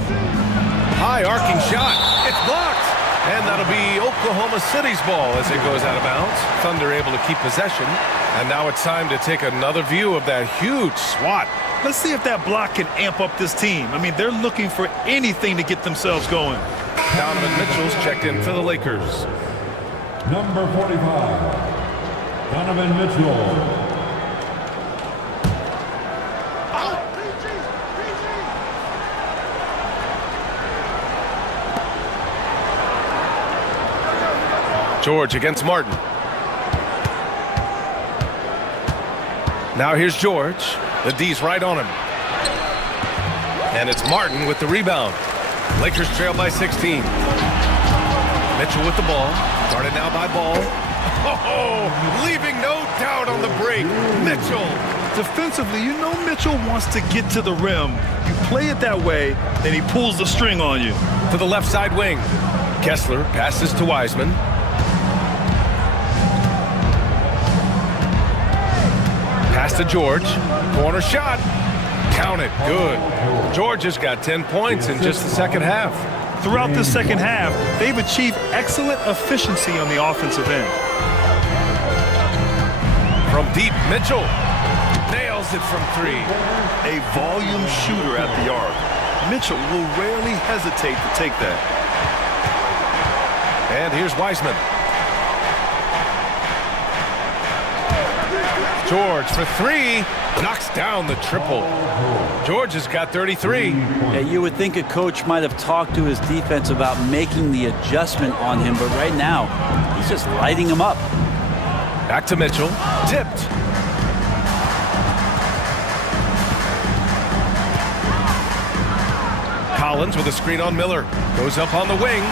High arcing shot. It's blocked. And that'll be Oklahoma City's ball as it goes out of bounds. Thunder able to keep possession. And now it's time to take another view of that huge swat. Let's see if that block can amp up this team. I mean, they're looking for anything to get themselves going. Donovan Mitchell's checked in for the Lakers. Number 45, Donovan Mitchell. George against Martin. Now here's George. The D's right on him. And it's Martin with the rebound. Lakers trail by 16. Mitchell with the ball. Guarded now by Ball. Oh, leaving no doubt on the break. Mitchell. Defensively, you know Mitchell wants to get to the rim. You play it that way, and he pulls the string on you. To the left side wing. Kessler passes to Wiseman. Pass to George. Corner shot. Count it. Good. George has got 10 points in just the second half. Throughout the second half, they've achieved excellent efficiency on the offensive end. From deep, Mitchell nails it from 3. A volume shooter at the arc. Mitchell will rarely hesitate to take that. And here's Wiseman. George for 3, knocks down the triple. George has got 33. Yeah, you would think a coach might have talked to his defense about making the adjustment on him, but right now, he's just lighting him up. Back to Mitchell, tipped. Collins with a screen on Miller, goes up on the wing,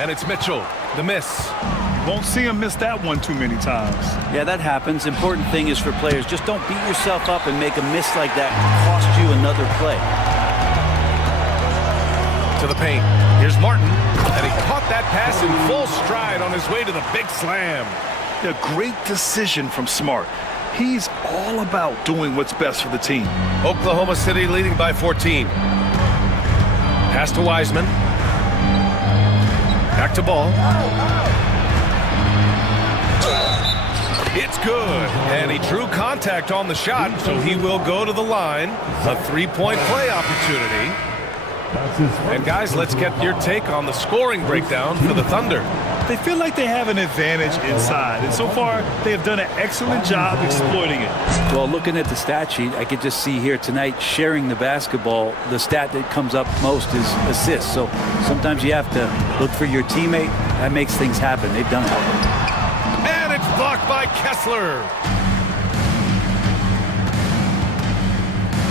and it's Mitchell, the miss. Won't see him miss that one too many times. Yeah, that happens. Important thing is for players, just don't beat yourself up and make a miss like that cost you another play. To the paint. Here's Martin, and he caught that pass in full stride on his way to the big slam. A great decision from Smart. He's all about doing what's best for the team. Oklahoma City leading by 14. Pass to Wiseman. Back to Ball. It's good, and he drew contact on the shot, so he will go to the line. A 3-point play opportunity. And guys, let's get your take on the scoring breakdown for the Thunder. They feel like they have an advantage inside, and so far they have done an excellent job exploiting it. Well, looking at the stat sheet, I could just see here tonight sharing the basketball. The stat that comes up most is assists. So sometimes you have to look for your teammate. That makes things happen. They've done it. And it's blocked by Kessler.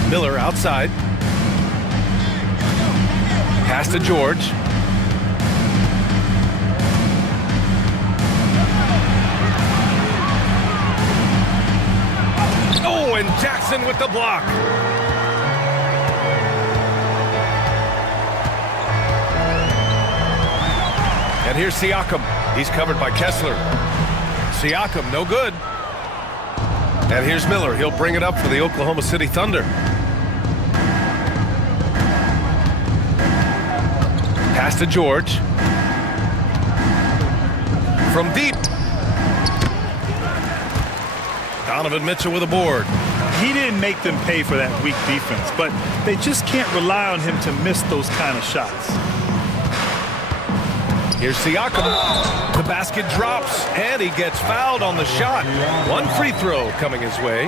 Miller outside. Pass to George. Oh, and Jackson with the block. And here's Siakam. He's covered by Kessler. Siakam, no good. And here's Miller. He'll bring it up for the Oklahoma City Thunder. Pass to George. From deep. Donovan Mitchell with a board. He didn't make them pay for that weak defense, but they just can't rely on him to miss those kind of shots. Here's Siakam. The basket drops, and he gets fouled on the shot. One free throw coming his way.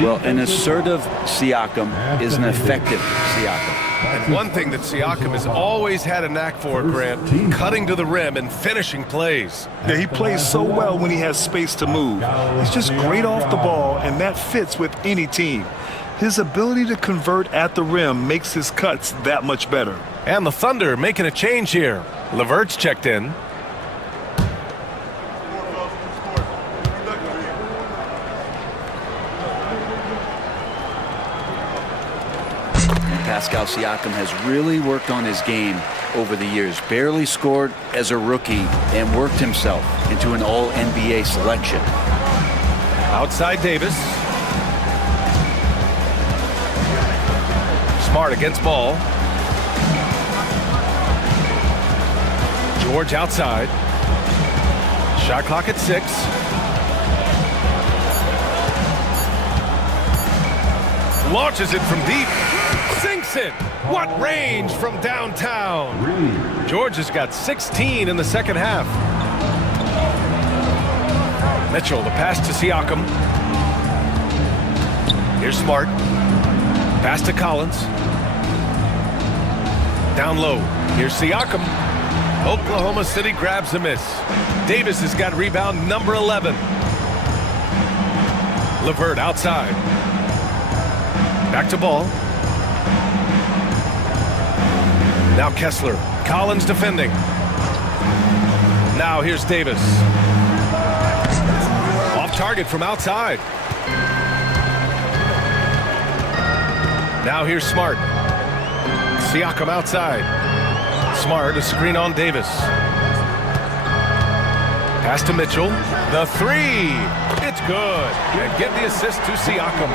Well, an assertive Siakam is an effective Siakam. And one thing that Siakam has always had a knack for, Grant, cutting to the rim and finishing plays. Yeah, he plays so well when he has space to move. He's just great off the ball, and that fits with any team. His ability to convert at the rim makes his cuts that much better. And the Thunder making a change here. LeVert's checked in. Pascal Siakam has really worked on his game over the years. Barely scored as a rookie and worked himself into an all-NBA selection. Outside Davis. Smart against ball. George outside. Shot clock at 6. Launches it from deep. Sinks it. What range from downtown. George has got 16 in the second half. Mitchell, the pass to Siakam. Here's Smart. Pass to Collins. Down low. Here's Siakam. Oklahoma City grabs a miss. Davis has got rebound number 11. LeVert outside. Back to ball. Now Kessler. Collins defending. Now here's Davis. Off target from outside. Now here's Smart. Siakam outside. Smart, a screen on Davis. Pass to Mitchell. The three. It's good. And give the assist to Siakam.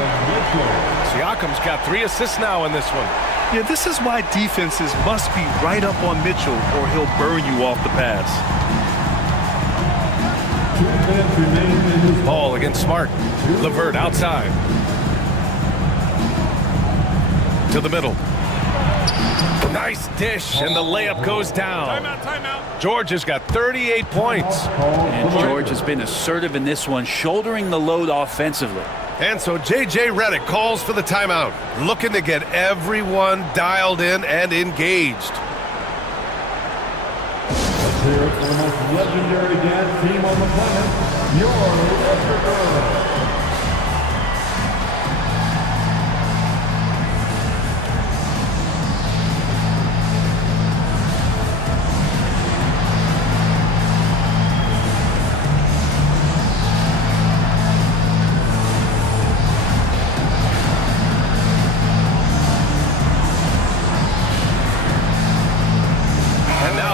Siakam's got 3 assists now in this one. Yeah, this is why defenses must be right up on Mitchell or he'll burn you off the pass. Ball against Smart. LeVert outside. To the middle. Nice dish, and the layup goes down. Timeout. George has got 38 points. And George has been assertive in this one, shouldering the load offensively. And so J.J. Redick calls for the timeout, looking to get everyone dialed in and engaged. Let's hear it for the most legendary dance team on the planet, your Lakers.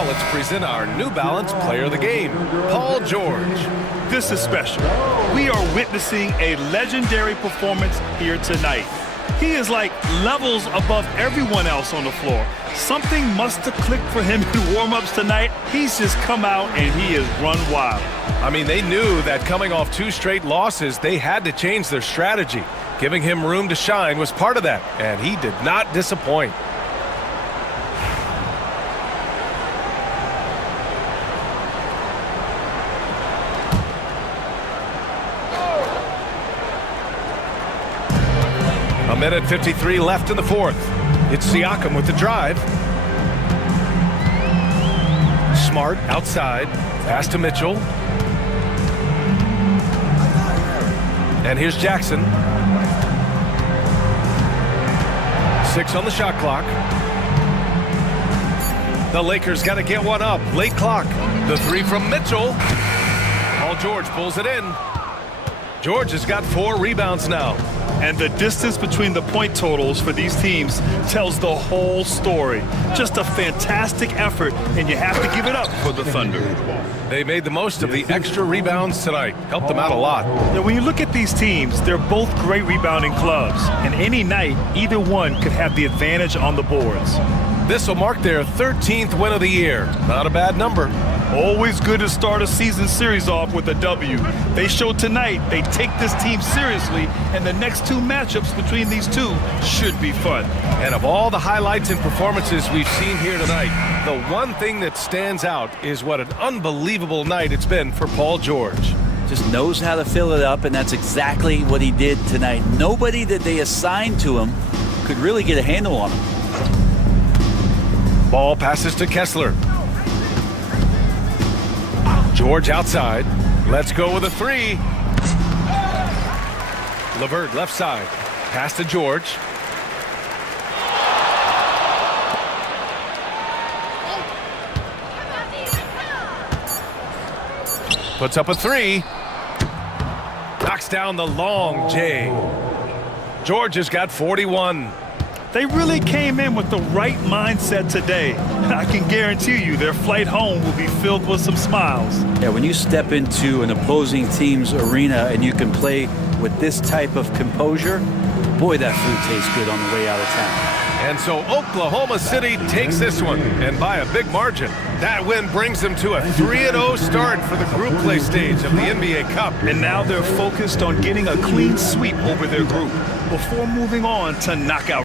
Let's present our New Balance Player of the Game, Paul George. This is special. We are witnessing a legendary performance here tonight. He is like levels above everyone else on the floor. Something must have clicked for him in warm-ups tonight. He's just come out and he has run wild. I mean, they knew that coming off 2 straight losses, they had to change their strategy. Giving him room to shine was part of that, and he did not disappoint. A minute 53 left in the fourth. It's Siakam with the drive. Smart outside. Pass to Mitchell. And here's Jackson. 6 on the shot clock. The Lakers got to get one up. Late clock. The 3 from Mitchell. Paul George pulls it in. George has got 4 rebounds now. And the distance between the point totals for these teams tells the whole story. Just a fantastic effort, and you have to give it up for the Thunder. They made the most of the extra rebounds tonight. Helped them out a lot. Now, when you look at these teams, they're both great rebounding clubs. And any night, either one could have the advantage on the boards. This will mark their 13th win of the year. Not a bad number. Always good to start a season series off with a W. They showed tonight they take this team seriously, and the next two matchups between these two should be fun. And of all the highlights and performances we've seen here tonight, the one thing that stands out is what an unbelievable night it's been for Paul George. Just knows how to fill it up, and that's exactly what he did tonight. Nobody that they assigned to him could really get a handle on him. Ball passes to Kessler. George outside. Let's go with a three. LeVert left side. Pass to George. Puts up a three. Knocks down the long J. George has got 41. They really came in with the right mindset today. I can guarantee you their flight home will be filled with some smiles. Yeah, when you step into an opposing team's arena and you can play with this type of composure, boy, that food tastes good on the way out of town. And so Oklahoma City takes this one, and by a big margin. That win brings them to a 3-0 start for the group play stage of the NBA Cup. And now they're focused on getting a clean sweep over their group before moving on to knockout.